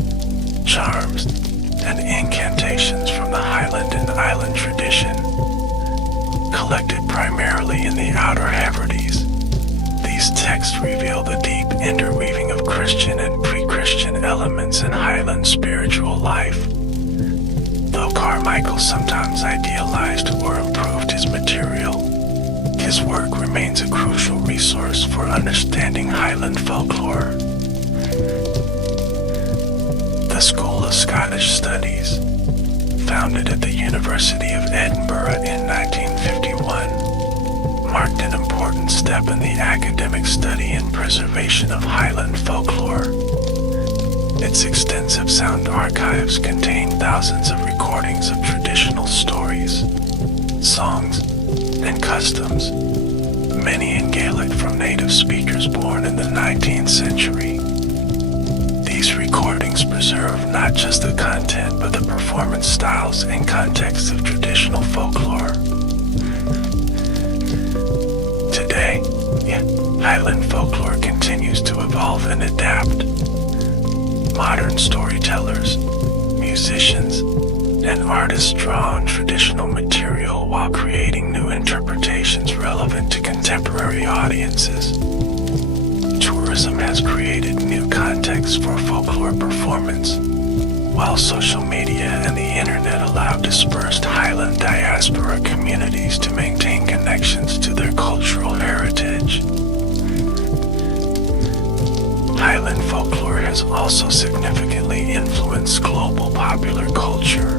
charms, and incantations from the Highland and Island tradition. Collected primarily in the Outer Hebrides, these texts reveal the deep interweaving of Christian and pre-Christian elements in Highland spiritual life. Though Carmichael sometimes idealized or improved his material, his work remains a crucial resource for understanding Highland folklore. The School of Scottish Studies, founded at the University of Edinburgh in 1951, marked an important step in the academic study and preservation of Highland folklore. Its extensive sound archives contain thousands of recordings of traditional stories, songs, and customs, many in Gaelic from native speakers born in the 19th century. These recordings preserve not just the content but the performance styles and context of traditional folklore. Today, Highland folklore continues to evolve and adapt. Modern storytellers, musicians, and artists draw on traditional material while creating new interpretations relevant to contemporary audiences. Tourism has created new contexts for folklore performance, while social media and the internet allow dispersed Highland diaspora communities to maintain connections to their cultural heritage. Highland folklore has also significantly influenced global popular culture.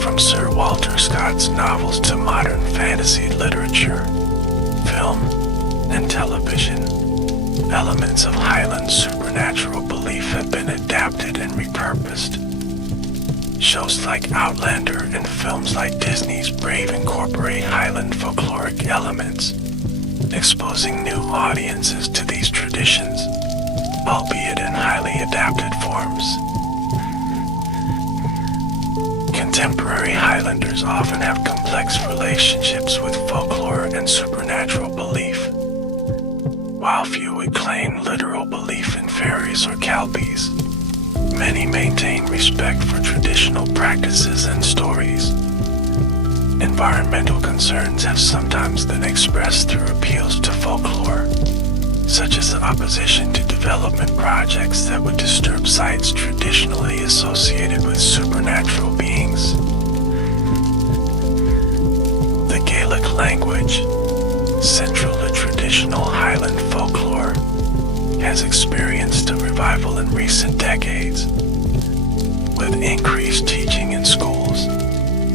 From Sir Walter Scott's novels to modern fantasy literature, film, and television, elements of Highland supernatural belief have been adapted and repurposed. Shows like Outlander and films like Disney's Brave incorporate Highland folkloric elements, exposing new audiences to these traditions, albeit in highly adapted forms. Contemporary Highlanders often have complex relationships with folklore and supernatural belief. While few would claim literal belief in fairies or kelpies, many maintain respect for traditional practices and stories. Environmental concerns have sometimes been expressed through appeals to folklore, such as opposition to development projects that would disturb sites traditionally associated with supernatural beings. The Gaelic language, central to traditional Highland folklore, has experienced a revival in recent decades, with increased teaching in schools,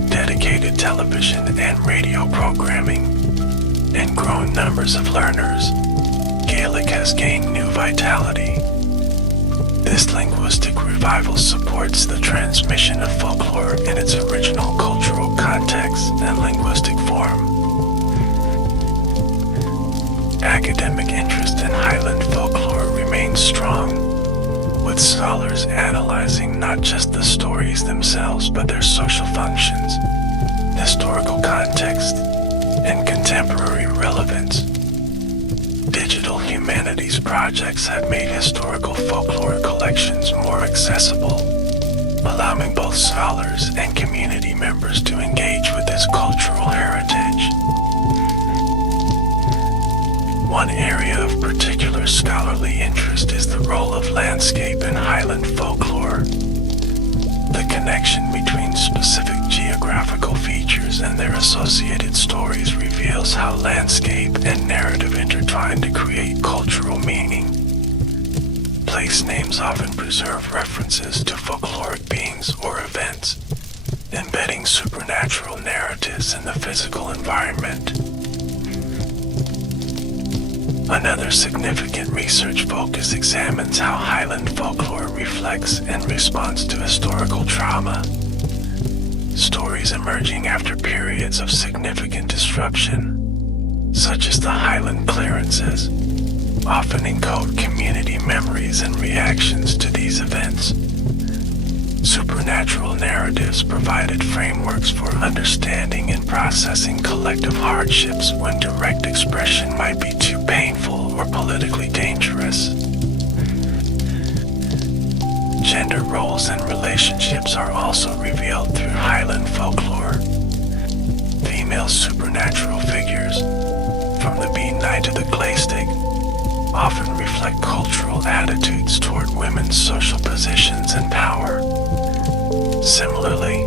dedicated television and radio programming, and growing numbers of learners. Gaelic has gained new vitality. This linguistic revival supports the transmission of folklore in its original cultural context and linguistic form. Academic interest in Highland folklore remains strong, with scholars analyzing not just the stories themselves but their social functions, historical context, and contemporary relevance. Humanities projects have made historical folklore collections more accessible, allowing both scholars and community members to engage with this cultural heritage. One area of particular scholarly interest is the role of landscape in Highland folklore. The connection between specific geographical features and their associated stories reveals how landscape and narrative intertwine to create cultural meaning. Place names often preserve references to folkloric beings or events, embedding supernatural narratives in the physical environment. Another significant research focus examines how Highland folklore reflects and responds to historical trauma. Stories emerging after periods of significant disruption, such as the Highland clearances, often encode community memories and reactions to these events. Supernatural narratives provided frameworks for understanding and processing collective hardships when direct expression might be too painful or politically dangerous. Gender roles and relationships are also revealed through Highland folklore. Female supernatural figures, from the bean knight to the glaistick, often reflect cultural attitudes toward women's social positions and power. Similarly,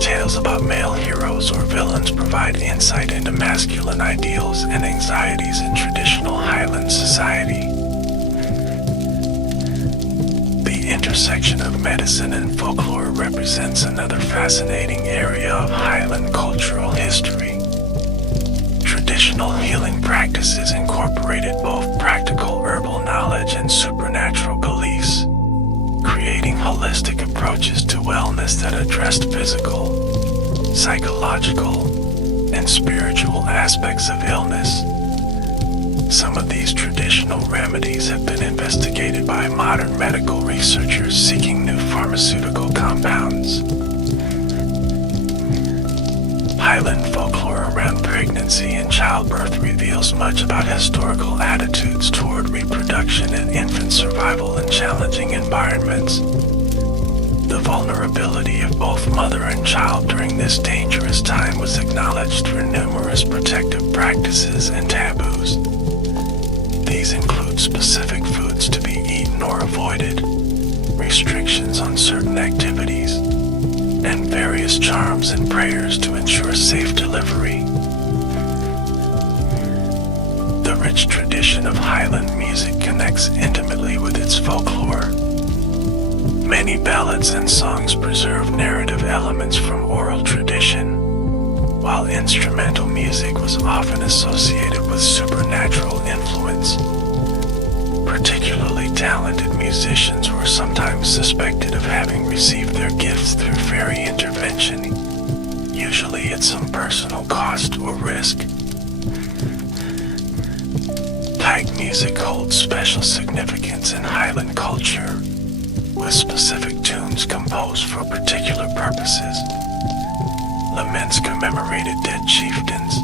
tales about male heroes or villains provide insight into masculine ideals and anxieties in traditional Highland society. The intersection of medicine and folklore represents another fascinating area of Highland cultural history. Traditional healing practices incorporated both practical herbal knowledge and supernatural beliefs, creating holistic approaches to wellness that addressed physical, psychological, and spiritual aspects of illness. Some of these traditional remedies have been investigated by modern medical researchers seeking new pharmaceutical compounds. Highland folklore around pregnancy and childbirth reveals much about historical attitudes toward reproduction and infant survival in challenging environments. The vulnerability of both mother and child during this dangerous time was acknowledged through numerous protective practices and taboos. These include specific foods to be eaten or avoided, restrictions on certain activities, and various charms and prayers to ensure safe delivery. The rich tradition of Highland music connects intimately with its folklore. Many ballads and songs preserve narrative elements from oral tradition, while instrumental music was often associated with supernatural influence. Particularly talented musicians were sometimes suspected of having received their gifts through fairy intervention, usually at some personal cost or risk. Type music holds special significance in Highland culture, with specific tunes composed for particular purposes. Laments commemorated dead chieftains,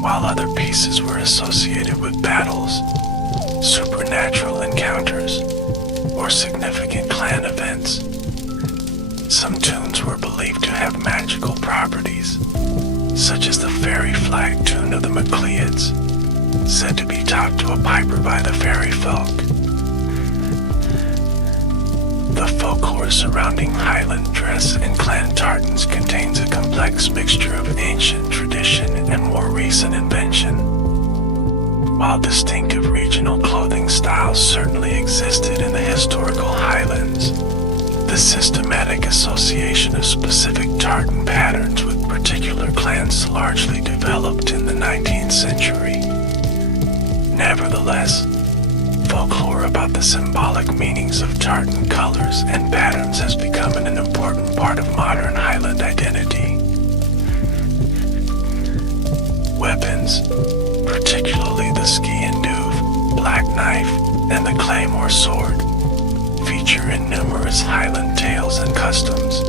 while other pieces were associated with battles, supernatural encounters, or significant clan events. Some tunes were believed to have magical properties, such as the fairy flag tune of the MacLeods, said to be taught to a piper by the fairy folk. The folklore surrounding Highland dress and clan tartans contains a complex mixture of ancient tradition and more recent invention. While distinctive regional clothing styles certainly existed in the historical Highlands, the systematic association of specific tartan patterns with particular clans largely developed in the 19th century. Nevertheless, folklore about the symbolic meanings of tartan colors and patterns has become an important part of modern Highland identity. Weapons, particularly the ski-and-dubh, black knife, and the claymore sword, feature in numerous Highland tales and customs.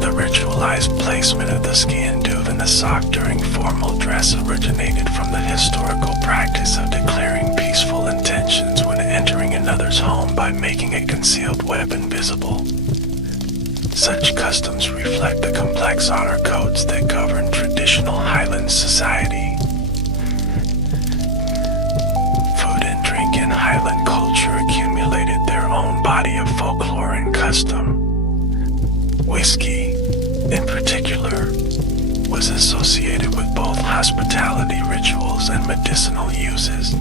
The ritualized placement of the ski-and-dubh in the sock during formal dress originated from the historical practice of declaring peaceful another's home by making a concealed weapon visible. Such customs reflect the complex honor codes that govern traditional Highlands society. Food and drink in Highland culture accumulated their own body of folklore and custom. Whiskey, in particular, was associated with both hospitality rituals and medicinal uses.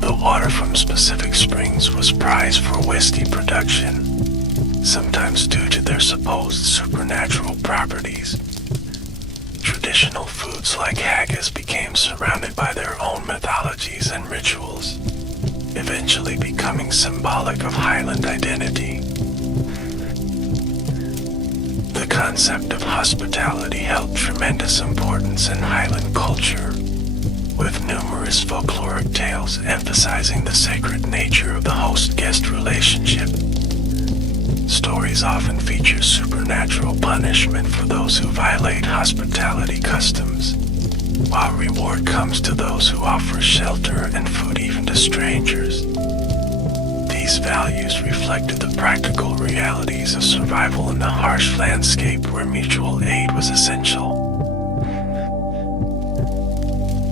The water from specific springs was prized for whiskey production, sometimes due to their supposed supernatural properties. Traditional foods like haggis became surrounded by their own mythologies and rituals, eventually becoming symbolic of Highland identity. The concept of hospitality held tremendous importance in Highland culture, with numerous folkloric tales emphasizing the sacred nature of the host-guest relationship. Stories often feature supernatural punishment for those who violate hospitality customs, while reward comes to those who offer shelter and food even to strangers. These values reflected the practical realities of survival in the harsh landscape where mutual aid was essential.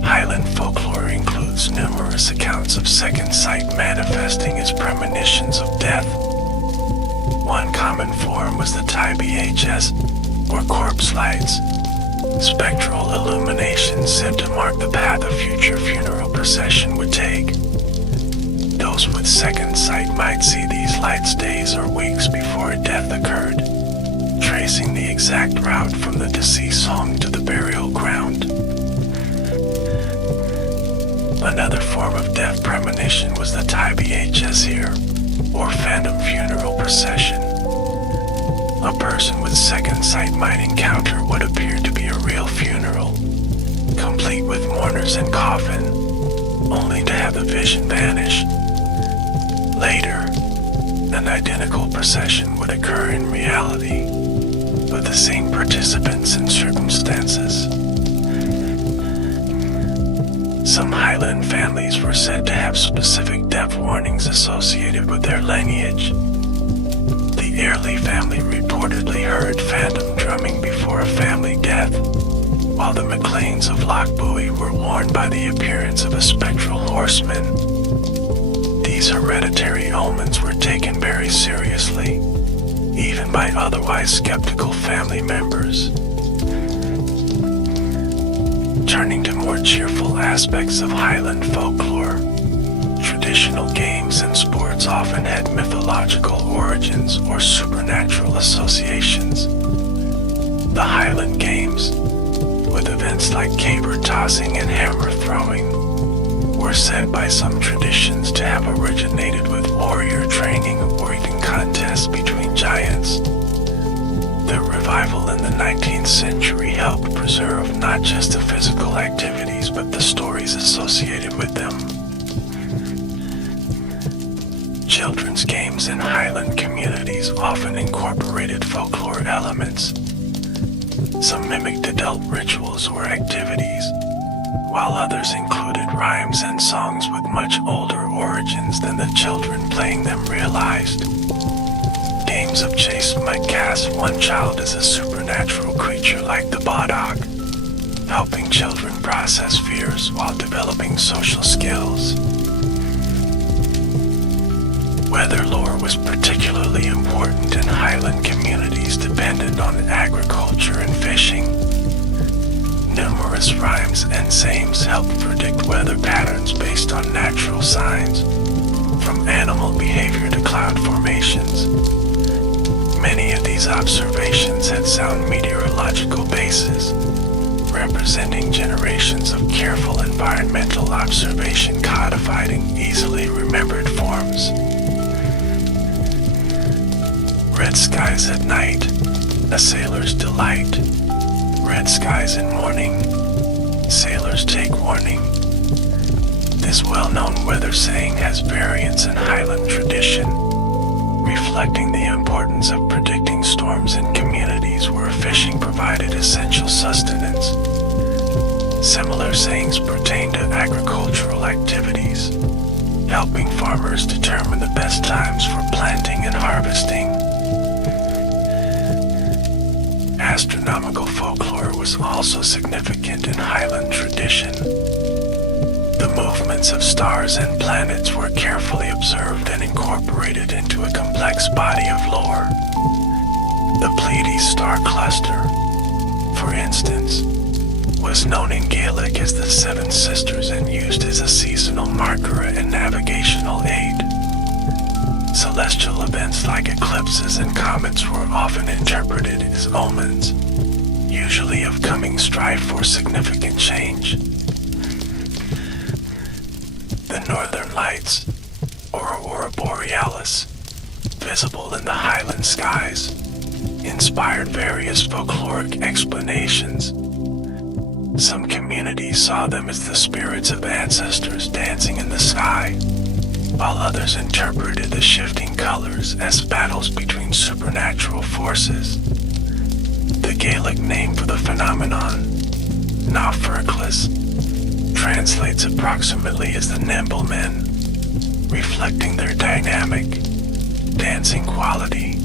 Highland folklore includes numerous accounts of second sight manifesting as premonitions of death. One common form was the TBHS, or corpse lights, spectral illumination said to mark the path a future funeral procession would take. Those with second sight might see these lights days or weeks before a death occurred, tracing the exact route from the deceased home to the burial ground. Another form of death premonition was the TBHS here, or phantom funeral procession. A person with second sight might encounter what appeared to be a real funeral, complete with mourners and coffin, only to have the vision vanish. Later, an identical procession would occur in reality, with the same participants and circumstances. Some Highland families were said to have specific death warnings associated with their lineage. The Airlie family reportedly heard phantom drumming before a family death, while the MacLeans of Lochbuie were warned by the appearance of a spectral horseman. These hereditary omens were taken very seriously, even by otherwise skeptical family members. Turning to more cheerful aspects of Highland folklore, traditional games and sports often had mythological origins or supernatural associations. The Highland Games, with events like caber tossing and hammer throwing, were said by some traditions to have originated with warrior training or even contests between giants. Their revival in the 19th century helped preserve not just the physical activities but the stories associated with them. Children's games in Highland communities often incorporated folklore elements. Some mimicked adult rituals or activities, while others included rhymes and songs with much older origins than the children playing them realized. Games of chase might cast one child as a supernatural creature like the Bodog, helping children process fears while developing social skills. Weather lore was particularly important in Highland communities dependent on agriculture and fishing. Numerous rhymes and sayings helped predict weather patterns based on natural signs, from animal behavior to cloud formations. Many of these observations had sound meteorological bases, representing generations of careful environmental observation codified in easily remembered forms. Red skies at night, a sailor's delight. Red skies in morning, sailors take warning. This well-known weather saying has variants in Highland tradition, reflecting the importance of predicting storms in communities where fishing provided essential sustenance. Similar sayings pertain to agricultural activities, helping farmers determine the best times for planting and harvesting. Astronomical folklore was also significant in Highland tradition. The movements of stars and planets were carefully observed and incorporated into a complex body of lore. The Pleiades star cluster, for instance, was known in Gaelic as the Seven Sisters and used as a seasonal marker and navigational aid. Celestial events like eclipses and comets were often interpreted as omens, usually of coming strife or significant change. The Northern Lights, or Aurora Borealis, visible in the Highland skies, inspired various folkloric explanations. Some communities saw them as the spirits of ancestors dancing in the sky, while others interpreted the shifting colors as battles between supernatural forces. The Gaelic name for the phenomenon, Náfirclas, translates approximately as the nimble men, reflecting their dynamic, dancing quality.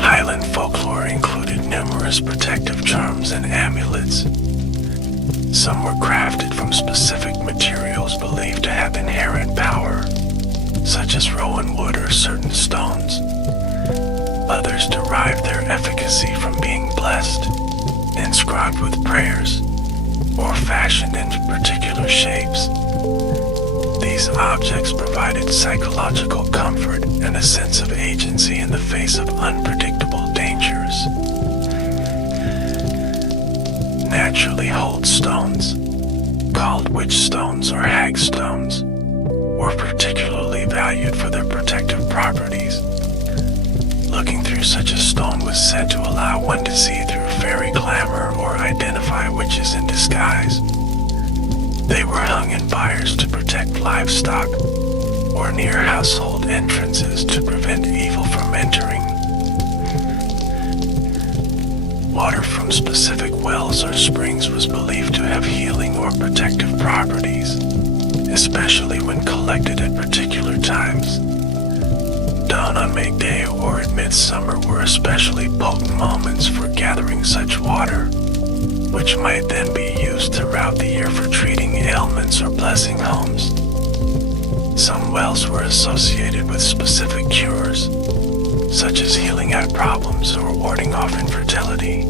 Highland folklore included numerous protective charms and amulets. Some were crafted from specific materials believed to have inherent power, such as rowan wood or certain stones. Others derived their efficacy from being blessed, inscribed with prayers, or fashioned into particular shapes. These objects provided psychological comfort and a sense of agency in the face of unpredictable dangers. Naturally hold stones, called witch stones or hag stones, were particularly valued for their protective properties. Looking through such a stone was said to allow one to see through fairy glamour or identify witches in disguise. They were hung in byres to protect livestock, or near household entrances to prevent evil from entering. Water from specific wells or springs was believed to have healing or protective properties, especially when collected at particular times. Dawn on May Day or at midsummer were especially potent moments for gathering such water, which might then be used throughout the year for treating ailments or blessing homes. Some wells were associated with specific cures, such as healing eye problems or warding off infertility.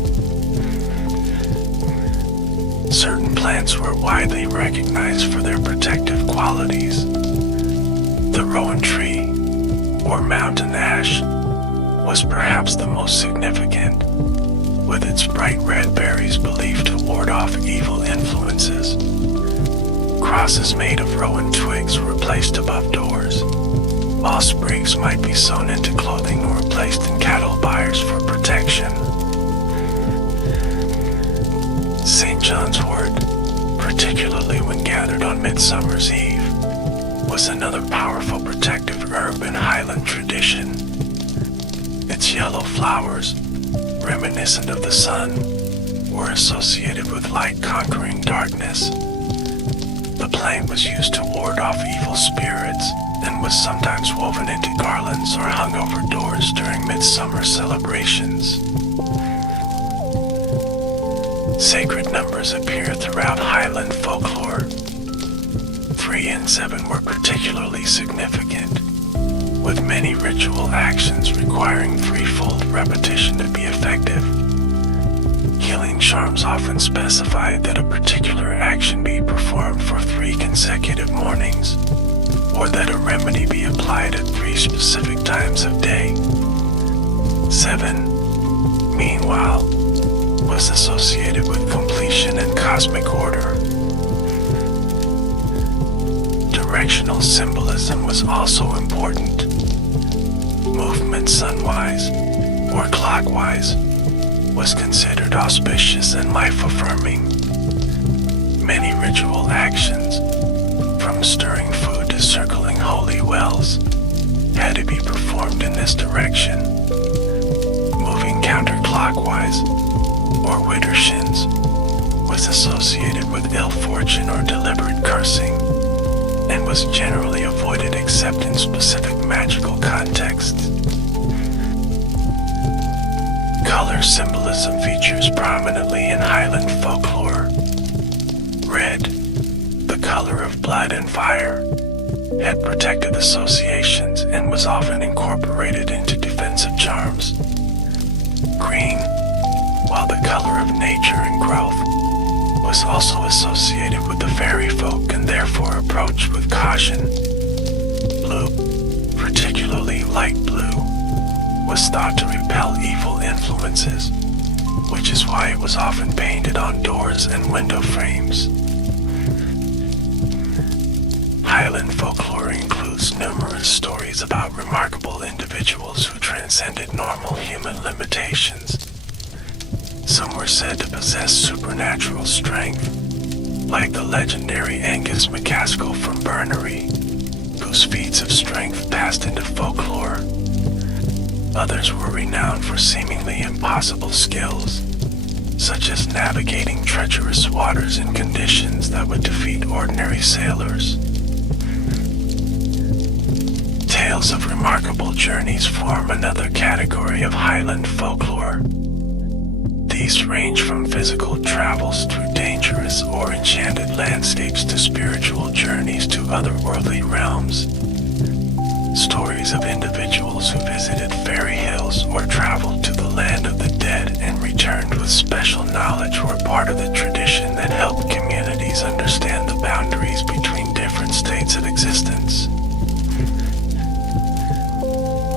Certain plants were widely recognized for their protective qualities. The rowan tree, or mountain ash, was perhaps the most significant, with its bright red berries believed to ward off evil influences. Crosses made of rowan twigs were placed above doors. Moss sprigs might be sewn into clothing or placed in cattle byres for protection. St. John's wort, particularly when gathered on Midsummer's Eve, was another powerful protective herb in Highland tradition. Its yellow flowers, reminiscent of the sun, were associated with light conquering darkness. The plant was used to ward off evil spirits and was sometimes woven into garlands or hung over doors during midsummer celebrations. Sacred numbers appear throughout Highland folklore. 3 and 7 were particularly significant, with many ritual actions requiring threefold repetition to be effective. Healing charms often specified that a particular action be performed for 3 consecutive mornings, or that a remedy be applied at 3 specific times of day. 7, meanwhile, was associated with completion and cosmic order. Directional symbolism was also important. Movement sunwise or clockwise was considered auspicious and life-affirming. Many ritual actions, from stirring food to circling holy wells, had to be performed in this direction. Moving counterclockwise, or widdershins, was associated with ill fortune or deliberate cursing. was generally avoided except in specific magical contexts. Color symbolism features prominently in Highland folklore. Red, the color of blood and fire, had protective associations and was often incorporated into defensive charms. Green, while the color of nature and growth, was also associated with the fairy folk and therefore approached with caution. Blue, particularly light blue, was thought to repel evil influences, which is why it was often painted on doors and window frames. Highland folklore includes numerous stories about remarkable individuals who transcended normal human limitations. Some were said to possess supernatural strength, like the legendary Angus MacAskill from Burnaby, whose feats of strength passed into folklore. Others were renowned for seemingly impossible skills, such as navigating treacherous waters in conditions that would defeat ordinary sailors. Tales of remarkable journeys form another category of Highland folklore. These range from physical travels through dangerous or enchanted landscapes to spiritual journeys to otherworldly realms. Stories of individuals who visited fairy hills or traveled to the land of the dead and returned with special knowledge were part of the tradition that helped communities understand the boundaries between different states of existence.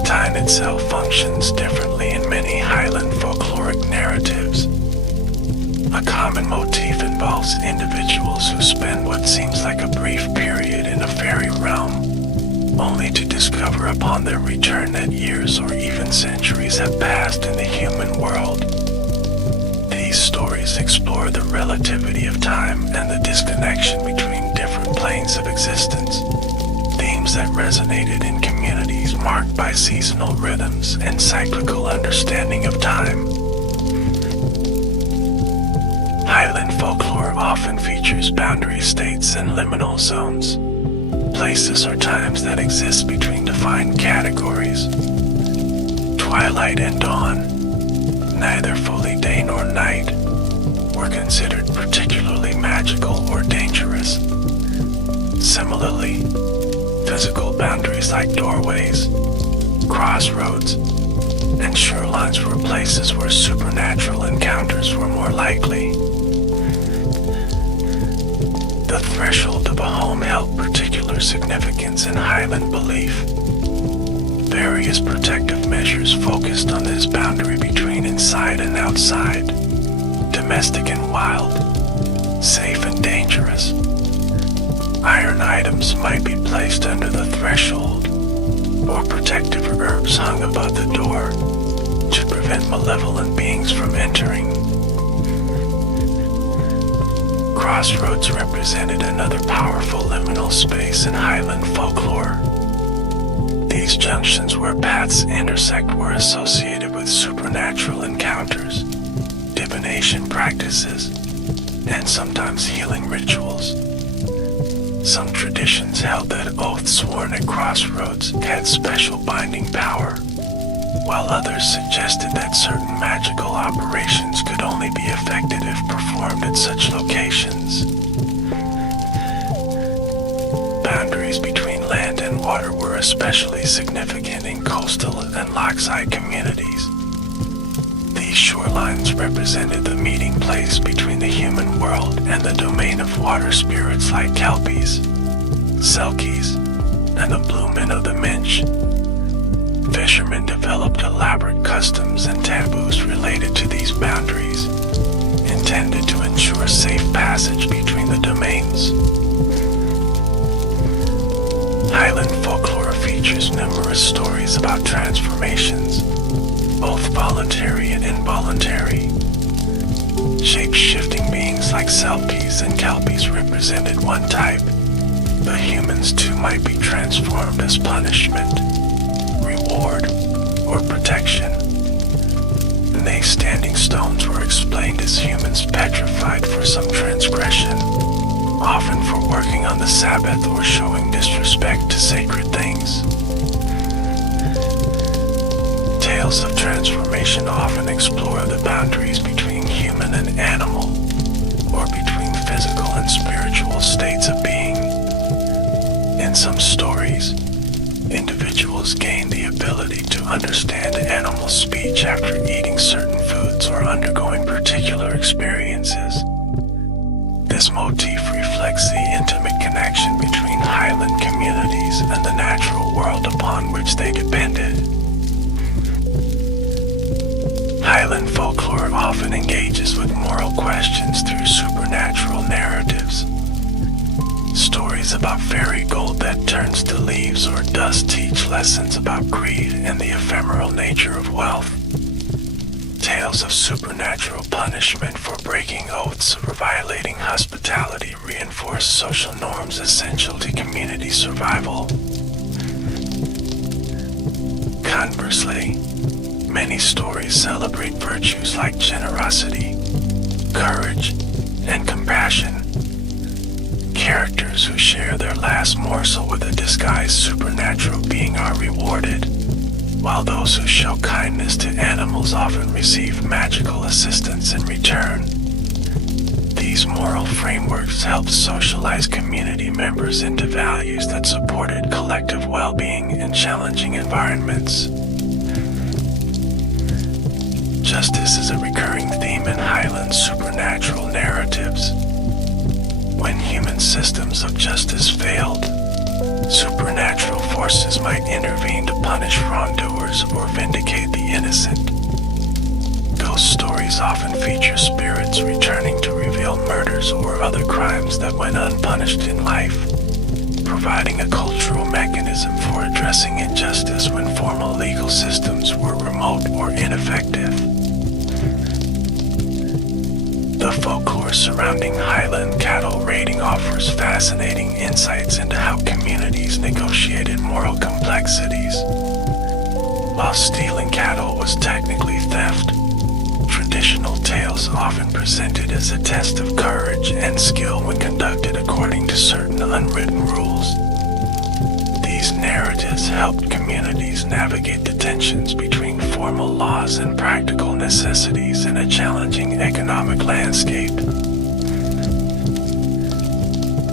Time itself functions differently in many Highland folkloric narratives. A common motif involves individuals who spend what seems like a brief period in a fairy realm, only to discover upon their return that years or even centuries have passed in the human world. These stories explore the relativity of time and the disconnection between different planes of existence, themes that resonated in communities marked by seasonal rhythms and cyclical understanding of time. Highland folklore often features boundary states and liminal zones, places or times that exist between defined categories. Twilight and dawn, neither fully day nor night, were considered particularly magical or dangerous. Similarly, physical boundaries like doorways, crossroads, and shorelines were places where supernatural encounters were more likely. The threshold of a home held particular significance in Highland belief. Various protective measures focused on this boundary between inside and outside, domestic and wild, safe and dangerous. Iron items might be placed under the threshold, or protective herbs hung above the door to prevent malevolent beings from entering. Crossroads represented another powerful liminal space in Highland folklore. These junctions where paths intersect were associated with supernatural encounters, divination practices, and sometimes healing rituals. Some traditions held that oaths sworn at crossroads had special binding power, while others suggested that certain magical operations could only be effective if performed at such locations. Boundaries between land and water were especially significant in coastal and lochside communities. These shorelines represented the meeting place between the human world and the domain of water spirits like kelpies, selkies, and the blue men of the Minch. Fishermen developed elaborate customs and taboos related to these boundaries, intended to ensure safe passage between the domains. Highland folklore features numerous stories about transformations, both voluntary and involuntary. Shape-shifting beings like selkies and kelpies represented one type, but humans too might be transformed as punishment, reward, or protection. And these standing stones were explained as humans petrified for some transgression, often for working on the Sabbath or showing disrespect to sacred things. Tales of transformation often explore the boundaries between human and animal, or between physical and spiritual states of being. In some stories, individuals gain the ability to understand animal speech after eating certain foods or undergoing particular experiences. This motif reflects the intimate connection between Highland communities and the natural world upon which they depended. Highland folklore often engages with moral questions through supernatural narratives. Stories about fairy gold that turns to leaves or dust teach lessons about greed and the ephemeral nature of wealth. Tales of supernatural punishment for breaking oaths or violating hospitality reinforce social norms essential to community survival. Conversely, many stories celebrate virtues like generosity, courage, and compassion. Characters who share their last morsel with a disguised supernatural being are rewarded, while those who show kindness to animals often receive magical assistance in return. These moral frameworks help socialize community members into values that supported collective well-being in challenging environments. Justice is a recurring theme in Highland supernatural narratives. When human systems of justice failed, supernatural forces might intervene to punish wrongdoers or vindicate the innocent. Ghost stories often feature spirits returning to reveal murders or other crimes that went unpunished in life, providing a cultural mechanism for addressing injustice when formal legal systems were remote or ineffective. The folklore surrounding Highland cattle raiding offers fascinating insights into how communities negotiated moral complexities. While stealing cattle was technically theft, traditional tales often presented as a test of courage and skill when conducted according to certain unwritten rules. These narratives helped communities navigate the tensions between formal laws and practical necessities in a challenging economic landscape.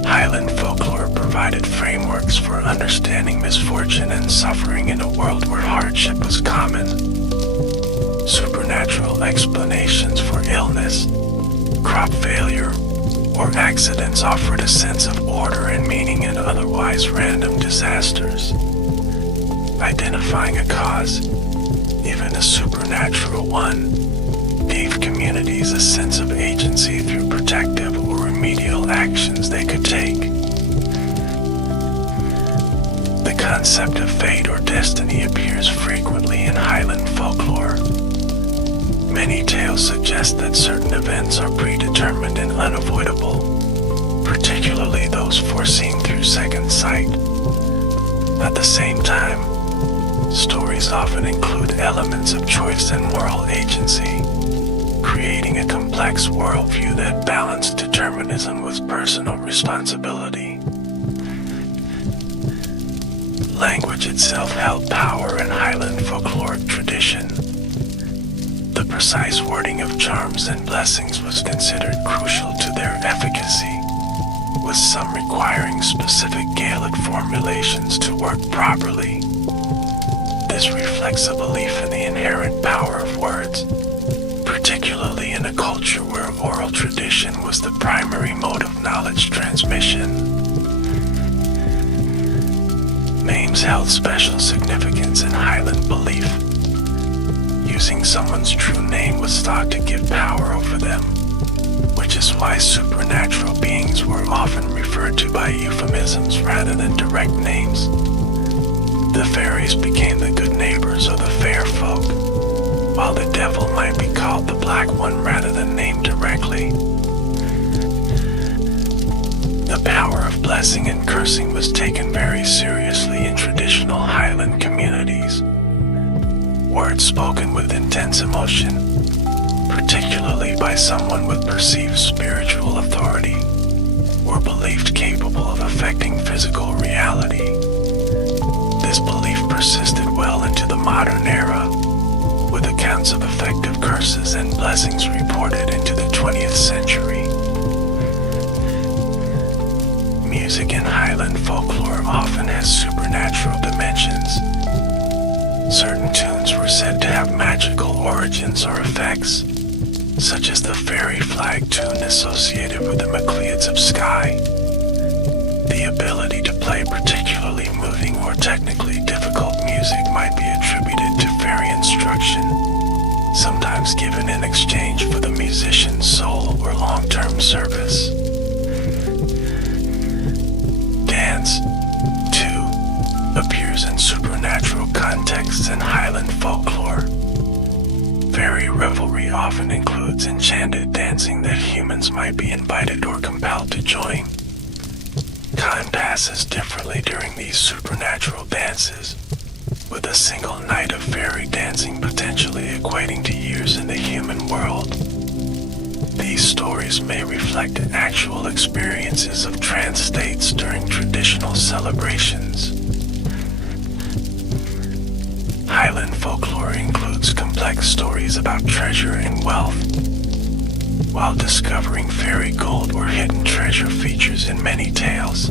Highland folklore provided frameworks for understanding misfortune and suffering in a world where hardship was common. Supernatural explanations for illness, crop failure, or accidents offered a sense of order and meaning in otherwise random disasters. Identifying a cause, even a supernatural one, gave communities a sense of agency through protective or remedial actions they could take. The concept of fate or destiny appears frequently in Highland folklore. Many tales suggest that certain events are predetermined and unavoidable, particularly those foreseen through second sight. At the same time, stories often include elements of choice and moral agency, creating a complex worldview that balanced determinism with personal responsibility. Language itself held power in Highland folkloric tradition. The precise wording of charms and blessings was considered crucial to their efficacy, with some requiring specific Gaelic formulations to work properly. This reflects a belief in the inherent power of words, particularly in a culture where oral tradition was the primary mode of knowledge transmission. Names held special significance in Highland belief. Using someone's true name was thought to give power over them, which is why supernatural beings were often referred to by euphemisms rather than direct names. The fairies became the good neighbors or the fair folk, while the devil might be called the black one rather than named directly. The power of blessing and cursing was taken very seriously in traditional Highland communities. Words spoken with intense emotion, particularly by someone with perceived spiritual authority, were believed metaphysical reality. This belief persisted well into the modern era, with accounts of effective curses and blessings reported into the 20th century. Music in Highland folklore often has supernatural dimensions. Certain tunes were said to have magical origins or effects, such as the fairy flag tune associated with the Macleods of Skye. The ability to play particularly moving or technically difficult music might be attributed to fairy instruction, sometimes given in exchange for the musician's soul or long-term service. Dance, too, appears in supernatural contexts in Highland folklore. Fairy revelry often includes enchanted dancing that humans might be invited or compelled to join. Time passes differently during these supernatural dances, with a single night of fairy dancing potentially equating to years in the human world. These stories may reflect actual experiences of trance states during traditional celebrations. Highland folklore includes complex stories about treasure and wealth. While discovering fairy gold or hidden treasure features in many tales,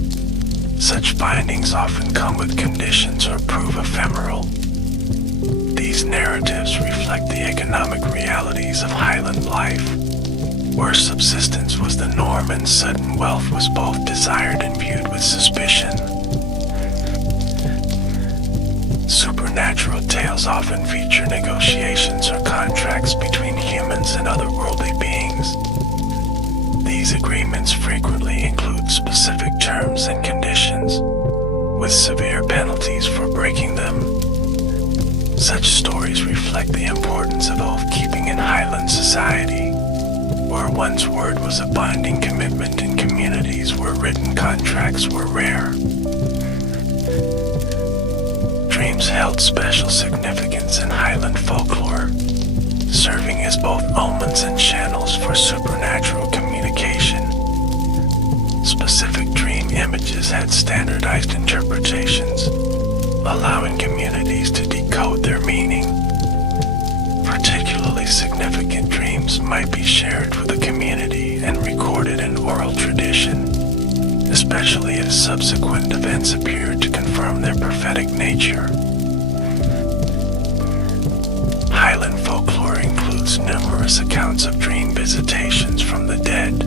such findings often come with conditions or prove ephemeral. These narratives reflect the economic realities of Highland life, where subsistence was the norm and sudden wealth was both desired and viewed with suspicion. Supernatural tales often feature negotiations or contracts between humans and otherworldly beings. These agreements frequently include specific terms and conditions, with severe penalties for breaking them. Such stories reflect the importance of oath-keeping in Highland society, where one's word was a binding commitment in communities where written contracts were rare. Dreams held special significance in Highland folklore, serving as both omens and channels for supernatural communication. Specific dream images had standardized interpretations, allowing communities to decode their meaning. Particularly significant dreams might be shared with the community and recorded in oral tradition, especially as subsequent events appeared to confirm their prophetic nature. Highland folklore includes numerous accounts of dream visitations from the dead.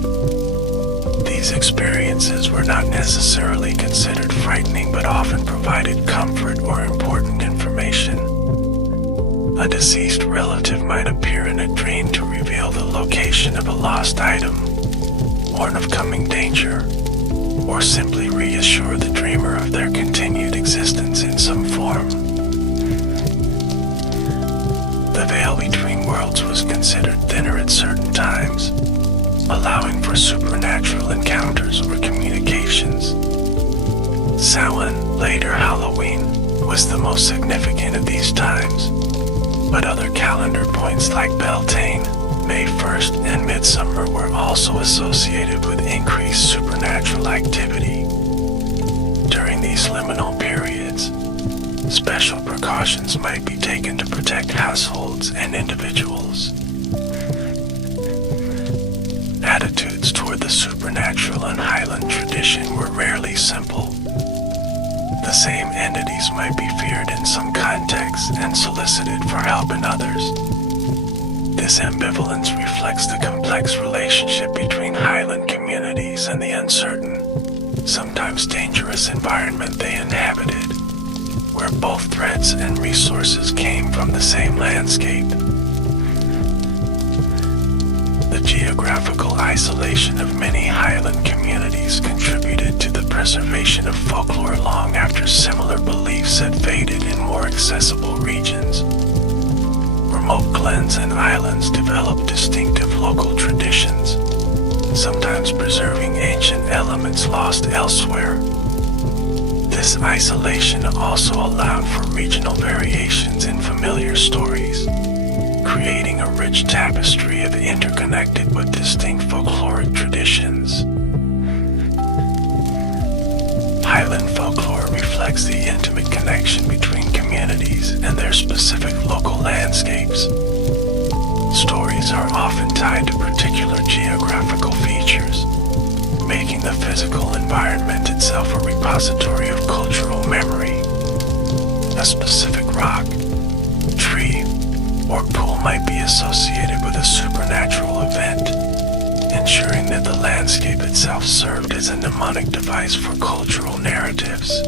These experiences were not necessarily considered frightening but often provided comfort or important information. A deceased relative might appear in a dream to reveal the location of a lost item, warn of coming danger, or simply reassure the dreamer of their continued existence in some form. The veil between worlds was considered thinner at certain times, allowing for supernatural encounters or communications. Samhain, later Halloween, was the most significant of these times, but other calendar points like Beltane, May 1st, and Midsummer were also associated with increased supernatural activity. During these liminal periods, special precautions might be taken to protect households and individuals. Attitudes toward the supernatural in Highland tradition were rarely simple. The same entities might be feared in some contexts and solicited for help in others. This ambivalence reflects the complex relationship between Highland communities and the uncertain, sometimes dangerous environment they inhabited, where both threats and resources came from the same landscape. The geographical isolation of many Highland communities contributed to the preservation of folklore long after similar beliefs had faded in more accessible regions. Remote glens and islands developed distinctive local traditions, sometimes preserving ancient elements lost elsewhere. This isolation also allowed for regional variations in familiar stories, creating a rich tapestry of interconnected but distinct folkloric traditions. Highland reflects the intimate connection between communities and their specific local landscapes. Stories are often tied to particular geographical features, making the physical environment itself a repository of cultural memory. A specific rock, tree, or pool might be associated with a supernatural event, ensuring that the landscape itself served as a mnemonic device for cultural narratives.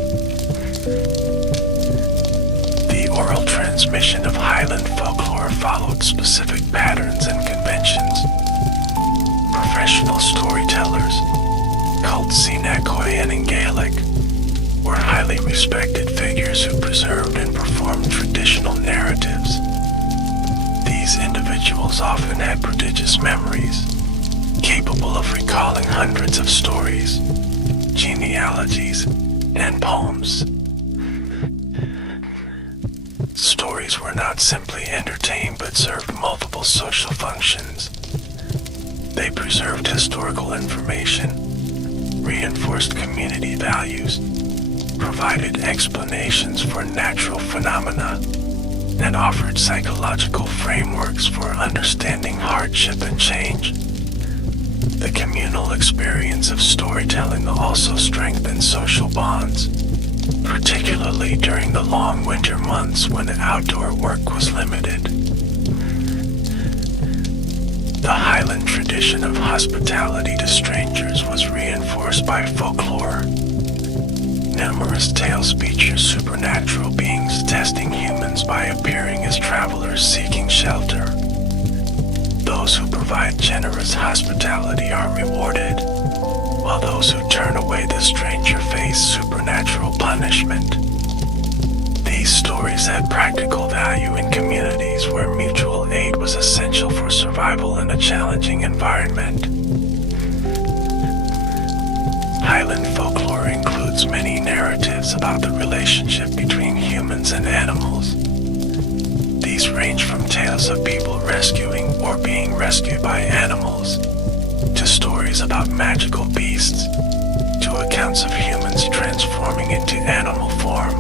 The oral transmission of Highland folklore followed specific patterns and conventions. Professional storytellers, called Sinakoi and in Gaelic, were highly respected figures who preserved and performed traditional narratives. These individuals often had prodigious memories, capable of recalling hundreds of stories, genealogies, and poems. Stories were not simply entertained but served multiple social functions. They preserved historical information, reinforced community values, provided explanations for natural phenomena, and offered psychological frameworks for understanding hardship and change. The communal experience of storytelling also strengthened social bonds, particularly during the long winter months when outdoor work was limited. The Highland tradition of hospitality to strangers was reinforced by folklore. Numerous tales feature supernatural beings testing humans by appearing as travelers seeking shelter. Those who provide generous hospitality are rewarded, while those who turn away the stranger face supernatural punishment. These stories had practical value in communities where mutual aid was essential for survival in a challenging environment. Highland folklore includes many narratives about the relationship between humans and animals. These range from tales of people rescuing or being rescued by animals, to stories about magical beasts, to accounts of humans transforming into animal form.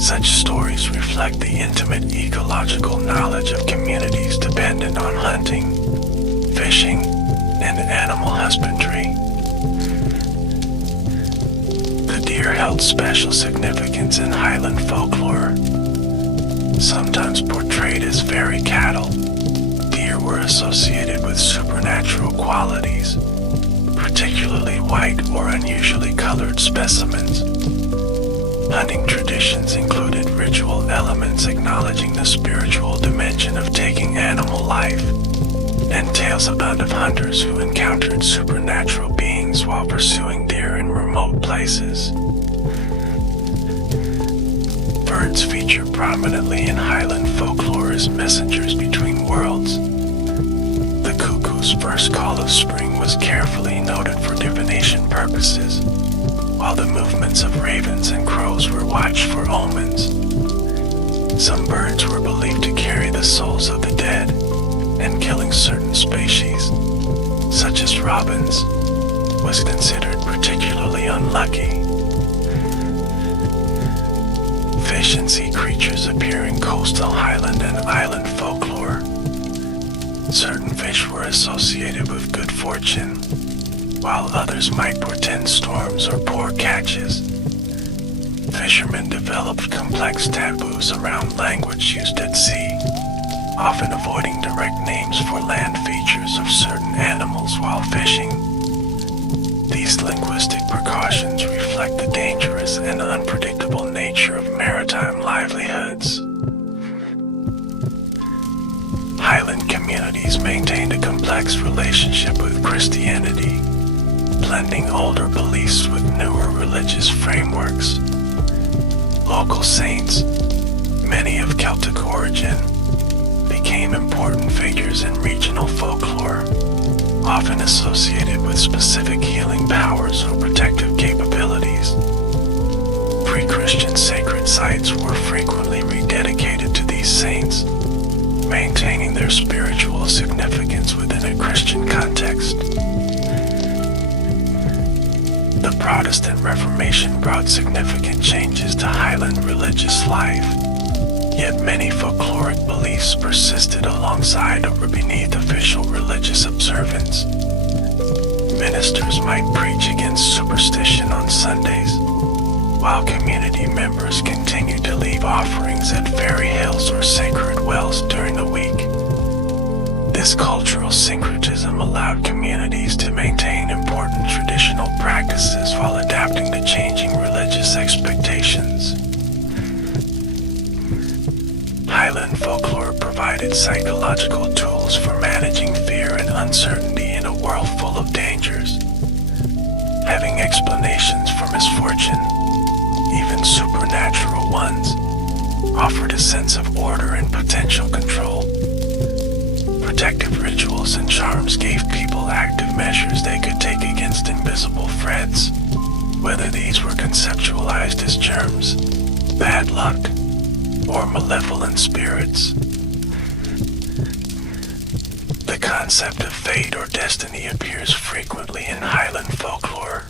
Such stories reflect the intimate ecological knowledge of communities dependent on hunting, fishing, and animal husbandry. The deer held special significance in Highland folklore. Sometimes portrayed as fairy cattle, deer were associated with supernatural qualities, particularly white or unusually colored specimens. Hunting traditions included ritual elements acknowledging the spiritual dimension of taking animal life, and tales abound of hunters who encountered supernatural beings while pursuing deer in remote places. Birds feature prominently in Highland folklore as messengers between worlds. The cuckoo's first call of spring was carefully noted for divination purposes, while the movements of ravens and crows were watched for omens. Some birds were believed to carry the souls of the dead, and killing certain species, such as robins, was considered particularly unlucky. Fish and sea creatures appear in coastal Highland and island folklore. Certain fish were associated with good fortune, while others might portend storms or poor catches. Fishermen developed complex taboos around language used at sea, often avoiding direct names for land features of certain animals while fishing. These linguistic precautions reflect the dangerous and unpredictable nature of maritime livelihoods. Highland communities maintained a complex relationship with Christianity, blending older beliefs with newer religious frameworks. Local saints, many of Celtic origin, became important figures in regional folklore, often associated with specific healing powers or protective capabilities. Pre-Christian sacred sites were frequently rededicated to these saints, maintaining their spiritual significance within a Christian context. The Protestant Reformation brought significant changes to Highland religious life, yet many folkloric beliefs persisted alongside or beneath official religious observance. Ministers might preach against superstition on Sundays, while community members continued to leave offerings at fairy hills or sacred wells during the week. This cultural syncretism allowed communities to maintain important traditional practices while adapting to changing religious expectations. Highland folklore provided psychological tools for managing fear and uncertainty in a world full of dangers. Having explanations for misfortune, even supernatural ones, offered a sense of order and potential control. Protective rituals and charms gave people active measures they could take against invisible threats, whether these were conceptualized as germs, bad luck, or malevolent spirits. The concept of fate or destiny appears frequently in Highland folklore.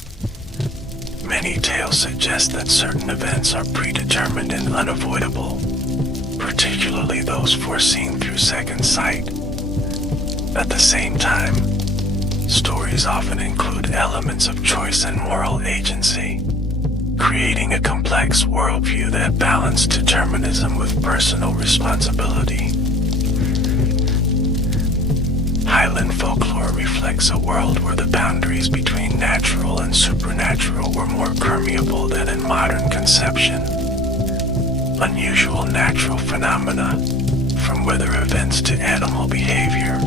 Many tales suggest that certain events are predetermined and unavoidable, particularly those foreseen through second sight. At the same time, stories often include elements of choice and moral agency, creating a complex worldview that balanced determinism with personal responsibility. Highland folklore reflects a world where the boundaries between natural and supernatural were more permeable than in modern conception. Unusual natural phenomena, from weather events to animal behavior,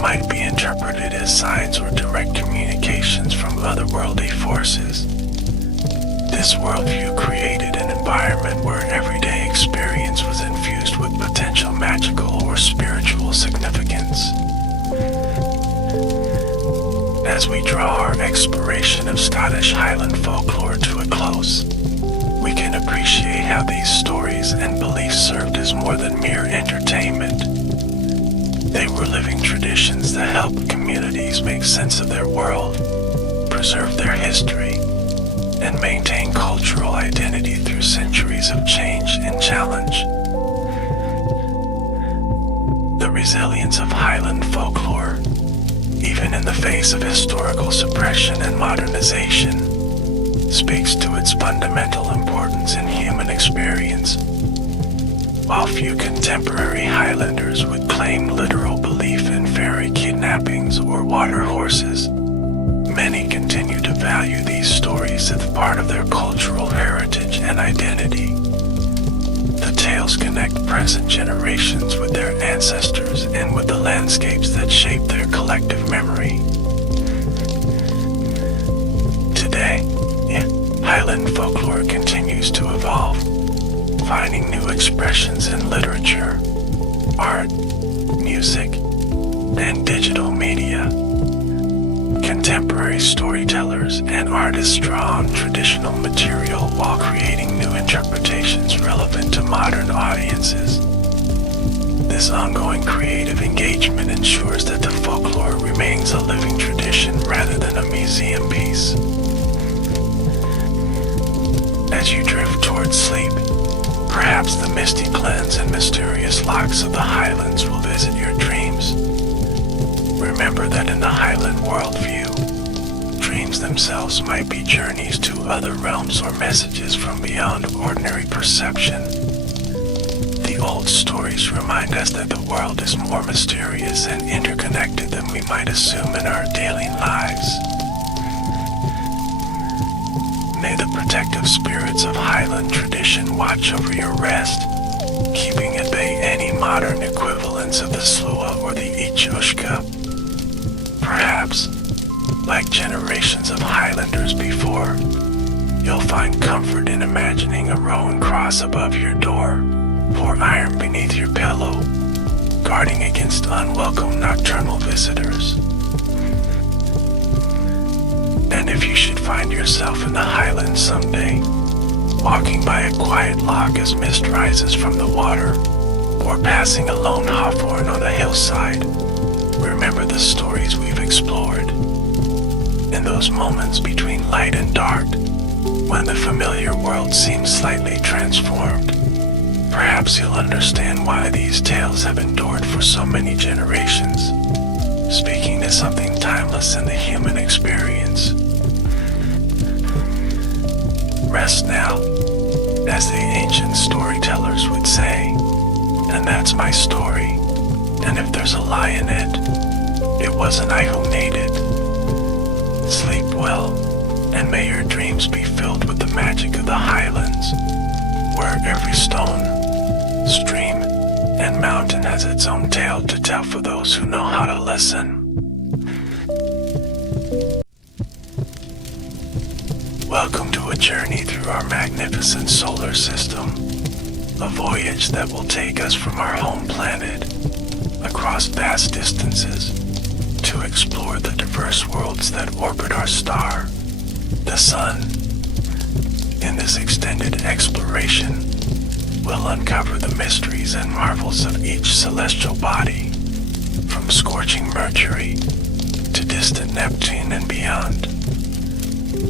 might be interpreted as signs or direct communications from otherworldly forces. This worldview created an environment where everyday experience was infused with potential magical or spiritual significance. As we draw our exploration of Scottish Highland folklore to a close, we can appreciate how these stories and beliefs served as more than mere entertainment. They were living traditions that helped communities make sense of their world, preserve their history, and maintain cultural identity through centuries of change and challenge. The resilience of Highland folklore, even in the face of historical suppression and modernization, speaks to its fundamental importance in human experience. While few contemporary Highlanders would claim literal belief in fairy kidnappings or water horses, many continue to value these stories as part of their cultural heritage and identity. The tales connect present generations with their ancestors and with the landscapes that shape their collective memory. Today, Highland folklore continues to evolve, finding new expressions in literature, art, music, and digital media. Contemporary storytellers and artists draw on traditional material while creating new interpretations relevant to modern audiences. This ongoing creative engagement ensures that the folklore remains a living tradition rather than a museum piece. As you drift towards sleep, perhaps the misty glens and mysterious locks of the Highlands will visit your dreams. Remember that in the Highland worldview, dreams themselves might be journeys to other realms or messages from beyond ordinary perception. The old stories remind us that the world is more mysterious and interconnected than we might assume in our daily lives. May the protective spirits of Highland tradition watch over your rest, keeping at bay any modern equivalents of the Slua or the Ichushka. Perhaps, like generations of Highlanders before, you'll find comfort in imagining a Rowan cross above your door, or iron beneath your pillow, guarding against unwelcome nocturnal visitors. And if you should find yourself in the Highlands someday, walking by a quiet loch as mist rises from the water, or passing a lone hawthorn on a hillside, remember the stories we've explored. In those moments between light and dark, when the familiar world seems slightly transformed, perhaps you'll understand why these tales have endured for so many generations, speaking to something timeless in the human experience. Rest now, as the ancient storytellers would say, and that's my story, and if there's a lie in it wasn't I who made it. Sleep well, and may your dreams be filled with the magic of the Highlands, where every stone, stream, and mountain has its own tale to tell for those who know how to listen. Welcome to a journey through our magnificent solar system, a voyage that will take us from our home planet across vast distances to explore the diverse worlds that orbit our star, the Sun. In this extended exploration, we'll uncover the mysteries and marvels of each celestial body, from scorching Mercury to distant Neptune and beyond.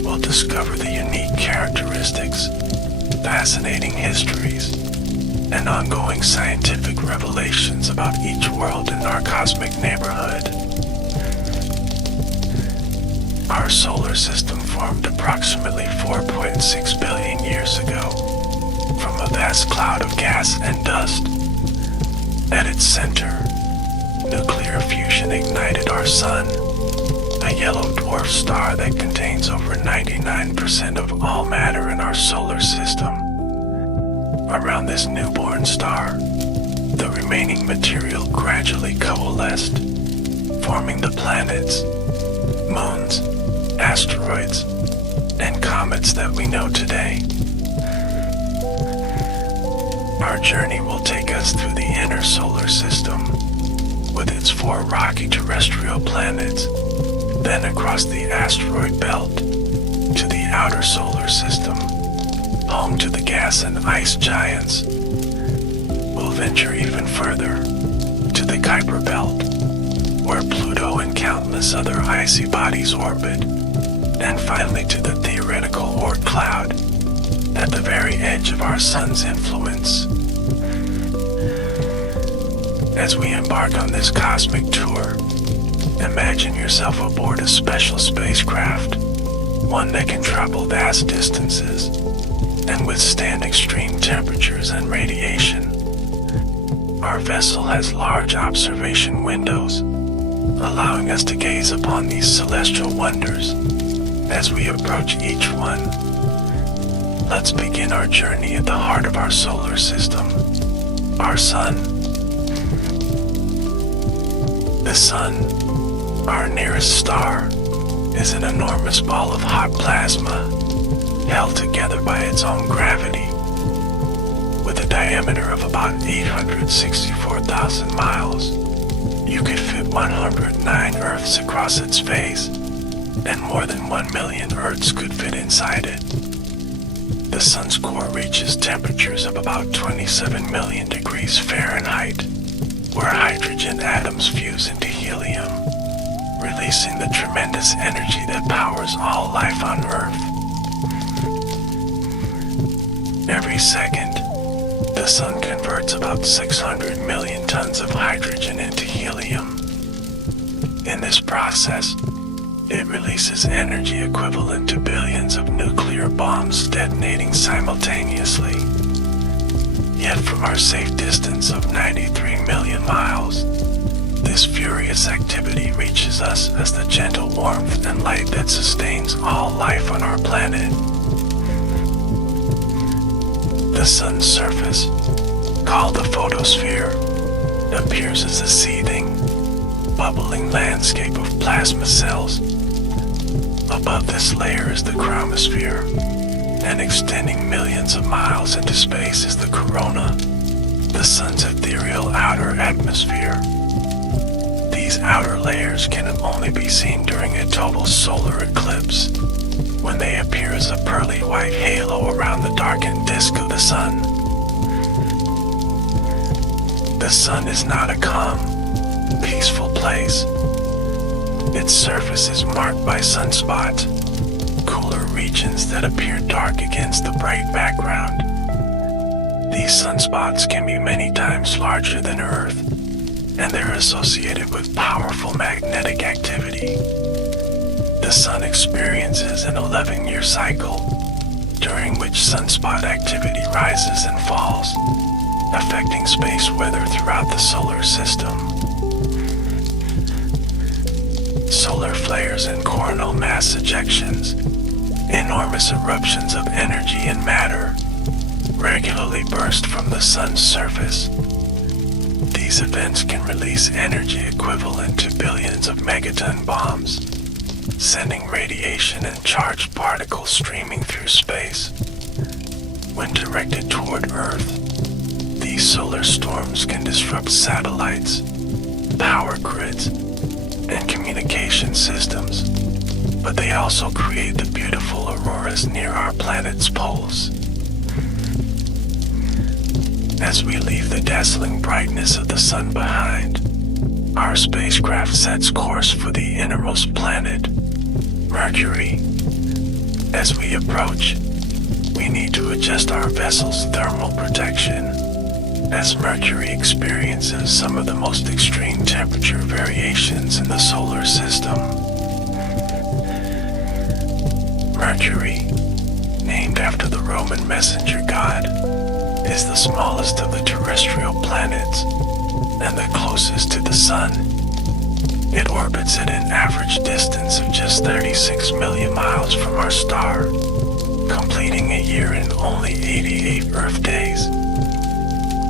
We'll discover the unique characteristics, fascinating histories, and ongoing scientific revelations about each world in our cosmic neighborhood. Our solar system formed approximately 4.6 billion years ago from a vast cloud of gas and dust. At its center, nuclear fusion ignited our Sun, a yellow dwarf star that contains over 99% of all matter in our solar system. Around this newborn star, the remaining material gradually coalesced, forming the planets, moons, asteroids, and comets that we know today. Our journey will take us through the inner solar system, with its 4 rocky terrestrial planets, then across the asteroid belt to the outer solar system, home to the gas and ice giants. We'll venture even further to the Kuiper belt, where Pluto and countless other icy bodies orbit, and finally to the theoretical Oort cloud, at the very edge of our Sun's influence. As we embark on this cosmic tour, imagine yourself aboard a special spacecraft, one that can travel vast distances and withstand extreme temperatures and radiation. Our vessel has large observation windows, allowing us to gaze upon these celestial wonders. As we approach each one, let's begin our journey at the heart of our solar system, our Sun. The Sun, our nearest star, is an enormous ball of hot plasma, held together by its own gravity. With a diameter of about 864,000 miles, you could fit 109 Earths across its face, and more than 1 million Earths could fit inside it. The Sun's core reaches temperatures of about 27 million degrees Fahrenheit, where hydrogen atoms fuse into helium, releasing the tremendous energy that powers all life on Earth. Every second, the Sun converts about 600 million tons of hydrogen into helium. In this process, it releases energy equivalent to billions of nuclear bombs detonating simultaneously. Yet from our safe distance of 93 million miles, this furious activity reaches us as the gentle warmth and light that sustains all life on our planet. The Sun's surface, called the photosphere, appears as a seething, bubbling landscape of plasma cells. Above this layer is the chromosphere, and extending millions of miles into space is the corona, the Sun's ethereal outer atmosphere. These outer layers can only be seen during a total solar eclipse, when they appear as a pearly white halo around the darkened disk of the Sun. The Sun is not a calm, peaceful place. Its surface is marked by sunspots, cooler regions that appear dark against the bright background. These sunspots can be many times larger than Earth, and they're associated with powerful magnetic activity. The Sun experiences an 11-year cycle, during which sunspot activity rises and falls, affecting space weather throughout the solar system. Solar flares and coronal mass ejections, enormous eruptions of energy and matter, regularly burst from the Sun's surface. These events can release energy equivalent to billions of megaton bombs, sending radiation and charged particles streaming through space. When directed toward Earth, these solar storms can disrupt satellites, power grids, and communication systems, but they also create the beautiful auroras near our planet's poles. As we leave the dazzling brightness of the Sun behind, our spacecraft sets course for the innermost planet, Mercury. As we approach, we need to adjust our vessel's thermal protection, as Mercury experiences some of the most extreme temperature variations in the solar system. Mercury, named after the Roman messenger god, is the smallest of the terrestrial planets and the closest to the Sun. It orbits at an average distance of just 36 million miles from our star, completing a year in only 88 Earth days.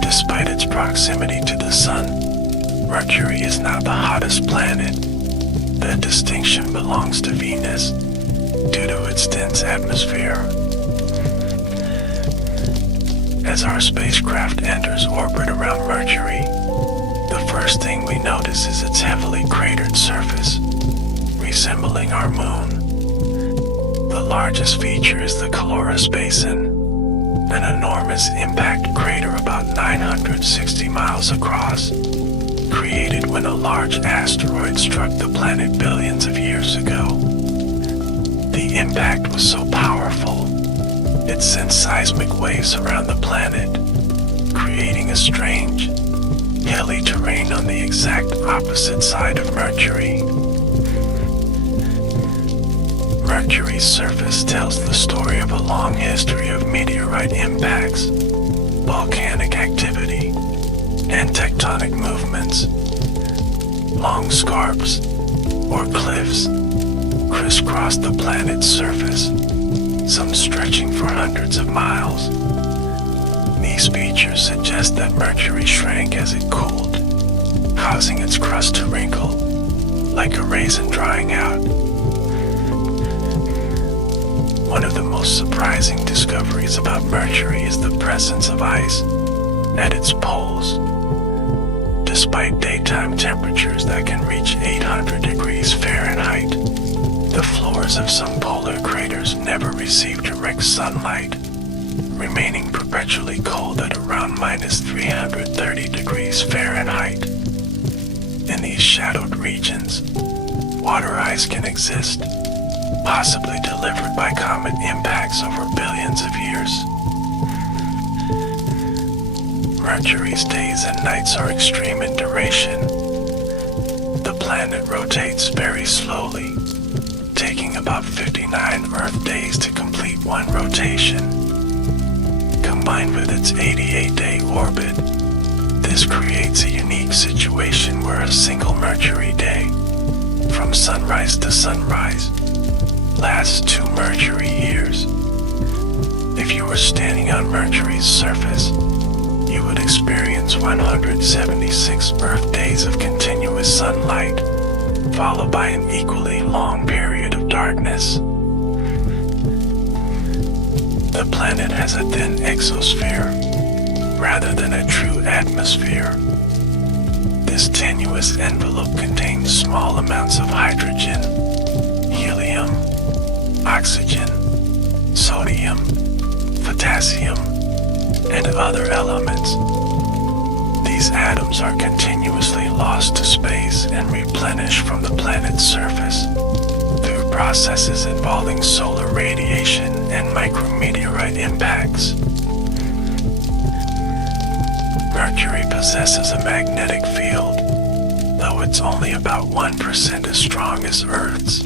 Despite its proximity to the Sun, Mercury is not the hottest planet. That distinction belongs to Venus due to its dense atmosphere. As our spacecraft enters orbit around Mercury, the first thing we notice is its heavily cratered surface, resembling our moon. The largest feature is the Caloris Basin, an enormous impact crater about 960 miles across, created when a large asteroid struck the planet billions of years ago. The impact was so powerful, it sent seismic waves around the planet, creating a strange, hilly terrain on the exact opposite side of Mercury. Mercury's surface tells the story of a long history of meteorite impacts, volcanic activity, and tectonic movements. Long scarps, or cliffs, crisscross the planet's surface, some stretching for hundreds of miles. These features suggest that Mercury shrank as it cooled, causing its crust to wrinkle, like a raisin drying out. One of the most surprising discoveries about Mercury is the presence of ice at its poles. Despite daytime temperatures that can reach 800 degrees Fahrenheit, the floors of some polar craters never receive direct sunlight, remaining perpetually cold at around minus 330 degrees Fahrenheit. In these shadowed regions, water ice can exist, possibly delivered by comet impacts over billions of years. Mercury's days and nights are extreme in duration. The planet rotates very slowly, taking about 59 Earth days to complete one rotation. Combined with its 88-day orbit, this creates a unique situation where a single Mercury day, from sunrise to sunrise, lasts 2 Mercury years. If you were standing on Mercury's surface, you would experience 176 Earth days of continuous sunlight, followed by an equally long period of darkness. The planet has a thin exosphere, rather than a true atmosphere. This tenuous envelope contains small amounts of hydrogen, helium, oxygen, sodium, potassium, and other elements. These These atoms are continuously lost to space and replenished from the planet's surface through processes involving solar radiation and micrometeorite impacts. Mercury possesses a magnetic field, though it's only about 1% as strong as Earth's.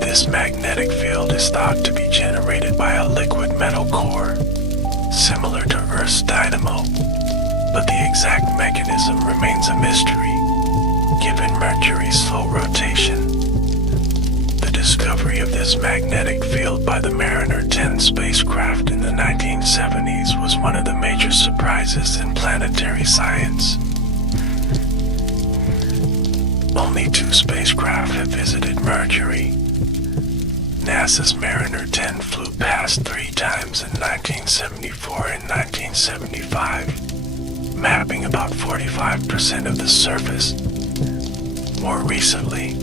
This magnetic field is thought to be generated by a liquid metal core, similar to Earth's dynamo, but the exact mechanism remains a mystery, given Mercury's slow rotation. The discovery of this magnetic field by the Mariner 10 spacecraft in the 1970s was one of the major surprises in planetary science. Only 2 spacecraft have visited Mercury. NASA's Mariner 10 flew past 3 times in 1974 and 1975, mapping about 45% of the surface. More recently,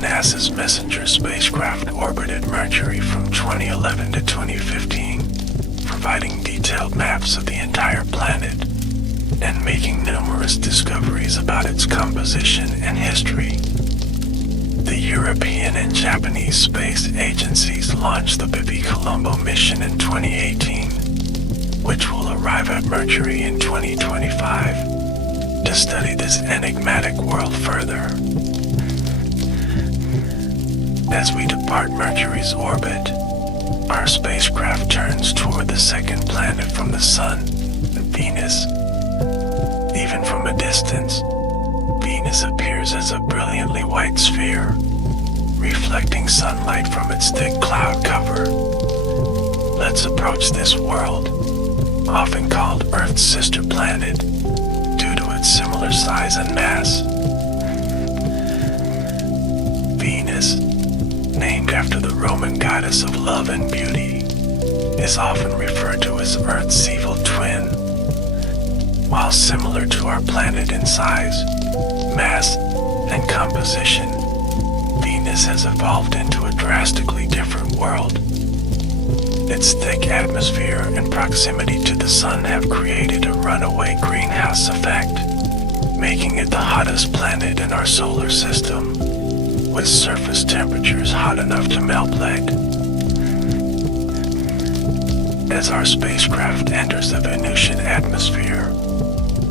NASA's Messenger spacecraft orbited Mercury from 2011 to 2015, providing detailed maps of the entire planet and making numerous discoveries about its composition and history. The European and Japanese space agencies launched the Colombo mission in 2018, which will arrive at Mercury in 2025 to study this enigmatic world further. As we depart Mercury's orbit, our spacecraft turns toward the second planet from the Sun, Venus. Even from a distance, Venus appears as a brilliantly white sphere, reflecting sunlight from its thick cloud cover. Let's approach this world, often called Earth's sister planet, due to its similar size and mass. Venus, named after the Roman goddess of love and beauty, is often referred to as Earth's evil twin. While similar to our planet in size, mass, and composition, Venus has evolved into a drastically different world. Its thick atmosphere and proximity to the sun have created a runaway greenhouse effect, making it the hottest planet in our solar system, with surface temperatures hot enough to melt lead. As our spacecraft enters the Venusian atmosphere,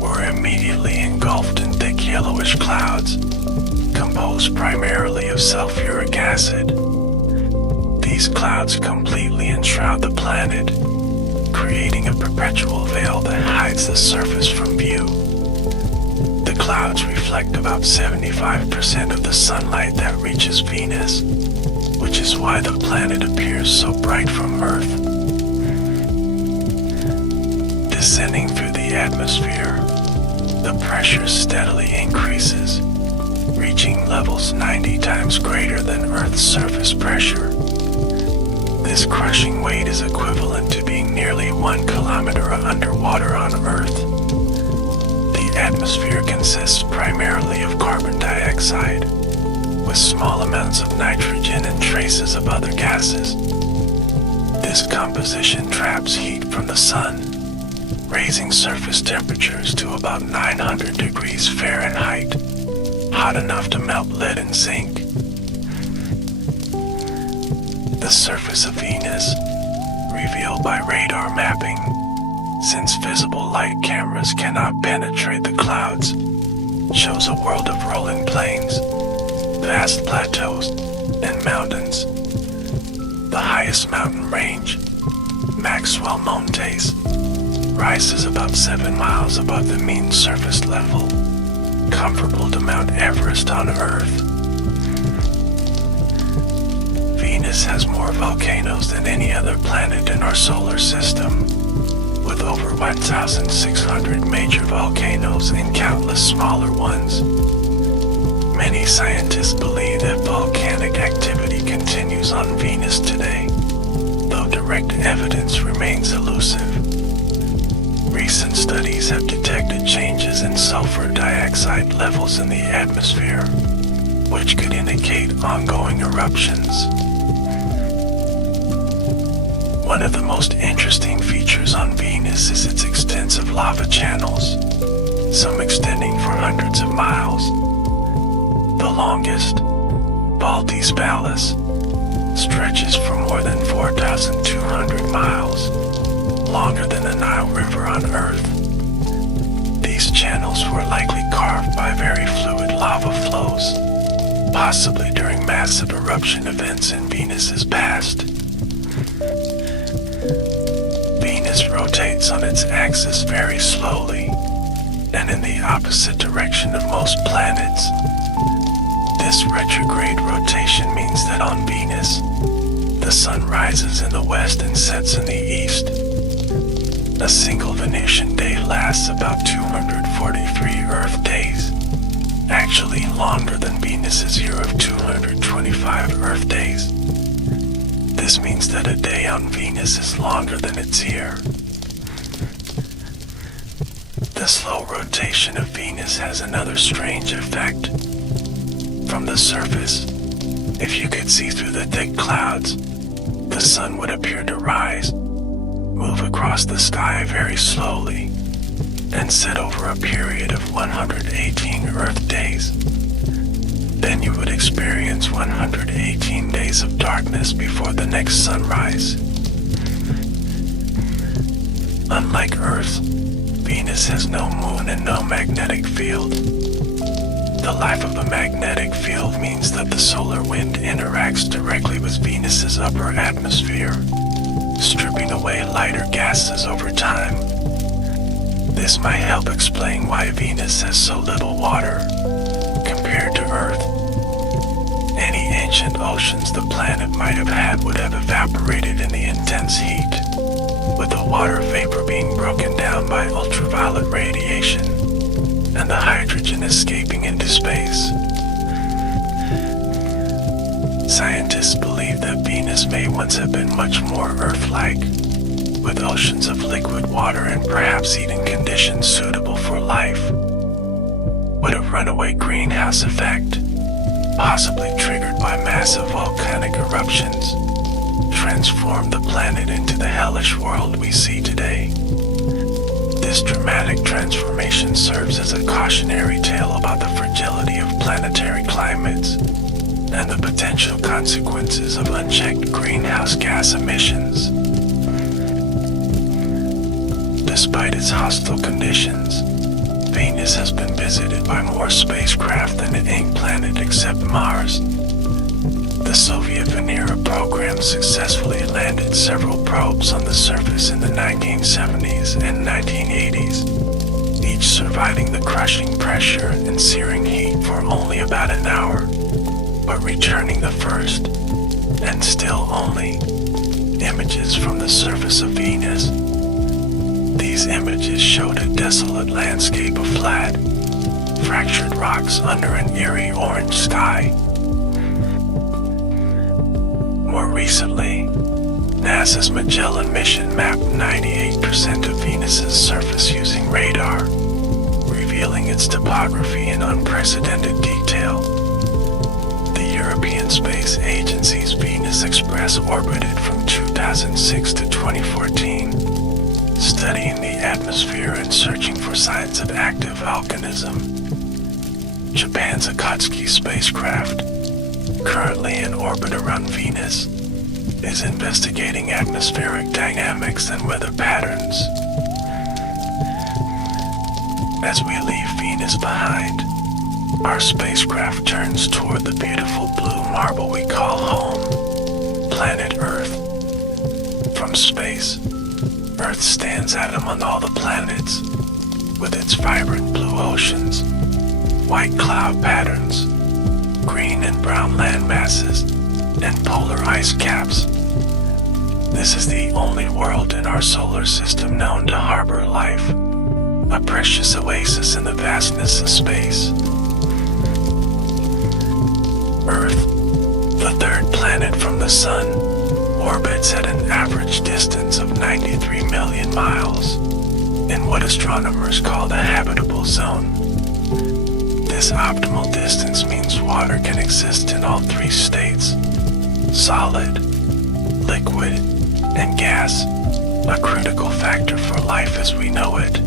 we're immediately engulfed in thick yellowish clouds, composed primarily of sulfuric acid. These clouds completely enshroud the planet, creating a perpetual veil that hides the surface from view. The clouds reflect about 75% of the sunlight that reaches Venus, which is why the planet appears so bright from Earth. Descending through the atmosphere, the pressure steadily increases, reaching levels 90 times greater than Earth's surface pressure. This crushing weight is equivalent to being nearly 1 kilometer underwater on Earth. The atmosphere consists primarily of carbon dioxide, with small amounts of nitrogen and traces of other gases. This composition traps heat from the sun, raising surface temperatures to about 900 degrees Fahrenheit, hot enough to melt lead and zinc. The surface of Venus, revealed by radar mapping, since visible light cameras cannot penetrate the clouds, shows a world of rolling plains, vast plateaus, and mountains. The highest mountain range, Maxwell Montes, rises about 7 miles above the mean surface level, comparable to Mount Everest on Earth. Venus has more volcanoes than any other planet in our solar system, with over 1,600 major volcanoes and countless smaller ones. Many scientists believe that volcanic activity continues on Venus today, though direct evidence remains elusive. Recent studies have detected changes in sulfur dioxide levels in the atmosphere, which could indicate ongoing eruptions. One of the most interesting features on Venus is its extensive lava channels, some extending for hundreds of miles. The longest, Balti's Palace, stretches for more than 4,200 miles, longer than the Nile River on Earth. These channels were likely carved by very fluid lava flows, possibly during massive eruption events in Venus's past. Venus rotates on its axis very slowly and in the opposite direction of most planets. This retrograde rotation means that on Venus, the sun rises in the west and sets in the east. A single Venusian day lasts about 243 Earth days, actually longer than Venus's year of 225 Earth days. This means that a day on Venus is longer than its year. The slow rotation of Venus has another strange effect. From the surface, if you could see through the thick clouds, the sun would appear to rise, move across the sky very slowly, and set over a period of 118 Earth days. Then you would experience 118 days of darkness before the next sunrise. Unlike Earth, Venus has no moon and no magnetic field. The life of a magnetic field means that the solar wind interacts directly with Venus's upper atmosphere, stripping away lighter gases over time. This might help explain why Venus has so little water compared to Earth. Any ancient oceans the planet might have had would have evaporated in the intense heat, with the water vapor being broken down by ultraviolet radiation and the hydrogen escaping into space. Scientists believe that Venus may once have been much more Earth-like, with oceans of liquid water and perhaps even conditions suitable for life. Would a runaway greenhouse effect, possibly triggered by massive volcanic eruptions, transform the planet into the hellish world we see today? This dramatic transformation serves as a cautionary tale about the fragility of planetary climates and the potential consequences of unchecked greenhouse gas emissions. Despite its hostile conditions, Venus has been visited by more spacecraft than any planet except Mars. The Soviet Venera program successfully landed several probes on the surface in the 1970s and 1980s, each surviving the crushing pressure and searing heat for only about an hour, but returning the first, and still only, images from the surface of Venus. These images showed a desolate landscape of flat, fractured rocks under an eerie orange sky. More recently, NASA's Magellan mission mapped 98% of Venus's surface using radar, revealing its topography in unprecedented detail. The European Space Agency's Venus Express orbited from 2006 to 2014, studying the atmosphere and searching for signs of active volcanism. Japan's Akatsuki spacecraft, currently in orbit around Venus, is investigating atmospheric dynamics and weather patterns. As we leave Venus behind, our spacecraft turns toward the beautiful blue marble we call home, planet Earth. From space, Earth stands out among all the planets, with its vibrant blue oceans, white cloud patterns, green and brown land masses, and polar ice caps. This is the only world in our solar system known to harbor life, a precious oasis in the vastness of space. Earth, the third planet from the Sun, orbits at an average distance of 93 million miles, in what astronomers call the habitable zone. This optimal distance means water can exist in all three states: solid, liquid, and gas, a critical factor for life as we know it.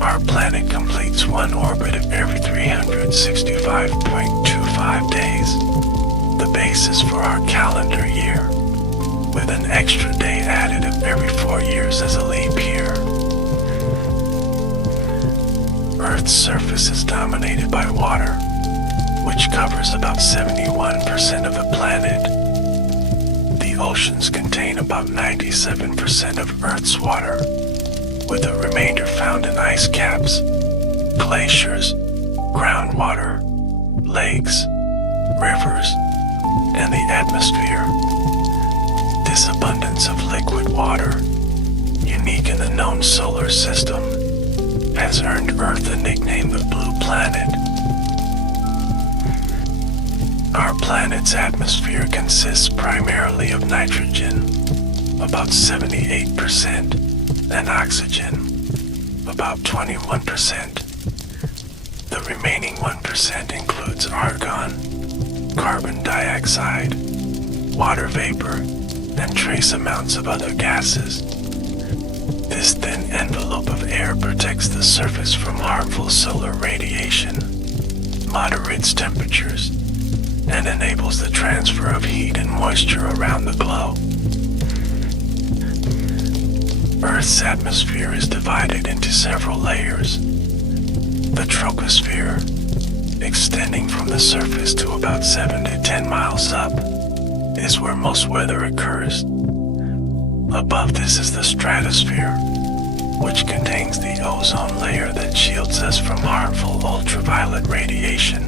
Our planet completes one orbit every 365.25 days, the basis for our calendar year, with an extra day added every 4 years as a leap year. Earth's surface is dominated by water, which covers about 71% of the planet. The oceans contain about 97% of Earth's water, with the remainder found in ice caps, glaciers, groundwater, lakes, rivers, and the atmosphere. This abundance of liquid water, unique in the known solar system, has earned Earth the nickname the Blue Planet. Our planet's atmosphere consists primarily of nitrogen, about 78%, and oxygen, about 21%. The remaining 1% includes argon, carbon dioxide, water vapor, and trace amounts of other gases. This thin envelope of air protects the surface from harmful solar radiation, moderates temperatures, and enables the transfer of heat and moisture around the globe. Earth's atmosphere is divided into several layers. The troposphere, extending from the surface to about 7 to 10 miles up, is where most weather occurs. Above this is the stratosphere, which contains the ozone layer that shields us from harmful ultraviolet radiation.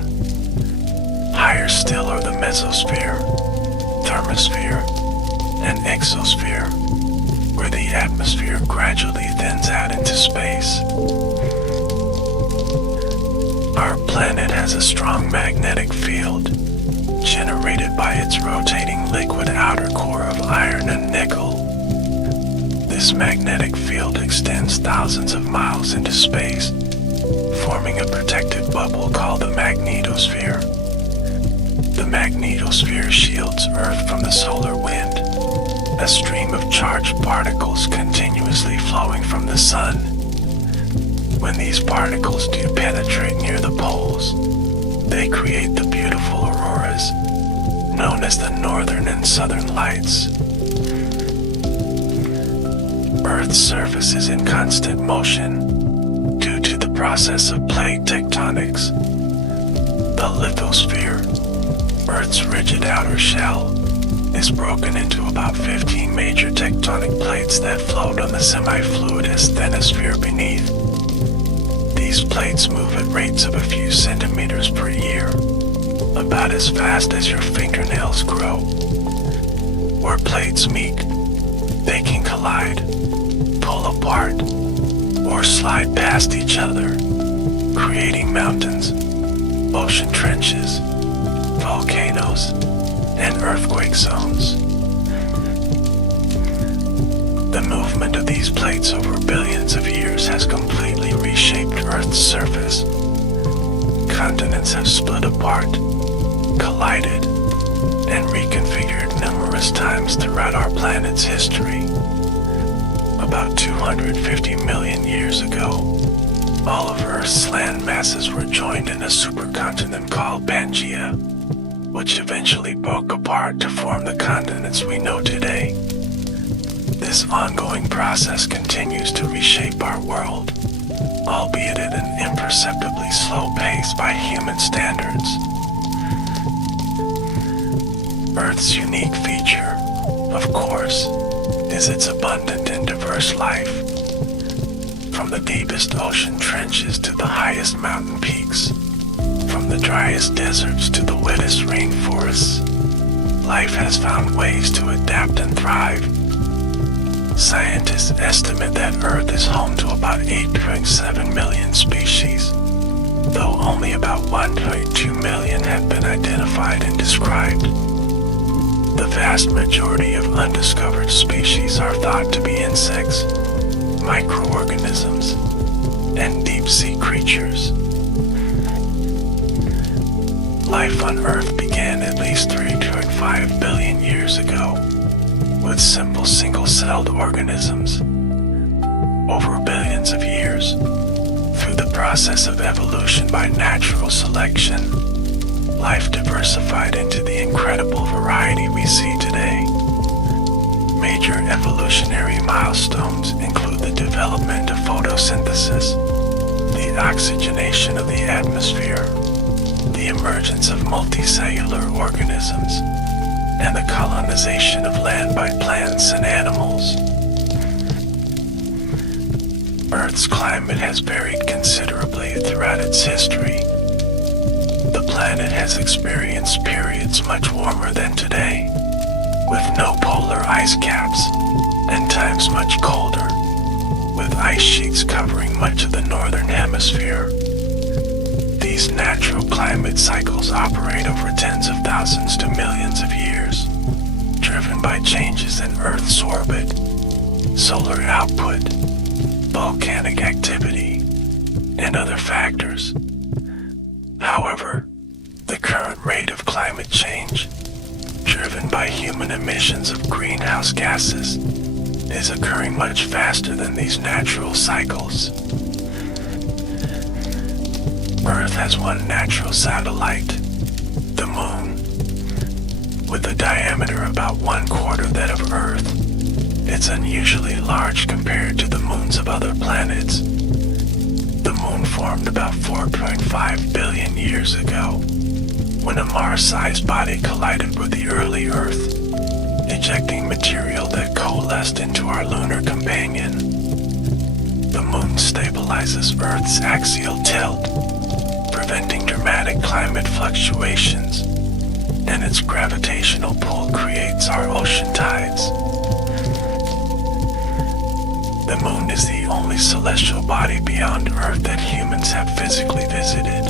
Higher still are the mesosphere, thermosphere, and exosphere, where the atmosphere gradually thins out into space. Our planet has a strong magnetic field, generated by its rotating liquid outer core of iron and nickel. This magnetic field extends thousands of miles into space, forming a protective bubble called the magnetosphere. The magnetosphere shields Earth from the solar wind, a stream of charged particles continuously flowing from the sun. When these particles do penetrate near the poles, they create the beautiful auroras, known as the northern and southern lights. Earth's surface is in constant motion due to the process of plate tectonics. The lithosphere, Earth's rigid outer shell, is broken into about 15 major tectonic plates that float on the semi-fluidous thermosphere beneath. These plates move at rates of a few centimeters per year, about as fast as your fingernails grow. Where plates meet, they can collide, pull apart, or slide past each other, creating mountains, ocean trenches, volcanoes, and earthquake zones. The movement of these plates over billions of years has completely reshaped Earth's surface. Continents have split apart, collided, and reconfigured numerous times throughout our planet's history. About 250 million years ago, all of Earth's land masses were joined in a supercontinent called Pangaea, which eventually broke apart to form the continents we know today. This ongoing process continues to reshape our world, albeit at an imperceptibly slow pace by human standards. Earth's unique feature, of course, is its abundant and diverse life. From the deepest ocean trenches to the highest mountain peaks, from the driest deserts to the wettest rainforests, life has found ways to adapt and thrive. Scientists estimate that Earth is home to about 8.7 million species, though only about 1.2 million have been identified and described. The vast majority of undiscovered species are thought to be insects, microorganisms, and deep-sea creatures. Life on Earth began at least 3.5 billion years ago, with simple single-celled organisms. Over billions of years, Through the process of evolution by natural selection, life diversified into the incredible variety we see today. Major evolutionary milestones include the development of photosynthesis, the oxygenation of the atmosphere, the emergence of multicellular organisms, and the colonization of land by plants and animals. Earth's climate has varied considerably throughout its history. The planet has experienced periods much warmer than today, with no polar ice caps, and times much colder, with ice sheets covering much of the northern hemisphere. These natural climate cycles operate over tens of thousands to millions of years, driven by changes in Earth's orbit, solar output, volcanic activity, and other factors. However, the current rate of climate change, driven by human emissions of greenhouse gases, is occurring much faster than these natural cycles. Earth has one natural satellite, the Moon. With a diameter about 1/4 that of Earth, it's unusually large compared to the moons of other planets. The Moon formed about 4.5 billion years ago, when a Mars-sized body collided with the early Earth, ejecting material that coalesced into our lunar companion. The Moon stabilizes Earth's axial tilt, preventing dramatic climate fluctuations, and its gravitational pull creates our ocean tides. The Moon is the only celestial body beyond Earth that humans have physically visited.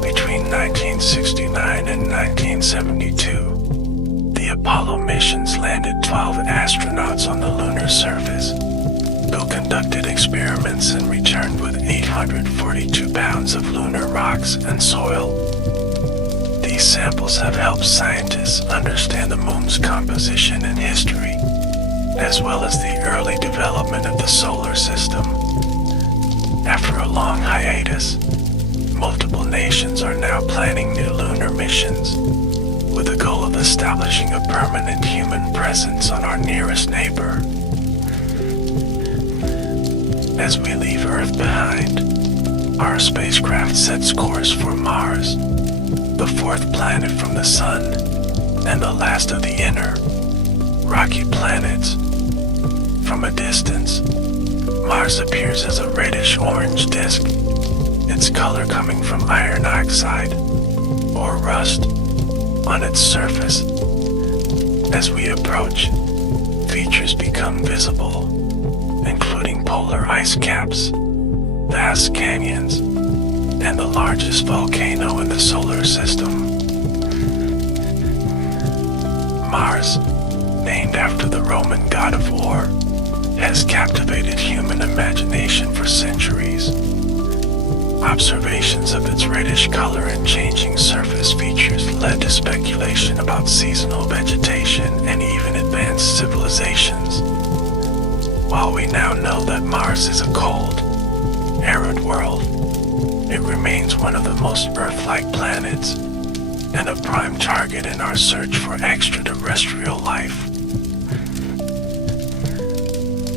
Between 1969 and 1972, the Apollo missions landed 12 astronauts on the lunar surface, who conducted experiments and returned with 842 pounds of lunar rocks and soil. These samples have helped scientists understand the Moon's composition and history, as well as the early development of the solar system. After a long hiatus, multiple nations are now planning new lunar missions, with the goal of establishing a permanent human presence on our nearest neighbor. As we leave Earth behind, our spacecraft sets course for Mars, the fourth planet from the Sun, and the last of the inner, rocky planets. From a distance, Mars appears as a reddish-orange disk, its color coming from iron oxide, or rust, on its surface. As we approach, features become visible, including polar ice caps, vast canyons, and the largest volcano in the solar system. Mars, named after the Roman god of war, has captivated human imagination for centuries. Observations of its reddish color and changing surface features led to speculation about seasonal vegetation and even advanced civilizations. While we now know that Mars is a cold, arid world, it remains one of the most Earth-like planets and a prime target in our search for extraterrestrial life.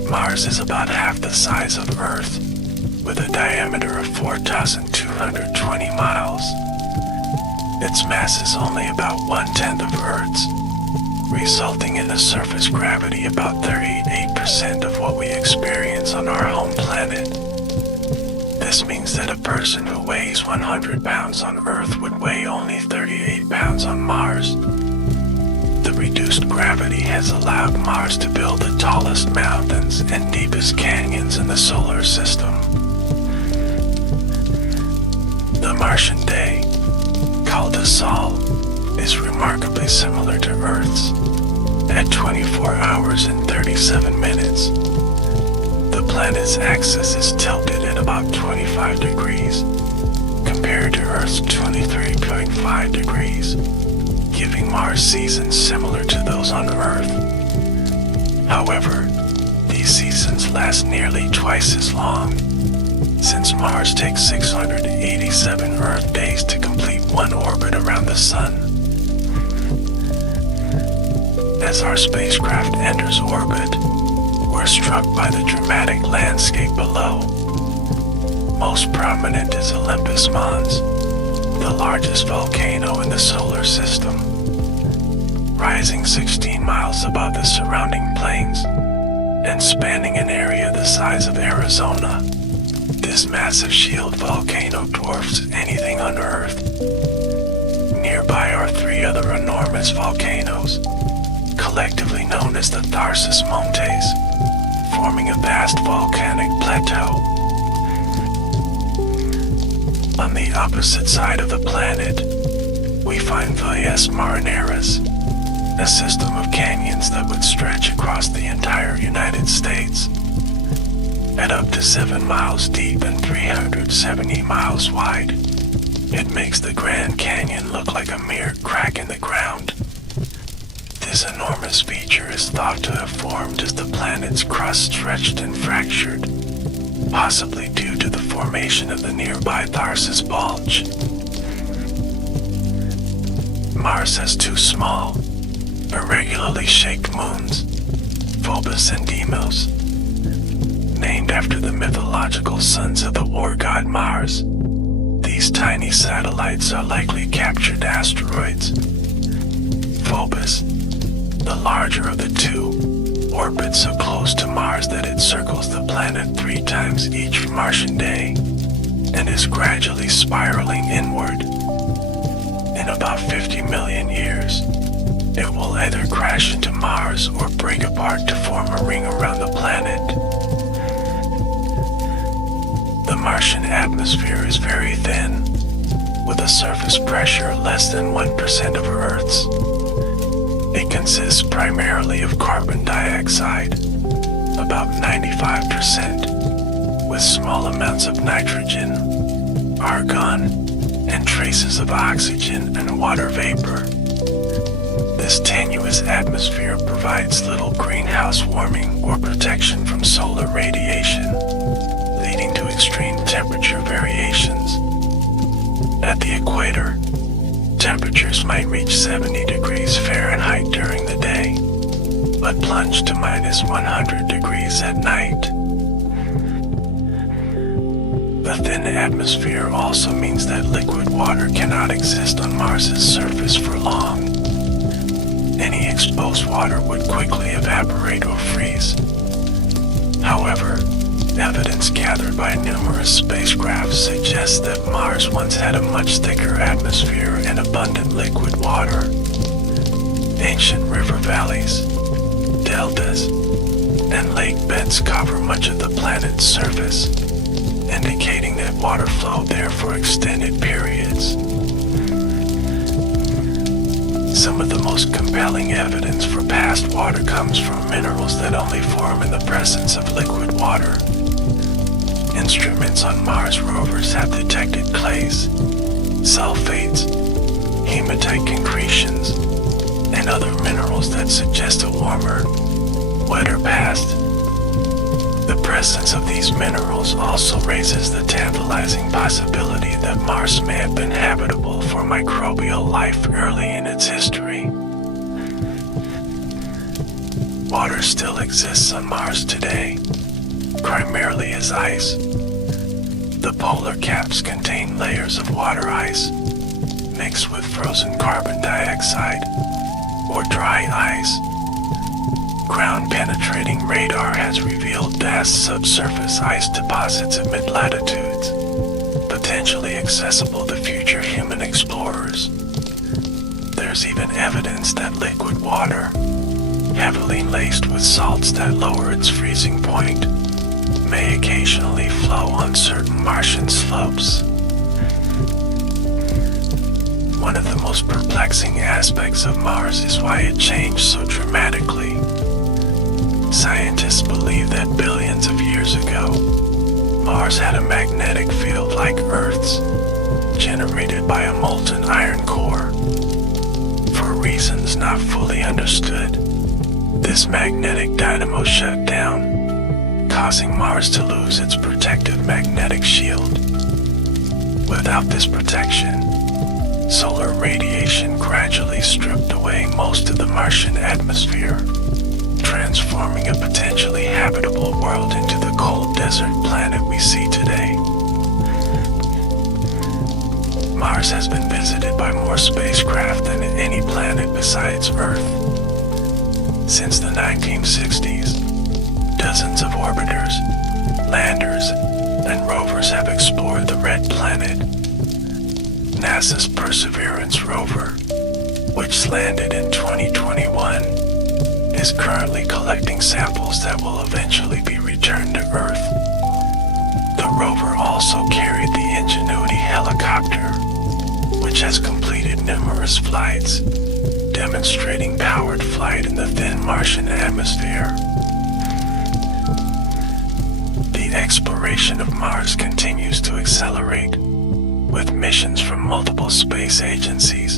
Mars is about half the size of Earth, with a diameter of 4,220 miles. Its mass is only about 1/10 of Earth's, resulting in a surface gravity about 38% of what we experience on our home planet. This means that a person who weighs 100 pounds on Earth would weigh only 38 pounds on Mars. The reduced gravity has allowed Mars to build the tallest mountains and deepest canyons in the solar system. The Martian day, called the Sol, is remarkably similar to Earth's, at 24 hours and 37 minutes. The planet's axis is tilted at about 25 degrees, compared to Earth's 23.5 degrees, giving Mars seasons similar to those on Earth. However, these seasons last nearly twice as long, since Mars takes 687 Earth days to complete one orbit around the Sun. As our spacecraft enters orbit, we're struck by the dramatic landscape below. Most prominent is Olympus Mons, the largest volcano in the solar system. Rising 16 miles above the surrounding plains and spanning an area the size of Arizona, this massive shield volcano dwarfs anything on Earth. Nearby are three other enormous volcanoes, collectively known as the Tharsis Montes, forming a vast volcanic plateau. On the opposite side of the planet, we find Valles Marineris, a system of canyons that would stretch across the entire United States. At up to 7 miles deep and 370 miles wide, it makes the Grand Canyon look like a mere crack in the ground. This enormous feature is thought to have formed as the planet's crust stretched and fractured, possibly due to the formation of the nearby Tharsis Bulge. Mars has two small, irregularly shaped moons, Phobos and Deimos, named after the mythological sons of the war god Mars. These tiny satellites are likely captured asteroids. Phobos, the larger of the two, orbits so close to Mars that it circles the planet 3 times each Martian day and is gradually spiraling inward. In about 50 million years, it will either crash into Mars or break apart to form a ring around the planet. The Martian atmosphere is very thin, with a surface pressure less than 1% of Earth's. It consists primarily of carbon dioxide, about 95%, with small amounts of nitrogen, argon, and traces of oxygen and water vapor. This tenuous atmosphere provides little greenhouse warming or protection from solar radiation, leading to extreme temperature variations. At the equator, temperatures might reach 70 degrees Fahrenheit during the day, but plunge to minus 100 degrees at night. The thin atmosphere also means that liquid water cannot exist on Mars's surface for long. Any exposed water would quickly evaporate or freeze. However, evidence gathered by numerous spacecraft suggests that Mars once had a much thicker atmosphere and abundant liquid water. Ancient river valleys, deltas, and lake beds cover much of the planet's surface, indicating that water flowed there for extended periods. Some of the most compelling evidence for past water comes from minerals that only form in the presence of liquid water. Instruments on Mars rovers have detected clays, sulfates, hematite concretions, and other minerals that suggest a warmer, wetter past. The presence of these minerals also raises the tantalizing possibility that Mars may have been habitable for microbial life early in its history. Water still exists on Mars today, primarily as ice. The polar caps contain layers of water ice, mixed with frozen carbon dioxide, or dry ice. Ground-penetrating radar has revealed vast subsurface ice deposits at mid-latitudes, potentially accessible to future human explorers. There's even evidence that liquid water, heavily laced with salts that lower its freezing point, may occasionally flow on certain Martian slopes. One of the most perplexing aspects of Mars is why it changed so dramatically. Scientists believe that billions of years ago, Mars had a magnetic field like Earth's, generated by a molten iron core. For reasons not fully understood, this magnetic dynamo shut down, causing Mars to lose its protective magnetic shield. Without this protection, solar radiation gradually stripped away most of the Martian atmosphere, transforming a potentially habitable world into the cold desert planet we see today. Mars has been visited by more spacecraft than any planet besides Earth. Since the 1960s, dozens of orbiters, landers, and rovers have explored the red planet. NASA's Perseverance rover, which landed in 2021, is currently collecting samples that will eventually be returned to Earth. The rover also carried the Ingenuity helicopter, which has completed numerous flights, demonstrating powered flight in the thin Martian atmosphere. The exploration of Mars continues to accelerate, with missions from multiple space agencies.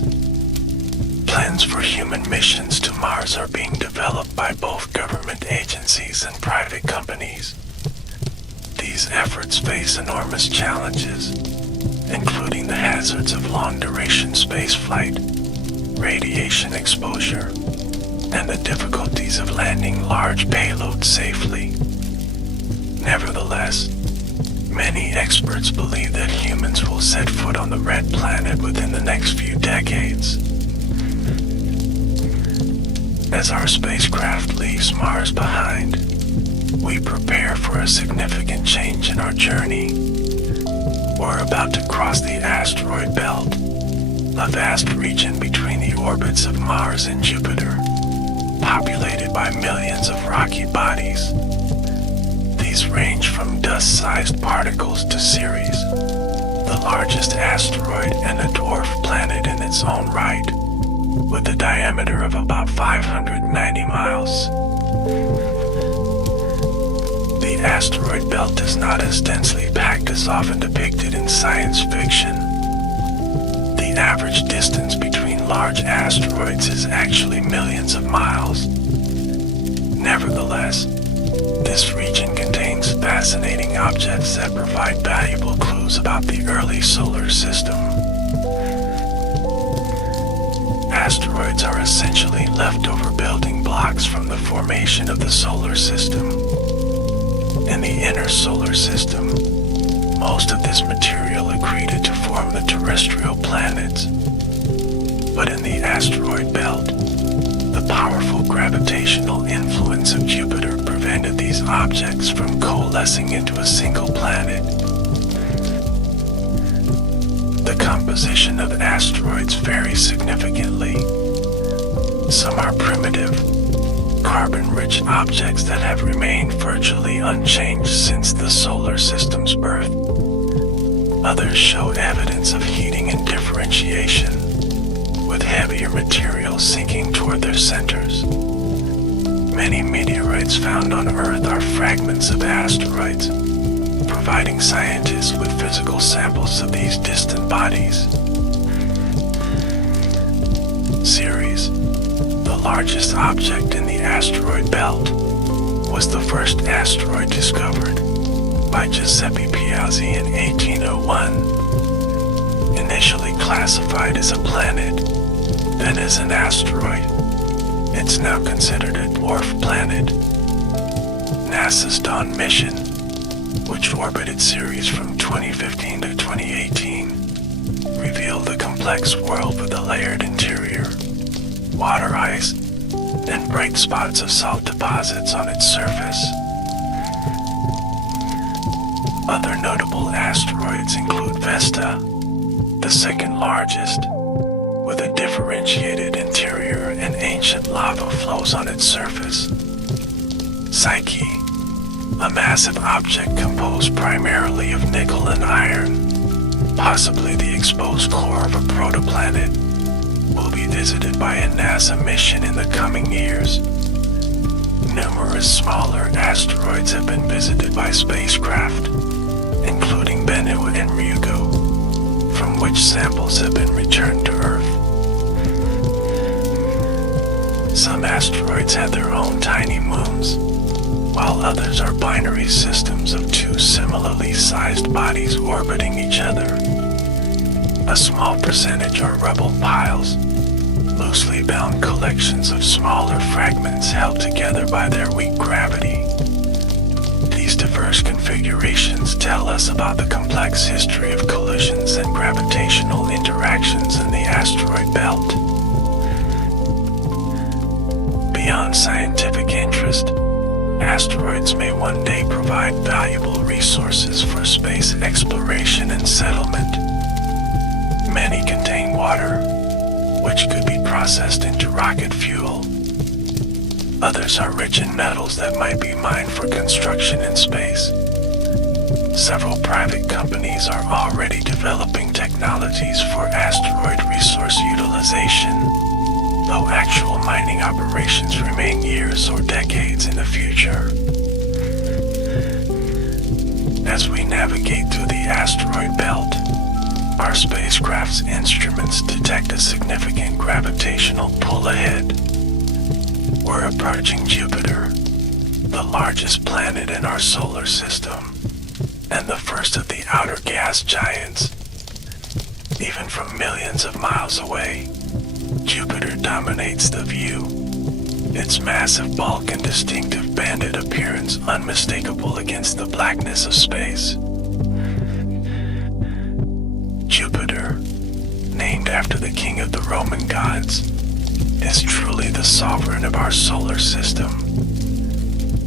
Plans for human missions to Mars are being developed by both government agencies and private companies. These efforts face enormous challenges, including the hazards of long-duration spaceflight, radiation exposure, and the difficulties of landing large payloads safely. Nevertheless, many experts believe that humans will set foot on the red planet within the next few decades. As our spacecraft leaves Mars behind, we prepare for a significant change in our journey. We're about to cross the asteroid belt, a vast region between the orbits of Mars and Jupiter, populated by millions of rocky bodies. These range from dust-sized particles to Ceres, the largest asteroid and a dwarf planet in its own right, with a diameter of about 590 miles. The asteroid belt is not as densely packed as often depicted in science fiction. The average distance between large asteroids is actually millions of miles. Nevertheless, this region contains fascinating objects that provide valuable clues about the early solar system. Asteroids are essentially leftover building blocks from the formation of the solar system. In the inner solar system, most of this material accreted to form the terrestrial planets. But in the asteroid belt, the powerful gravitational influence of Jupiter prevented these objects from coalescing into a single planet. The composition of asteroids varies significantly. Some are primitive, carbon-rich objects that have remained virtually unchanged since the solar system's birth. Others show evidence of heating and differentiation, with heavier materials sinking toward their centers. Many meteorites found on Earth are fragments of asteroids, providing scientists with physical samples of these distant bodies. Ceres, the largest object in the asteroid belt, was the first asteroid discovered by Giuseppe Piazzi in 1801. Initially classified as a planet, then as an asteroid, it's now considered a dwarf planet. NASA's Dawn mission, which orbited Ceres from 2015 to 2018, revealed a complex world with a layered interior, water ice, and bright spots of salt deposits on its surface. Other notable asteroids include Vesta, the second largest, with a differentiated interior and ancient lava flows on its surface. Psyche, a massive object composed primarily of nickel and iron, possibly the exposed core of a protoplanet, will be visited by a NASA mission in the coming years. Numerous smaller asteroids have been visited by spacecraft, including Bennu and Ryugu, from which samples have been returned to Earth. Some asteroids had their own tiny moons, while others are binary systems of two similarly sized bodies orbiting each other. A small percentage are rubble piles, loosely bound collections of smaller fragments held together by their weak gravity. These diverse configurations tell us about the complex history of collisions and gravitational interactions in the asteroid belt. Beyond scientific interest, asteroids may one day provide valuable resources for space exploration and settlement. Many contain water, which could be processed into rocket fuel. Others are rich in metals that might be mined for construction in space. Several private companies are already developing technologies for asteroid resource utilization, though actual mining operations remain years or decades in the future. As we navigate through the asteroid belt, our spacecraft's instruments detect a significant gravitational pull ahead. We're approaching Jupiter, the largest planet in our solar system, and the first of the outer gas giants. Even from millions of miles away, Jupiter dominates the view, its massive bulk and distinctive banded appearance unmistakable against the blackness of space. Jupiter, named after the king of the Roman gods, is truly the sovereign of our solar system.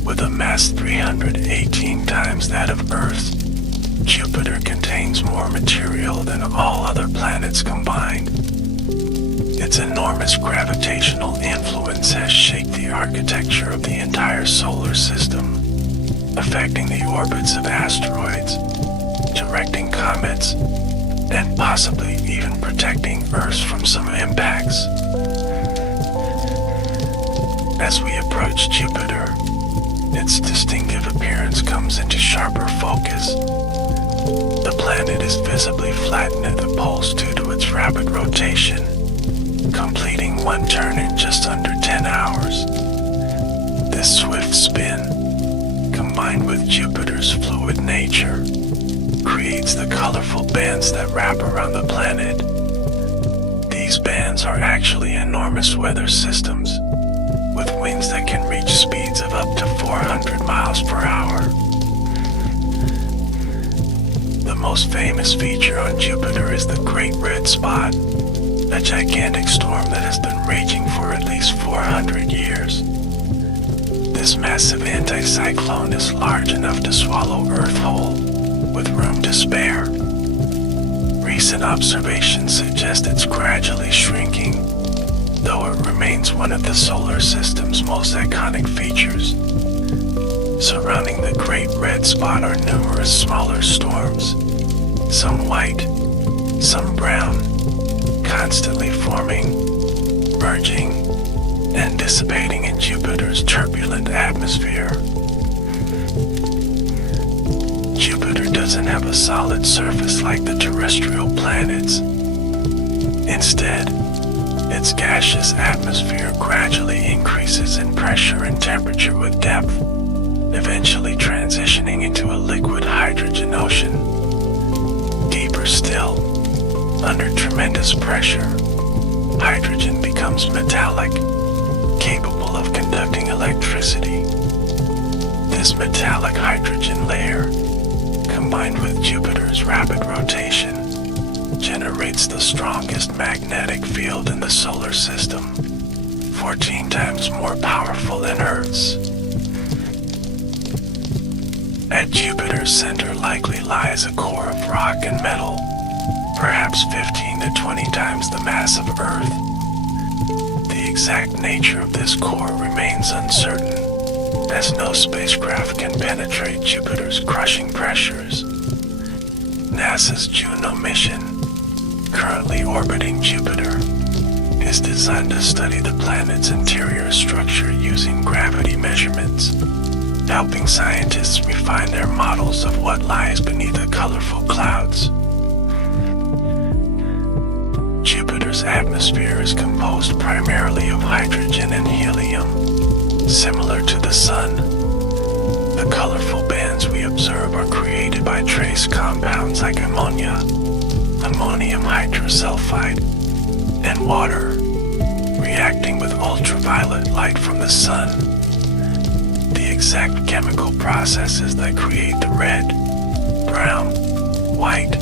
With a mass 318 times that of Earth, Jupiter contains more material than all other planets combined. Its enormous gravitational influence has shaped the architecture of the entire solar system, affecting the orbits of asteroids, directing comets, and possibly even protecting Earth from some impacts. As we approach Jupiter, its distinctive appearance comes into sharper focus. The planet is visibly flattened at the poles due to its rapid rotation, completing one turn in just under 10 hours. This swift spin, combined with Jupiter's fluid nature, creates the colorful bands that wrap around the planet. These bands are actually enormous weather systems, with winds that can reach speeds of up to 400 miles per hour. The most famous feature on Jupiter is the Great Red Spot, a gigantic storm that has been raging for at least 400 years. This massive anticyclone is large enough to swallow Earth whole, with room to spare. Recent observations suggest it's gradually shrinking, though it remains one of the solar system's most iconic features. Surrounding the Great Red Spot are numerous smaller storms, some white, some brown, constantly forming, merging, and dissipating in Jupiter's turbulent atmosphere. Jupiter doesn't have a solid surface like the terrestrial planets. Instead, its gaseous atmosphere gradually increases in pressure and temperature with depth, eventually transitioning into a liquid hydrogen ocean. Deeper still, under tremendous pressure, hydrogen becomes metallic, capable of conducting electricity. This metallic hydrogen layer, combined with Jupiter's rapid rotation, generates the strongest magnetic field in the solar system, 14 times more powerful than Earth's. At Jupiter's center likely lies a core of rock and metal, perhaps 15 to 20 times the mass of Earth. The exact nature of this core remains uncertain, as no spacecraft can penetrate Jupiter's crushing pressures. NASA's Juno mission, currently orbiting Jupiter, is designed to study the planet's interior structure using gravity measurements, helping scientists refine their models of what lies beneath the colorful clouds. Jupiter's atmosphere is composed primarily of hydrogen and helium, similar to the Sun. colorful bands we observe are created by trace compounds like ammonia, ammonium hydrosulfide, and water, reacting with ultraviolet light from the sun. The exact chemical processes that create the red, brown, white,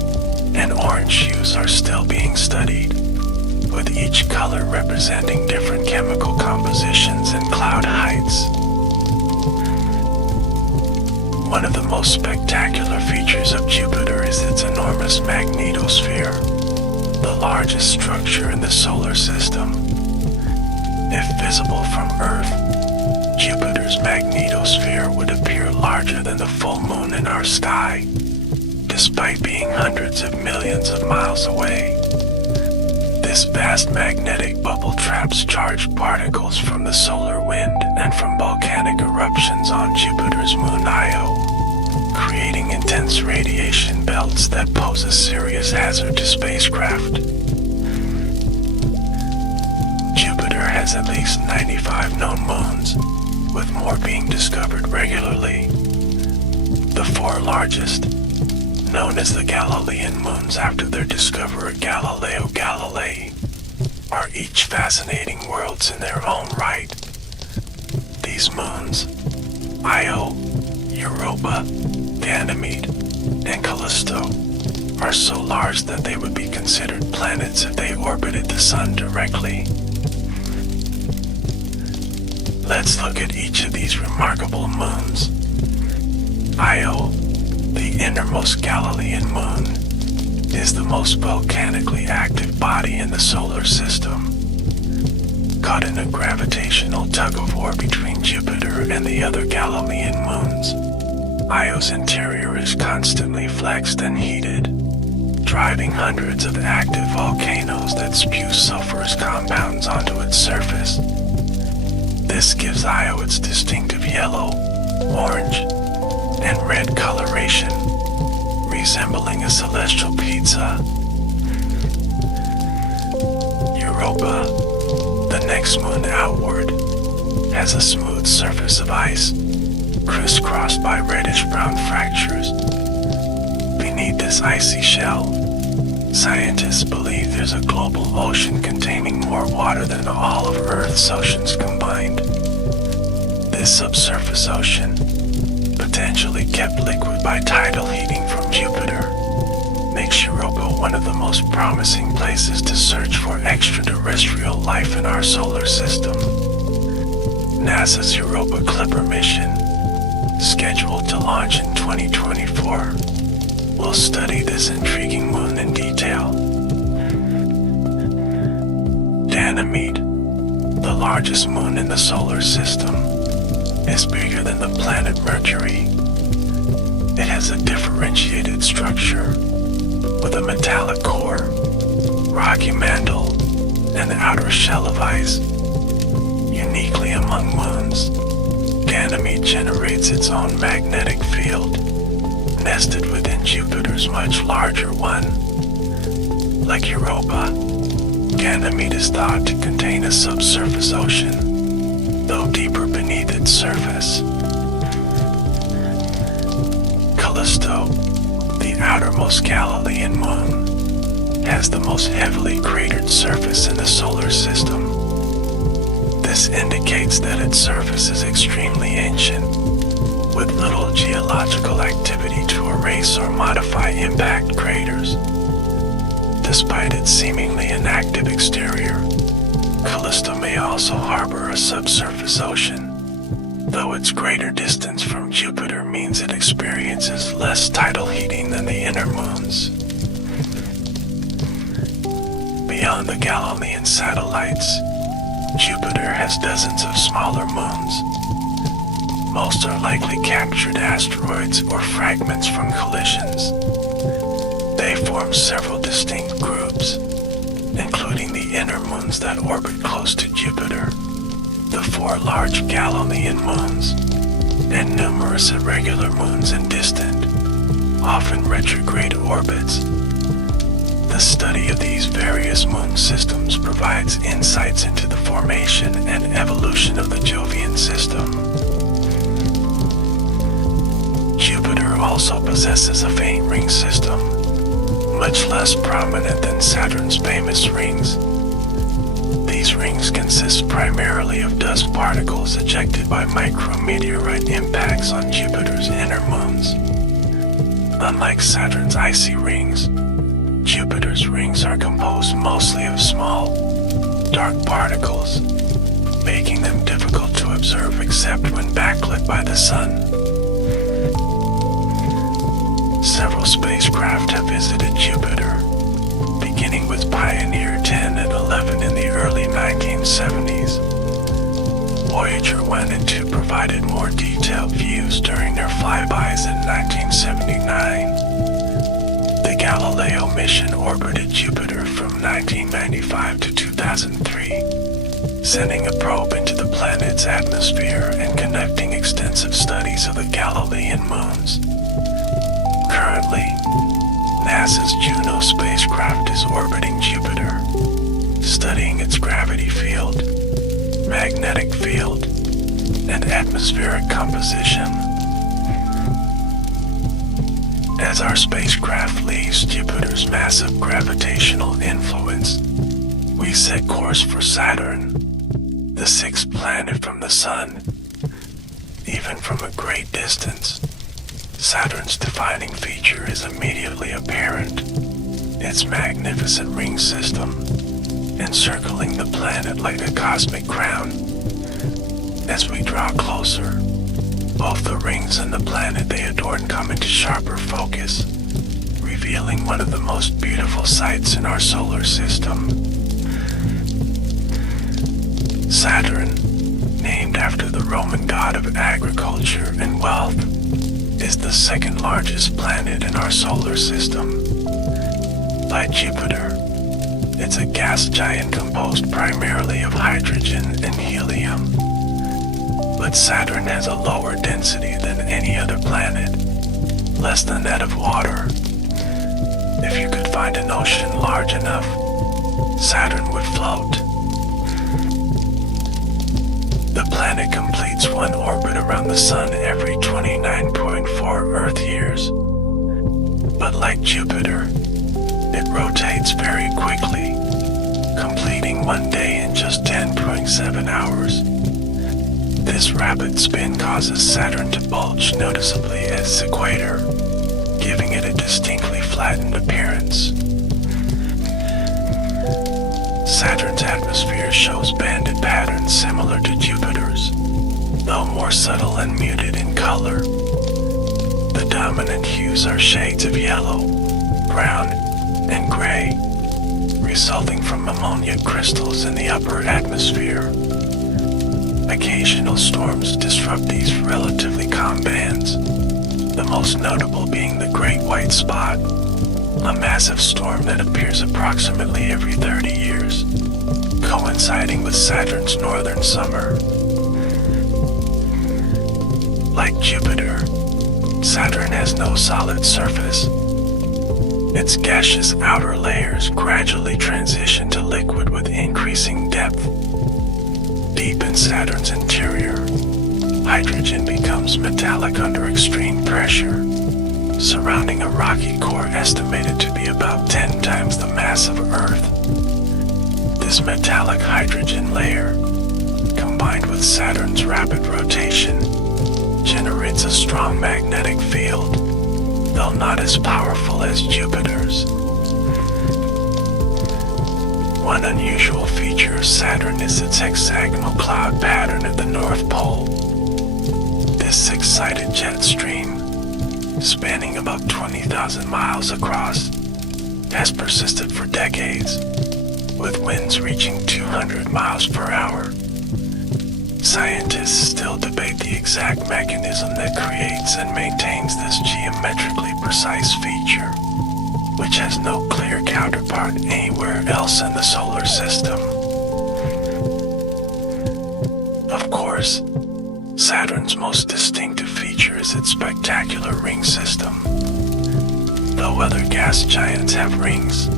and orange hues are still being studied, with each color representing different chemical compositions and cloud heights. One of the most spectacular features of Jupiter is its enormous magnetosphere, the largest structure in the solar system. If visible from Earth, Jupiter's magnetosphere would appear larger than the full moon in our sky, despite being hundreds of millions of miles away. This vast magnetic bubble traps charged particles from the solar wind and from volcanic eruptions on Jupiter's moon Io, creating intense radiation belts that pose a serious hazard to spacecraft. Jupiter has at least 95 known moons, with more being discovered regularly. The four largest, known as the Galilean moons after their discoverer Galileo Galilei, are each fascinating worlds in their own right. These moons, Io, Europa, Ganymede, and Callisto, are so large that they would be considered planets if they orbited the Sun directly. Let's look at each of these remarkable moons. Io, the innermost Galilean moon, is the most volcanically active body in the solar system. Caught in a gravitational tug-of-war between Jupiter and the other Galilean moons, Io's interior is constantly flexed and heated, driving hundreds of active volcanoes that spew sulfurous compounds onto its surface. This gives Io its distinctive yellow, orange, and red coloration, resembling a celestial pizza. Europa, the next moon outward, has a smooth surface of ice, crisscrossed by reddish-brown fractures. Beneath this icy shell, scientists believe there's a global ocean containing more water than all of Earth's oceans combined. This subsurface ocean, potentially kept liquid by tidal heating from Jupiter, makes Europa one of the most promising places to search for extraterrestrial life in our solar system. NASA's Europa Clipper mission, scheduled to launch in 2024, will study this intriguing moon in detail. Ganymede, the largest moon in the solar system, is bigger than the planet Mercury. It has a differentiated structure with a metallic core, rocky mantle, and outer shell of ice. Uniquely among moons, Ganymede generates its own magnetic field, nested within Jupiter's much larger one. Like Europa, Ganymede is thought to contain a subsurface ocean, though deeper beneath its surface. Callisto, the outermost Galilean moon, has the most heavily cratered surface in the solar system. This indicates that its surface is extremely ancient, with little geological activity to erase or modify impact craters. Despite its seemingly inactive exterior, Callisto may also harbor a subsurface ocean, though its greater distance from Jupiter means it experiences less tidal heating than the inner moons. Beyond the Galilean satellites, Jupiter has dozens of smaller moons. Most are likely captured asteroids or fragments from collisions. They form several distinct groups, including the inner moons that orbit close to Jupiter, the four large Galilean moons, and numerous irregular moons in distant, often retrograde orbits. The study of these various moon systems provides insights into the formation and evolution of the Jovian system. also possesses a faint ring system, much less prominent than Saturn's famous rings. These rings consist primarily of dust particles ejected by micrometeorite impacts on Jupiter's inner moons. Unlike Saturn's icy rings, Jupiter's rings are composed mostly of small, dark particles, making them difficult to observe except when backlit by the sun. Several spacecraft have visited Jupiter, beginning with Pioneer 10 and 11 in the early 1970s. Voyager 1 and 2 provided more detailed views during their flybys in 1979. The Galileo mission orbited Jupiter from 1995 to 2003, sending a probe into the planet's atmosphere and conducting extensive studies of the Galilean moons. Currently, NASA's Juno spacecraft is orbiting Jupiter, studying its gravity field, magnetic field, and atmospheric composition. As our spacecraft leaves Jupiter's massive gravitational influence, we set course for Saturn, the sixth planet from the Sun. Even from a great distance, Saturn's defining feature is immediately apparent: its magnificent ring system, encircling the planet like a cosmic crown. As we draw closer, both the rings and the planet they adorn come into sharper focus, revealing one of the most beautiful sights in our solar system. Saturn, named after the Roman god of agriculture and wealth, is the second largest planet in our solar system. Like Jupiter, it's a gas giant composed primarily of hydrogen and helium. But Saturn has a lower density than any other planet, less than that of water. If you could find an ocean large enough, Saturn would float. The planet completes one orbit around the Sun every 29.4 Earth years. But like Jupiter, it rotates very quickly, completing one day in just 10.7 hours. This rapid spin causes Saturn to bulge noticeably at its equator, giving it a distinctly flattened appearance. Saturn's atmosphere shows banded patterns similar to Jupiter's, though more subtle and muted in color. The dominant hues are shades of yellow, brown, and gray, resulting from ammonia crystals in the upper atmosphere. Occasional storms disrupt these relatively calm bands, the most notable being the Great White Spot, a massive storm that appears approximately every 30 years, coinciding with Saturn's northern summer. Like Jupiter, Saturn has no solid surface. Its gaseous outer layers gradually transition to liquid with increasing depth. Deep in Saturn's interior, hydrogen becomes metallic under extreme pressure, surrounding a rocky core estimated to be about 10 times the mass of Earth. This metallic hydrogen layer, combined with Saturn's rapid rotation, generates a strong magnetic field, though not as powerful as Jupiter's. One unusual feature of Saturn is its hexagonal cloud pattern at the North Pole. This six-sided jet stream, spanning about 20,000 miles across, has persisted for decades, with winds reaching 200 miles per hour. Scientists still debate the exact mechanism that creates and maintains this geometrically precise feature, which has no clear counterpart anywhere else in the solar system. Of course, Saturn's most distinctive feature is its spectacular ring system. Though other gas giants have rings,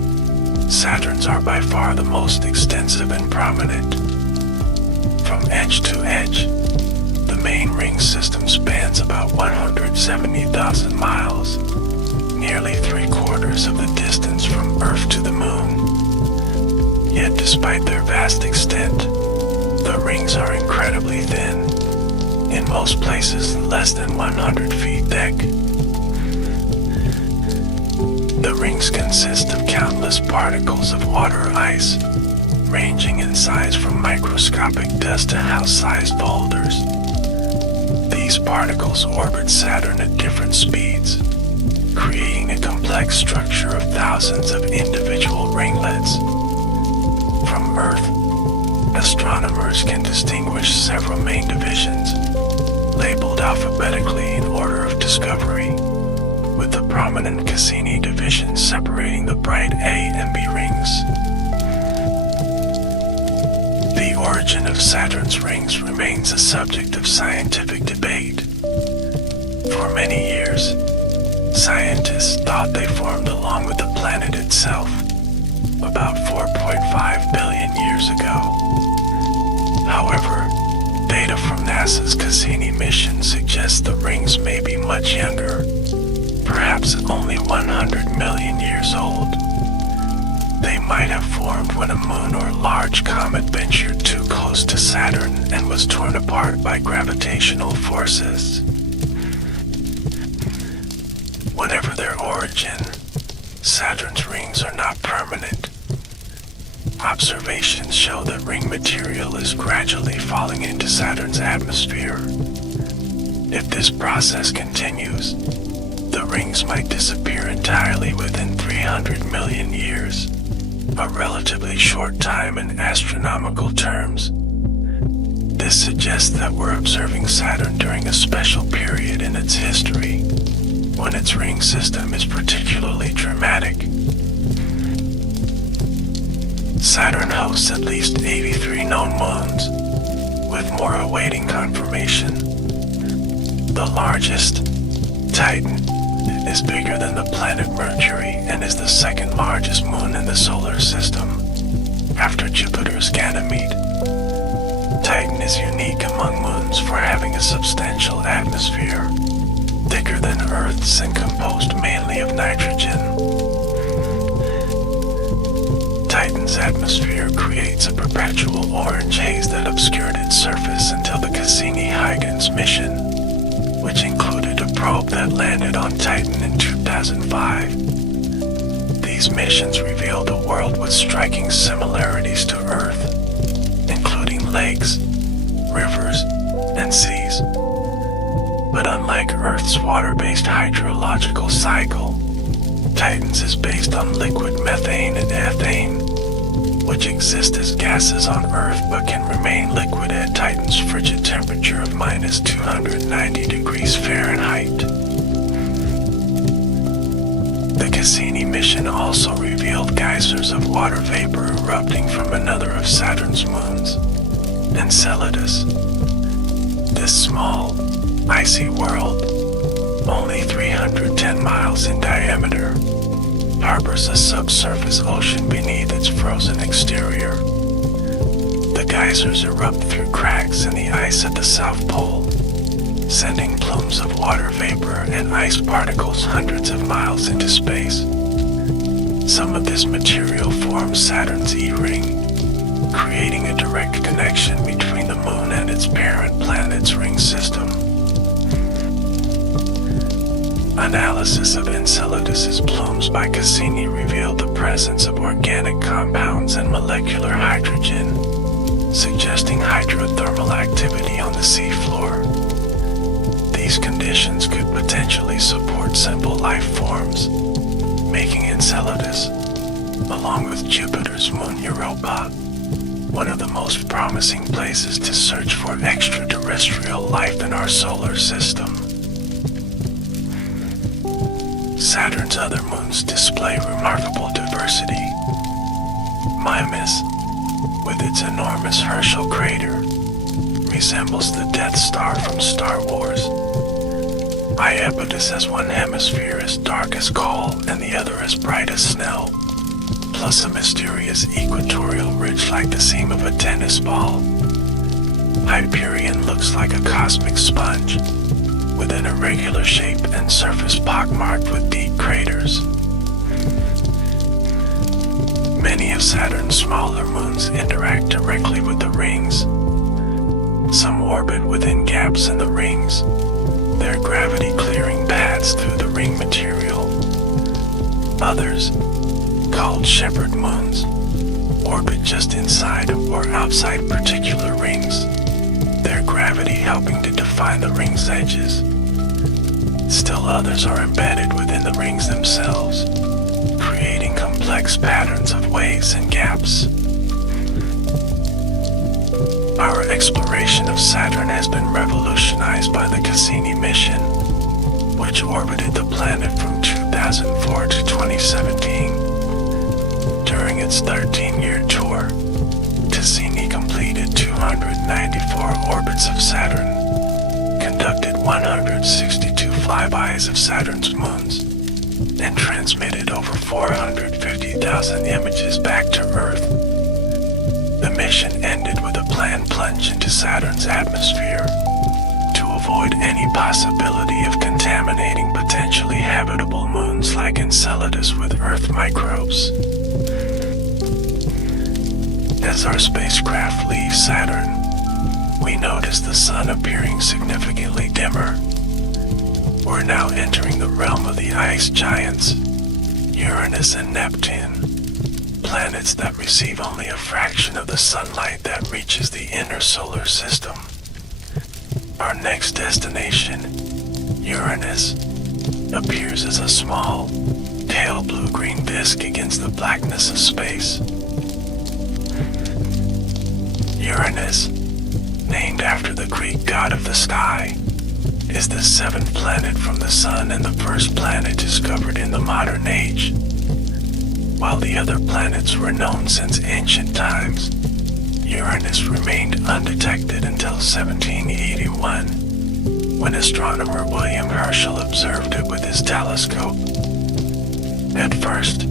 Saturn's are by far the most extensive and prominent. From edge to edge, the main ring system spans about 100 370,000 miles, nearly 3/4 of the distance from Earth to the Moon. Yet despite their vast extent, the rings are incredibly thin, in most places less than 100 feet thick. The rings consist of countless particles of water ice, ranging in size from microscopic dust to house-sized boulders. These particles orbit Saturn at different speeds, creating a complex structure of thousands of individual ringlets. From Earth, astronomers can distinguish several main divisions, labeled alphabetically in order of discovery, with the prominent Cassini division separating the bright A and B rings. The origin of Saturn's rings remains a subject of scientific debate. For many years, scientists thought they formed along with the planet itself, about 4.5 billion years ago. However, data from NASA's Cassini mission suggests the rings may be much younger, perhaps only 100 million years old. They might have formed when a moon or large comet ventured too close to Saturn and was torn apart by gravitational forces. Whatever their origin, Saturn's rings are not permanent. Observations show that ring material is gradually falling into Saturn's atmosphere. If this process continues, the rings might disappear entirely within 300 million years, a relatively short time in astronomical terms. This suggests that we're observing Saturn during a special period in its history, when its ring system is particularly dramatic. Saturn hosts at least 83 known moons, with more awaiting confirmation. The largest, Titan, is bigger than the planet Mercury and is the second largest moon in the solar system, after Jupiter's Ganymede. Titan is unique among moons for having a substantial atmosphere, thicker than Earth's and composed mainly of nitrogen. Titan's atmosphere creates a perpetual orange haze that obscured its surface until the Cassini-Huygens mission, which included a probe that landed on Titan in 2005. These missions revealed a world with striking similarities to Earth, including lakes, rivers, and seas. But unlike Earth's water-based hydrological cycle, Titan's is based on liquid methane and ethane, which exist as gases on Earth but can remain liquid at Titan's frigid temperature of minus 290 degrees Fahrenheit. The Cassini mission also revealed geysers of water vapor erupting from another of Saturn's moons, Enceladus. This small, icy world, only 310 miles in diameter, harbors a subsurface ocean beneath its frozen exterior. The geysers erupt through cracks in the ice at the South Pole, sending plumes of water vapor and ice particles hundreds of miles into space. Some of this material forms Saturn's E-ring, creating a direct connection between the moon and its parent planet's ring system. Analysis of Enceladus's plumes by Cassini revealed the presence of organic compounds and molecular hydrogen, suggesting hydrothermal activity on the seafloor. These conditions could potentially support simple life forms, making Enceladus, along with Jupiter's moon Europa, one of the most promising places to search for extraterrestrial life in our solar system. Saturn's other moons display remarkable diversity. Mimas, with its enormous Herschel crater, resembles the Death Star from Star Wars. Iapetus has one hemisphere as dark as coal and the other as bright as snow, plus a mysterious equatorial ridge like the seam of a tennis ball. Hyperion looks like a cosmic sponge, with an irregular shape and surface pockmarked with deep craters. Many of Saturn's smaller moons interact directly with the rings. Some orbit within gaps in the rings, their gravity clearing paths through the ring material. Others, called shepherd moons, orbit just inside or outside particular rings, their gravity helping to define the ring's edges. Still others are embedded within the rings themselves, creating complex patterns of waves and gaps. Our exploration of Saturn has been revolutionized by the Cassini mission, which orbited the planet from 2004 to 2017. During its 13-year tour, Cassini completed 294 orbits of Saturn, conducted 162 flybys of Saturn's moons, and transmitted over 450,000 images back to Earth. The mission ended with a planned plunge into Saturn's atmosphere to avoid any possibility of contaminating potentially habitable moons like Enceladus with Earth microbes. As our spacecraft leaves Saturn, we notice the sun appearing significantly dimmer. We're now entering the realm of the ice giants, Uranus and Neptune, planets that receive only a fraction of the sunlight that reaches the inner solar system. Our next destination, Uranus, appears as a small, pale blue-green disk against the blackness of space. Uranus, named after the Greek god of the sky, is the seventh planet from the Sun and the first planet discovered in the modern age. While the other planets were known since ancient times, Uranus remained undetected until 1781, when astronomer William Herschel observed it with his telescope. At first,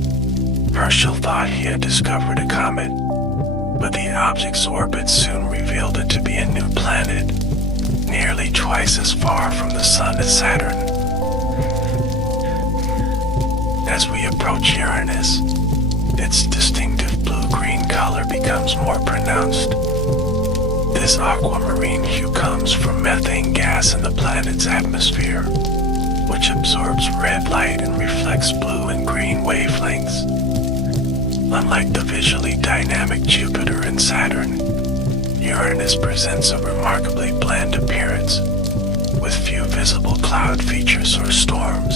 Herschel thought he had discovered a comet, but the object's orbit soon revealed it to be a new planet, nearly twice as far from the Sun as Saturn. As we approach Uranus, its distinctive blue-green color becomes more pronounced. This aquamarine hue comes from methane gas in the planet's atmosphere, which absorbs red light and reflects blue and green wavelengths. Unlike the visually dynamic Jupiter and Saturn, Uranus presents a remarkably bland appearance, with few visible cloud features or storms.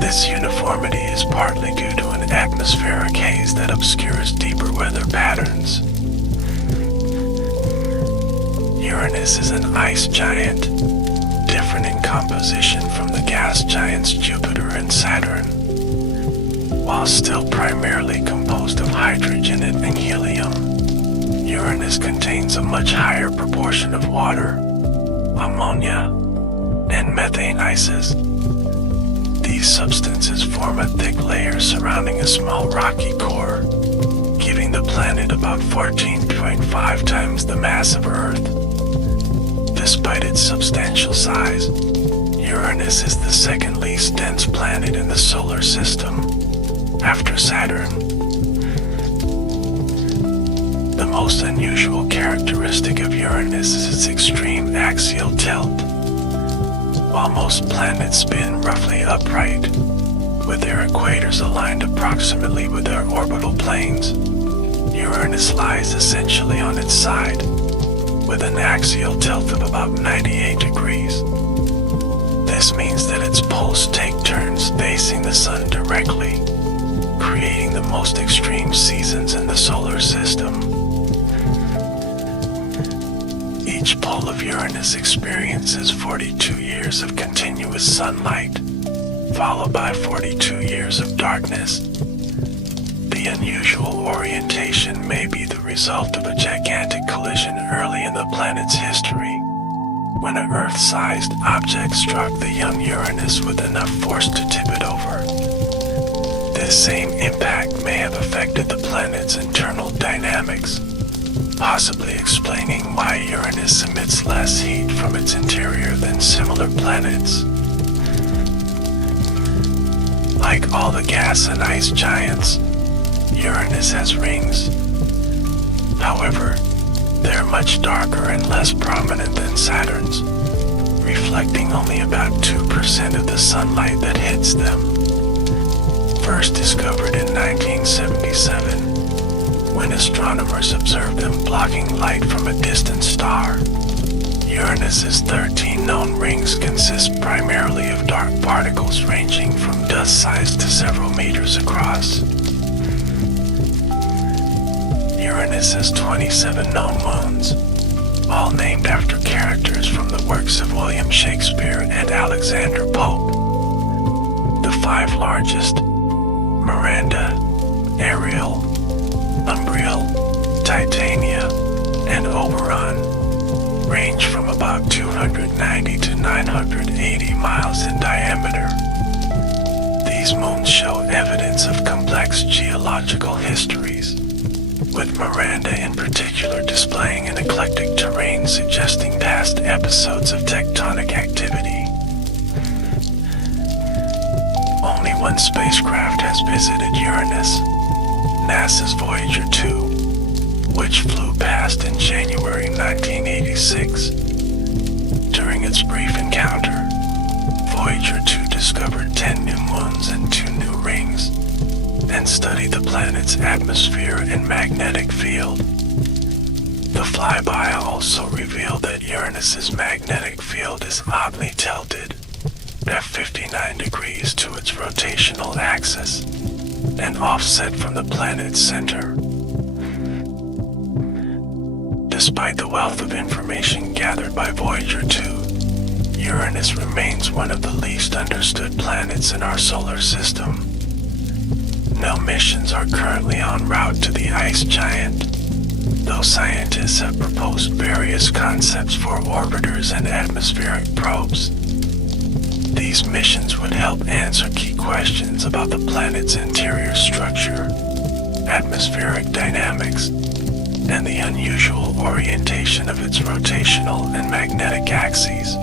This uniformity is partly due to an atmospheric haze that obscures deeper weather patterns. Uranus is an ice giant, different in composition from the gas giants Jupiter and Saturn. While still primarily composed of hydrogen and helium, Uranus contains a much higher proportion of water, ammonia, and methane ices. These substances form a thick layer surrounding a small rocky core, giving the planet about 14.5 times the mass of Earth. Despite its substantial size, Uranus is the second least dense planet in the solar system, after Saturn. The most unusual characteristic of Uranus is its extreme axial tilt. While most planets spin roughly upright, with their equators aligned approximately with their orbital planes, Uranus lies essentially on its side, with an axial tilt of about 98 degrees. This means that its poles take turns facing the sun directly, creating the most extreme seasons in the solar system. Each pole of Uranus experiences 42 years of continuous sunlight, followed by 42 years of darkness. The unusual orientation may be the result of a gigantic collision early in the planet's history, when an Earth-sized object struck the young Uranus with enough force to tip it over. This same impact may have affected the planet's internal dynamics, possibly explaining why Uranus emits less heat from its interior than similar planets. Like all the gas and ice giants, Uranus has rings. However, they are much darker and less prominent than Saturn's, reflecting only about 2% of the sunlight that hits them. First discovered in 1977, when astronomers observed them blocking light from a distant star. Uranus's 13 known rings consist primarily of dark particles ranging from dust size to several meters across. Uranus has 27 known moons, all named after characters from the works of William Shakespeare and Alexander Pope. The 5 largest, Miranda, Ariel, Umbriel, Titania, and Oberon, range from about 290 to 980 miles in diameter. These moons show evidence of complex geological histories, with Miranda in particular displaying an eclectic terrain suggesting past episodes of tectonic activity. Only one spacecraft has visited Uranus, NASA's Voyager 2, which flew past in January 1986. During its brief encounter, Voyager 2 discovered 10 new moons and 2 new rings, and studied the planet's atmosphere and magnetic field. The flyby also revealed that Uranus's magnetic field is oddly tilted at 59 degrees to its rotational axis and offset from the planet's center. Despite the wealth of information gathered by Voyager 2, Uranus remains one of the least understood planets in our solar system. No missions are currently en route to the ice giant, though scientists have proposed various concepts for orbiters and atmospheric probes. These missions would help answer key questions about the planet's interior structure, atmospheric dynamics, and the unusual orientation of its rotational and magnetic axes.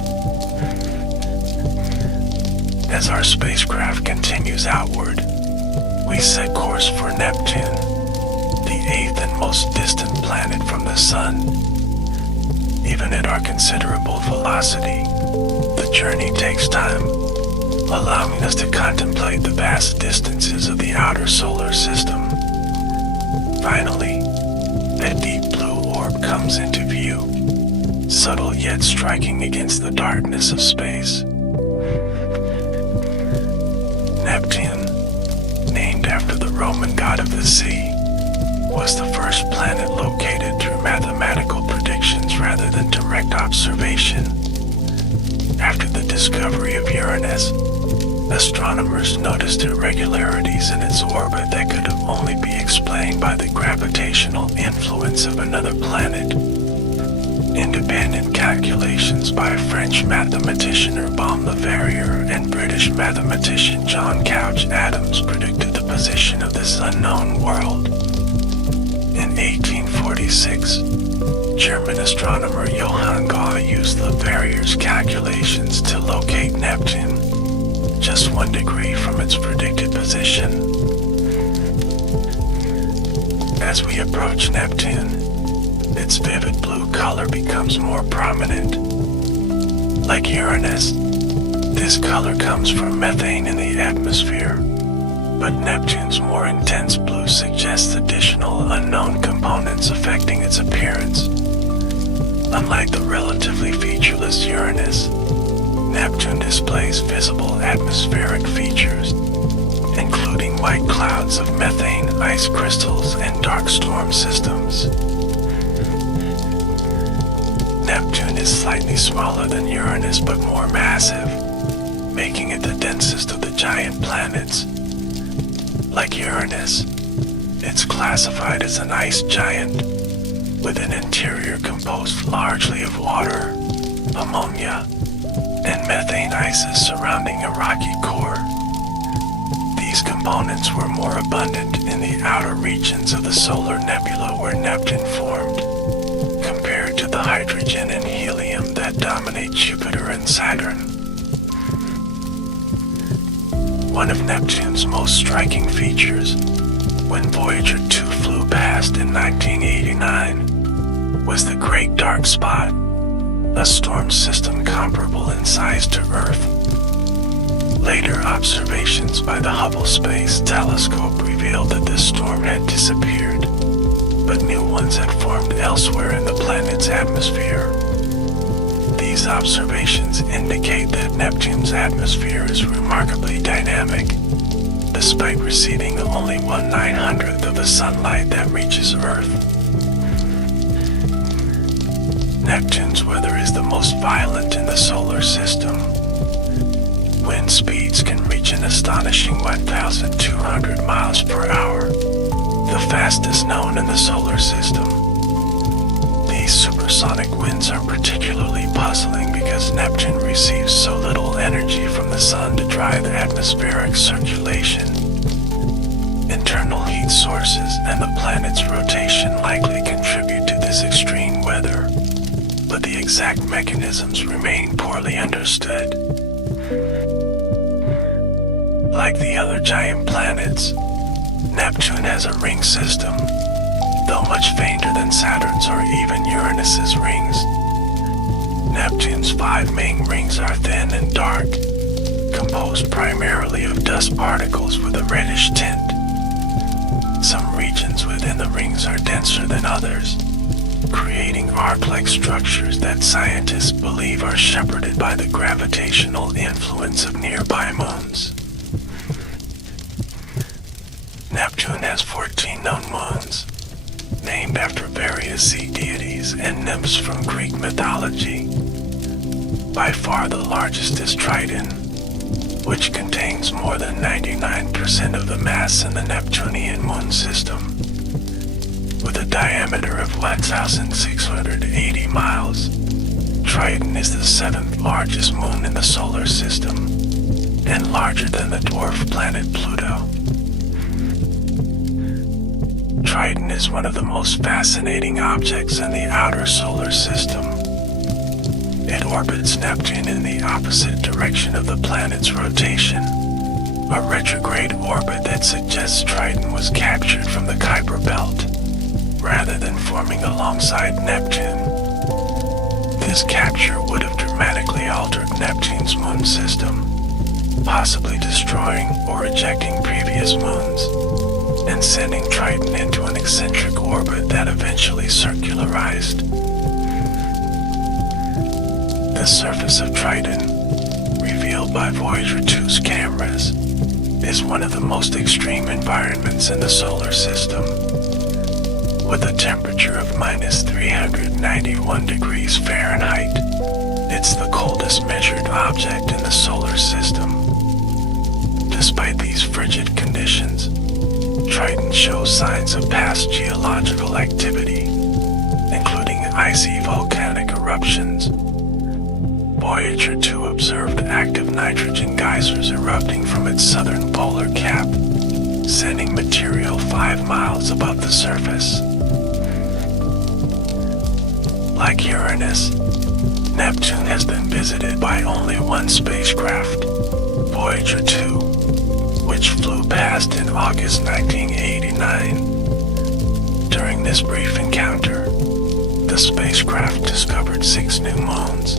As our spacecraft continues outward, we set course for Neptune, the 8th and most distant planet from the Sun. Even at our considerable velocity, the journey takes time, allowing us to contemplate the vast distances of the outer solar system. Finally, a deep blue orb comes into view, subtle yet striking against the darkness of space. Neptune, named after the Roman god of the sea, was the first planet located through mathematical predictions rather than direct observation. After the discovery of Uranus, astronomers noticed irregularities in its orbit that could only be explained by the gravitational influence of another planet. Independent calculations by French mathematician Urbain Le Verrier and British mathematician John Couch Adams predicted the position of this unknown world. In 1846, German astronomer Johann Galle used Le Verrier's calculations to locate Neptune, just 1 degree from its predicted position. As we approach Neptune, its vivid blue color becomes more prominent. Like Uranus, this color comes from methane in the atmosphere, but Neptune's more intense blue suggests additional unknown components affecting its appearance. Unlike the relatively featureless Uranus, Neptune displays visible atmospheric features, including white clouds of methane, ice crystals, and dark storm systems. Neptune is slightly smaller than Uranus but more massive, making it the densest of the giant planets. Like Uranus, it's classified as an ice giant, with an interior composed largely of water, ammonia, and methane ices surrounding a rocky core. These components were more abundant in the outer regions of the solar nebula where Neptune formed. compared to the hydrogen and helium that dominate Jupiter and Saturn. One of Neptune's most striking features, when Voyager 2 flew past in 1989, was the Great Dark Spot, a storm system comparable in size to Earth. Later observations by the Hubble Space Telescope revealed that this storm had disappeared, but new ones had formed elsewhere in the planet's atmosphere. These observations indicate that Neptune's atmosphere is remarkably dynamic, despite receiving only 1/900th of the sunlight that reaches Earth. Neptune's weather is the most violent in the solar system. Wind speeds can reach an astonishing 1,200 miles per hour, the fastest known in the solar system. These supersonic winds are particularly puzzling because Neptune receives so little energy from the sun to drive atmospheric circulation. Internal heat sources and the planet's rotation likely contribute to this extreme weather, but the exact mechanisms remain poorly understood. Like the other giant planets, Neptune has a ring system, though much fainter than Saturn's or even Uranus's rings. Neptune's 5 main rings are thin and dark, composed primarily of dust particles with a reddish tint. Some regions within the rings are denser than others, creating arc-like structures that scientists believe are shepherded by the gravitational influence of nearby moons. Neptune has 14 known moons, named after various sea deities and nymphs from Greek mythology. By far the largest is Triton, which contains more than 99% of the mass in the Neptunian moon system. With a diameter of 1,680 miles, Triton is the 7th largest moon in the solar system, and larger than the dwarf planet Pluto. Triton is one of the most fascinating objects in the outer solar system. It orbits Neptune in the opposite direction of the planet's rotation, a retrograde orbit that suggests Triton was captured from the Kuiper Belt, rather than forming alongside Neptune. This capture would have dramatically altered Neptune's moon system, possibly destroying or ejecting previous moons, and sending Triton into an eccentric orbit that eventually circularized. The surface of Triton, revealed by Voyager 2's cameras, is one of the most extreme environments in the solar system. With a temperature of -391 degrees Fahrenheit, it's the coldest measured object in the solar system. Despite these frigid conditions, Triton shows signs of past geological activity, including icy volcanic eruptions. Voyager 2 observed active nitrogen geysers erupting from its southern polar cap, sending material 5 miles above the surface. Like Uranus, Neptune has been visited by only one spacecraft, Voyager 2, which flew past in August 1989. During this brief encounter, the spacecraft discovered 6 new moons,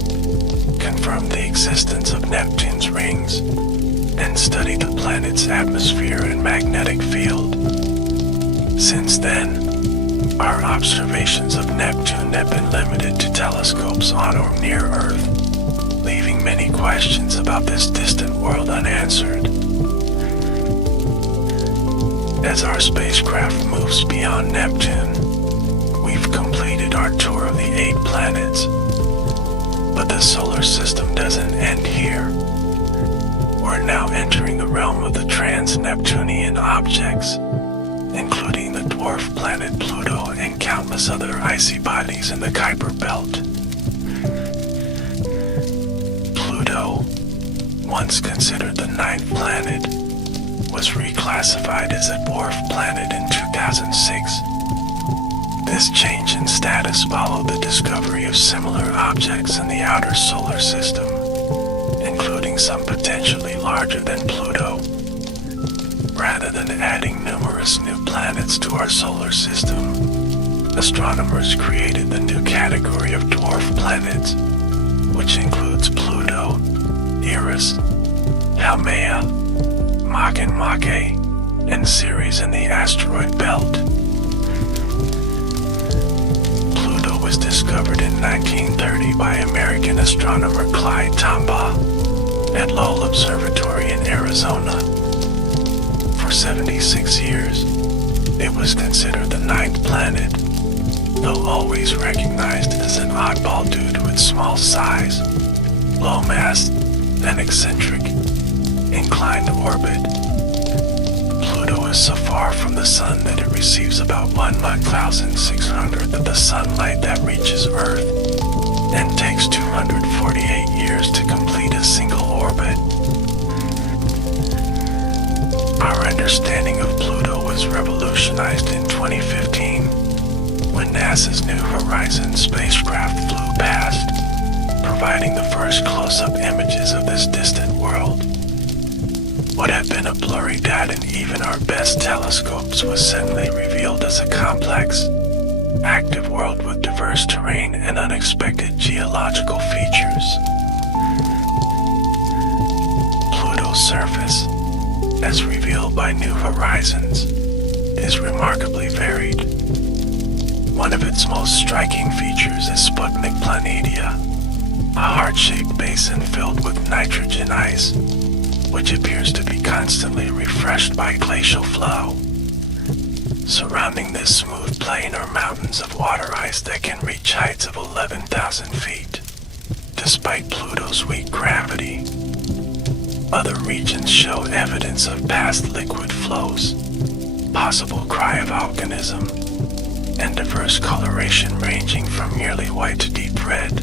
confirmed the existence of Neptune's rings, and studied the planet's atmosphere and magnetic field. Since then, our observations of Neptune have been limited to telescopes on or near Earth, leaving many questions about this distant world unanswered. As our spacecraft moves beyond Neptune, we've completed our tour of the 8 planets. But the solar system doesn't end here. We're now entering the realm of the trans-Neptunian objects, including the dwarf planet Pluto and countless other icy bodies in the Kuiper Belt. Pluto, once considered the 9th planet, was reclassified as a dwarf planet in 2006. This This change in status followed the discovery of similar objects in the outer solar system, including some potentially larger than Pluto. Rather than adding numerous new planets to our solar system, astronomers created the new category of dwarf planets, which includes Pluto, Eris, Haumea, Makemake, and Ceres in the asteroid belt. Pluto was discovered in 1930 by American astronomer Clyde Tombaugh at Lowell Observatory in Arizona. For 76 years, it was considered the ninth planet, though always recognized as an oddball due to its small size, low mass, and eccentric, inclined orbit. Pluto is so far from the Sun that it receives about 1/1600th of the sunlight that reaches Earth, and takes 248 years to complete a single orbit. Our understanding of Pluto was revolutionized in 2015 when NASA's New Horizons spacecraft flew past, providing the first close-up images of this distant world. What had been a blurry dot in even our best telescopes was suddenly revealed as a complex, active world with diverse terrain and unexpected geological features. Pluto's surface, as revealed by New Horizons, is remarkably varied. One of its most striking features is Sputnik Planitia, a heart-shaped basin filled with nitrogen ice, which appears to be constantly refreshed by glacial flow. Surrounding this smooth plain are mountains of water ice that can reach heights of 11,000 feet, despite Pluto's weak gravity. Other regions show evidence of past liquid flows, possible cryovolcanism, and diverse coloration ranging from nearly white to deep red.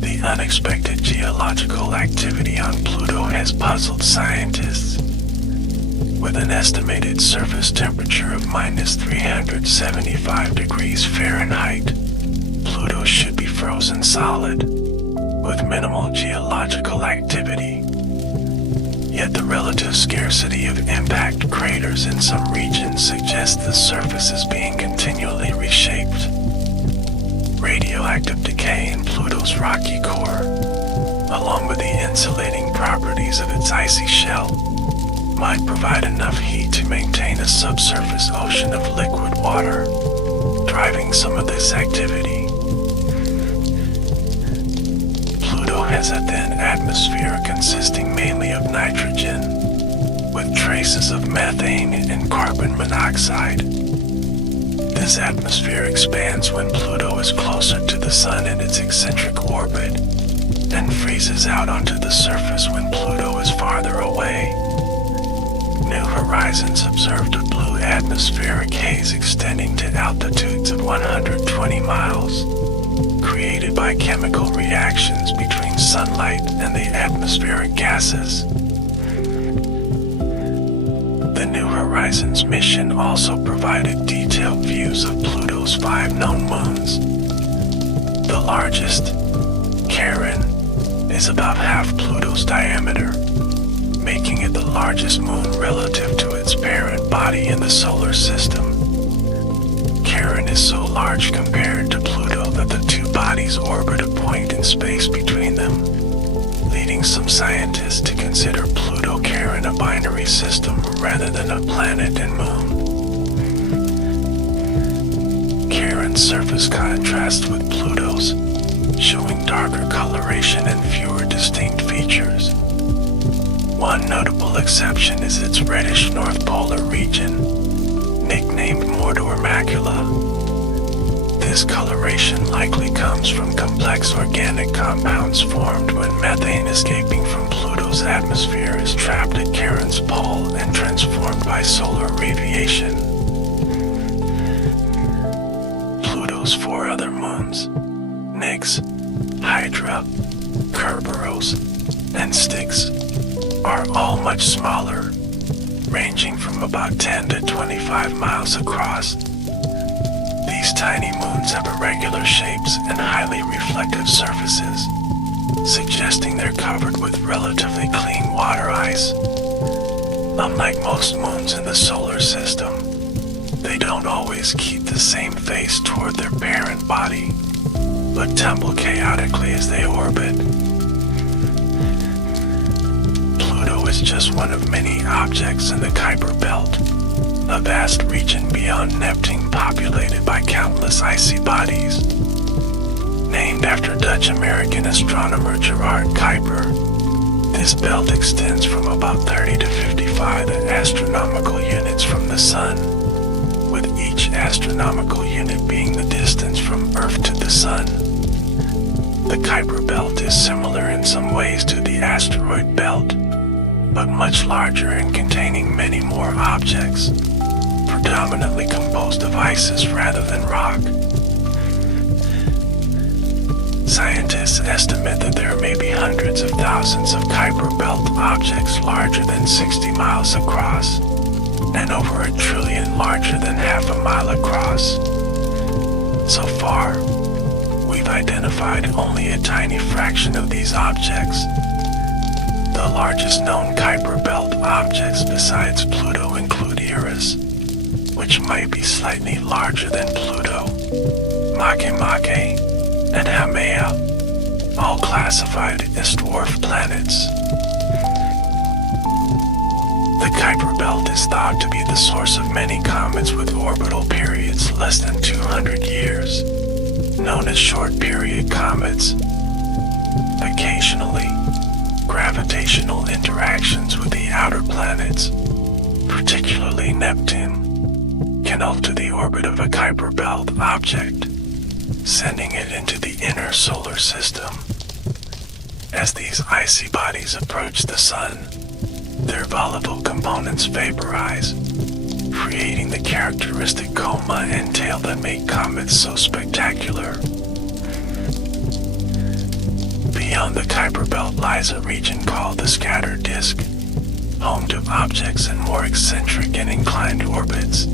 The unexpected geological activity on Pluto has puzzled scientists. With an estimated surface temperature of -375 degrees Fahrenheit, Pluto should be frozen solid, with minimal geological activity. Yet the relative scarcity of impact craters in some regions suggests the surface is being continually reshaped. Radioactive decay in Pluto's rocky core, along with the insulating properties of its icy shell, might provide enough heat to maintain a subsurface ocean of liquid water, driving some of this activity. Pluto has a thin atmosphere consisting mainly of nitrogen, with traces of methane and carbon monoxide. This atmosphere expands when Pluto is closer to the Sun in its eccentric orbit, and freezes out onto the surface when Pluto is farther away. New Horizons observed a blue atmospheric haze extending to altitudes of 120 miles, created by chemical reactions between sunlight and the atmospheric gases. The New Horizons mission also provided detailed views of Pluto's 5 known moons. The largest, Charon, is about half Pluto's diameter, making it the largest moon relative to its parent body in the solar system. Charon is so large compared to Pluto that the two bodies orbit a point in space between them, leading some scientists to consider Pluto-Charon a binary system rather than a planet and moon. Charon's surface contrasts with Pluto's, showing darker coloration and fewer distinct features. One notable exception is its reddish North Polar region, nicknamed Mordor Macula. This coloration likely comes from complex organic compounds formed when methane escaping from Pluto's atmosphere is trapped at Charon's pole and transformed by solar radiation. Pluto's 4 other moons, Nix, Hydra, Kerberos, and Styx, are all much smaller, ranging from about 10 to 25 miles across. These tiny moons have irregular shapes and highly reflective surfaces, suggesting they're covered with relatively clean water ice. Unlike most moons in the solar system, they don't always keep the same face toward their parent body, but tumble chaotically as they orbit. Pluto is just one of many objects in the Kuiper Belt, a vast region beyond Neptune populated by countless icy bodies. Named after Dutch-American astronomer Gerard Kuiper, this belt extends from about 30 to 55 astronomical units from the Sun, with each astronomical unit being the distance from Earth to the Sun. The Kuiper Belt is similar in some ways to the asteroid belt, but much larger and containing many more objects, predominantly composed of ices rather than rock. Scientists estimate that there may be hundreds of thousands of Kuiper Belt objects larger than 60 miles across, and over 1 trillion larger than half a mile across. So far, we've identified only a tiny fraction of these objects. The largest known Kuiper Belt objects besides Pluto include Eris, which might be slightly larger than Pluto, Makemake, and Haumea, all classified as dwarf planets. The Kuiper Belt is thought to be the source of many comets with orbital periods less than 200 years, known as short-period comets. Occasionally, gravitational interactions with the outer planets, particularly Neptune, can alter the orbit of a Kuiper Belt object, sending it into the inner solar system. As these icy bodies approach the Sun, their volatile components vaporize, creating the characteristic coma and tail that make comets so spectacular. Beyond the Kuiper Belt lies a region called the Scattered Disk, home to objects in more eccentric and inclined orbits.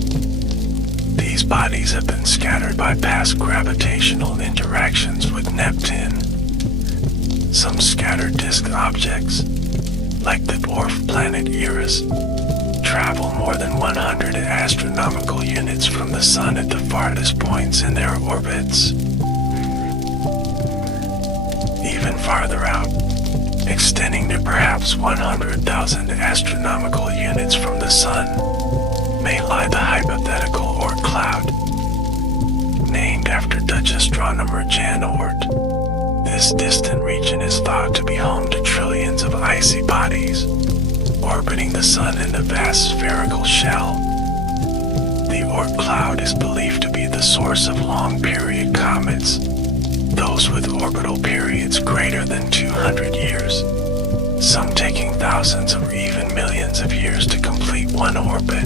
These bodies have been scattered by past gravitational interactions with Neptune. Some scattered disk objects, like the dwarf planet Eris, travel more than 100 astronomical units from the Sun at the farthest points in their orbits. Even farther out, extending to perhaps 100,000 astronomical units from the Sun, may lie the hypothetical Oort cloud. Named after Dutch astronomer Jan Oort, this distant region is thought to be home to trillions of icy bodies, orbiting the Sun in a vast spherical shell. The Oort cloud is believed to be the source of long-period comets, those with orbital periods greater than 200 years, some taking thousands or even millions of years to complete one orbit.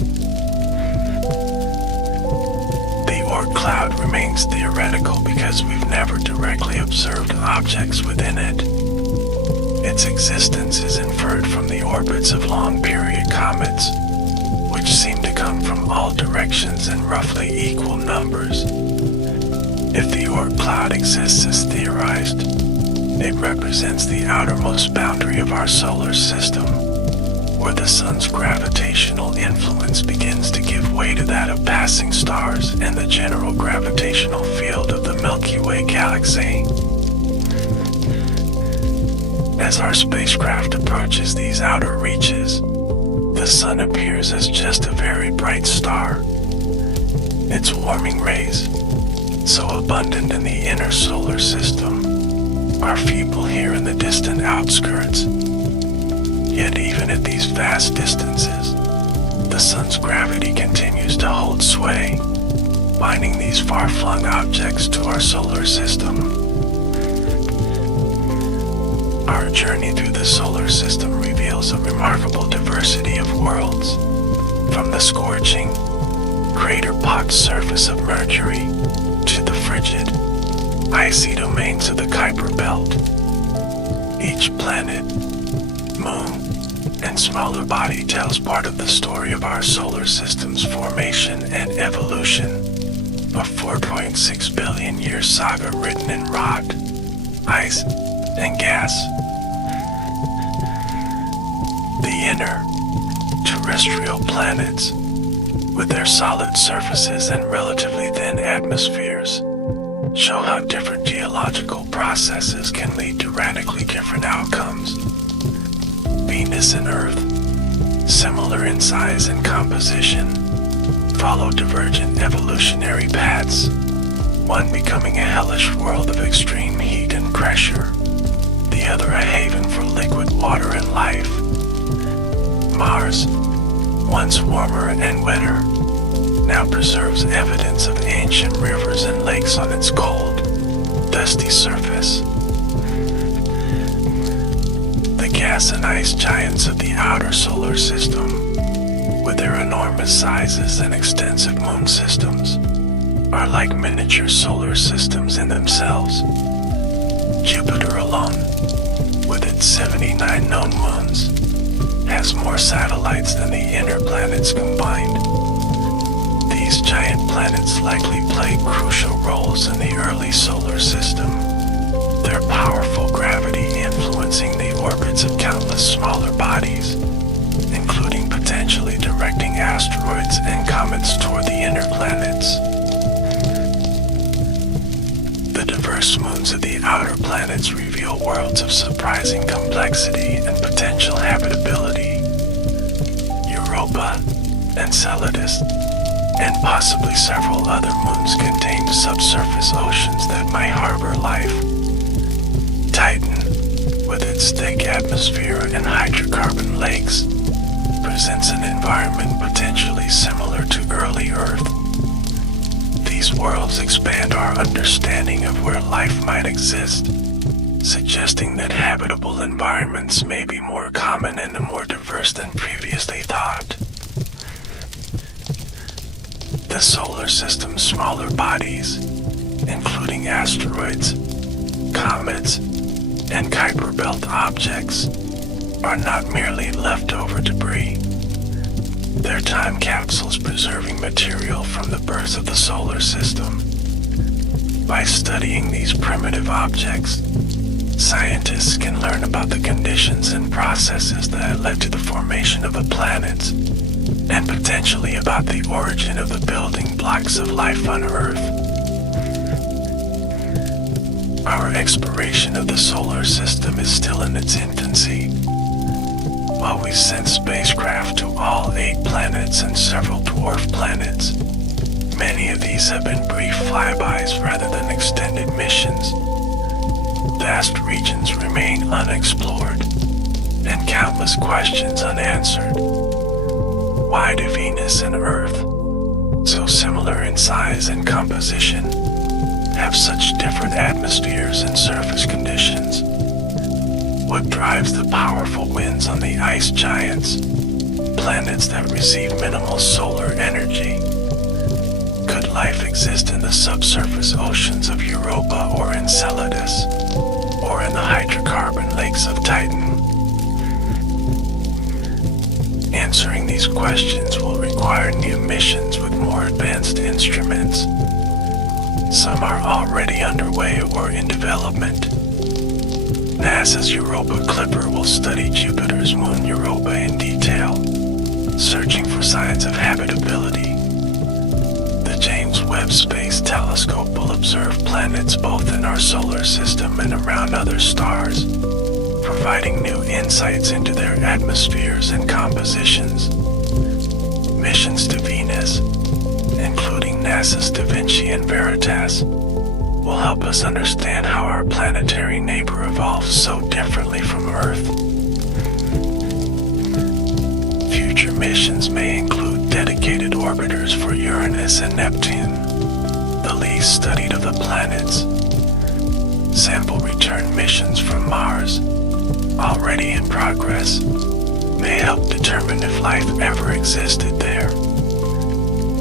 The Oort cloud remains theoretical because we've never directly observed objects within it. Its existence is inferred from the orbits of long-period comets, which seem to come from all directions in roughly equal numbers. If the Oort cloud exists as theorized, it represents the outermost boundary of our solar system, where the Sun's gravitational influence begins to give way to that of passing stars and the general gravitational field of the Milky Way galaxy. As our spacecraft approaches these outer reaches, the Sun appears as just a very bright star. Its warming rays, so abundant in the inner solar system, are feeble here in the distant outskirts. Yet even at these vast distances, the Sun's gravity continues to hold sway, binding these far-flung objects to our solar system. Our journey through the solar system reveals a remarkable diversity of worlds, from the scorching, crater-pocked surface of Mercury to the frigid, icy domains of the Kuiper Belt. Each planet, moon, and smaller body tells part of the story of our solar system's formation and evolution, a 4.6 billion year saga written in rock, ice, and gas. The inner, terrestrial planets, with their solid surfaces and relatively thin atmospheres, show how different geological processes can lead to radically different outcomes. Venus and Earth, similar in size and composition, follow divergent evolutionary paths, one becoming a hellish world of extreme heat and pressure, the other a haven for liquid water and life. Mars, once warmer and wetter, now preserves evidence of ancient rivers and lakes on its cold, dusty surface. The gas and ice giants of the outer solar system, with their enormous sizes and extensive moon systems, are like miniature solar systems in themselves. Jupiter alone, with its 79 known moons, has more satellites than the inner planets combined. These giant planets likely played crucial roles in the early solar system, their powerful gravity influencing the orbits of countless smaller bodies, including potentially directing asteroids and comets toward the inner planets. The diverse moons of the outer planets reveal worlds of surprising complexity and potential habitability. Europa, Enceladus, and possibly several other moons contain subsurface oceans that might harbor life. Titan, with its thick atmosphere and hydrocarbon lakes, presents an environment potentially similar to early Earth. These worlds expand our understanding of where life might exist, suggesting that habitable environments may be more common and more diverse than previously thought. The solar system's smaller bodies, including asteroids, comets, and Kuiper Belt objects, are not merely leftover debris. They're time capsules preserving material from the birth of the solar system. By studying these primitive objects, scientists can learn about the conditions and processes that led to the formation of the planets, and potentially about the origin of the building blocks of life on Earth. Our exploration of the solar system is still in its infancy. While we sent spacecraft to all 8 planets and several dwarf planets, many of these have been brief flybys rather than extended missions. Vast regions remain unexplored, and countless questions unanswered. Why do Venus and Earth, so similar in size and composition, have such different atmospheres and surface conditions? What drives the powerful winds on the ice giants, planets that receive minimal solar energy? Could life exist in the subsurface oceans of Europa or Enceladus, or in the hydrocarbon lakes of Titan? Answering these questions will require new missions with more advanced instruments. Some are already underway or in development. NASA's Europa Clipper will study Jupiter's moon Europa in detail, searching for signs of habitability. The James Webb Space Telescope will observe planets both in our solar system and around other stars, providing new insights into their atmospheres and compositions. Missions to Venus, including NASA's Da Vinci and Veritas, will help us understand how our planetary neighbor evolved so differently from Earth. Future missions may include dedicated orbiters for Uranus and Neptune, the least studied of the planets. Sample return missions from Mars, already in progress, may help determine if life ever existed there.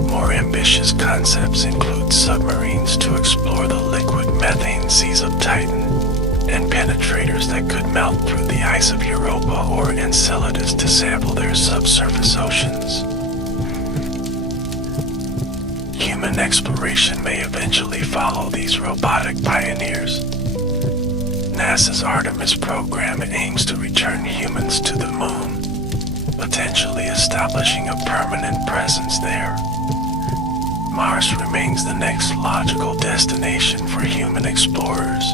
More ambitious concepts include submarines to explore the liquid methane seas of Titan, and penetrators that could melt through the ice of Europa or Enceladus to sample their subsurface oceans. Human exploration may eventually follow these robotic pioneers. NASA's Artemis program aims to return humans to the moon, potentially establishing a permanent presence there. Mars remains the next logical destination for human explorers,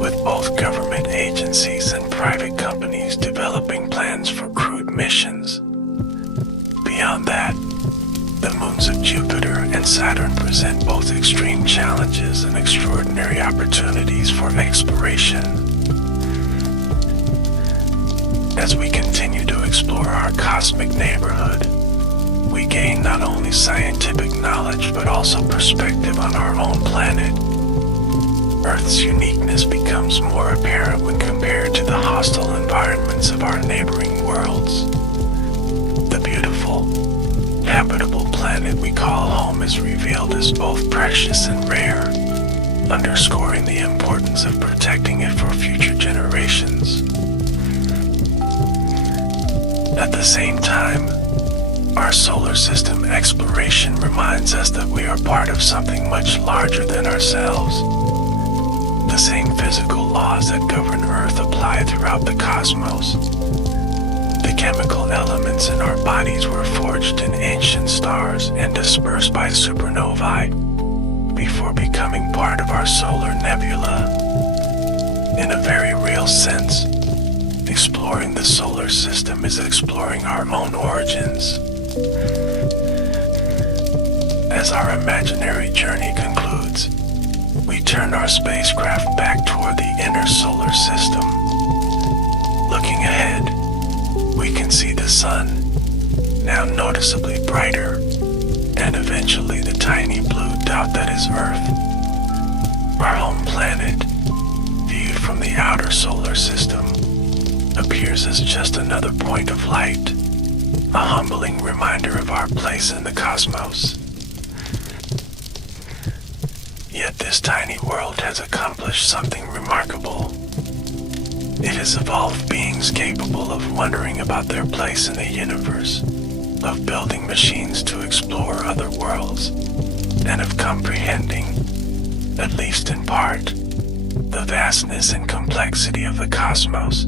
with both government agencies and private companies developing plans for crewed missions. Beyond that, the moons of Jupiter and Saturn present both extreme challenges and extraordinary opportunities for exploration. As we continue to explore our cosmic neighborhood, we gain not only scientific knowledge but also perspective on our own planet. Earth's uniqueness becomes more apparent when compared to the hostile environments of our neighboring worlds. The beautiful, habitable planet we call home is revealed as both precious and rare, underscoring the importance of protecting it for future generations. At the same time, our solar system exploration reminds us that we are part of something much larger than ourselves. The same physical laws that govern Earth apply throughout the cosmos. The chemical elements in our bodies were forged in ancient stars and dispersed by supernovae before becoming part of our solar nebula. In a very real sense, exploring the solar system is exploring our own origins. As our imaginary journey concludes, we turn our spacecraft back toward the inner solar system. Looking ahead, we can see the sun, now noticeably brighter, and eventually the tiny blue dot that is Earth. Our home planet, viewed from the outer solar system, appears as just another point of light, a humbling reminder of our place in the cosmos. Yet this tiny world has accomplished something remarkable. It has evolved beings capable of wondering about their place in the universe, of building machines to explore other worlds, and of comprehending, at least in part, the vastness and complexity of the cosmos.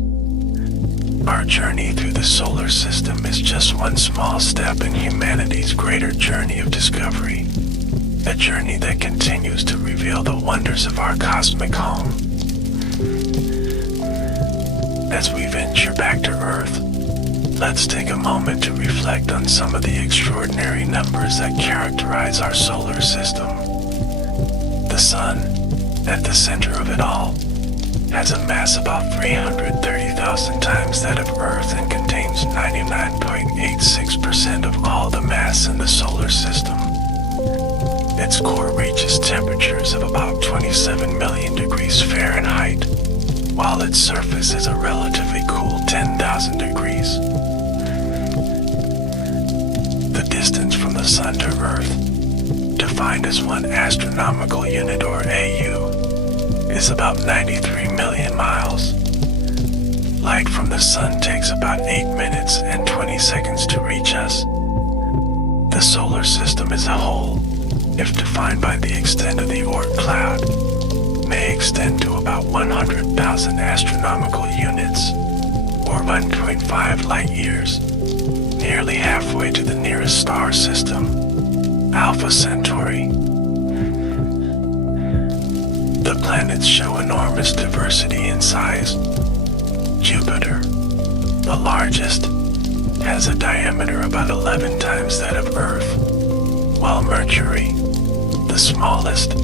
Our journey through the solar system is just one small step in humanity's greater journey of discovery, a journey that continues to reveal the wonders of our cosmic home. As we venture back to Earth, let's take a moment to reflect on some of the extraordinary numbers that characterize our solar system. The Sun, at the center of it all, has a mass about 330,000 times that of Earth and contains 99.86% of all the mass in the solar system. Its core reaches temperatures of about 27 million degrees Fahrenheit, while its surface is a relatively cool 10,000 degrees. The distance from the Sun to Earth, defined as 1 astronomical unit or AU, is about 93 million miles. Light from the Sun takes about 8 minutes and 20 seconds to reach us. The solar system as a whole, if defined by the extent of the Oort cloud, may extend to about 100,000 astronomical units, or 1.5 light years, nearly halfway to the nearest star system, Alpha Centauri. The planets show enormous diversity in size. Jupiter, the largest, has a diameter about 11 times that of Earth, while Mercury, the smallest,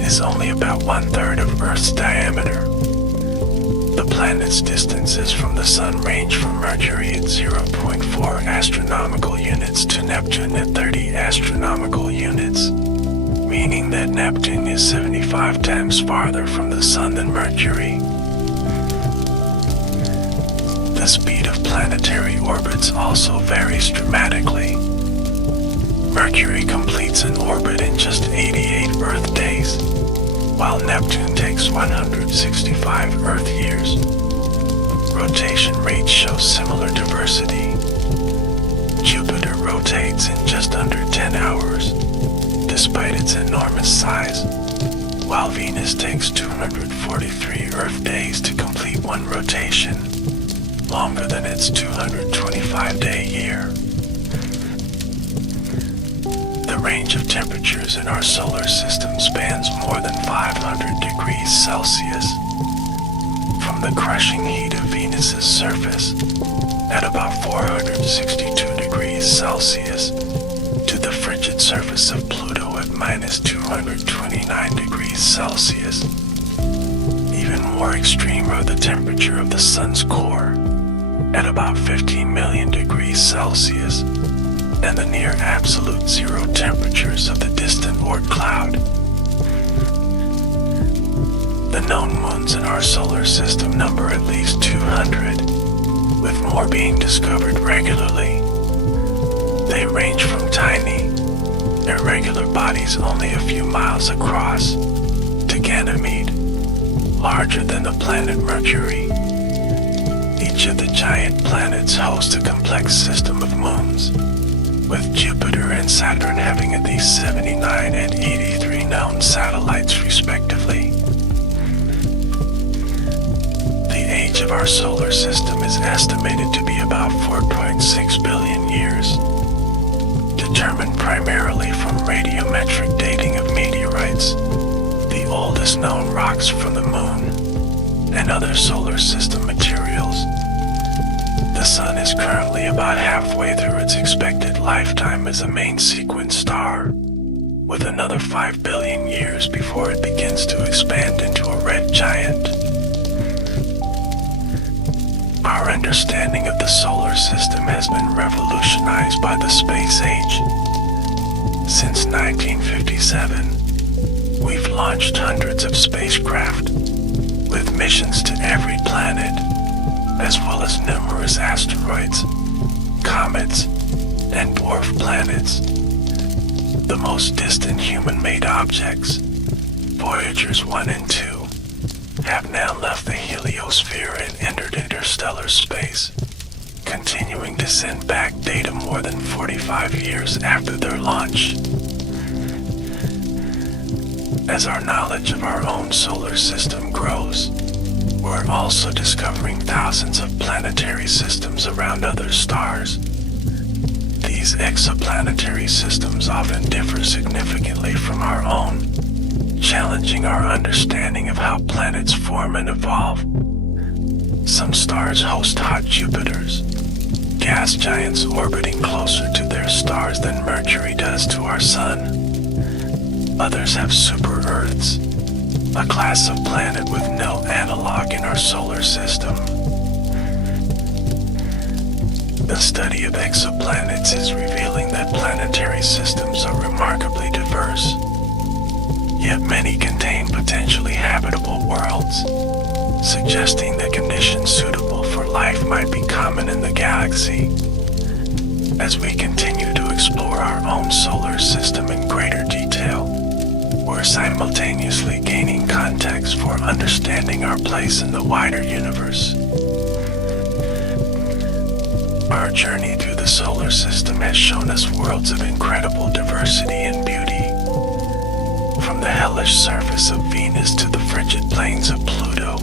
is only about 1/3 of Earth's diameter. The planet's distances from the Sun range from Mercury at 0.4 astronomical units to Neptune at 30 astronomical units, meaning that Neptune is 75 times farther from the Sun than Mercury. The speed of planetary orbits also varies dramatically. Mercury completes an orbit in just 88 Earth days, while Neptune takes 165 Earth years. Rotation rates show similar diversity. Jupiter rotates in just under 10 hours, despite its enormous size, while Venus takes 243 Earth days to complete one rotation, longer than its 225-day year. The range of temperatures in our solar system spans more than 500 degrees Celsius, from the crushing heat of Venus's surface at about 462 degrees Celsius to the frigid surface of Pluto at minus 229 degrees Celsius. Even more extreme are the temperature of the Sun's core at about 15 million degrees Celsius and the near absolute zero temperatures of the distant Oort cloud. The known moons in our solar system number at least 200, with more being discovered regularly. They range from tiny, irregular bodies only a few miles across, to Ganymede, larger than the planet Mercury. Each of the giant planets hosts a complex system of moons, with Jupiter and Saturn having at least 79 and 83 known satellites respectively. The age of our solar system is estimated to be about 4.6 billion years, determined primarily from radiometric dating of meteorites, the oldest known rocks from the moon, and other solar system materials. The Sun is currently about halfway through its expected lifetime as a main sequence star, with another 5 billion years before it begins to expand into a red giant. Our understanding of the solar system has been revolutionized by the space age. Since 1957, we've launched hundreds of spacecraft, with missions to every planet, as well as numerous asteroids, comets, and dwarf planets. The most distant human-made objects, Voyagers 1 and 2, have now left the heliosphere and entered interstellar space, continuing to send back data more than 45 years after their launch. As our knowledge of our own solar system grows, we're also discovering thousands of planetary systems around other stars. These exoplanetary systems often differ significantly from our own, challenging our understanding of how planets form and evolve. Some stars host hot Jupiters, gas giants orbiting closer to their stars than Mercury does to our Sun. Others have super Earths, a class of planet with no analog in our solar system. The study of exoplanets is revealing that planetary systems are remarkably diverse, yet many contain potentially habitable worlds, suggesting that conditions suitable for life might be common in the galaxy. As we continue to explore our own solar system in greater detail, we're simultaneously gaining context for understanding our place in the wider universe. Our journey through the solar system has shown us worlds of incredible diversity and beauty. From the hellish surface of Venus to the frigid plains of Pluto,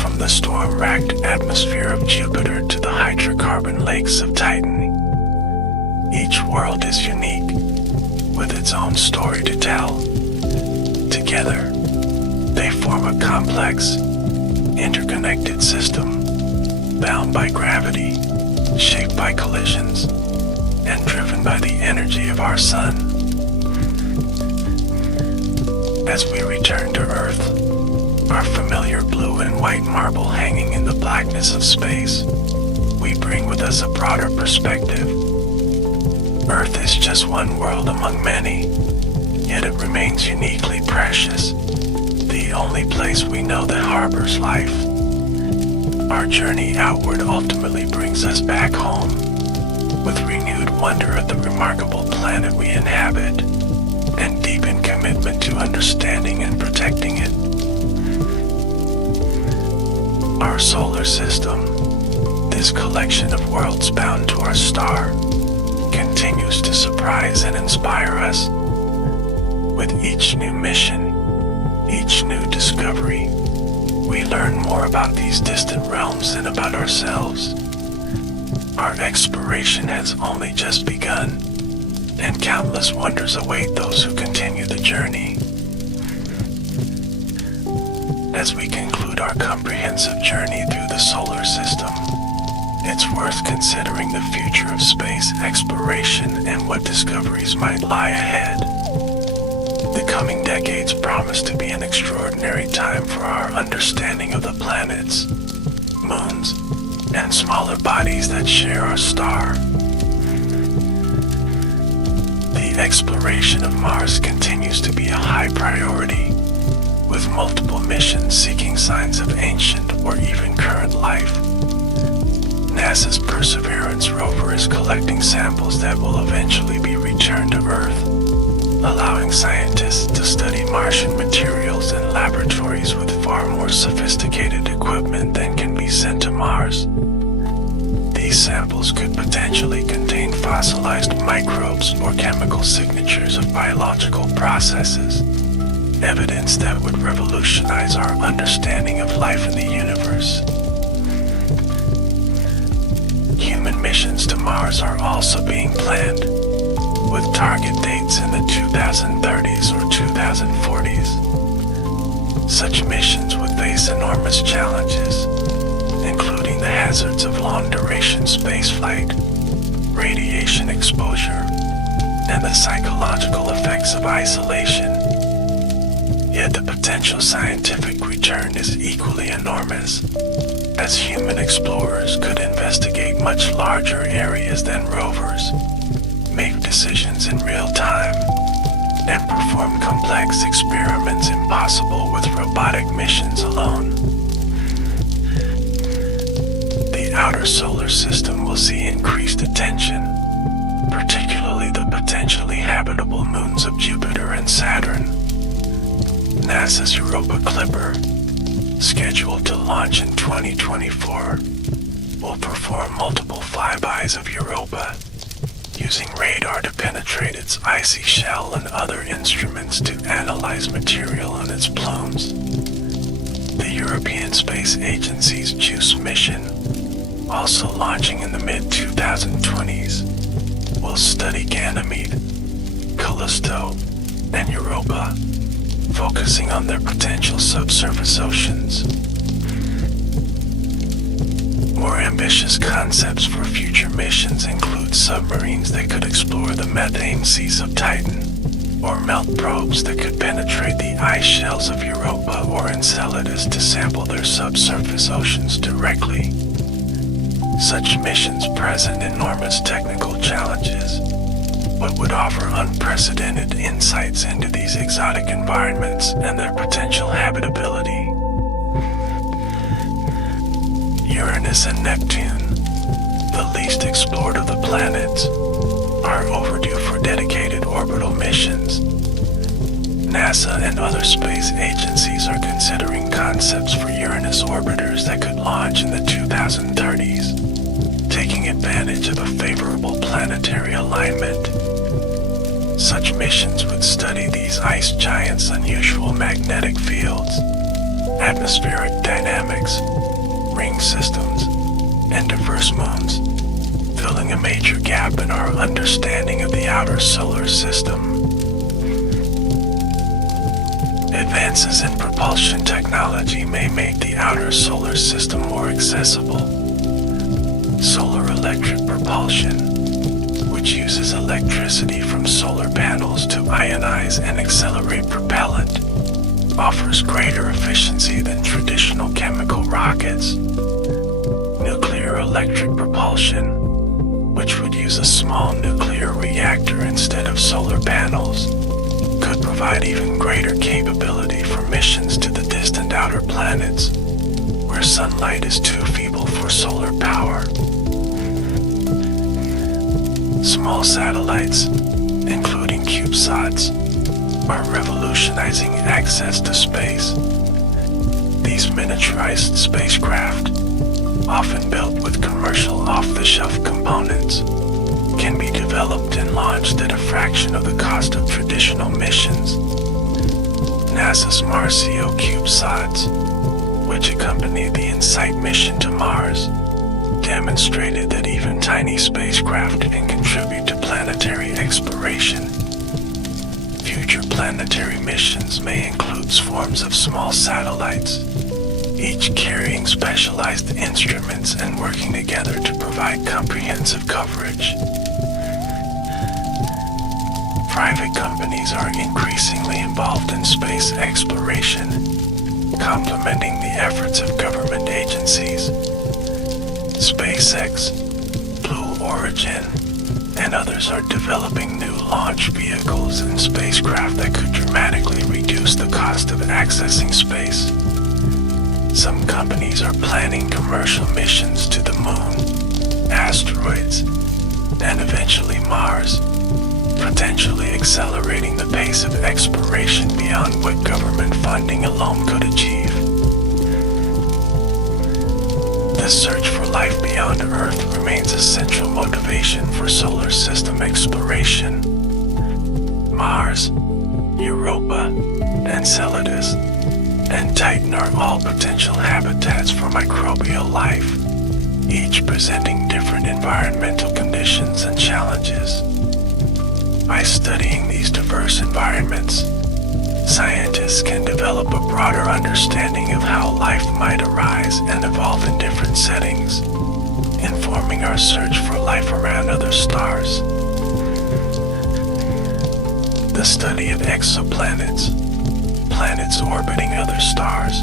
from the storm-racked atmosphere of Jupiter to the hydrocarbon lakes of Titan. Each world is unique, with its own story to tell. Together, they form a complex, interconnected system, bound by gravity, shaped by collisions, and driven by the energy of our Sun. As we return to Earth, our familiar blue and white marble hanging in the blackness of space, we bring with us a broader perspective. Earth is just one world among many, yet it remains uniquely precious, the only place we know that harbors life. Our journey outward ultimately brings us back home, with renewed wonder at the remarkable planet we inhabit, and deepened commitment to understanding and protecting it. Our solar system, this collection of worlds bound to our star, continues to surprise and inspire us. With each new mission, each new discovery, we learn more about these distant realms and about ourselves. Our exploration has only just begun, and countless wonders await those who continue the journey. As we conclude our comprehensive journey through the solar system, it's worth considering the future of space exploration and what discoveries might lie ahead. The coming decades promise to be an extraordinary time for our understanding of the planets, moons, and smaller bodies that share our star. The exploration of Mars continues to be a high priority, with multiple missions seeking signs of ancient or even current life. NASA's Perseverance rover is collecting samples that will eventually be returned to Earth, allowing scientists to study Martian materials in laboratories with far more sophisticated equipment than can be sent to Mars. These samples could potentially contain fossilized microbes or chemical signatures of biological processes, evidence that would revolutionize our understanding of life in the universe. Human missions to Mars are also being planned, with target dates in the 2030s or 2040s. Such missions would face enormous challenges, including the hazards of long-duration spaceflight, radiation exposure, and the psychological effects of isolation. Yet the potential scientific return is equally enormous, as human explorers could investigate much larger areas than rovers, make decisions in real time, and perform complex experiments impossible with robotic missions alone. The outer solar system will see increased attention, particularly the potentially habitable moons of Jupiter and Saturn. NASA's Europa Clipper, scheduled to launch in 2024, will perform multiple flybys of Europa, using radar to penetrate its icy shell and other instruments to analyze material on its plumes. The European Space Agency's JUICE mission, also launching in the mid-2020s, will study Ganymede, Callisto, and Europa, focusing on their potential subsurface oceans. More ambitious concepts for future missions include submarines that could explore the methane seas of Titan, or melt probes that could penetrate the ice shells of Europa or Enceladus to sample their subsurface oceans directly. Such missions present enormous technical challenges, but would offer unprecedented insights into these exotic environments and their potential habitability. Uranus and Neptune, the least explored of the planets, are overdue for dedicated orbital missions. NASA and other space agencies are considering concepts for Uranus orbiters that could launch in the 2030s, taking advantage of a favorable planetary alignment. Such missions would study these ice giants' unusual magnetic fields, atmospheric dynamics, ring systems, and diverse moons, filling a major gap in our understanding of the outer solar system. Advances in propulsion technology may make the outer solar system more accessible. Solar electric propulsion, which uses electricity from solar panels to ionize and accelerate propellant, offers greater efficiency than traditional chemical rockets. Nuclear electric propulsion, which would use a small nuclear reactor instead of solar panels, could provide even greater capability for missions to the distant outer planets, where sunlight is too feeble for solar power. Small satellites, including CubeSats, are revolutionizing access to space. These miniaturized spacecraft, often built with commercial off-the-shelf components, can be developed and launched at a fraction of the cost of traditional missions. NASA's Marcio CubeSats, which accompanied the InSight mission to Mars, demonstrated that even tiny spacecraft can contribute to planetary exploration. Future planetary missions may include swarms of small satellites, each carrying specialized instruments and working together to provide comprehensive coverage. Private companies are increasingly involved in space exploration, complementing the efforts of government agencies. SpaceX, Blue Origin, and others are developing new launch vehicles and spacecraft that could dramatically reduce the cost of accessing space. Some companies are planning commercial missions to the moon, asteroids, and eventually Mars, potentially accelerating the pace of exploration beyond what government funding alone could achieve. The search for life beyond Earth remains a central motivation for solar system exploration. Mars, Europa, Enceladus, and Titan are all potential habitats for microbial life, each presenting different environmental conditions and challenges. By studying these diverse environments, scientists can develop a broader understanding of how life might arise and evolve in different settings, informing our search for life around other stars. The study of exoplanets, planets orbiting other stars,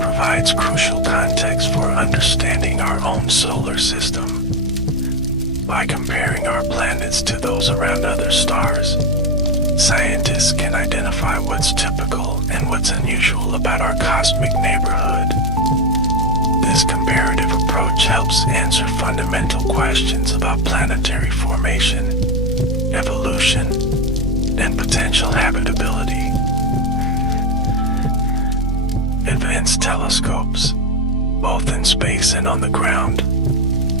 provides crucial context for understanding our own solar system. By comparing our planets to those around other stars, scientists can identify what's typical and what's unusual about our cosmic neighborhood. This comparative approach helps answer fundamental questions about planetary formation, evolution, and potential habitability. Advanced telescopes, both in space and on the ground,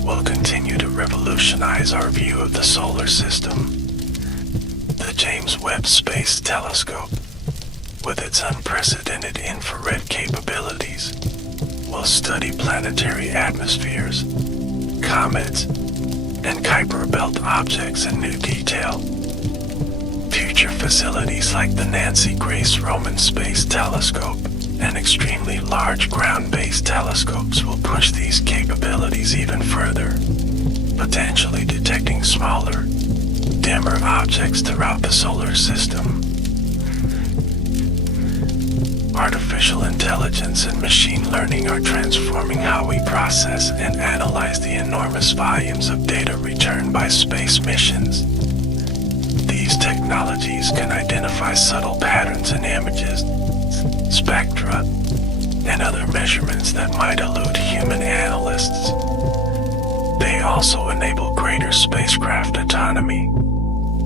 will continue to revolutionize our view of the solar system. The James Webb Space Telescope, with its unprecedented infrared capabilities, will study planetary atmospheres, comets, and Kuiper Belt objects in new detail. Future facilities like the Nancy Grace Roman Space Telescope and extremely large ground-based telescopes will push these capabilities even further, potentially detecting smaller, dimmer objects throughout the solar system. Artificial intelligence and machine learning are transforming how we process and analyze the enormous volumes of data returned by space missions. These technologies can identify subtle patterns in images, spectra, and other measurements that might elude human analysts. They also enable greater spacecraft autonomy,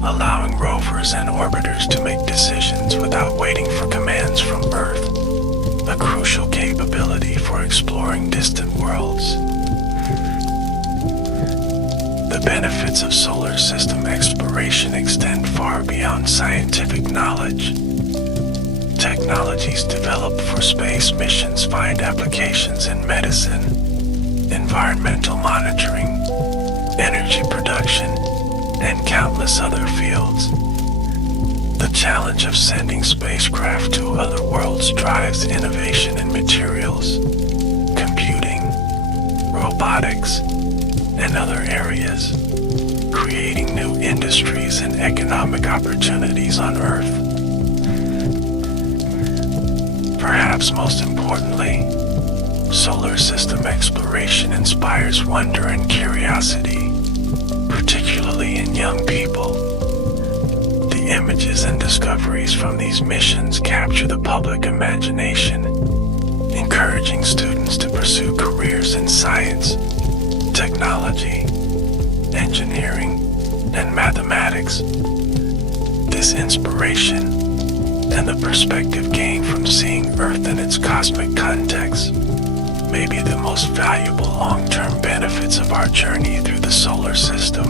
allowing rovers and orbiters to make decisions without waiting for commands from Earth, a crucial capability for exploring distant worlds. The benefits of solar system exploration extend far beyond scientific knowledge. Technologies developed for space missions find applications in medicine, environmental monitoring, energy production, and countless other fields. The challenge of sending spacecraft to other worlds drives innovation in materials, computing, robotics, and other areas, creating new industries and economic opportunities on Earth. Perhaps most importantly, solar system exploration inspires wonder and curiosity, particularly in young people. The images and discoveries from these missions capture the public imagination, encouraging students to pursue careers in science, technology, engineering, and mathematics. This inspiration, and the perspective gained from seeing Earth in its cosmic context may be the most valuable long-term benefits of our journey through the solar system.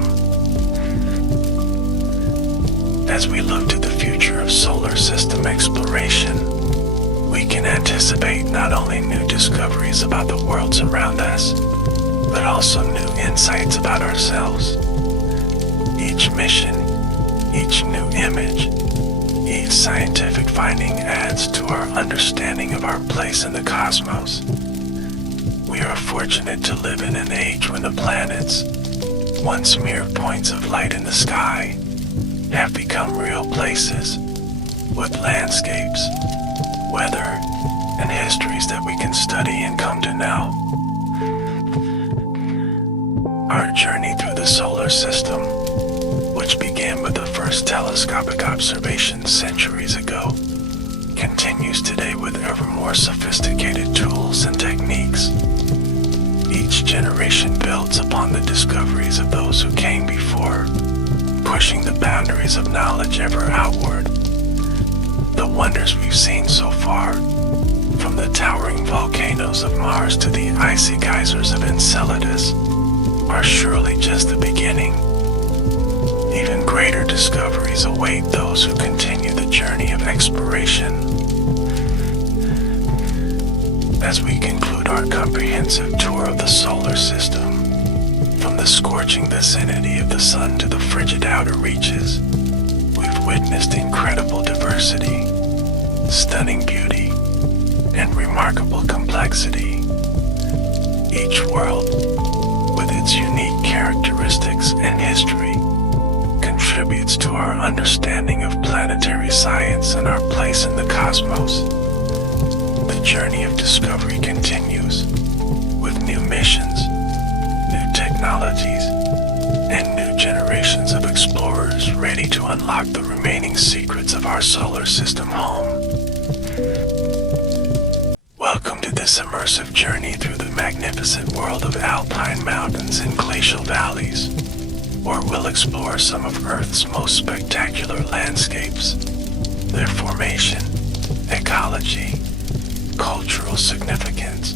As we look to the future of solar system exploration, we can anticipate not only new discoveries about the worlds around us, but also new insights about ourselves. Each mission, each new image, each scientific finding adds to our understanding of our place in the cosmos. We are fortunate to live in an age when the planets, once mere points of light in the sky, have become real places with landscapes, weather, and histories that we can study and come to know. Our journey through the solar system, which began with the first telescopic observations centuries ago, continues today with ever more sophisticated tools and techniques. Each generation builds upon the discoveries of those who came before, pushing the boundaries of knowledge ever outward. The wonders we've seen so far, from the towering volcanoes of Mars to the icy geysers of Enceladus, are surely just the beginning. Even greater discoveries await those who continue the journey of exploration. As we conclude our comprehensive tour of the solar system, from the scorching vicinity of the sun to the frigid outer reaches, we've witnessed incredible diversity, stunning beauty, and remarkable complexity. Each world, with its unique characteristics and history, contributes to our understanding of planetary science and our place in the cosmos. The journey of discovery continues, with new missions, new technologies, and new generations of explorers ready to unlock the remaining secrets of our solar system home. Welcome to this immersive journey through the magnificent world of alpine mountains and glacial valleys, where we'll explore some of Earth's most spectacular landscapes, their formation, ecology, cultural significance,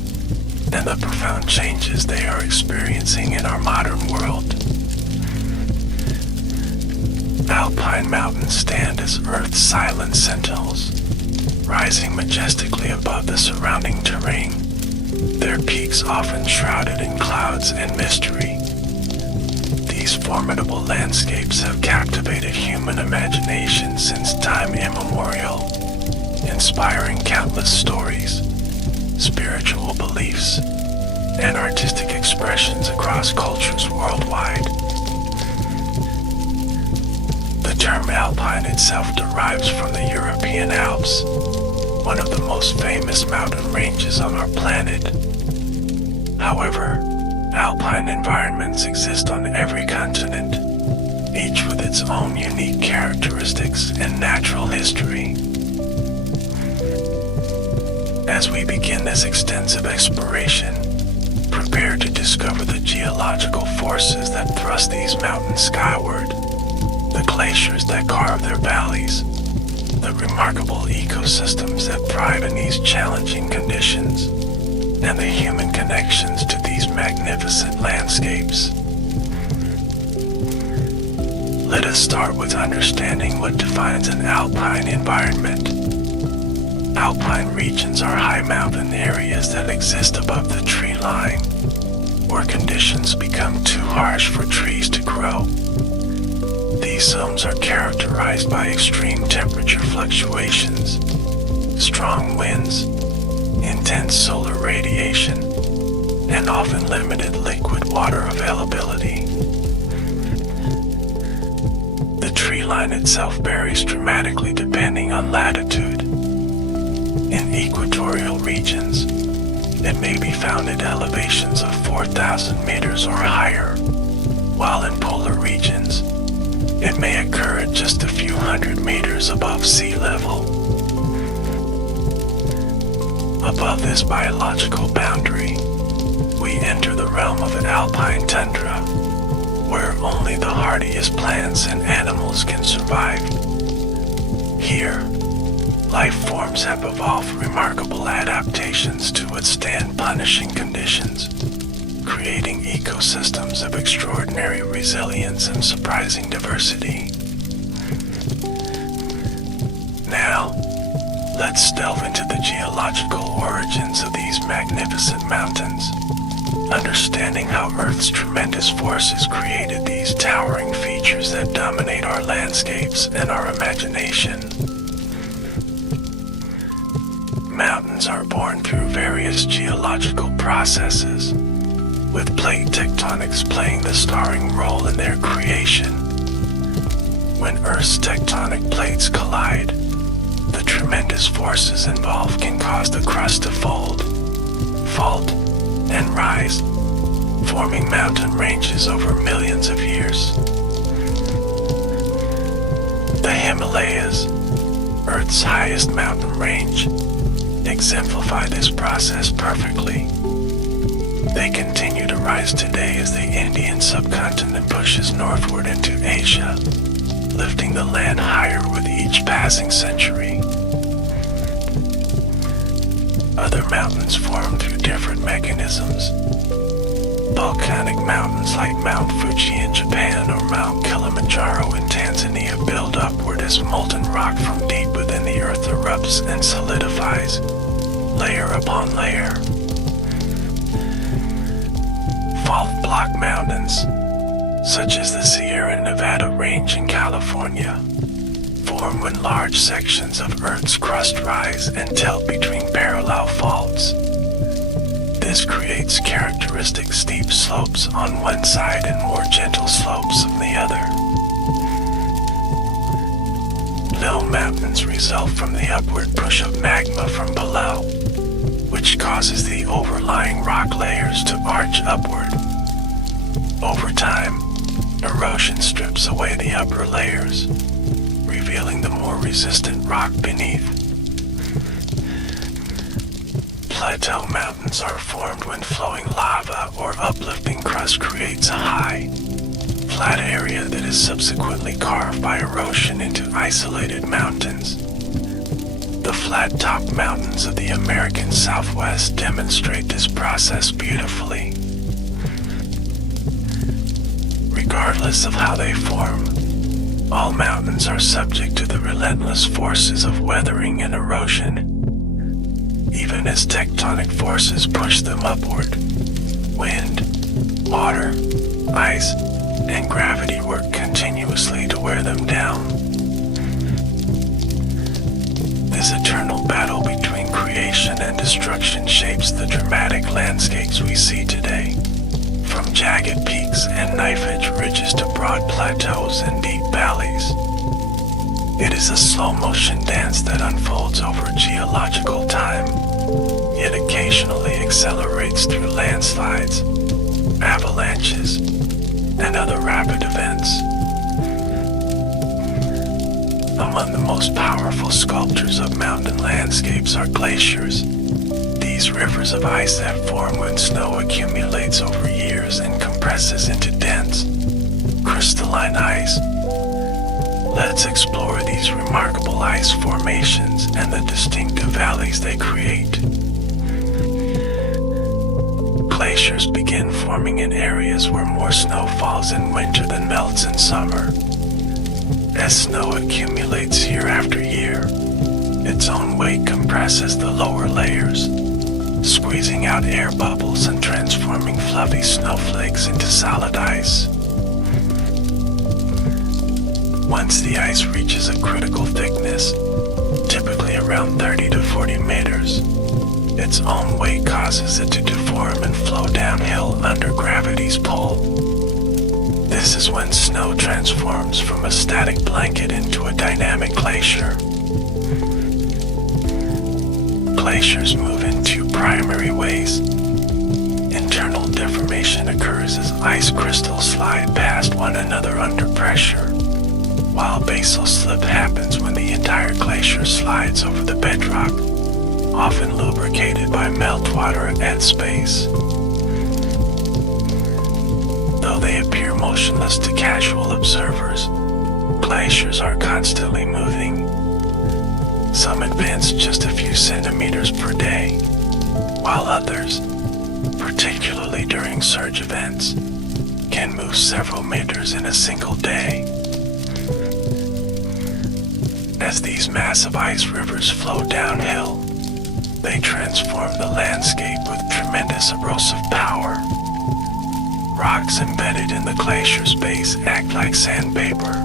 and the profound changes they are experiencing in our modern world. Alpine mountains stand as Earth's silent sentinels, rising majestically above the surrounding terrain, their peaks often shrouded in clouds and mystery. These formidable landscapes have captivated human imagination since time immemorial, inspiring countless stories, spiritual beliefs, and artistic expressions across cultures worldwide. The term alpine itself derives from the European Alps, one of the most famous mountain ranges on our planet. However, alpine environments exist on every continent, each with its own unique characteristics and natural history. As we begin this extensive exploration, prepare to discover the geological forces that thrust these mountains skyward, the glaciers that carve their valleys, the remarkable ecosystems that thrive in these challenging conditions, and the human connections to these magnificent landscapes. Let us start with understanding what defines an alpine environment. Alpine regions are high mountain areas that exist above the tree line, where conditions become too harsh for trees to grow. These zones are characterized by extreme temperature fluctuations, strong winds, intense solar radiation, and often limited liquid water availability. The tree line itself varies dramatically depending on latitude. In equatorial regions, it may be found at elevations of 4,000 meters or higher, while in polar regions, it may occur at just a few hundred meters above sea level. Above this biological boundary, we enter the realm of alpine tundra, where only the hardiest plants and animals can survive. Here, life forms have evolved remarkable adaptations to withstand punishing conditions, creating ecosystems of extraordinary resilience and surprising diversity. Now, let's delve into the geological origins of these magnificent mountains, understanding how Earth's tremendous forces created these towering features that dominate our landscapes and our imagination. Mountains are born through various geological processes, with plate tectonics playing the starring role in their creation. When Earth's tectonic plates collide, the tremendous forces involved can cause the crust to fold, fault, and rise, forming mountain ranges over millions of years. The Himalayas, Earth's highest mountain range, exemplify this process perfectly. They continue to rise today as the Indian subcontinent pushes northward into Asia, lifting the land higher with each passing century. Other mountains form through different mechanisms. Volcanic mountains like Mount Fuji in Japan or Mount Kilimanjaro in Tanzania build upward as molten rock from deep within the earth erupts and solidifies, layer upon layer. Fault block mountains, such as the Sierra Nevada Range in California, form when large sections of Earth's crust rise and tilt between parallel faults. This creates characteristic steep slopes on one side and more gentle slopes on the other. Low mountains result from the upward push of magma from below, which causes the overlying rock layers to arch upward. Over time, erosion strips away the upper layers, revealing the more resistant rock beneath. Plateau mountains are formed when flowing lava or uplifting crust creates a high, flat area that is subsequently carved by erosion into isolated mountains. The flat-topped mountains of the American Southwest demonstrate this process beautifully. Regardless of how they form, all mountains are subject to the relentless forces of weathering and erosion. Even as tectonic forces push them upward, wind, water, ice, and gravity work continuously to wear them down. This eternal battle between creation and destruction shapes the dramatic landscapes we see today, from jagged peaks and knife-edge ridges to broad plateaus and deep valleys. It is a slow-motion dance that unfolds over geological time, yet occasionally accelerates through landslides, avalanches, and other rapid events. Among the most powerful sculptures of mountain landscapes are glaciers. These rivers of ice that form when snow accumulates over years and compresses into dense, crystalline ice. Let's explore these remarkable ice formations and the distinctive valleys they create. Glaciers begin forming in areas where more snow falls in winter than melts in summer. As snow accumulates year after year, its own weight compresses the lower layers, squeezing out air bubbles and transforming fluffy snowflakes into solid ice. Once the ice reaches a critical thickness, typically around 30 to 40 meters, its own weight causes it to deform and flow downhill under gravity's pull. This is when snow transforms from a static blanket into a dynamic glacier. Glaciers move in two primary ways. Internal deformation occurs as ice crystals slide past one another under pressure, while basal slip happens when the entire glacier slides over the bedrock, often lubricated by meltwater at space. Though they appear motionless to casual observers, glaciers are constantly moving. Some advance just a few centimeters per day, while others, particularly during surge events, can move several meters in a single day. As these massive ice rivers flow downhill, they transform the landscape with tremendous erosive power. Rocks embedded in the glacier's base act like sandpaper,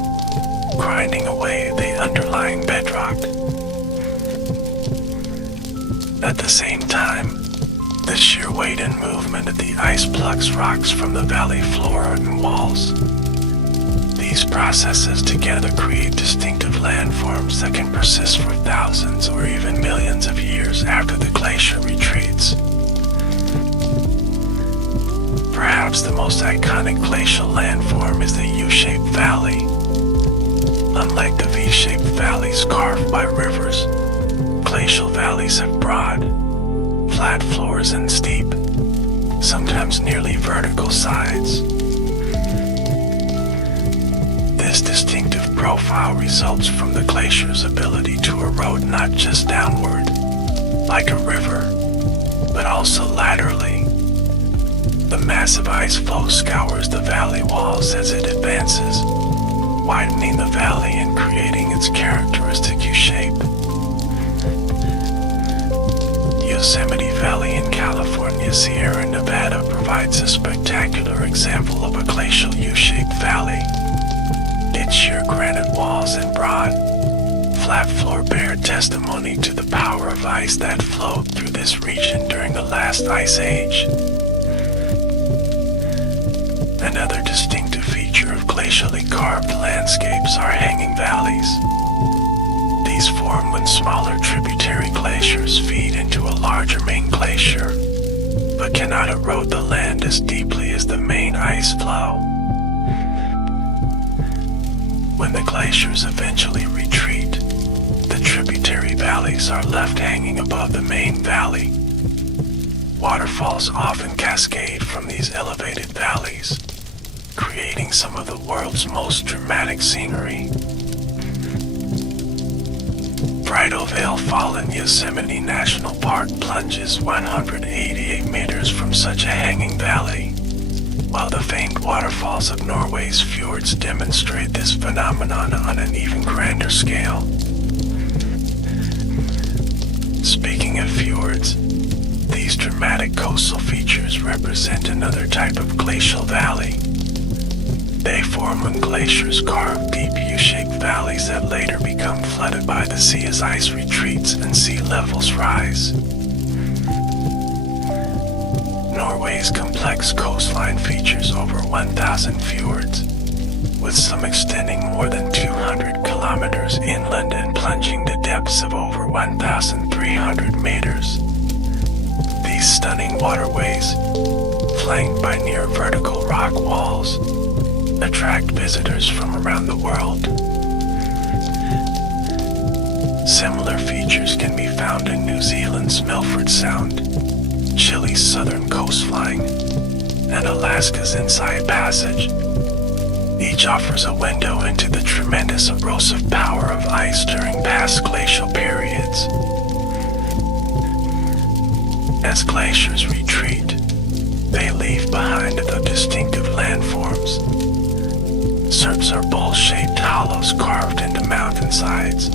grinding away the underlying bedrock. At the same time, the sheer weight and movement of the ice plucks rocks from the valley floor and walls. These processes together create distinctive landforms that can persist for thousands or even millions of years after the glacier retreats. Perhaps the most iconic glacial landform is the U-shaped valley. Unlike the V-shaped valleys carved by rivers, glacial valleys have broad, flat floors and steep, sometimes nearly vertical sides. This distinctive profile results from the glacier's ability to erode not just downward, like a river, but also laterally. The massive ice flow scours the valley walls as it advances, widening the valley and creating its characteristic U-shape. Yosemite Valley in California, Sierra Nevada provides a spectacular example of a glacial U-shaped valley. Its sheer granite walls and broad, flat floor bear testimony to the power of ice that flowed through this region during the last ice age. Another distinctive feature of glacially carved landscapes are hanging valleys. These form when smaller tributary glaciers feed into a larger main glacier, but cannot erode the land as deeply as the main ice flow. When the glaciers eventually retreat, the tributary valleys are left hanging above the main valley. Waterfalls often cascade from these elevated valleys, creating some of the world's most dramatic scenery. Bridal Veil Fall in Yosemite National Park plunges 188 meters from such a hanging valley, while the famed waterfalls of Norway's fjords demonstrate this phenomenon on an even grander scale. Speaking of fjords, these dramatic coastal features represent another type of glacial valley. They form when glaciers carve deep U-shaped valleys that later become flooded by the sea as ice retreats and sea levels rise. Norway's complex coastline features over 1,000 fjords, with some extending more than 200 kilometers inland and plunging to depths of over 1,300 meters. These stunning waterways, flanked by near vertical rock walls, attract visitors from around the world. Similar features can be found in New Zealand's Milford Sound, Chile's southern coastline, and Alaska's Inside Passage. Each offers a window into the tremendous erosive power of ice during past glacial periods. As glaciers retreat, they leave behind the distinctive landforms. Cirques are bowl-shaped hollows carved into mountainsides,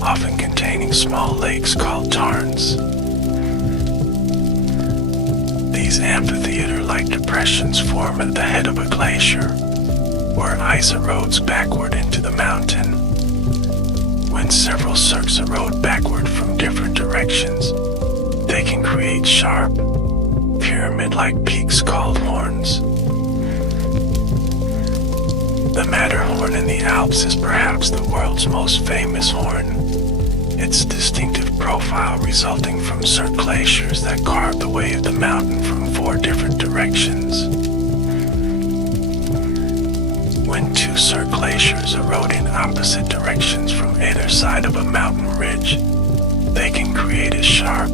often containing small lakes called tarns. These amphitheater-like depressions form at the head of a glacier, where ice erodes backward into the mountain. When several cirques erode backward from different directions, they can create sharp, pyramid-like peaks called horns. The Matterhorn in the Alps is perhaps the world's most famous horn, its distinctive profile resulting from cirque glaciers that carve the way of the mountain from 4 different directions. When 2 cirque glaciers erode in opposite directions from either side of a mountain ridge, they can create a sharp,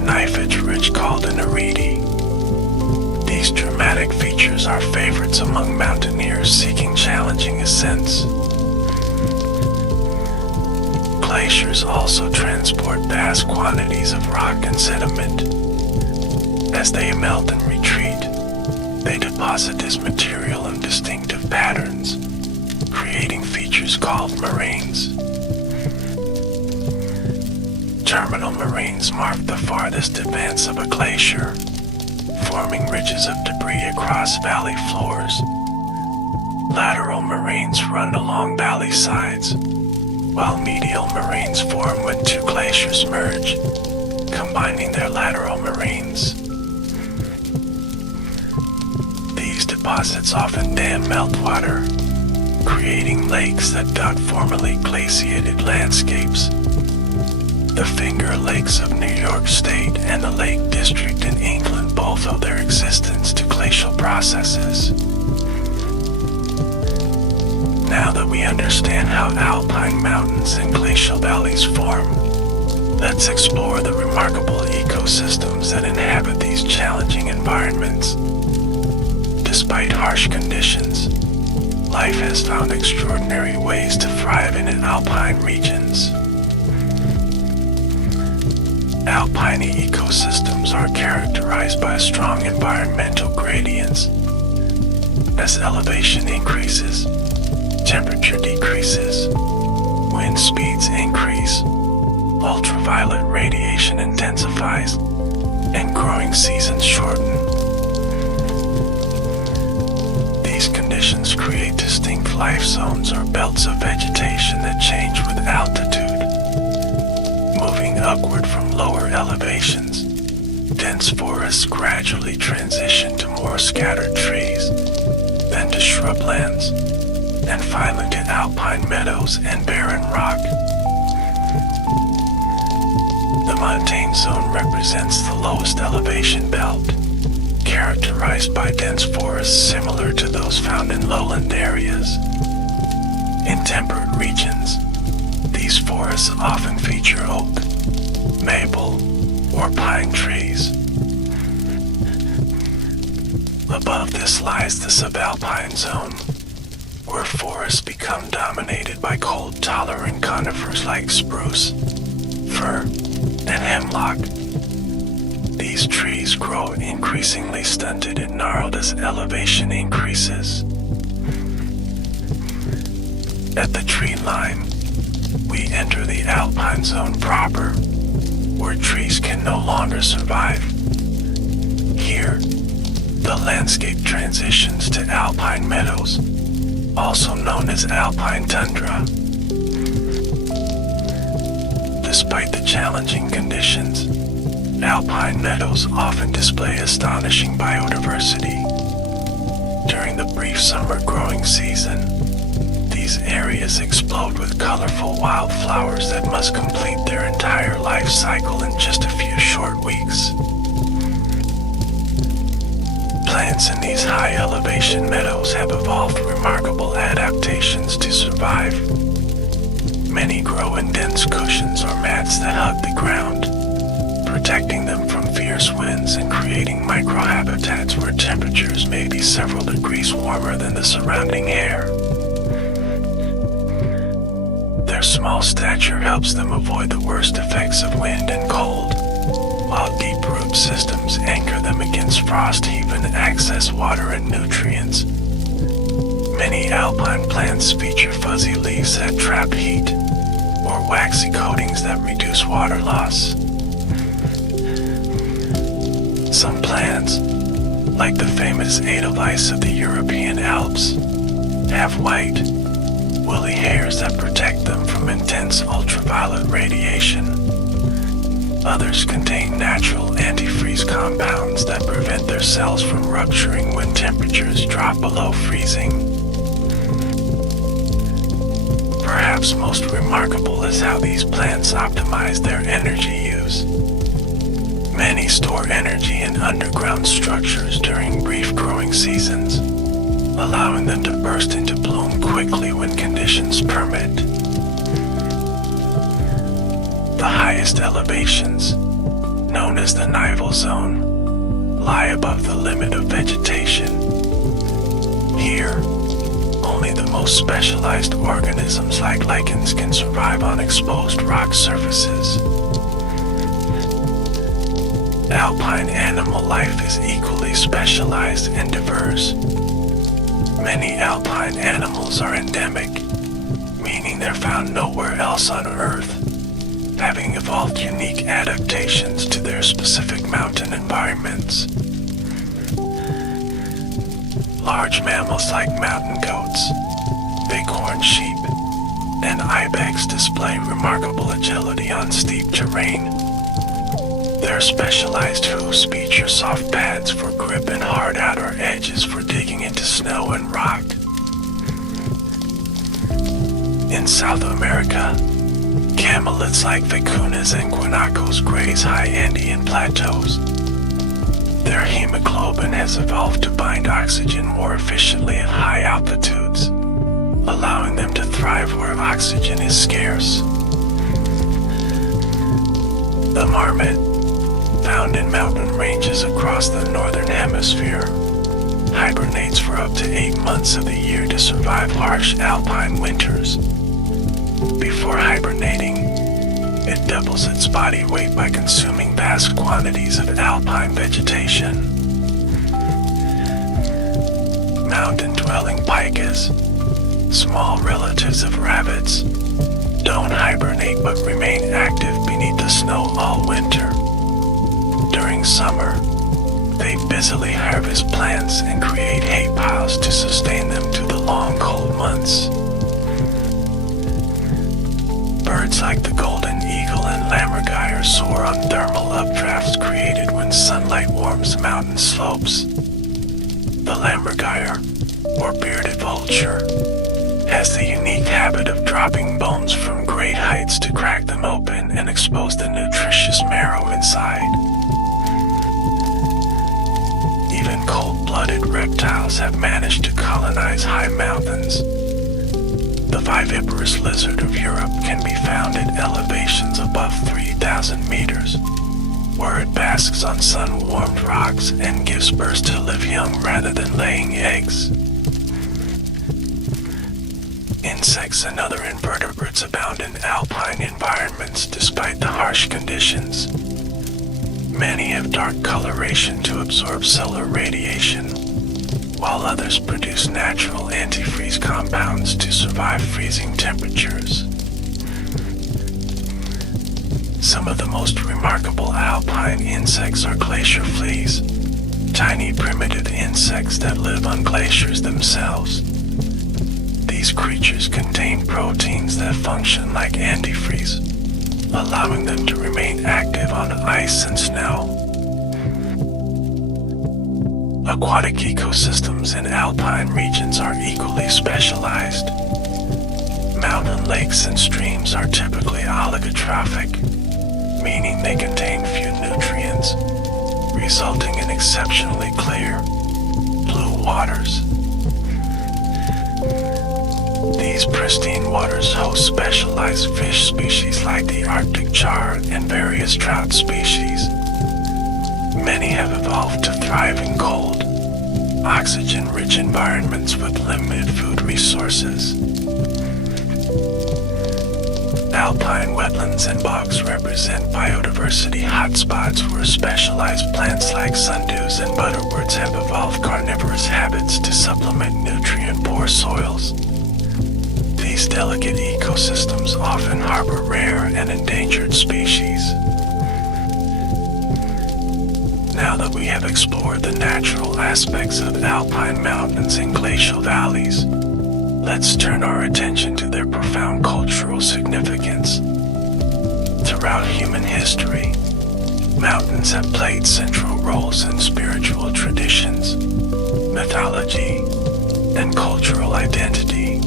knife-edge ridge called an arete. These dramatic features are favorites among mountaineers seeking challenging ascents. Glaciers also transport vast quantities of rock and sediment. As they melt and retreat, they deposit this material in distinctive patterns, creating features called moraines. Terminal moraines mark the farthest advance of a glacier, forming ridges of debris across valley floors. Lateral moraines run along valley sides, while medial moraines form when two glaciers merge, combining their lateral moraines. These deposits often dam meltwater, creating lakes that dot formerly glaciated landscapes. The Finger Lakes of New York State and the Lake District in England both owe their existence to glacial processes. Now that we understand how alpine mountains and glacial valleys form, let's explore the remarkable ecosystems that inhabit these challenging environments. Despite harsh conditions, life has found extraordinary ways to thrive in alpine regions. Alpine ecosystems are characterized by strong environmental gradients. As elevation increases, temperature decreases, wind speeds increase, ultraviolet radiation intensifies, and growing seasons shorten. These conditions create distinct life zones or belts of vegetation that change with altitude. Moving upward from lower elevations, dense forests gradually transition to more scattered trees, then to shrublands, and finally to alpine meadows and barren rock. The montane zone represents the lowest elevation belt, characterized by dense forests similar to those found in lowland areas. In temperate regions, these forests often feature oak, maple, or pine trees. Above this lies the subalpine zone, where forests become dominated by cold-tolerant conifers like spruce, fir, and hemlock. These trees grow increasingly stunted and gnarled as elevation increases. At the tree line, we enter the alpine zone proper, where trees can no longer survive. Here, the landscape transitions to alpine meadows, also known as alpine tundra. Despite the challenging conditions, alpine meadows often display astonishing biodiversity. During the brief summer growing season, these areas explode with colorful wildflowers that must complete their entire life cycle in just a few short weeks. Plants in these high elevation meadows have evolved remarkable adaptations to survive. Many grow in dense cushions or mats that hug the ground, protecting them from fierce winds and creating microhabitats where temperatures may be several degrees warmer than the surrounding air. Their small stature helps them avoid the worst effects of wind and cold, while deep root systems anchor them against frost heave and access water and nutrients. Many alpine plants feature fuzzy leaves that trap heat, or waxy coatings that reduce water loss. Some plants, like the famous edelweiss of the European Alps, have white, woolly hairs that protect them from intense ultraviolet radiation. Others contain natural antifreeze compounds that prevent their cells from rupturing when temperatures drop below freezing. Perhaps most remarkable is how these plants optimize their energy use. Many store energy in underground structures during brief growing seasons, allowing them to burst into bloom quickly when conditions permit. The highest elevations, known as the nival zone, lie above the limit of vegetation. Here, only the most Most specialized organisms like lichens can survive on exposed rock surfaces. Alpine animal life is equally specialized and diverse. Many alpine animals are endemic, meaning they're found nowhere else on Earth, having evolved unique adaptations to their specific mountain environments. Large mammals like mountain goats, bighorn sheep, and ibex display remarkable agility on steep terrain. Their specialized hooves feature soft pads for grip and hard outer edges for digging into snow and rock. In South America, camelids like vicuñas and guanacos graze high Andean plateaus. Their hemoglobin has evolved to bind oxygen more efficiently at high altitudes, allowing them to thrive where oxygen is scarce. The marmot, found in mountain ranges across the northern hemisphere, hibernates for up to 8 months of the year to survive harsh alpine winters. Before hibernating, it doubles its body weight by consuming vast quantities of alpine vegetation. Mountain-dwelling pikas, small relatives of rabbits, don't hibernate but remain active beneath the snow all winter. During summer, they busily harvest plants and create hay piles to sustain them through the long cold months. Birds like the golden eagle and lammergeier soar on thermal updrafts created when sunlight warms mountain slopes. The lammergeier, or bearded vulture, has the unique habit of dropping bones from great heights to crack them open and expose the nutritious marrow inside. Even cold-blooded reptiles have managed to colonize high mountains. The viviparous lizard of Europe can be found at elevations above 3,000 meters, where it basks on sun-warmed rocks and gives birth to live young rather than laying eggs. Insects and other invertebrates abound in alpine environments despite the harsh conditions. Many have dark coloration to absorb solar radiation, while others produce natural antifreeze compounds to survive freezing temperatures. Some of the most remarkable alpine insects are glacier fleas, tiny primitive insects that live on glaciers themselves. These creatures contain proteins that function like antifreeze, allowing them to remain active on ice and snow. Aquatic ecosystems in alpine regions are equally specialized. Mountain lakes and streams are typically oligotrophic, meaning they contain few nutrients, resulting in exceptionally clear, blue waters. These pristine waters host specialized fish species like the Arctic char and various trout species. Many have evolved to thrive in cold, oxygen-rich environments with limited food resources. Alpine wetlands and bogs represent biodiversity hotspots where specialized plants like sundews and butterworts have evolved carnivorous habits to supplement nutrient-poor soils. These delicate ecosystems often harbor rare and endangered species. Now that we have explored the natural aspects of alpine mountains and glacial valleys, let's turn our attention to their profound cultural significance. Throughout human history, mountains have played central roles in spiritual traditions, mythology, and cultural identity.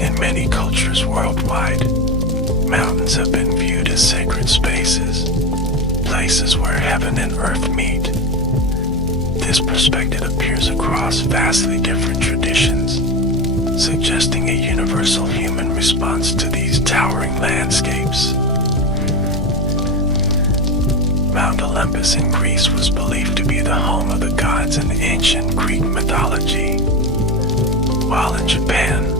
In many cultures worldwide, mountains have been viewed as sacred spaces, places where heaven and earth meet. This perspective appears across vastly different traditions, suggesting a universal human response to these towering landscapes. Mount Olympus in Greece was believed to be the home of the gods in ancient Greek mythology, While in Japan,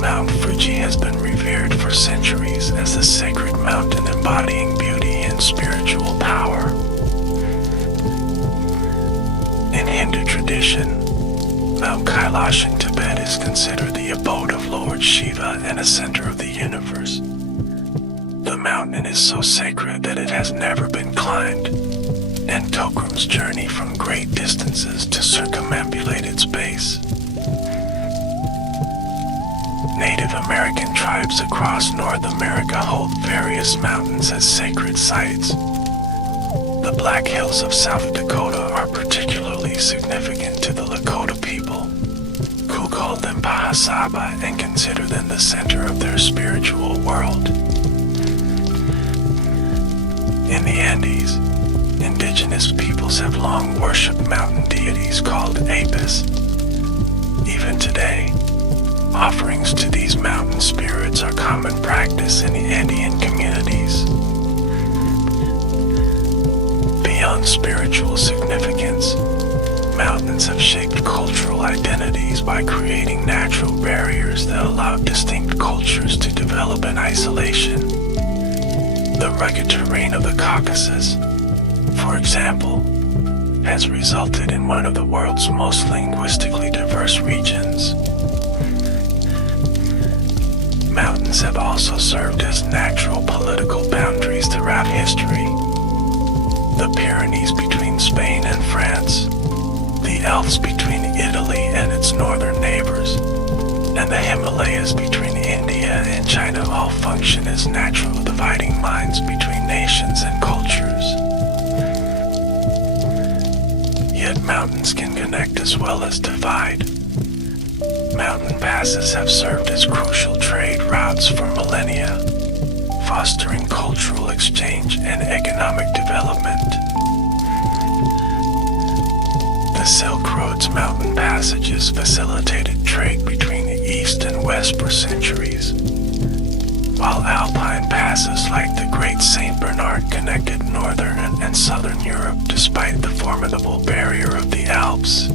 Mount Fuji has been revered for centuries as the sacred mountain embodying beauty and spiritual power. In Hindu tradition, Mount Kailash in Tibet is considered the abode of Lord Shiva and a center of the universe. The mountain is so sacred that it has never been climbed, and pilgrims journey from great distances to circumambulate its base. Native American tribes across North America hold various mountains as sacred sites. The Black Hills of South Dakota are particularly significant to the Lakota people, who call them Pahasaba and consider them the center of their spiritual world. In the Andes, indigenous peoples have long worshipped mountain deities called Apis. Even today, offerings to these mountain spirits are common practice in the Andean communities. Beyond spiritual significance, mountains have shaped cultural identities by creating natural barriers that allow distinct cultures to develop in isolation. The rugged terrain of the Caucasus, for example, has resulted in one of the world's most linguistically diverse regions. Mountains have also served as natural political boundaries throughout history. The Pyrenees between Spain and France, the Alps between Italy and its northern neighbors, and the Himalayas between India and China all function as natural dividing lines between nations and cultures. Yet mountains can connect as well as divide. Mountain passes have served as crucial trade routes for millennia, fostering cultural exchange and economic development. The Silk Road's mountain passages facilitated trade between the East and West for centuries, while alpine passes like the Great St. Bernard connected northern and southern Europe despite the formidable barrier of the Alps.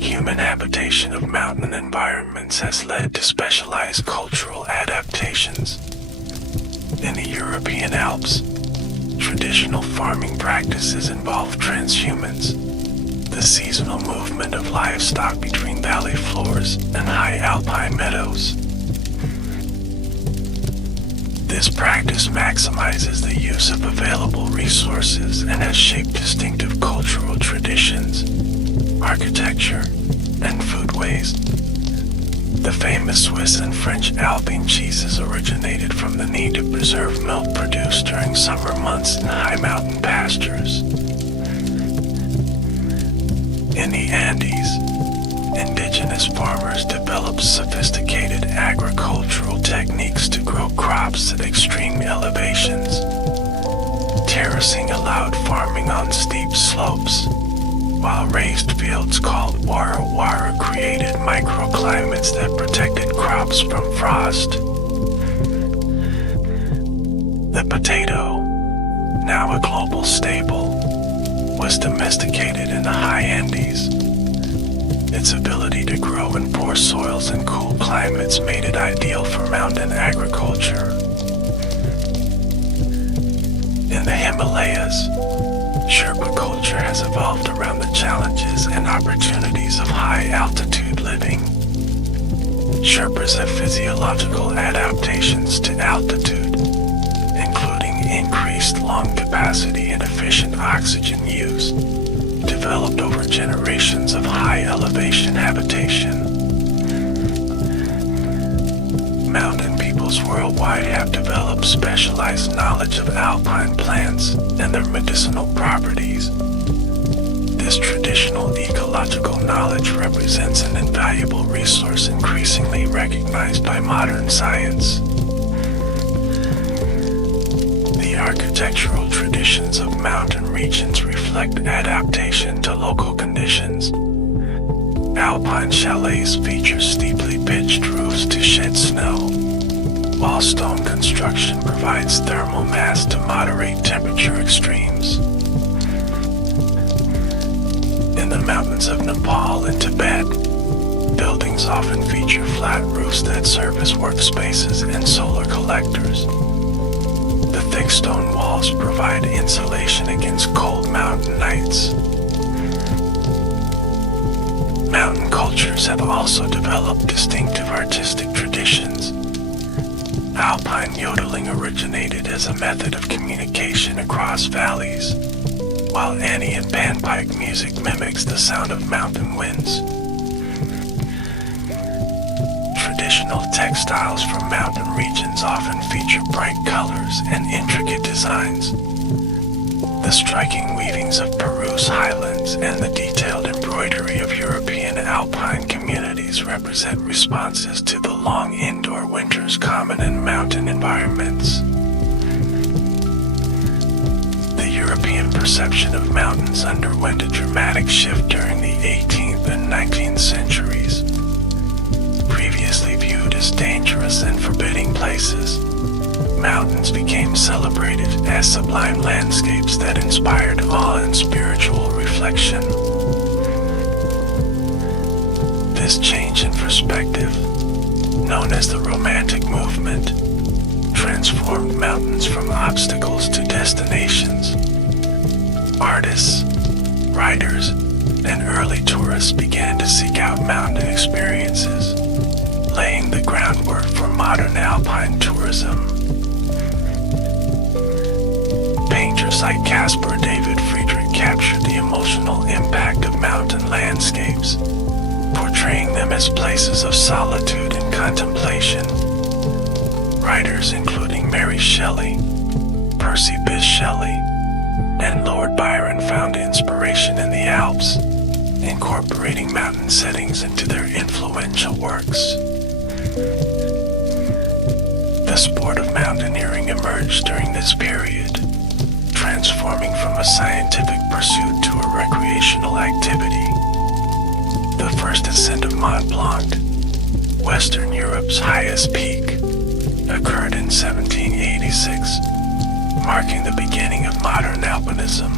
Human habitation of mountain environments has led to specialized cultural adaptations. In the European Alps, traditional farming practices involve transhumance, the seasonal movement of livestock between valley floors and high alpine meadows. This practice maximizes the use of available resources and has shaped distinctive cultural traditions, architecture, and foodways. The famous Swiss and French Alpine cheeses originated from the need to preserve milk produced during summer months in high mountain pastures. In the Andes, indigenous farmers developed sophisticated agricultural techniques to grow crops at extreme elevations. Terracing allowed farming on steep slopes, while raised fields called wara-wara created microclimates that protected crops from frost. The potato, now a global staple, was domesticated in the high Andes. Its ability to grow in poor soils and cool climates made it ideal for mountain agriculture. In the Himalayas, Sherpa culture has evolved around the challenges and opportunities of high-altitude living. Sherpas have physiological adaptations to altitude, including increased lung capacity and efficient oxygen use, developed over generations of high-elevation habitation. Mountain peoples worldwide have developed specialized knowledge of alpine plants and their medicinal properties. This traditional ecological knowledge represents an invaluable resource increasingly recognized by modern science. The architectural traditions of mountain regions reflect adaptation to local conditions. Alpine chalets feature steeply pitched roofs to shed snow, while stone construction provides thermal mass to moderate temperature extremes. In the mountains of Nepal and Tibet, often feature flat roofs that serve as workspaces and solar collectors. The thick stone walls provide insulation against cold mountain nights. Mountain cultures have also developed distinctive artistic traditions. Alpine yodeling originated as a method of communication across valleys, while Annie and panpipe music mimics the sound of mountain winds. Traditional textiles from mountain regions often feature bright colors and intricate designs. The striking weavings of Peru's highlands and the detailed embroidery of European alpine communities represent responses to the long indoor winters common in mountain environments. The European perception of mountains underwent a dramatic shift during the 18th and 19th centuries. Previously viewed as dangerous and forbidding places, mountains became celebrated as sublime landscapes that inspired awe and spiritual reflection. This change in perspective, known as the Romantic movement, transformed mountains from obstacles to destinations. Artists, writers, and early tourists began to seek out mountain experiences, laying the groundwork for modern alpine tourism. Painters like Caspar David Friedrich captured the emotional impact of mountain landscapes, portraying them as places of solitude and contemplation. Writers including Mary Shelley, Percy Bysshe Shelley, and Lord Byron found inspiration in the Alps, incorporating mountain settings into their influential works. The sport of mountaineering emerged during this period, transforming from a scientific pursuit to a recreational activity. The first ascent of Mont Blanc, Western Europe's highest peak, occurred in 1786, marking the beginning of modern alpinism.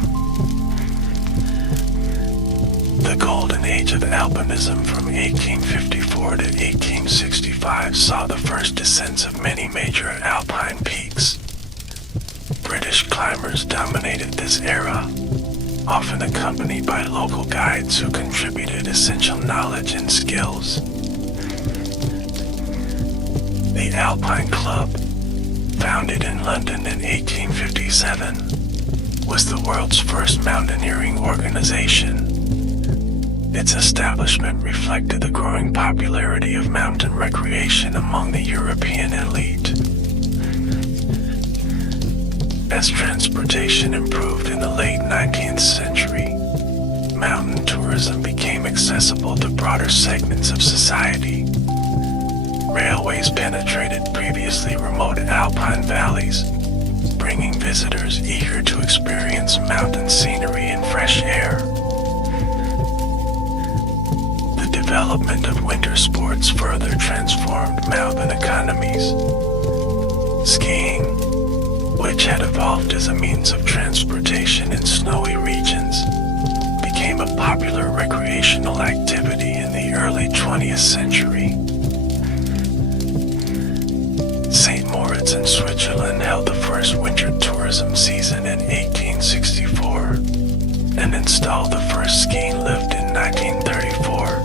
The golden age of alpinism from 1854 to 1865 saw the first descents of many major alpine peaks. British climbers dominated this era, often accompanied by local guides who contributed essential knowledge and skills. The Alpine Club, founded in London in 1857, was the world's first mountaineering organization. Its establishment reflected the growing popularity of mountain recreation among the European elite. As transportation improved in the late 19th century, mountain tourism became accessible to broader segments of society. Railways penetrated previously remote alpine valleys, bringing visitors eager to experience mountain scenery and fresh air. The development of winter sports further transformed mountain economies. Skiing, which had evolved as a means of transportation in snowy regions, became a popular recreational activity in the early 20th century. St. Moritz in Switzerland held the first winter tourism season in 1864 and installed the first skiing lift in 1934.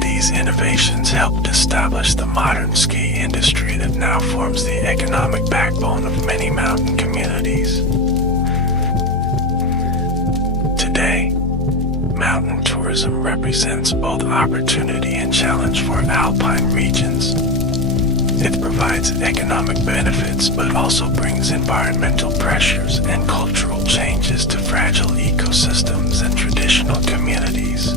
These innovations helped establish the modern ski industry that now forms the economic backbone of many mountain communities. Today, mountain tourism represents both opportunity and challenge for alpine regions. It provides economic benefits but also brings environmental pressures and cultural changes to fragile ecosystems and traditional communities.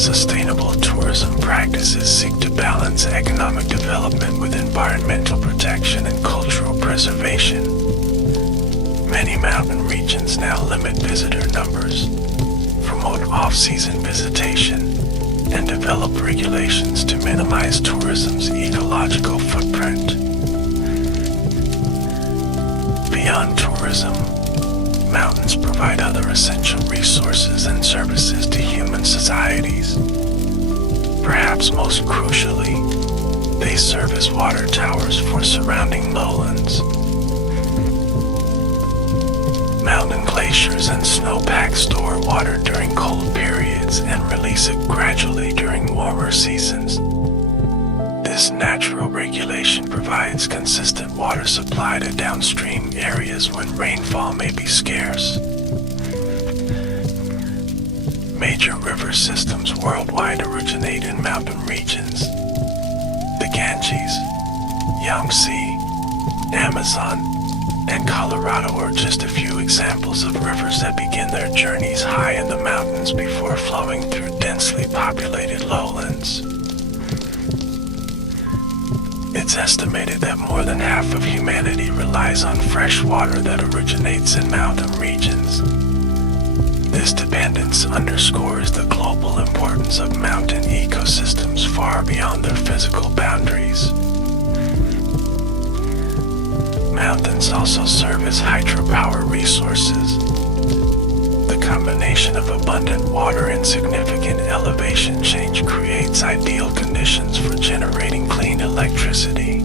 Sustainable tourism practices seek to balance economic development with environmental protection and cultural preservation. Many mountain regions now limit visitor numbers, promote off-season visitation, and develop regulations to minimize tourism's ecological footprint. Beyond tourism, Mountains provide other essential resources and services to human societies. Perhaps most crucially, they serve as water towers for surrounding lowlands. Mountain glaciers and snowpacks store water during cold periods and release it gradually during warmer seasons. This natural regulation provides consistent water supply to downstream areas when rainfall may be scarce. Major river systems worldwide originate in mountain regions. The Ganges, Yangtze, Amazon, and Colorado are just a few examples of rivers that begin their journeys high in the mountains before flowing through densely populated lowlands. It's estimated that more than half of humanity relies on fresh water that originates in mountain regions. This dependence underscores the global importance of mountain ecosystems far beyond their physical boundaries. Mountains also serve as hydropower resources. The combination of abundant water and significant elevation change creates ideal conditions for generating clean electricity.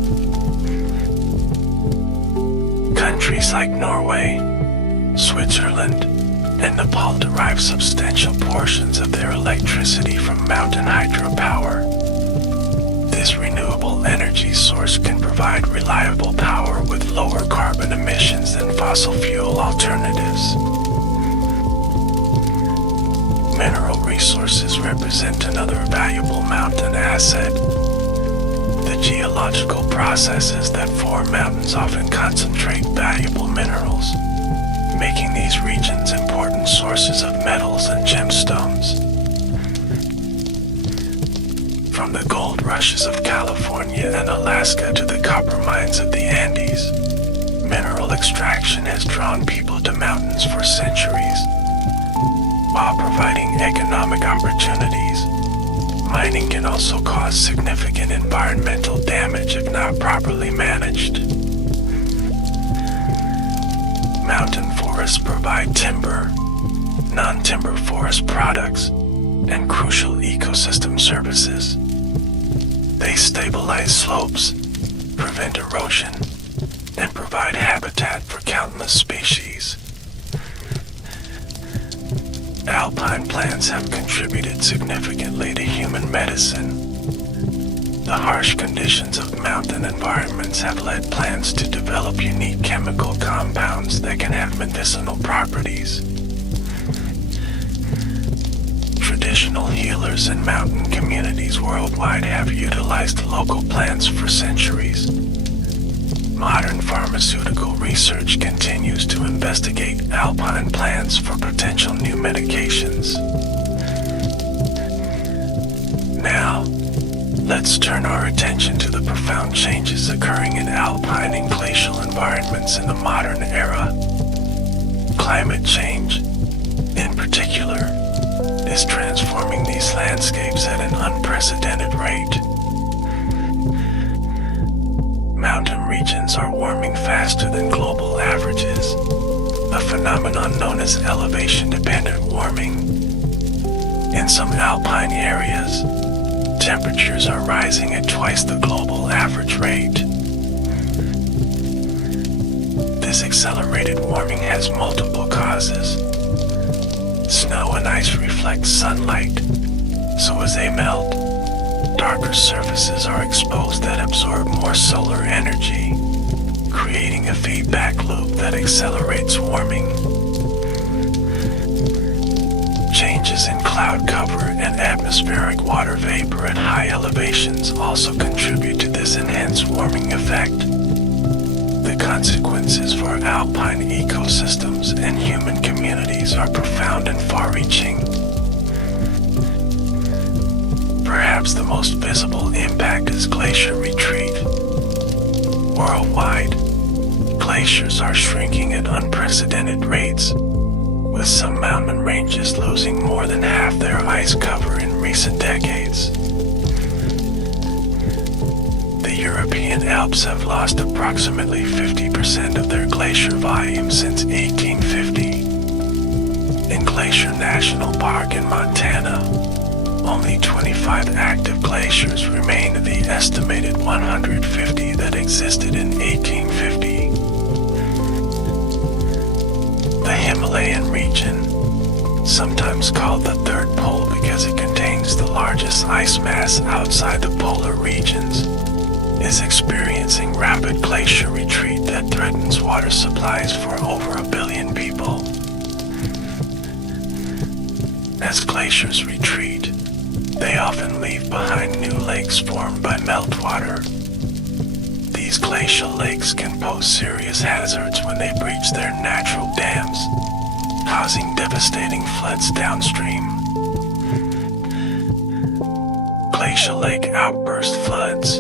Countries like Norway, Switzerland, and Nepal derive substantial portions of their electricity from mountain hydropower. This renewable energy source can provide reliable power with lower carbon emissions than fossil fuel alternatives. Mineral resources represent another valuable mountain asset. The geological processes that form mountains often concentrate valuable minerals, making these regions important sources of metals and gemstones. From the gold rushes of California and Alaska to the copper mines of the Andes, mineral extraction has drawn people to mountains for centuries. While providing economic opportunities, mining can also cause significant environmental damage if not properly managed. Mountain forests provide timber, non-timber forest products, and crucial ecosystem services. They stabilize slopes, prevent erosion, and provide habitat for countless species. Alpine plants have contributed significantly to human medicine. The harsh conditions of mountain environments have led plants to develop unique chemical compounds that can have medicinal properties. Traditional healers in mountain communities worldwide have utilized local plants for centuries. Modern pharmaceutical research continues to investigate alpine plants for potential new medications. Now, let's turn our attention to the profound changes occurring in alpine and glacial environments in the modern era. Climate change, in particular, is transforming these landscapes at an unprecedented rate. Mountain regions are warming faster than global averages, a phenomenon known as elevation-dependent warming. In some alpine areas, temperatures are rising at twice the global average rate. This accelerated warming has multiple causes. Snow and ice reflect sunlight, so as they melt, darker surfaces are exposed that absorb more solar energy, creating a feedback loop that accelerates warming. Changes in cloud cover and atmospheric water vapor at high elevations also contribute to this enhanced warming effect. The consequences for alpine ecosystems and human communities are profound and far-reaching. Perhaps the most visible impact is glacier retreat. Worldwide, glaciers are shrinking at unprecedented rates, with some mountain ranges losing more than half their ice cover in recent decades. The European Alps have lost approximately 50% of their glacier volume since 1850. National Park in Montana, only 25 active glaciers remain of the estimated 150 that existed in 1850. The Himalayan region, sometimes called the Third Pole because it contains the largest ice mass outside the polar regions, is experiencing rapid glacier retreat that threatens water supplies for over 1 billion people. As glaciers retreat, they often leave behind new lakes formed by meltwater. These glacial lakes can pose serious hazards when they breach their natural dams, causing devastating floods downstream. Glacial lake outburst floods,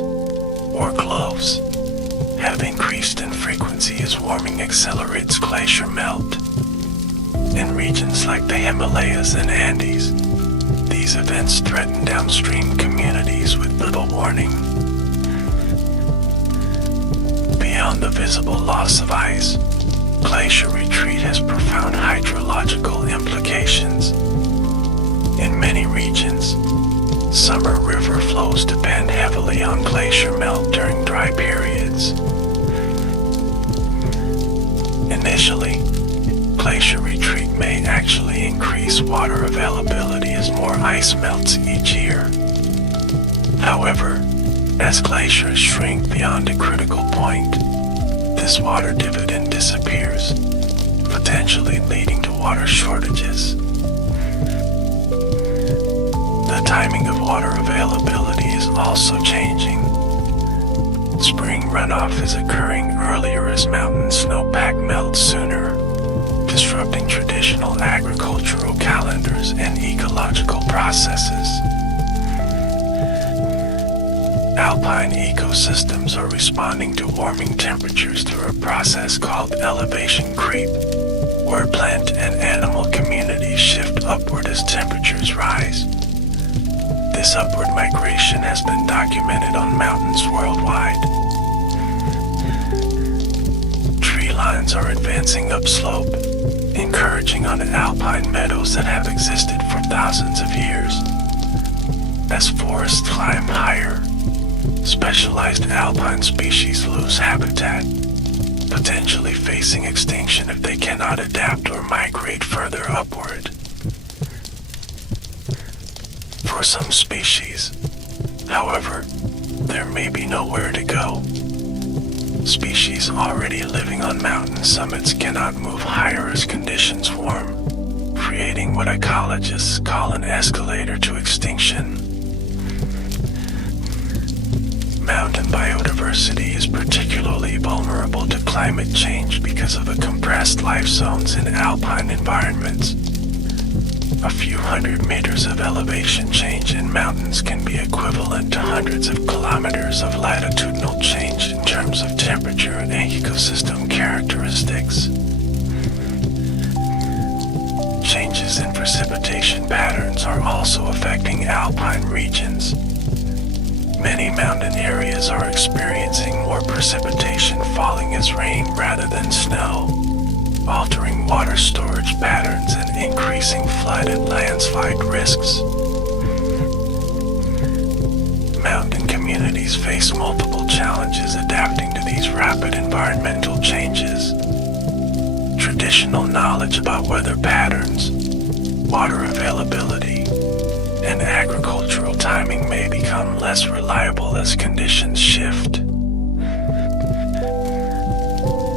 or GLOWs, have increased in frequency as warming accelerates glacier melt. In regions like the Himalayas and Andes, these events threaten downstream communities with little warning. Beyond the visible loss of ice, glacier retreat has profound hydrological implications. In many regions, summer river flows depend heavily on glacier melt during dry periods. Initially, glacier retreat may actually increase water availability as more ice melts each year. However, as glaciers shrink beyond a critical point, this water dividend disappears, potentially leading to water shortages. The timing of water availability is also changing. Spring runoff is occurring earlier as mountain snowpack melts sooner, disrupting traditional agricultural calendars and ecological processes. Alpine ecosystems are responding to warming temperatures through a process called elevation creep, where plant and animal communities shift upward as temperatures rise. This upward migration has been documented on mountains worldwide. Tree lines are advancing upslope, encouraging on alpine meadows that have existed for thousands of years. As forests climb higher, specialized alpine species lose habitat, potentially facing extinction if they cannot adapt or migrate further upward. For some species, however, there may be nowhere to go. Species already living on mountain summits cannot move higher as conditions warm, creating what ecologists call an escalator to extinction. Mountain biodiversity is particularly vulnerable to climate change because of the compressed life zones in alpine environments. A few hundred meters of elevation change in mountains can be equivalent to hundreds of kilometers of latitudinal change in terms of temperature and ecosystem characteristics. Changes in precipitation patterns are also affecting alpine regions. Many mountain areas are experiencing more precipitation falling as rain rather than snow, altering water storage patterns and increasing flood and landslide risks. Mountain communities face multiple challenges adapting to these rapid environmental changes. Traditional knowledge about weather patterns, water availability, and agricultural timing may become less reliable as conditions shift.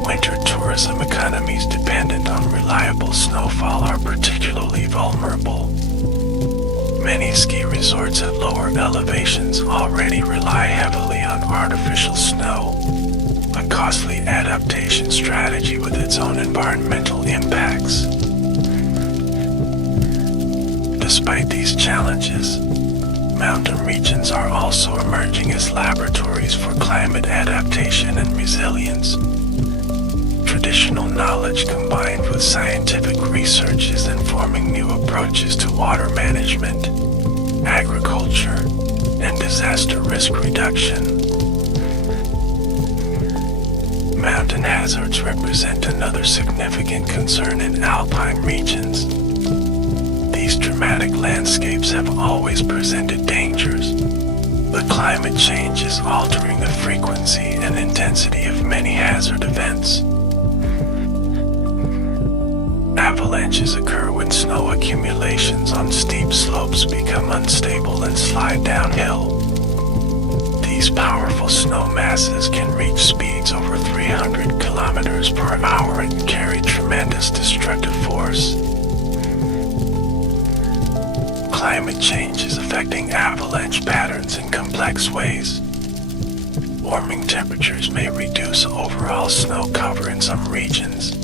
Winter tourism economies dependent on reliable snowfall are particularly vulnerable. Many ski resorts at lower elevations already rely heavily on artificial snow, a costly adaptation strategy with its own environmental impacts. Despite these challenges, mountain regions are also emerging as laboratories for climate adaptation and resilience. Traditional knowledge combined with scientific research is informing new approaches to water management, agriculture, and disaster risk reduction. Mountain hazards represent another significant concern in alpine regions. dramatic landscapes have always presented dangers, but climate change is altering the frequency and intensity of many hazard events. Avalanches occur when snow accumulations on steep slopes become unstable and slide downhill. These powerful snow masses can reach speeds over 300 kilometers per hour and carry tremendous destructive force. Climate change is affecting avalanche patterns in complex ways. Warming temperatures may reduce overall snow cover in some regions,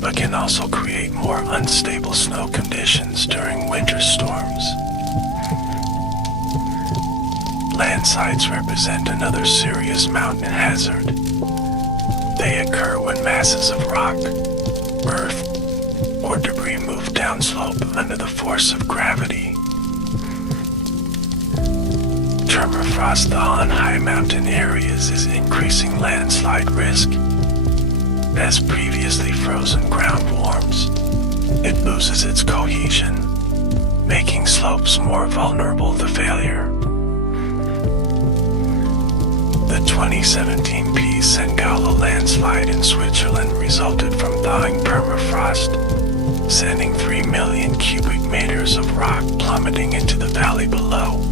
but can also create more unstable snow conditions during winter storms. Landslides represent another serious mountain hazard. They occur when masses of rock, earth, or debris move downslope under the force of gravity. Permafrost thaw in high mountain areas is increasing landslide risk. As previously frozen ground warms, it loses its cohesion, making slopes more vulnerable to failure. The 2017 Sengala landslide in Switzerland resulted from thawing permafrost, sending 3 million cubic meters of rock plummeting into the valley below.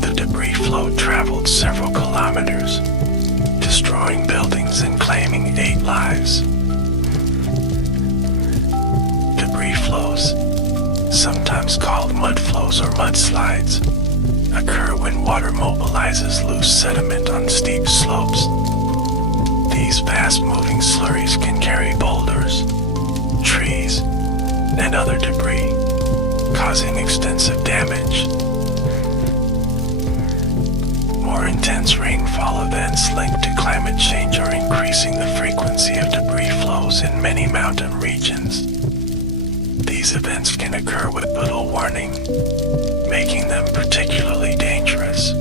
The debris flow traveled several kilometers, destroying buildings and claiming 8 lives. Debris flows, sometimes called mud flows or mudslides, occur when water mobilizes loose sediment on steep slopes. These fast-moving slurries can carry boulders, trees, and other debris, causing extensive damage. More intense rainfall events linked to climate change are increasing the frequency of debris flows in many mountain regions. These events can occur with little warning, making them particularly dangerous.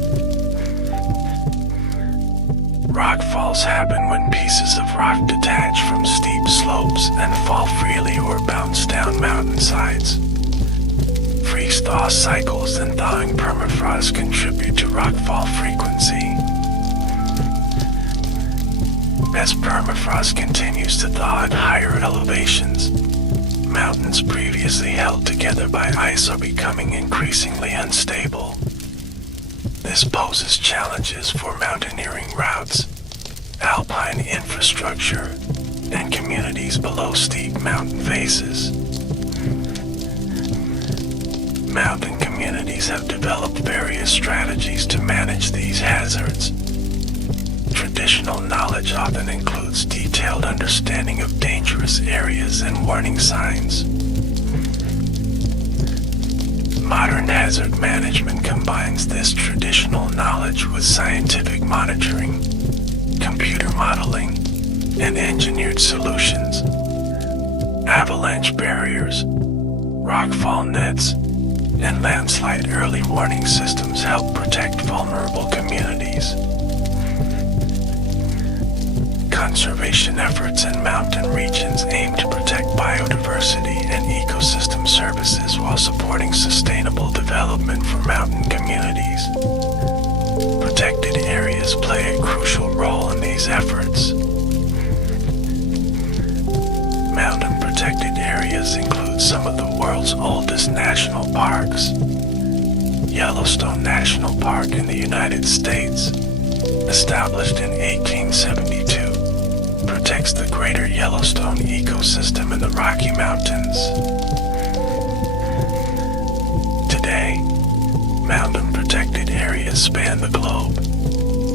Rockfalls happen when pieces of rock detach from steep slopes and fall freely or bounce down mountainsides. Freeze-thaw cycles and thawing permafrost contribute to rockfall frequency. As permafrost continues to thaw at higher elevations, mountains previously held together by ice are becoming increasingly unstable. This poses challenges for mountaineering routes, alpine infrastructure, and communities below steep mountain faces. Mountain communities have developed various strategies to manage these hazards. Traditional knowledge often includes detailed understanding of dangerous areas and warning signs. Modern hazard management combines this traditional knowledge with scientific monitoring, computer modeling, and engineered solutions. Avalanche barriers, rockfall nets, and landslide early warning systems help protect vulnerable communities. Conservation efforts in mountain regions aim to protect biodiversity and ecosystem services while supporting sustainable development for mountain communities. Protected areas play a crucial role in these efforts. Mountain protected areas include some of the world's oldest national parks. Yellowstone National Park in the United States, established in 1872, protects the greater Yellowstone ecosystem in the Rocky Mountains. Today, mountain protected areas span the globe,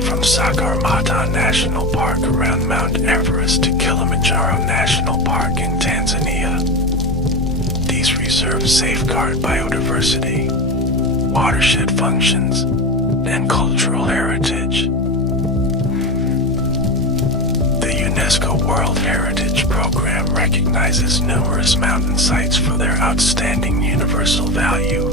from Sagarmatha National Park around Mount Everest to Kilimanjaro National Park in Tanzania. These reserves safeguard biodiversity, watershed functions, and cultural heritage. The UNESCO World Heritage Program recognizes numerous mountain sites for their outstanding universal value.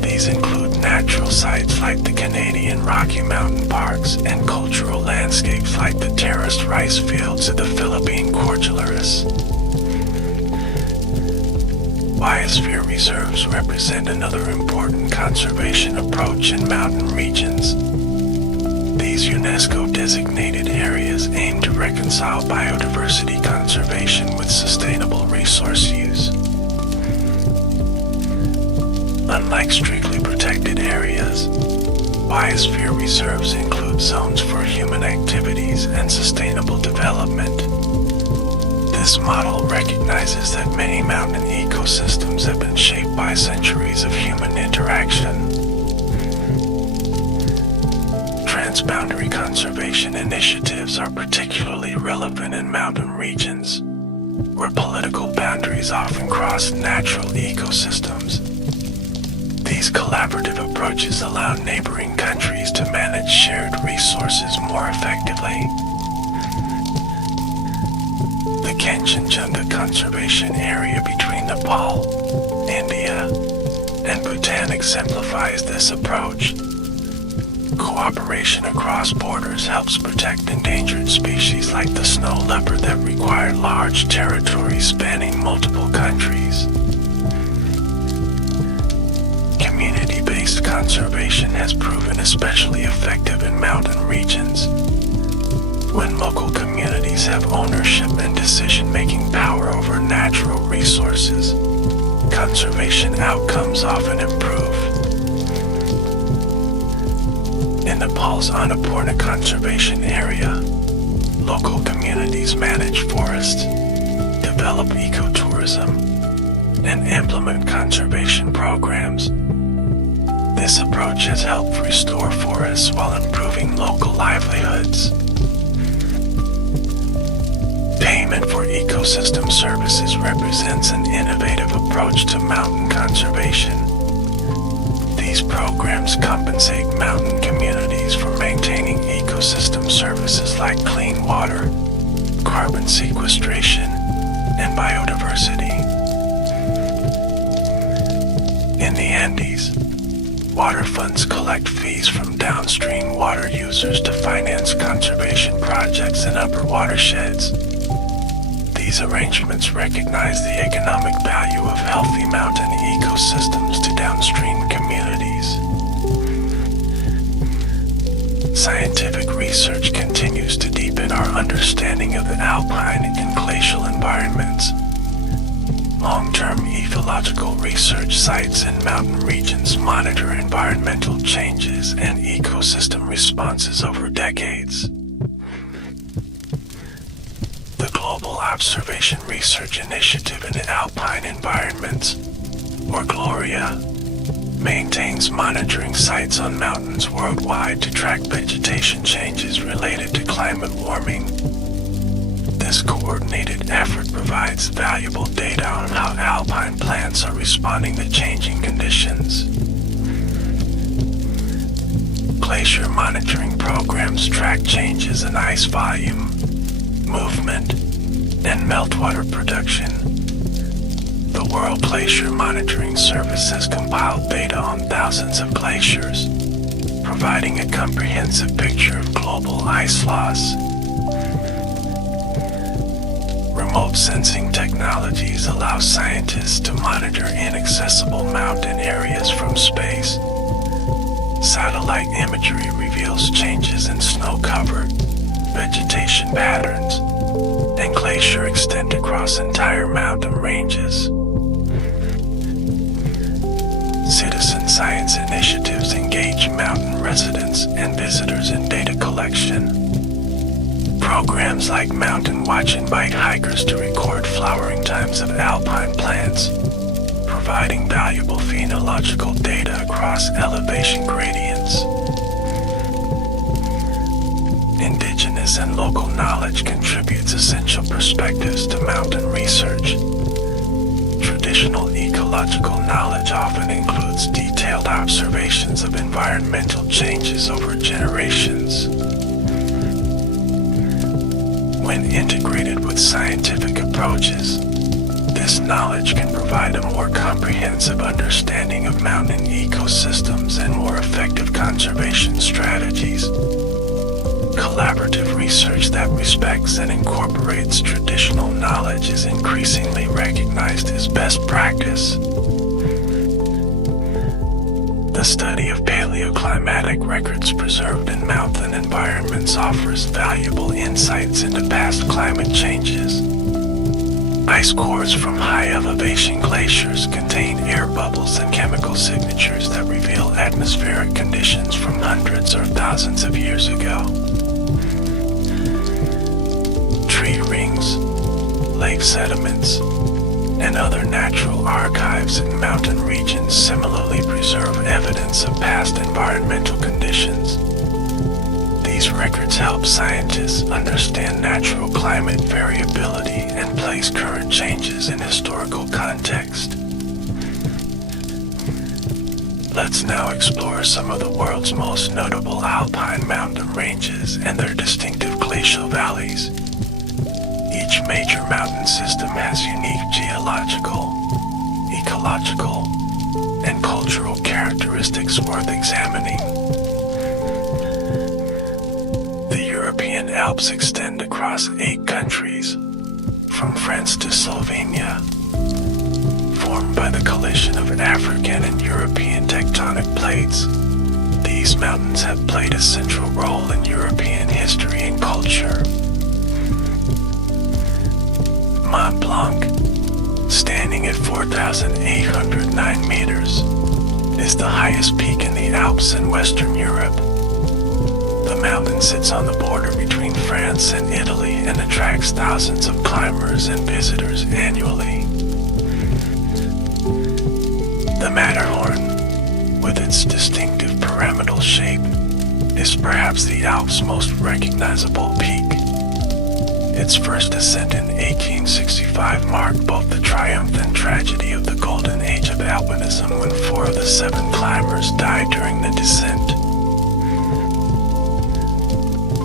These include natural sites like the Canadian Rocky Mountain Parks and cultural landscapes like the terraced rice fields of the Philippine Cordilleras. Biosphere reserves represent another important conservation approach in mountain regions. These UNESCO-designated areas aim to reconcile biodiversity conservation with sustainable resource use. Unlike strictly protected areas, biosphere reserves include zones for human activities and sustainable development. This model recognizes that many mountain ecosystems have been shaped by centuries of human interaction. Transboundary conservation initiatives are particularly relevant in mountain regions, where political boundaries often cross natural ecosystems. These collaborative approaches allow neighboring countries to manage shared resources more effectively. The Kanchenjunga Conservation Area between Nepal, India, and Bhutan exemplifies this approach. Cooperation across borders helps protect endangered species like the snow leopard that require large territories spanning multiple countries. Community-based conservation has proven especially effective in mountain regions. When local communities have ownership and decision-making power over natural resources, conservation outcomes often improve. In Nepal's Annapurna Conservation Area, local communities manage forests, develop ecotourism, and implement conservation programs. This approach has helped restore forests while improving local livelihoods. Payment for ecosystem services represents an innovative approach to mountain conservation. These programs compensate mountain communities for maintaining ecosystem services like clean water, carbon sequestration, and biodiversity. In the Andes, water funds collect fees from downstream water users to finance conservation projects in upper watersheds. These arrangements recognize the economic value of healthy mountain ecosystems to downstream communities. Scientific research continues to deepen our understanding of the alpine and glacial environments. Long-term ecological research sites in mountain regions monitor environmental changes and ecosystem responses over decades. The Global Observation Research Initiative in Alpine Environments, or GLORIA, maintains monitoring sites on mountains worldwide to track vegetation changes related to climate warming. This coordinated effort provides valuable data on how alpine plants are responding to changing conditions. Glacier monitoring programs track changes in ice volume, movement, and meltwater production. The World Glacier Monitoring Service has compiled data on thousands of glaciers, providing a comprehensive picture of global ice loss. Remote sensing technologies allow scientists to monitor inaccessible mountain areas from space. Satellite imagery reveals changes in snow cover, vegetation patterns, and glacier extent across entire mountain ranges. Citizen science initiatives engage mountain residents and visitors in data collection. Programs like Mountain Watch invite hikers to record flowering times of alpine plants, providing valuable phenological data across elevation gradients. Indigenous and local knowledge contributes essential perspectives to mountain research. Traditional ecological knowledge often includes detailed observations of environmental changes over generations. When integrated with scientific approaches, this knowledge can provide a more comprehensive understanding of mountain ecosystems and more effective conservation strategies. Collaborative research that respects and incorporates traditional knowledge is increasingly recognized as best practice. The study of paleoclimatic records preserved in mountain environments offers valuable insights into past climate changes. Ice cores from high elevation glaciers contain air bubbles and chemical signatures that reveal atmospheric conditions from hundreds or thousands of years ago. Tree rings, lake sediments, and other natural archives in mountain regions similarly preserve evidence of past environmental conditions. These records help scientists understand natural climate variability and place current changes in historical context. Let's now explore some of the world's most notable alpine mountain ranges and their distinctive glacial valleys. Each major mountain system has unique geological, ecological, and cultural characteristics worth examining. The European Alps extend across 8 countries, from France to Slovenia, formed by the collision of African and European tectonic plates. These mountains have played a central role in European history and culture. Mont Blanc, standing at 4,809 meters, is the highest peak in the Alps in Western Europe. The mountain sits on the border between France and Italy and attracts thousands of climbers and visitors annually. The Matterhorn, with its distinctive pyramidal shape, is perhaps the Alps' most recognizable peak. Its first ascent in 1865 marked both the triumph and tragedy of the golden age of alpinism when 4 of the 7 climbers died during the descent.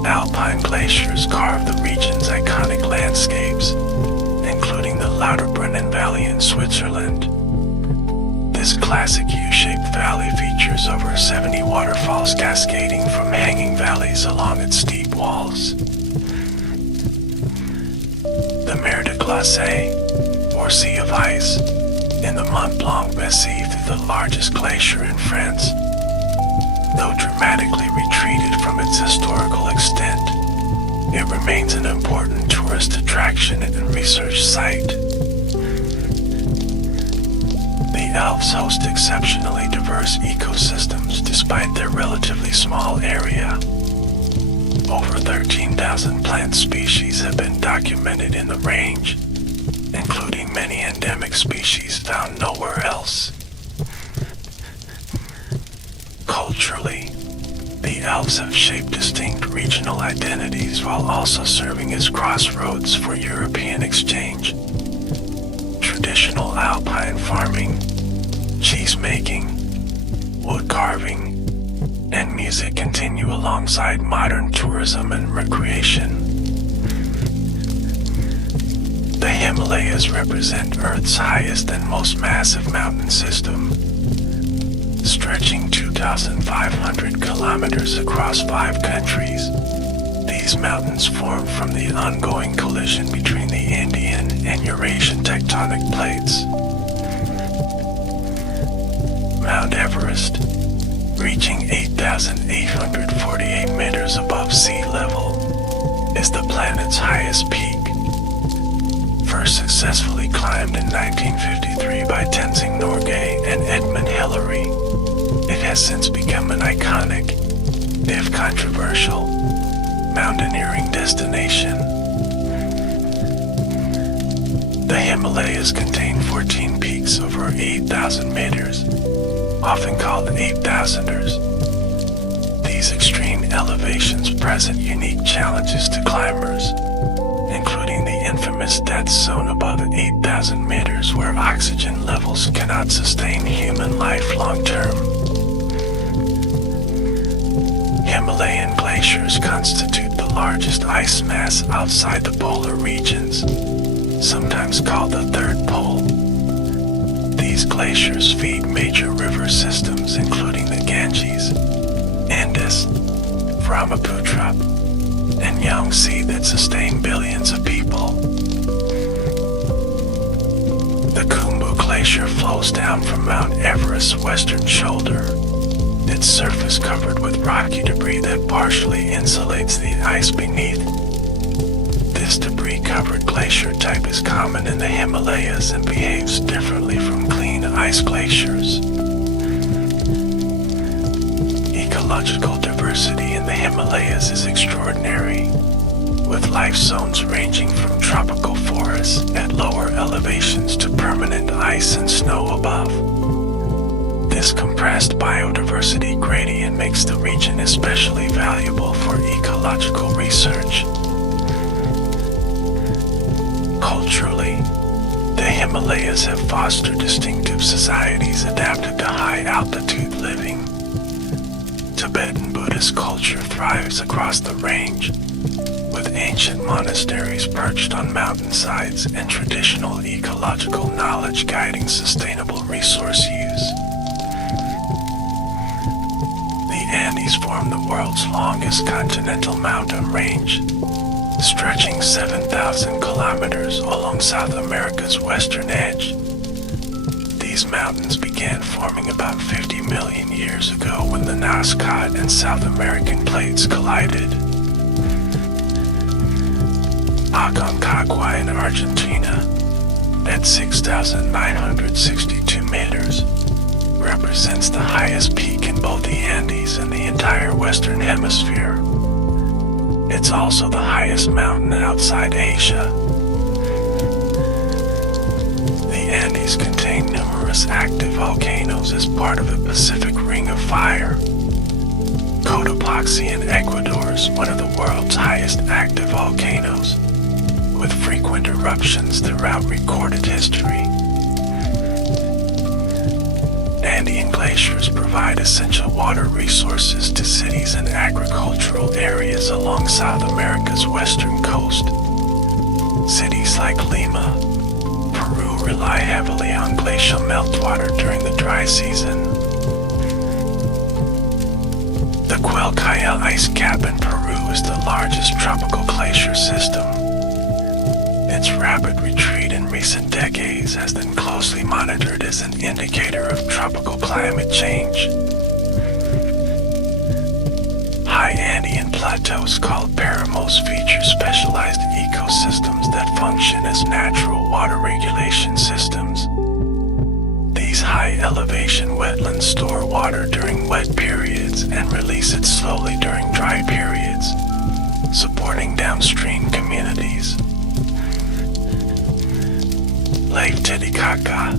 Alpine glaciers carve the region's iconic landscapes, including the Lauterbrunnen Valley in Switzerland. This classic U-shaped valley features over 70 waterfalls cascading from hanging valleys along its steep walls. The Mer de Glace, or Sea of Ice, in the Mont Blanc Massif is the largest glacier in France. Though dramatically retreated from its historical extent, it remains an important tourist attraction and research site. The Alps host exceptionally diverse ecosystems despite their relatively small area. Over 13,000 plant species have been documented in the range, including many endemic species found nowhere else. Culturally, the Alps have shaped distinct regional identities while also serving as crossroads for European exchange. Traditional alpine farming, cheese making, wood carving, and music continue alongside modern tourism and recreation. The Himalayas represent Earth's highest and most massive mountain system, stretching 2,500 kilometers across 5 countries. These mountains form from the ongoing collision between the Indian and Eurasian tectonic plates. Mount Everest, reaching 8,848 meters above sea level, is the planet's highest peak. First successfully climbed in 1953 by Tenzing Norgay and Edmund Hillary, it has since become an iconic, if controversial, mountaineering destination. The Himalayas contain 14 peaks over 8,000 meters, often called 8,000ers. These extreme elevations present unique challenges to climbers, including the infamous death zone above 8,000 meters where oxygen levels cannot sustain human life long term. Himalayan glaciers constitute the largest ice mass outside the polar regions, sometimes called the third pole. These glaciers feed major river systems including the Ganges, Indus, Brahmaputra, and Yangtze that sustain billions of people. The Khumbu Glacier flows down from Mount Everest's western shoulder, its surface covered with rocky debris that partially insulates the ice beneath. This debris-covered glacier type is common in the Himalayas and behaves differently from clean ice glaciers. Ecological diversity in the Himalayas is extraordinary, with life zones ranging from tropical forests at lower elevations to permanent ice and snow above. This compressed biodiversity gradient makes the region especially valuable for ecological research. Culturally, the Himalayas have fostered distinctive societies adapted to high-altitude living. Tibetan Buddhist culture thrives across the range, with ancient monasteries perched on mountainsides and traditional ecological knowledge guiding sustainable resource use. The Andes form the world's longest continental mountain range, stretching 7,000 kilometers along South America's western edge. These mountains began forming about 50 million years ago when the Nazca and South American plates collided. Aconcagua in Argentina, at 6,962 meters, represents the highest peak in both the Andes and the entire Western Hemisphere. It's also the highest mountain outside Asia. The Andes contain numerous active volcanoes as part of the Pacific Ring of Fire. Cotopaxi in Ecuador is one of the world's highest active volcanoes, with frequent eruptions throughout recorded history. Andean glaciers provide essential water resources to cities and agricultural areas along South America's western coast. Cities like Lima, Peru rely heavily on glacial meltwater during the dry season. The Cuelcaya ice cap in Peru is the largest tropical glacier system. Its rapid retreat in recent decades has been closely monitored as an indicator of tropical climate change. High Andean plateaus called paramos feature specialized ecosystems that function as natural water regulation systems. These high-elevation wetlands store water during wet periods and release it slowly during dry periods, supporting downstream communities. Lake Titicaca,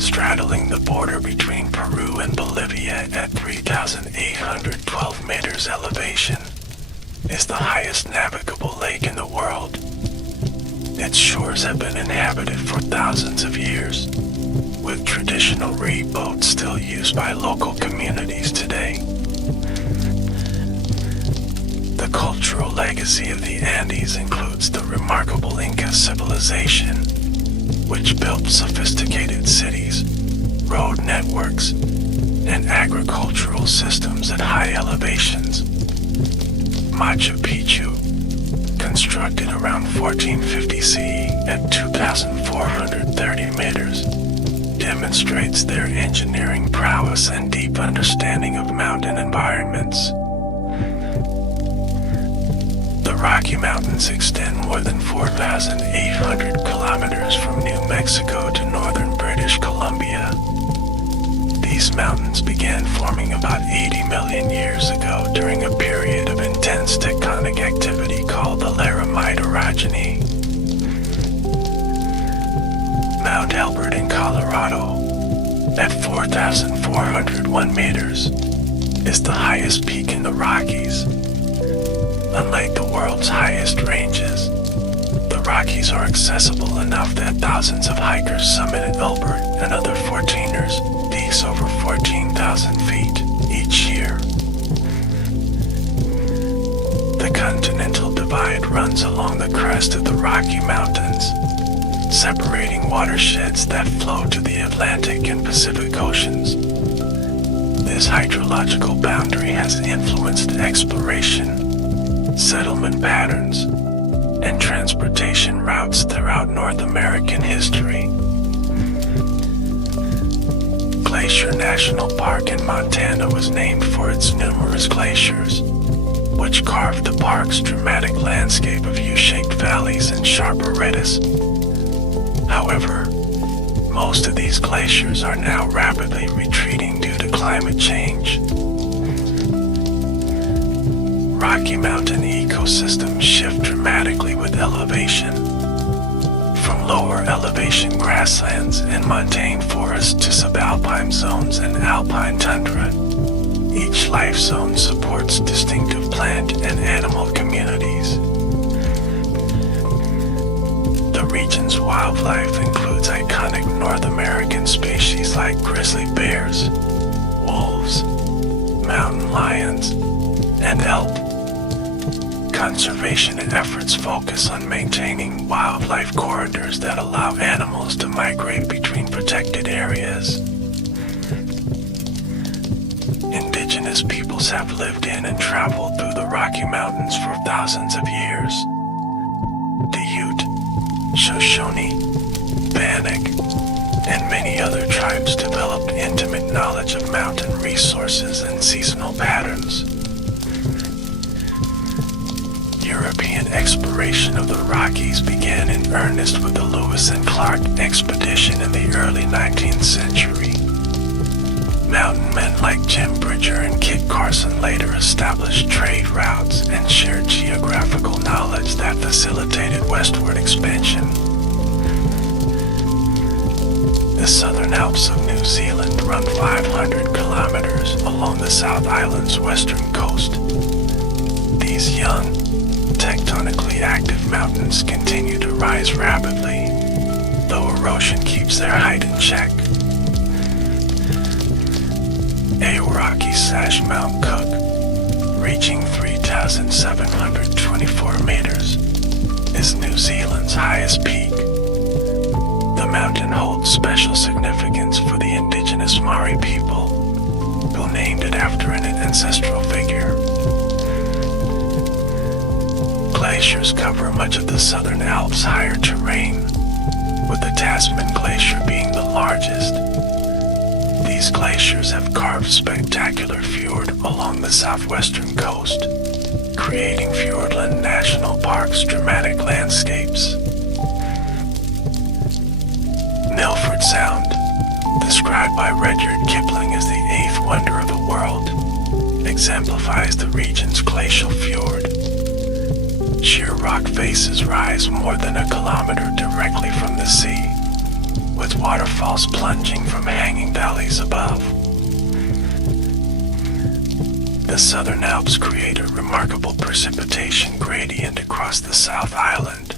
straddling the border between Peru and Bolivia at 3,812 meters elevation, is the highest navigable lake in the world. Its shores have been inhabited for thousands of years, with traditional reed boats still used by local communities today. The cultural legacy of the Andes includes the remarkable Inca civilization, which built sophisticated cities, road networks, and agricultural systems at high elevations. Machu Picchu, constructed around 1450 CE at 2,430 meters, demonstrates their engineering prowess and deep understanding of mountain environments. The Rocky Mountains extend more than 4,800 kilometers from New Mexico to northern British Columbia. These mountains began forming about 80 million years ago during a period of intense tectonic activity called the Laramide orogeny. Mount Elbert in Colorado, at 4,401 meters, is the highest peak in the Rockies. Unlike the world's highest ranges, the Rockies are accessible enough that thousands of hikers summit Elbert and other 14ers peaks over 14,000 feet each year. The Continental Divide runs along the crest of the Rocky Mountains, separating watersheds that flow to the Atlantic and Pacific Oceans. This hydrological boundary has influenced exploration, settlement patterns, and transportation routes throughout North American history. Glacier National Park in Montana was named for its numerous glaciers, which carved the park's dramatic landscape of U-shaped valleys and sharp arrhythms. However, most of these glaciers are now rapidly retreating due to climate change. Rocky Mountain ecosystems shift dramatically with elevation. From lower elevation grasslands and montane forests to subalpine zones and alpine tundra, each life zone supports distinctive plant and animal communities. The region's wildlife includes iconic North American species like grizzly bears, wolves, mountain lions, and elk. Conservation efforts focus on maintaining wildlife corridors that allow animals to migrate between protected areas. Indigenous peoples have lived in and traveled through the Rocky Mountains for thousands of years. The Ute, Shoshone, Bannock, and many other tribes developed intimate knowledge of mountain resources and seasonal patterns. European exploration of the Rockies began in earnest with the Lewis and Clark expedition in the early 19th century. Mountain men like Jim Bridger and Kit Carson later established trade routes and shared geographical knowledge that facilitated westward expansion. The Southern Alps of New Zealand run 500 kilometers along the South Island's western coast. These young, tectonically active mountains continue to rise rapidly, though erosion keeps their height in check. A rocky sash Mount Cook, reaching 3,724 meters, is New Zealand's highest peak. The mountain holds special significance for the indigenous Maori people, who named it after an ancestral figure. Glaciers cover much of the Southern Alps' higher terrain, with the Tasman Glacier being the largest. These glaciers have carved spectacular fjord along the southwestern coast, creating Fiordland National Park's dramatic landscapes. Milford Sound, described by Rudyard Kipling as the eighth wonder of the world, exemplifies the region's glacial fjord. Sheer rock faces rise more than a kilometer directly from the sea, with waterfalls plunging from hanging valleys above. The Southern Alps create a remarkable precipitation gradient across the South Island.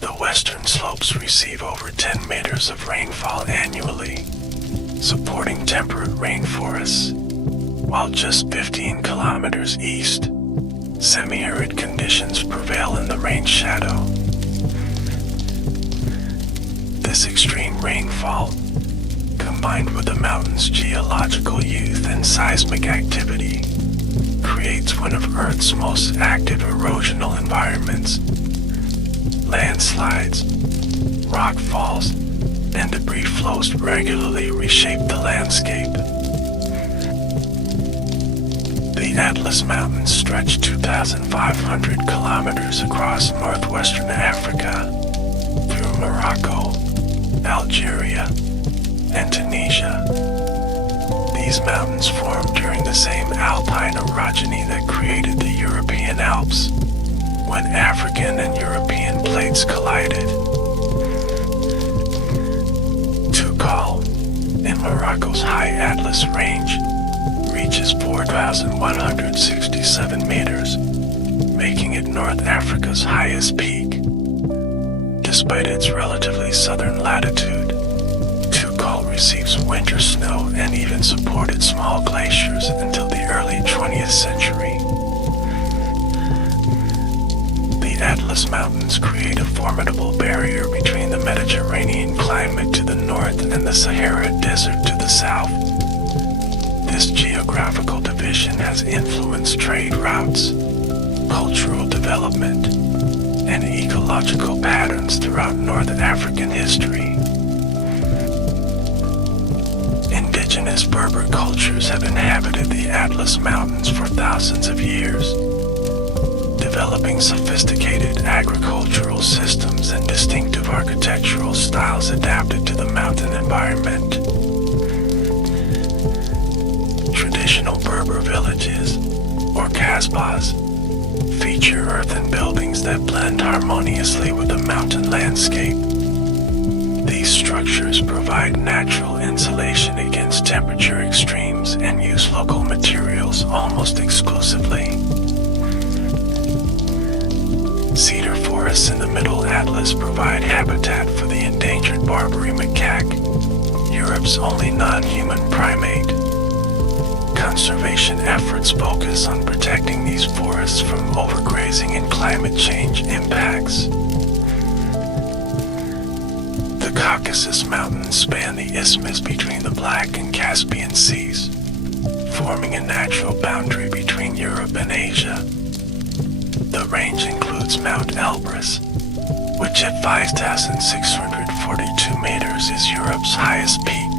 The western slopes receive over 10 meters of rainfall annually, supporting temperate rainforests, while just 15 kilometers east, semi-arid conditions prevail in the rain shadow. This extreme rainfall, combined with the mountain's geological youth and seismic activity, creates one of Earth's most active erosional environments. Landslides, rock falls, and debris flows regularly reshape the landscape. The Atlas Mountains stretch 2,500 kilometers across northwestern Africa, through Morocco, Algeria, and Tunisia. These mountains formed during the same alpine orogeny that created the European Alps, when African and European plates collided. Toukal, in Morocco's High Atlas Range, reaches 4,167 meters, making it North Africa's highest peak. Despite its relatively southern latitude, Toukal receives winter snow and even supported small glaciers until the early 20th century. The Atlas Mountains create a formidable barrier between the Mediterranean climate to the north and the Sahara Desert to the south. This geographical division has influenced trade routes, cultural development, and ecological patterns throughout North African history. In indigenous Berber cultures have inhabited the Atlas Mountains for thousands of years, developing sophisticated agricultural systems and distinctive architectural styles adapted to the mountain environment. Traditional Berber villages, or kasbahs, feature earthen buildings that blend harmoniously with the mountain landscape. These structures provide natural insulation against temperature extremes and use local materials almost exclusively. Cedar forests in the Middle Atlas provide habitat for the endangered Barbary macaque, Europe's only non-human primate. Conservation efforts focus on protecting these forests from overgrazing and climate change impacts. The Caucasus Mountains span the isthmus between the Black and Caspian Seas, forming a natural boundary between Europe and Asia. The range includes Mount Elbrus, which at 5,642 meters is Europe's highest peak.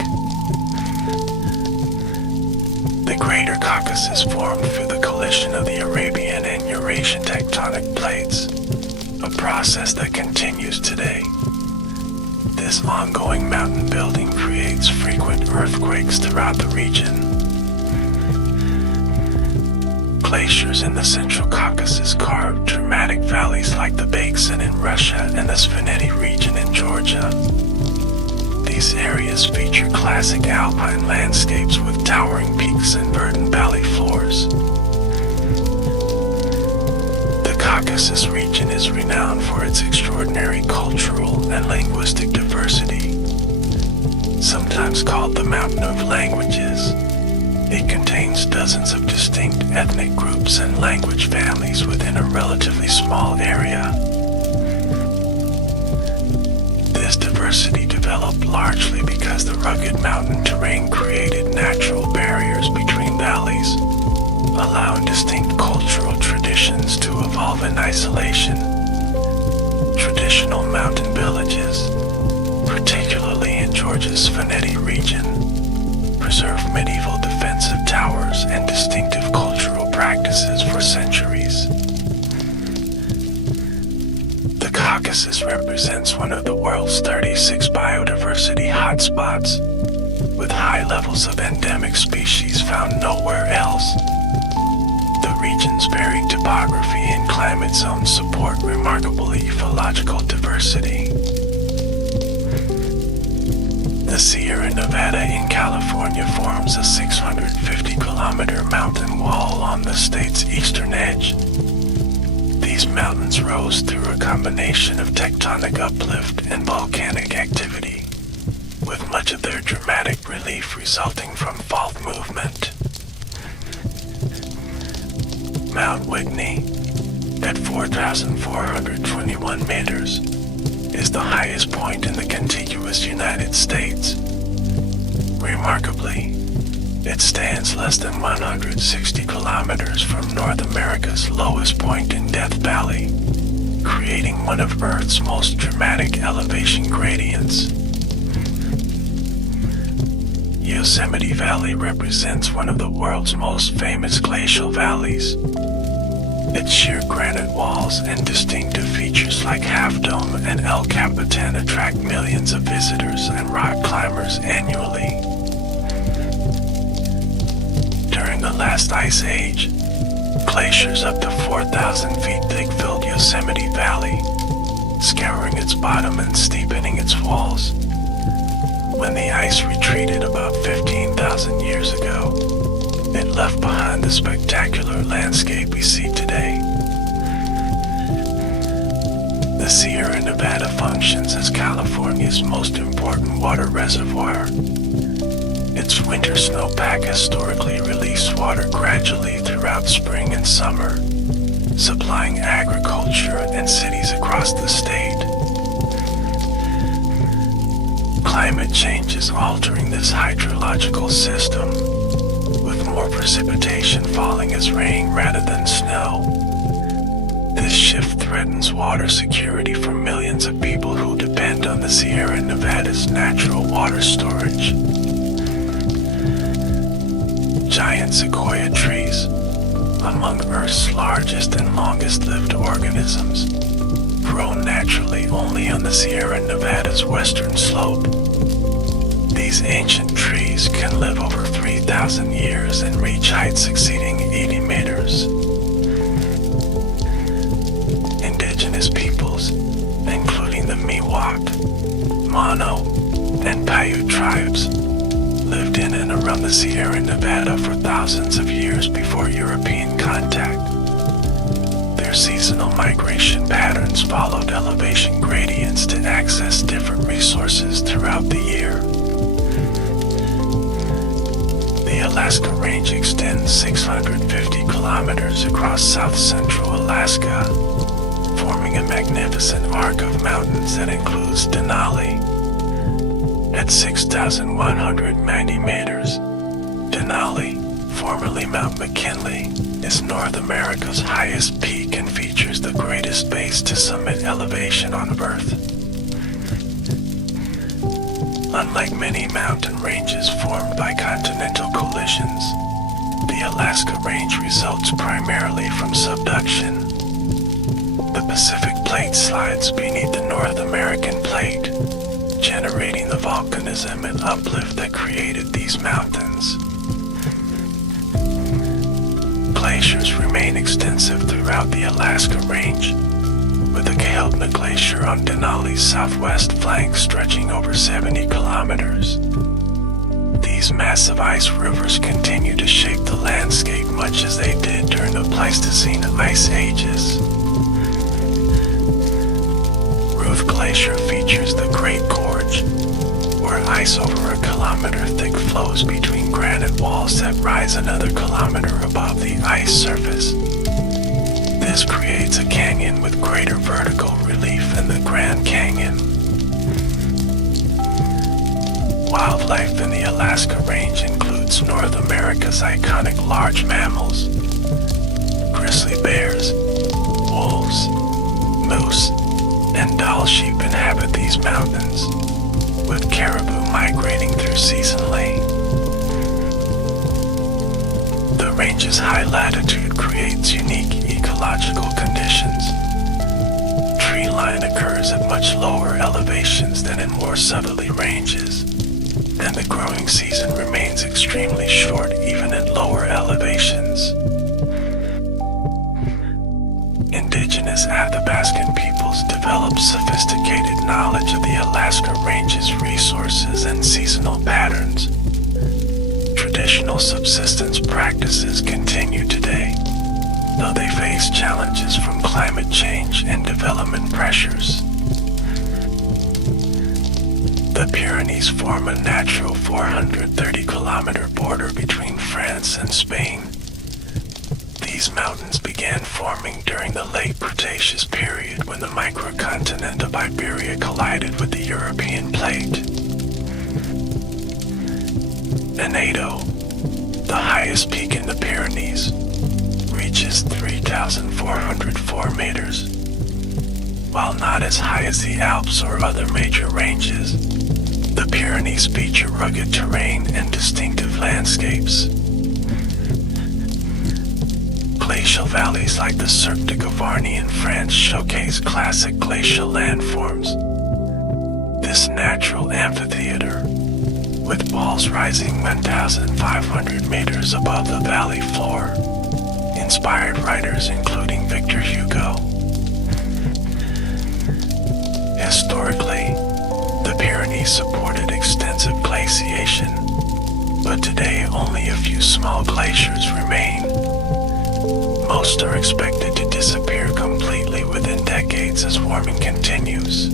The Greater Caucasus formed through the collision of the Arabian and Eurasian tectonic plates, a process that continues today. This ongoing mountain building creates frequent earthquakes throughout the region. Glaciers in the Central Caucasus carve dramatic valleys like the Baiksin in Russia and the Svaneti region in Georgia. These areas feature classic alpine landscapes with towering peaks and verdant valley floors. The Caucasus region is renowned for its extraordinary cultural and linguistic diversity. Sometimes called the Mountain of Languages, it contains dozens of distinct ethnic groups and language families within a relatively small area. This diversity developed largely because the rugged mountain terrain created natural barriers between valleys, allowing distinct cultural traditions to evolve in isolation. Traditional mountain villages, particularly in Georgia's Svaneti region, preserve medieval defensive towers and distinctive cultural practices for centuries. The Caucasus represents one of the world's 36 biodiversity hotspots, with high levels of endemic species found nowhere else. The region's varied topography and climate zones support remarkable ecological diversity. The Sierra Nevada in California forms a 650-kilometer mountain wall on the state's eastern edge. These mountains rose through a combination of tectonic uplift and volcanic activity, with much of their dramatic relief resulting from fault movement. Mount Whitney, at 4,421 meters, is the highest point in the contiguous United States. Remarkably, it stands less than 160 kilometers from North America's lowest point in Death Valley, creating one of Earth's most dramatic elevation gradients. Yosemite Valley represents one of the world's most famous glacial valleys. Its sheer granite walls and distinctive features like Half Dome and El Capitan attract millions of visitors and rock climbers annually. During the last ice age, glaciers up to 4,000 feet thick filled Yosemite Valley, scouring its bottom and steepening its walls. When the ice retreated about 15,000 years ago, it left behind the spectacular landscape we see today. The Sierra Nevada functions as California's most important water reservoir. Its winter snowpack historically released water gradually throughout spring and summer, supplying agriculture and cities across the state. Climate change is altering this hydrological system, with more precipitation falling as rain rather than snow. This shift threatens water security for millions of people who depend on the Sierra Nevada's natural water storage. giant sequoia trees, among Earth's largest and longest-lived organisms, grow naturally only on the Sierra Nevada's western slope. These ancient trees can live over 3,000 years and reach heights exceeding 80 meters. Indigenous peoples, including the Miwok, Mono, and Paiute tribes, lived in and around the Sierra Nevada for thousands of years before European contact. Their seasonal migration patterns followed elevation gradients to access different resources throughout the year. The Alaska Range extends 650 kilometers across south-central Alaska, forming a magnificent arc of mountains that includes Denali. At 6,190 meters, Denali, formerly Mount McKinley, is North America's highest peak and features the greatest base to summit elevation on Earth. Unlike many mountain ranges formed by continental collisions, the Alaska Range results primarily from subduction. The Pacific Plate slides beneath the North American Plate, generating the volcanism and uplift that created these mountains. Glaciers remain extensive throughout the Alaska Range, with the Kahiltna Glacier on Denali's southwest flank stretching over 70 kilometers. These massive ice rivers continue to shape the landscape much as they did during the Pleistocene ice ages. Ruth Glacier features the Great Gorge, where ice over a kilometer thick flows between granite walls that rise another kilometer above the ice surface. This creates a canyon with greater vertical relief than the Grand Canyon. Wildlife in the Alaska Range includes North America's iconic large mammals. Grizzly bears, wolves, moose, and Dall sheep inhabit these mountains, with caribou migrating through seasonally. The range's high latitude creates unique ecological conditions. Tree line occurs at much lower elevations than in more southerly ranges, and the growing season remains extremely short even at lower elevations. Indigenous Athabascan peoples developed sophisticated knowledge of the Alaska Range's resources and seasonal patterns. Traditional subsistence practices continue today, though they face challenges from climate change and development pressures. The Pyrenees form a natural 430-kilometer border between France and Spain. These mountains began forming during the late Cretaceous period when the microcontinent of Iberia collided with the European plate. Anedo, the highest peak in the Pyrenees, reaches 3,404 meters. While not as high as the Alps or other major ranges, the Pyrenees feature rugged terrain and distinctive landscapes. Glacial valleys like the Cirque de Gavarnie in France showcase classic glacial landforms. This natural amphitheater, with walls rising 1,500 meters above the valley floor, inspired writers including Victor Hugo. Historically, the Pyrenees supported extensive glaciation, but today only a few small glaciers remain. Most are expected to disappear completely within decades as warming continues.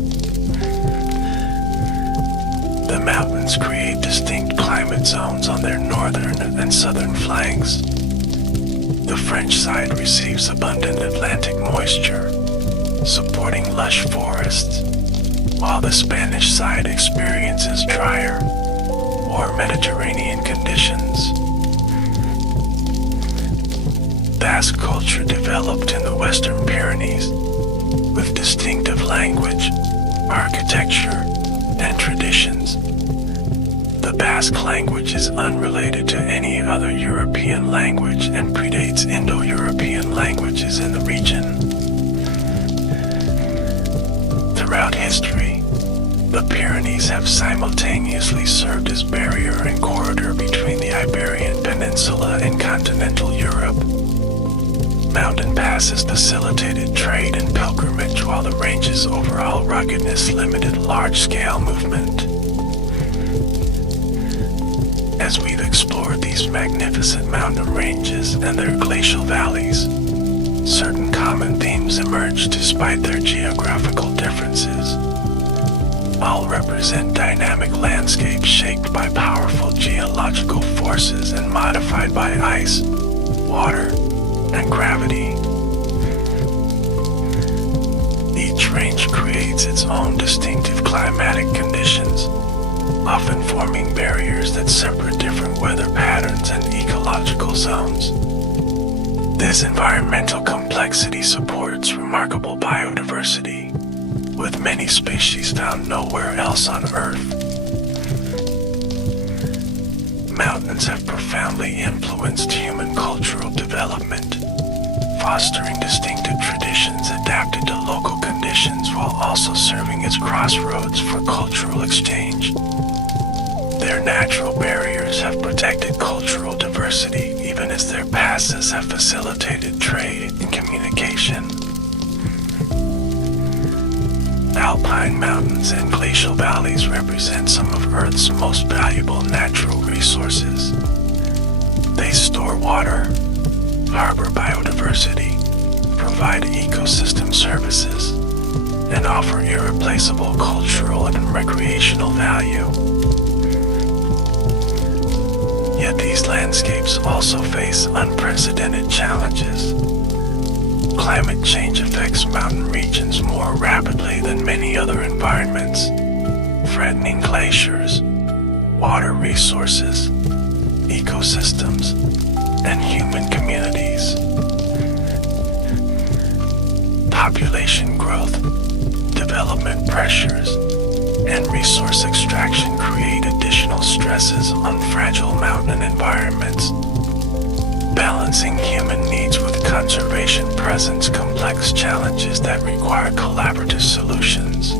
The mountains create distinct climate zones on their northern and southern flanks. The French side receives abundant Atlantic moisture, supporting lush forests, while the Spanish side experiences drier, more Mediterranean conditions. Basque culture developed in the Western Pyrenees, with distinctive language, architecture, and traditions. The Basque Basque language is unrelated to any other European language and predates Indo-European languages in the region. Throughout history, the Pyrenees have simultaneously served as barrier and corridor between the Iberian Peninsula and continental Europe. Mountain passes facilitated trade and pilgrimage, while the range's overall ruggedness limited large-scale movement. As we've explored these magnificent mountain ranges and their glacial valleys, certain common themes emerge despite their geographical differences. All represent dynamic landscapes shaped by powerful geological forces and modified by ice, water, and gravity. Each range creates its own distinctive climatic conditions, often forming barriers that separate different weather patterns and ecological zones. This environmental complexity supports remarkable biodiversity, with many species found nowhere else on Earth. Mountains have profoundly influenced human cultural development, fostering distinctive traditions adapted to local conditions while also serving as crossroads for cultural exchange. Their natural barriers have protected cultural diversity, even as their passes have facilitated trade and communication. Alpine mountains and glacial valleys represent some of Earth's most valuable natural resources. They store water, harbor biodiversity, provide ecosystem services, and offer irreplaceable cultural and recreational value. Yet these landscapes also face unprecedented challenges. Climate change affects mountain regions more rapidly than many other environments, threatening glaciers, water resources, ecosystems, and human communities. Population growth, development pressures, and resource extraction create additional stresses on fragile mountain environments. Balancing human needs with conservation presents complex challenges that require collaborative solutions.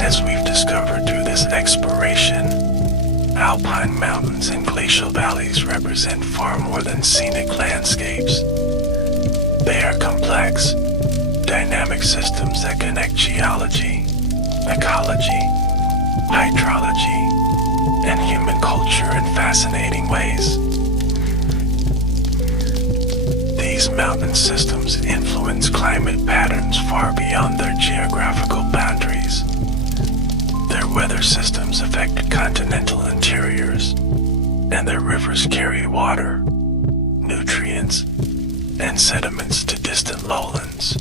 As we've discovered through this exploration, alpine mountains and glacial valleys represent far more than scenic landscapes. They are complex, dynamic systems that connect geology, ecology, hydrology, and human culture in fascinating ways. These mountain systems influence climate patterns far beyond their geographical boundaries. Their weather systems affect continental interiors, and their rivers carry water, nutrients, and sediments to distant lowlands.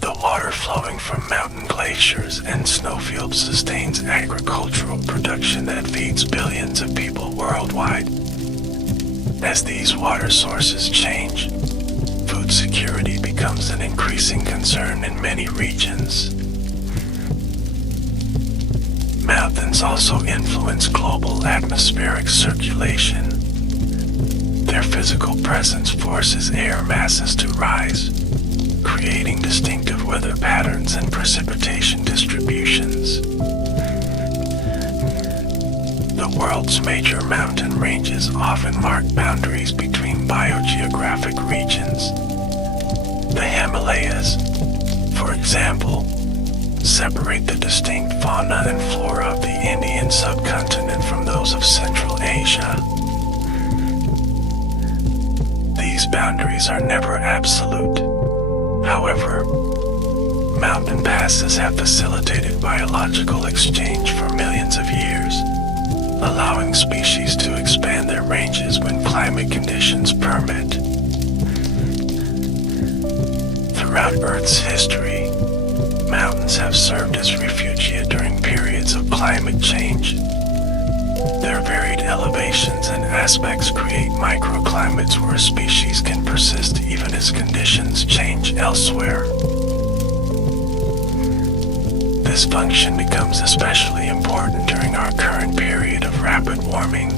The water flowing from mountain glaciers and snowfields sustains agricultural production that feeds billions of people worldwide. As these water sources change, food security becomes an increasing concern in many regions. Mountains also influence global atmospheric circulation. Their physical presence forces air masses to rise, creating distinctive weather patterns and precipitation distributions. The world's major mountain ranges often mark boundaries between biogeographic regions. The Himalayas, for example, separate the distinct fauna and flora of the Indian subcontinent from those of Central Asia. These boundaries are never absolute. However, mountain passes have facilitated biological exchange for millions of years, allowing species to expand their ranges when climate conditions permit. Throughout Earth's history, mountains have served as refugia during periods of climate change. Their varied elevations and aspects create microclimates where species can persist even as conditions change elsewhere. This function becomes especially important during our current period of rapid warming.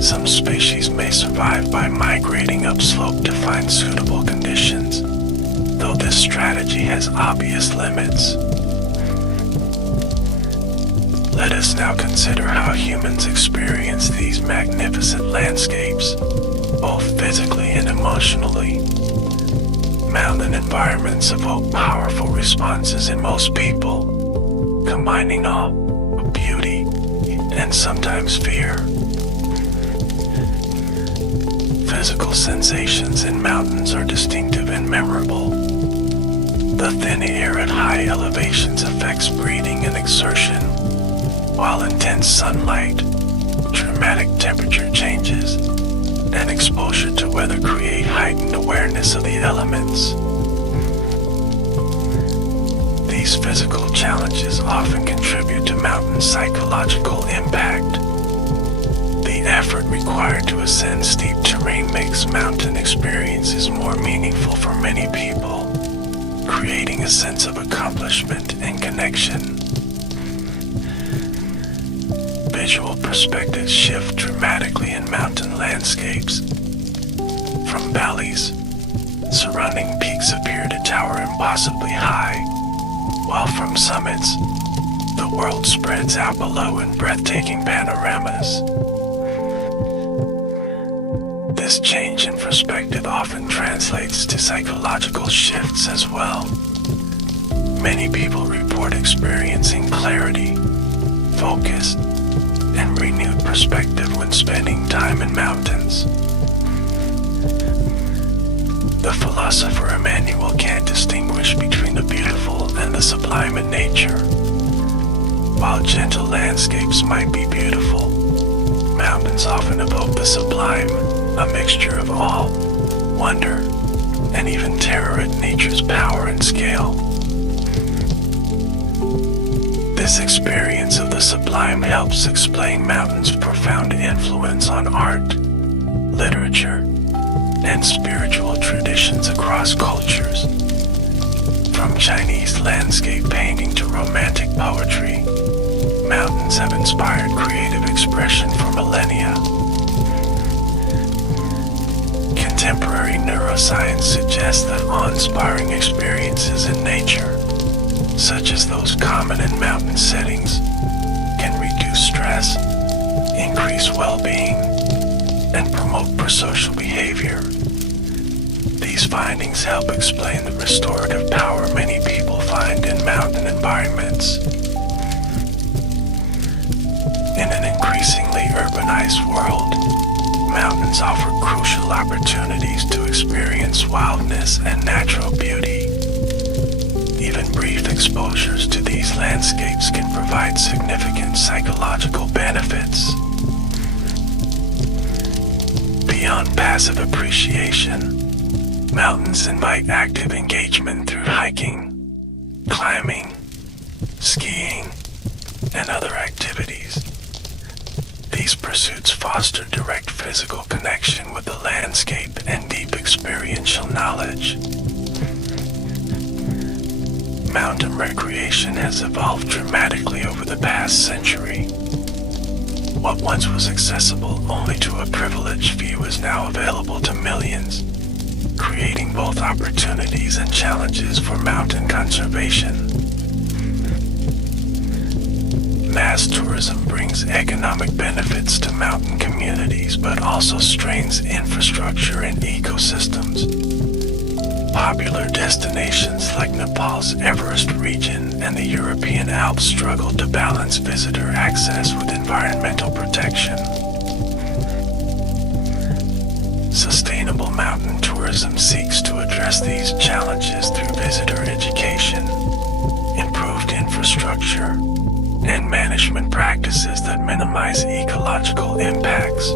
Some species may survive by migrating upslope to find suitable conditions, though this strategy has obvious limits. Let us now consider how humans experience these magnificent landscapes, both physically and emotionally. Mountain environments evoke powerful responses in most people, combining awe, beauty, and sometimes fear. Physical sensations in mountains are distinctive and memorable. The thin air at high elevations affects breathing and exertion, while intense sunlight, dramatic temperature changes, and exposure to weather create heightened awareness of the elements. These physical challenges often contribute to mountain psychological impact. The effort required to ascend steep terrain makes mountain experiences more meaningful for many people, creating a sense of accomplishment and connection. Visual perspectives shift dramatically in mountain landscapes. From valleys, surrounding peaks appear to tower impossibly high, while from summits, the world spreads out below in breathtaking panoramas. This change in perspective often translates to psychological shifts as well. Many people report experiencing clarity, focus, and renewed perspective when spending time in mountains. The philosopher Immanuel Kant distinguished between the beautiful and the sublime in nature. While gentle landscapes might be beautiful, mountains often evoke the sublime, a mixture of awe, wonder, and even terror at nature's power and scale. This experience of the sublime helps explain mountains' profound influence on art, literature, and spiritual traditions across cultures. From Chinese landscape painting to romantic poetry, mountains have inspired creative expression for millennia. Contemporary neuroscience suggests that awe-inspiring experiences in nature, such as those common in mountain settings, can reduce stress, increase well-being, and promote prosocial behavior. These findings help explain the restorative power many people find in mountain environments. In an increasingly urbanized world, mountains offer crucial opportunities to experience wildness and natural beauty. Even brief exposures to these landscapes can provide significant psychological benefits. Beyond passive appreciation, mountains invite active engagement through hiking, climbing, skiing, and other activities. These pursuits foster direct physical connection with the landscape and deep experiential knowledge. Mountain recreation has evolved dramatically over the past century. What once was accessible only to a privileged few is now available to millions, creating both opportunities and challenges for mountain conservation. Mass tourism brings economic benefits to mountain communities, but also strains infrastructure and ecosystems. Popular destinations like Nepal's Everest region and the European Alps struggle to balance visitor access with environmental protection. Sustainable mountain tourism seeks to address these challenges through visitor education, improved infrastructure, and management practices that minimize ecological impacts.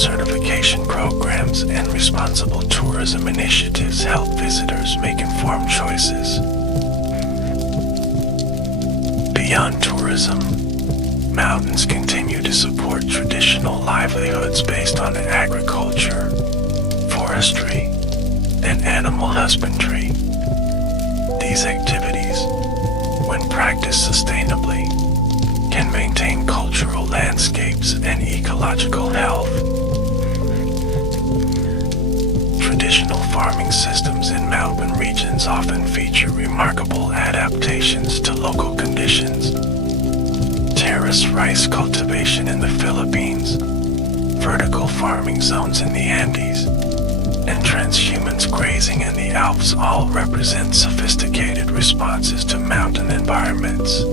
Certification programs and responsible tourism initiatives help visitors make informed choices. Beyond tourism, mountains continue to support traditional livelihoods based on agriculture, forestry, and animal husbandry. These activities, when practiced sustainably, can maintain cultural landscapes and ecological health. Traditional farming systems in mountain regions often feature remarkable adaptations to local conditions. Terrace rice cultivation in the Philippines, vertical farming zones in the Andes, and transhumance grazing in the Alps all represent sophisticated responses to mountain environments.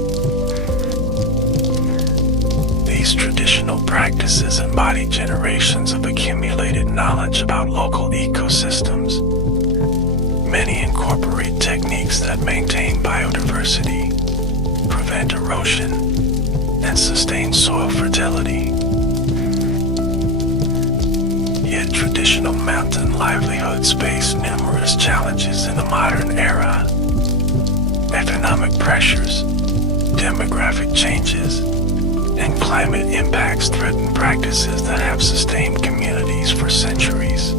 These traditional practices embody generations of accumulated knowledge about local ecosystems. Many incorporate techniques that maintain biodiversity, prevent erosion, and sustain soil fertility. Yet traditional mountain livelihoods face numerous challenges in the modern era. Economic pressures, demographic changes, and climate impacts threaten practices that have sustained communities for centuries.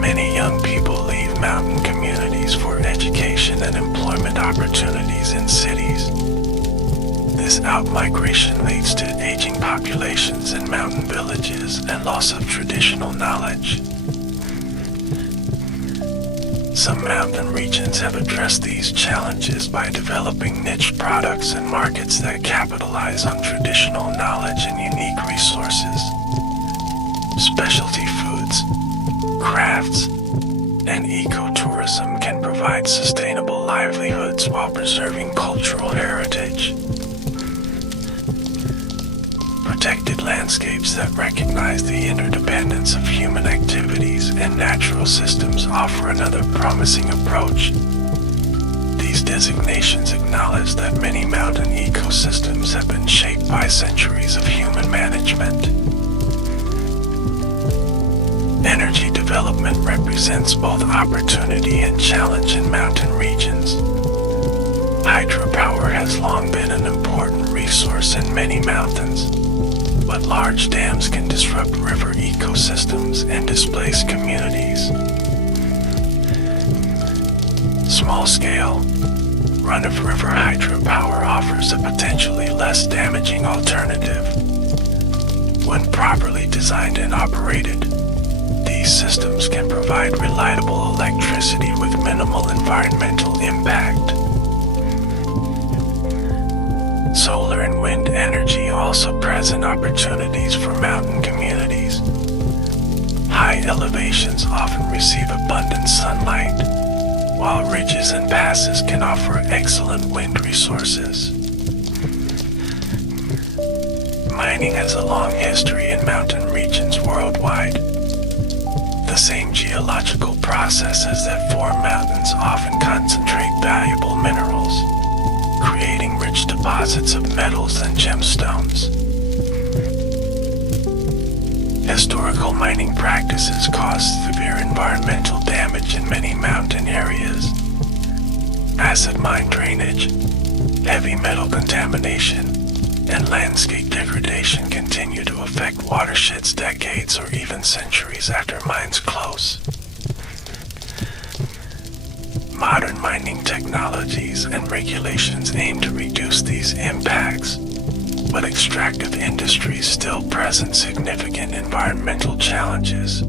Many young people leave mountain communities for education and employment opportunities in cities. This outmigration leads to aging populations in mountain villages and loss of traditional knowledge. Some mountain regions have addressed these challenges by developing niche products and markets that capitalize on traditional knowledge and unique resources. Specialty foods, crafts, and ecotourism can provide sustainable livelihoods while preserving cultural heritage. Protected landscapes that recognize the interdependence of human activities and natural systems offer another promising approach. These designations acknowledge that many mountain ecosystems have been shaped by centuries of human management. Energy development represents both opportunity and challenge in mountain regions. Hydropower has long been an important resource in many mountains, but large dams can disrupt river ecosystems and displace communities. Small-scale, run-of-river hydropower offers a potentially less damaging alternative. When properly designed and operated, these systems can provide reliable electricity with minimal environmental impact. Solar and wind energy also present opportunities for mountain communities. High elevations often receive abundant sunlight, while ridges and passes can offer excellent wind resources. Mining has a long history in mountain regions worldwide. The same geological processes that form mountains often concentrate valuable minerals, creating rich deposits of metals and gemstones. Historical mining practices cause severe environmental damage in many mountain areas. Acid mine drainage, heavy metal contamination, and landscape degradation continue to affect watersheds decades or even centuries after mines close. Modern mining technologies and regulations aim to reduce these impacts, but extractive industries still present significant environmental challenges.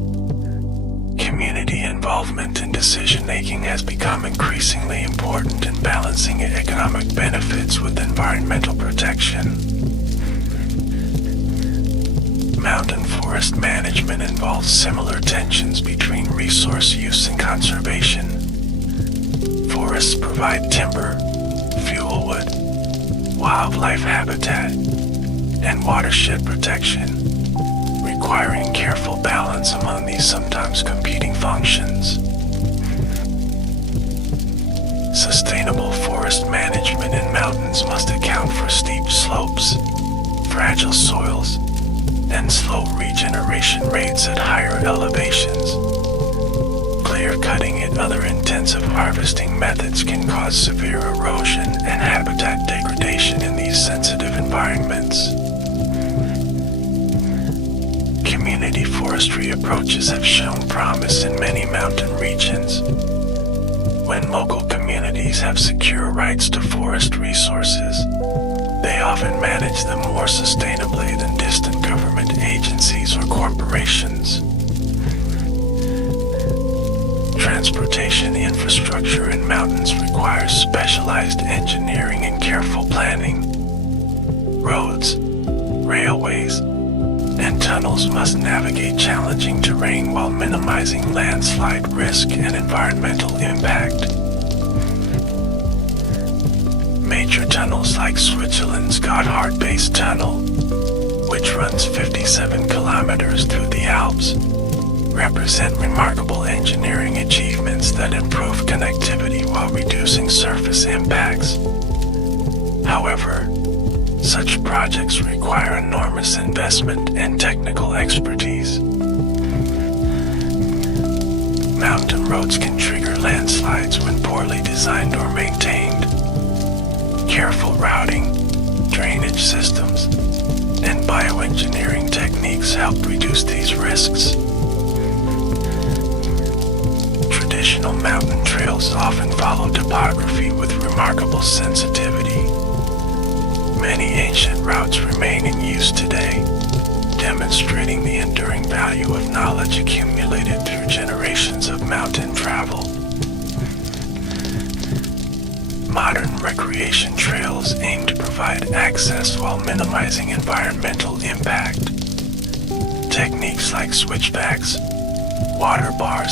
Community involvement in decision-making has become increasingly important in balancing economic benefits with environmental protection. Mountain forest management involves similar tensions between resource use and conservation. Forests provide timber, fuel wood, wildlife habitat, and watershed protection, requiring careful balance among these sometimes competing functions. Sustainable forest management in mountains must account for steep slopes, fragile soils, and slow regeneration rates at higher elevations. Clear cutting and other intensive harvesting methods can cause severe erosion and habitat degradation in these sensitive environments. Community forestry approaches have shown promise in many mountain regions. When local communities communities have secure rights to forest resources. They often manage them more sustainably than distant government agencies or corporations. Transportation infrastructure in mountains requires specialized engineering and careful planning. Roads, railways, and tunnels must navigate challenging terrain while minimizing landslide risk and environmental impact. Major tunnels like Switzerland's Gotthard-based tunnel, which runs 57 kilometers through the Alps, represent remarkable engineering achievements that improve connectivity while reducing surface impacts. However, such projects require enormous investment and technical expertise. Mountain roads can trigger landslides when poorly designed or maintained. Careful routing, drainage systems, and bioengineering techniques help reduce these risks. Traditional mountain trails often follow topography with remarkable sensitivity. Many ancient routes remain in use today, demonstrating the enduring value of knowledge accumulated through generations of mountain travel. Modern recreation trails aim to provide access while minimizing environmental impact. Techniques like switchbacks, water bars,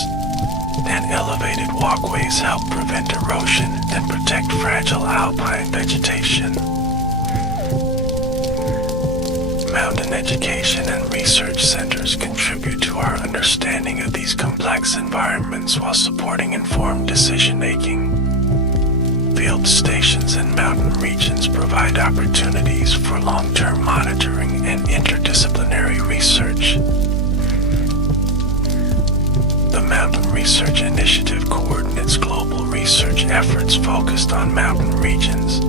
and elevated walkways help prevent erosion and protect fragile alpine vegetation. Mountain education and research centers contribute to our understanding of these complex environments while supporting informed decision-making. Field stations in mountain regions provide opportunities for long-term monitoring and interdisciplinary research. The Mountain Research Initiative coordinates global research efforts focused on mountain regions.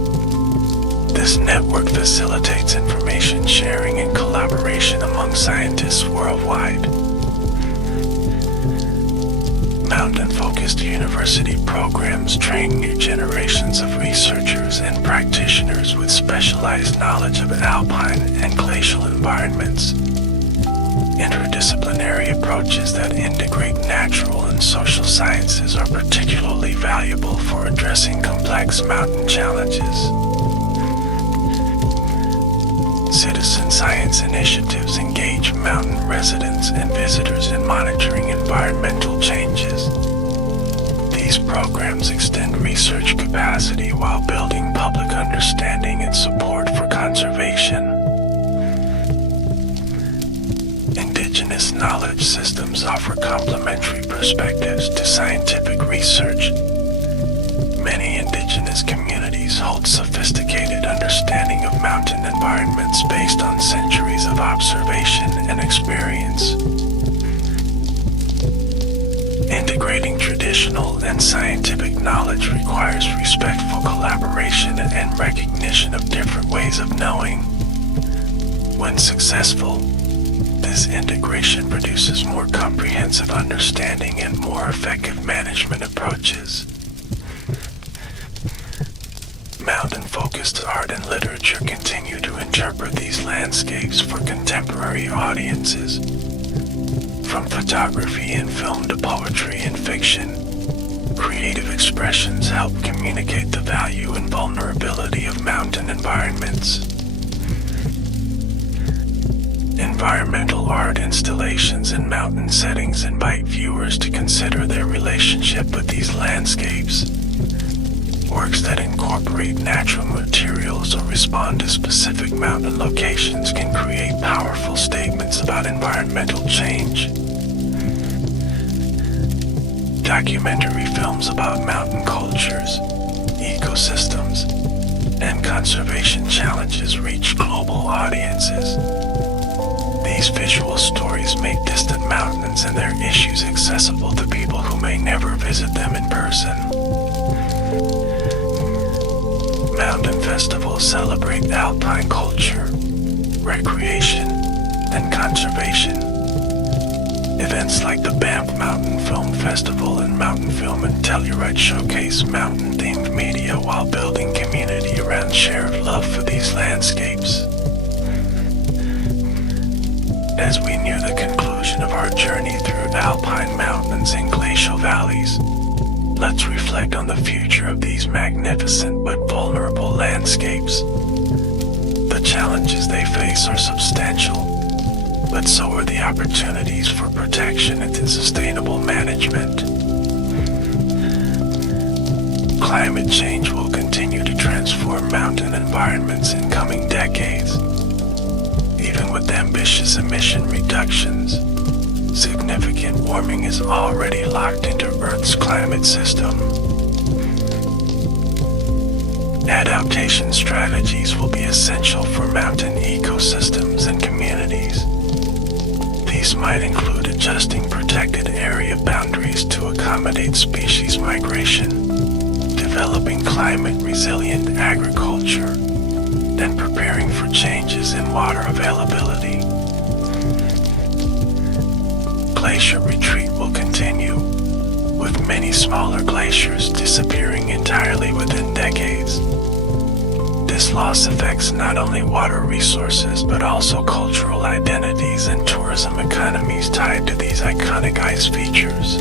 This network facilitates information sharing and collaboration among scientists worldwide. Mountain-focused university programs train new generations of researchers and practitioners with specialized knowledge of alpine and glacial environments. Interdisciplinary approaches that integrate natural and social sciences are particularly valuable for addressing complex mountain challenges. Citizen science initiatives engage mountain residents and visitors in monitoring environmental changes. These programs extend research capacity while building public understanding and support for conservation. Indigenous knowledge systems offer complementary perspectives to scientific research. Many indigenous communities hold sophisticated understanding of mountain environments based on centuries of observation and experience. Integrating traditional and scientific knowledge requires respectful collaboration and recognition of different ways of knowing. When successful, this integration produces more comprehensive understanding and more effective management approaches. Mountain-focused art and literature continue to interpret these landscapes for contemporary audiences. From photography and film to poetry and fiction, creative expressions help communicate the value and vulnerability of mountain environments. Environmental art installations in mountain settings invite viewers to consider their relationship with these landscapes. Works that incorporate natural materials or respond to specific mountain locations can create powerful statements about environmental change. Documentary films about mountain cultures, ecosystems, and conservation challenges reach global audiences. These visual stories make distant mountains and their issues accessible to people who may never visit them in person. Mountain festivals celebrate alpine culture, recreation, and conservation. Events like the Banff Mountain Film Festival and Mountain Film and Telluride showcase mountain-themed media while building community around shared love for these landscapes. As we near the conclusion of our journey through alpine mountains and glacial valleys, let's reflect on the future of these magnificent but vulnerable landscapes. The challenges they face are substantial, but so are the opportunities for protection and sustainable management. Climate change will continue to transform mountain environments in coming decades. Even with ambitious emission reductions, significant warming is already locked into Earth's climate system. Adaptation strategies will be essential for mountain ecosystems and communities. These might include adjusting protected area boundaries to accommodate species migration, developing climate-resilient agriculture, and preparing for changes in water availability. Glacier retreat will continue, with many smaller glaciers disappearing entirely within decades. This loss affects not only water resources but also cultural identities and tourism economies tied to these iconic ice features.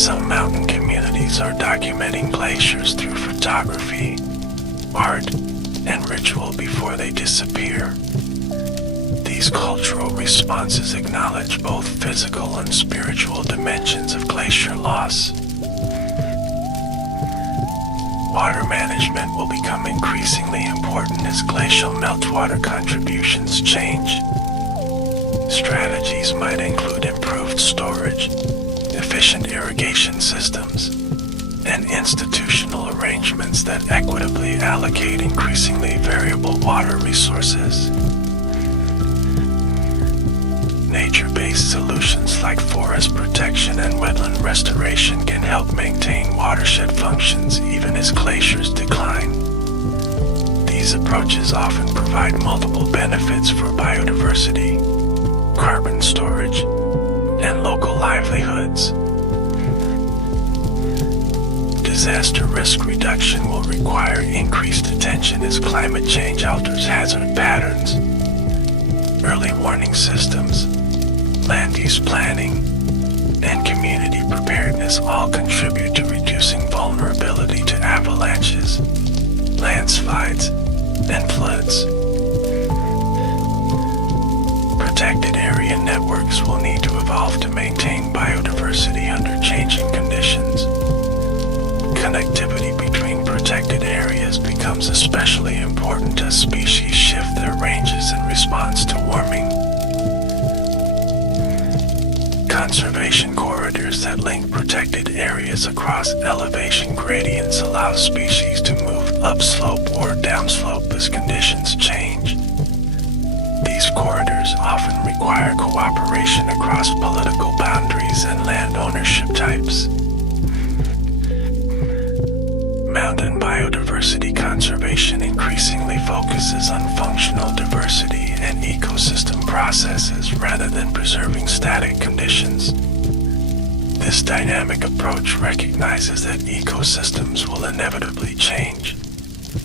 Some mountain communities are documenting glaciers through photography, art, and ritual before they disappear. These cultural responses acknowledge both physical and spiritual dimensions of glacier loss. Water management will become increasingly important as glacial meltwater contributions change. Strategies might include improved storage, efficient irrigation systems, and institutional arrangements that equitably allocate increasingly variable water resources. Nature-based solutions like forest protection and wetland restoration can help maintain watershed functions even as glaciers decline. These approaches often provide multiple benefits for biodiversity, carbon storage, and local livelihoods. Disaster risk reduction will require increased attention as climate change alters hazard patterns. Early warning systems, land use planning, and community preparedness all contribute to reducing vulnerability to avalanches, landslides, and floods. Protected area networks will need to evolve to maintain biodiversity under changing conditions. Connectivity between protected areas becomes especially important as species shift their ranges in response to warming. Conservation corridors that link protected areas across elevation gradients allow species to move upslope or downslope as conditions change. These corridors often require cooperation across political boundaries and land ownership types. Mountain biodiversity conservation increasingly focuses on functional diversity and ecosystem processes rather than preserving static conditions. This dynamic approach recognizes that ecosystems will inevitably change,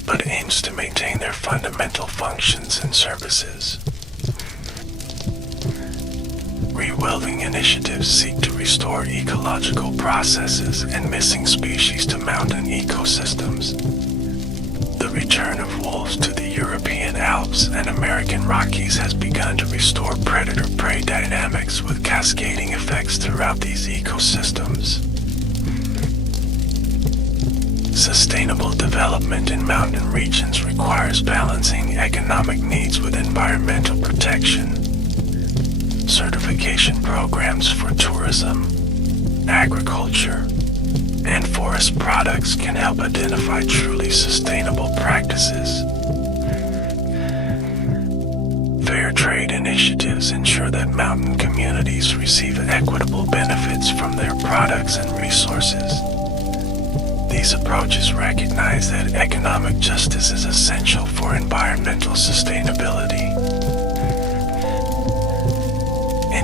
but aims to maintain their fundamental functions and services. Rewilding initiatives seek to restore ecological processes and missing species to mountain ecosystems. The return of wolves to the European Alps and American Rockies has begun to restore predator-prey dynamics with cascading effects throughout these ecosystems. Sustainable development in mountain regions requires balancing economic needs with environmental protection. Certification programs for tourism, agriculture, and forest products can help identify truly sustainable practices. Fair trade initiatives ensure that mountain communities receive equitable benefits from their products and resources. These approaches recognize that economic justice is essential for environmental sustainability.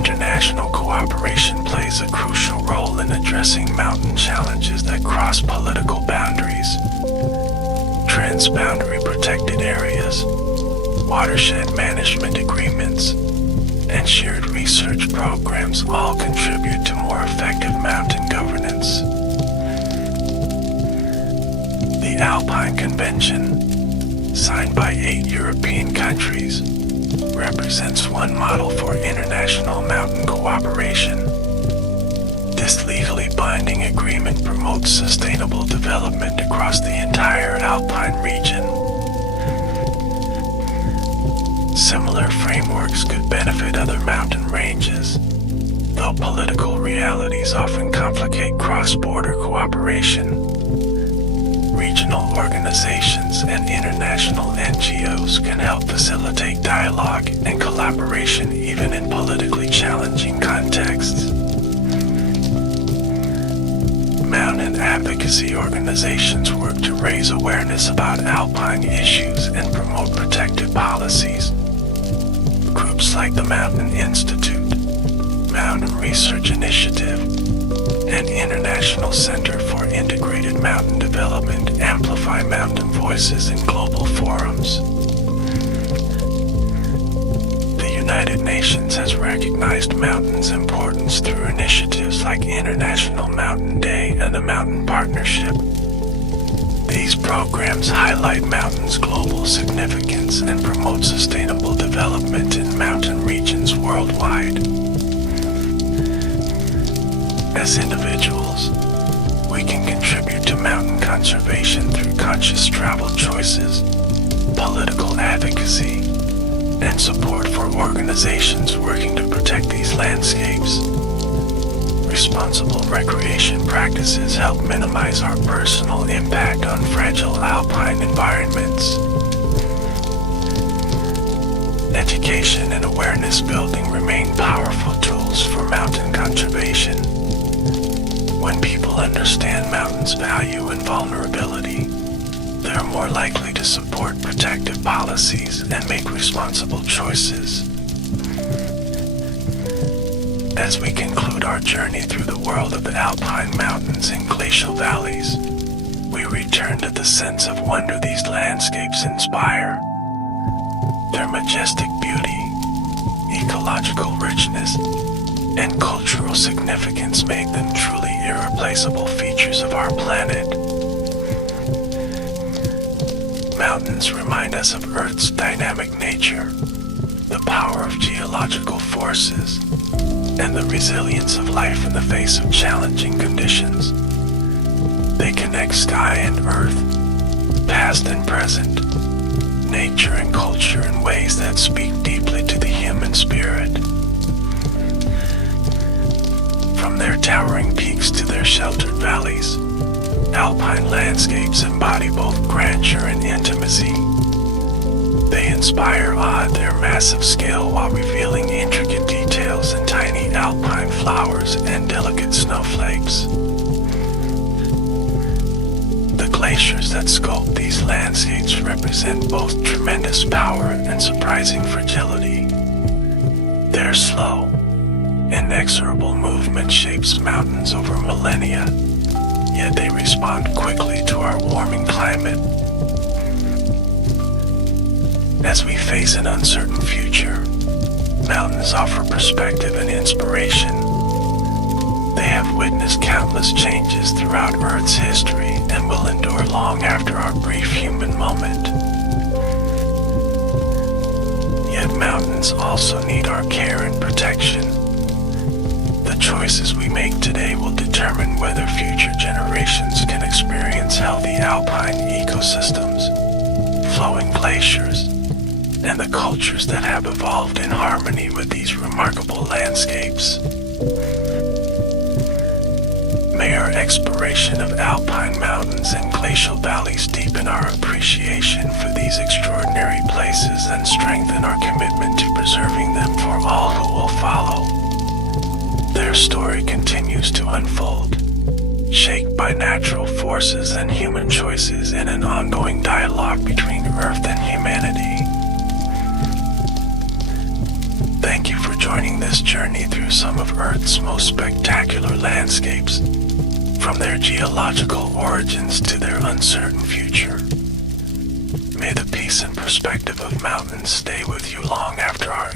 International cooperation plays a crucial role in addressing mountain challenges that cross political boundaries. Transboundary protected areas, watershed management agreements, and shared research programs all contribute to more effective mountain governance. The Alpine Convention, signed by 8 European countries, represents one model for international mountain cooperation. This legally binding agreement promotes sustainable development across the entire Alpine region. Similar frameworks could benefit other mountain ranges, though political realities often complicate cross-border cooperation. Regional organizations and international NGOs can help facilitate dialogue and collaboration even in politically challenging contexts. Mountain advocacy organizations work to raise awareness about alpine issues and promote protective policies. Groups like the Mountain Institute, Mountain Research Initiative, and International Center for Integrated Mountain Development amplify mountain voices in global forums. The United Nations has recognized mountains' importance through initiatives like International Mountain Day and the Mountain Partnership. These programs highlight mountains' global significance and promote sustainable development in mountain regions worldwide. As individuals, we can contribute to mountain conservation through conscious travel choices, political advocacy, and support for organizations working to protect these landscapes. Responsible recreation practices help minimize our personal impact on fragile alpine environments. Education and awareness building remain powerful tools for mountain conservation. When people understand mountains' value and vulnerability, they're more likely to support protective policies and make responsible choices. As we conclude our journey through the world of the alpine mountains and glacial valleys, we return to the sense of wonder these landscapes inspire. Their majestic beauty, ecological richness, and cultural significance make them truly irreplaceable features of our planet. Mountains remind us of Earth's dynamic nature, the power of geological forces, and the resilience of life in the face of challenging conditions. They connect sky and earth, past and present, nature and culture in ways that speak deeply to the human spirit. From their towering peaks to their sheltered valleys, alpine landscapes embody both grandeur and intimacy. They inspire awe at their massive scale while revealing intricate details in tiny alpine flowers and delicate snowflakes. The glaciers that sculpt these landscapes represent both tremendous power and surprising fragility. Their slow, inexorable movement shapes mountains over millennia, yet they respond quickly to our warming climate. As we face an uncertain future, mountains offer perspective and inspiration. They have witnessed countless changes throughout Earth's history and will endure long after our brief human moment. Yet mountains also need our care and protection. The choices we make today will determine whether future generations can experience healthy alpine ecosystems, flowing glaciers, and the cultures that have evolved in harmony with these remarkable landscapes. May our exploration of alpine mountains and glacial valleys deepen our appreciation for these extraordinary places and strengthen our commitment to preserving them for all who will follow. Their story continues to unfold, shaped by natural forces and human choices in an ongoing dialogue between Earth and humanity. Thank you for joining this journey through some of Earth's most spectacular landscapes, from their geological origins to their uncertain future. May the peace and perspective of mountains stay with you long after our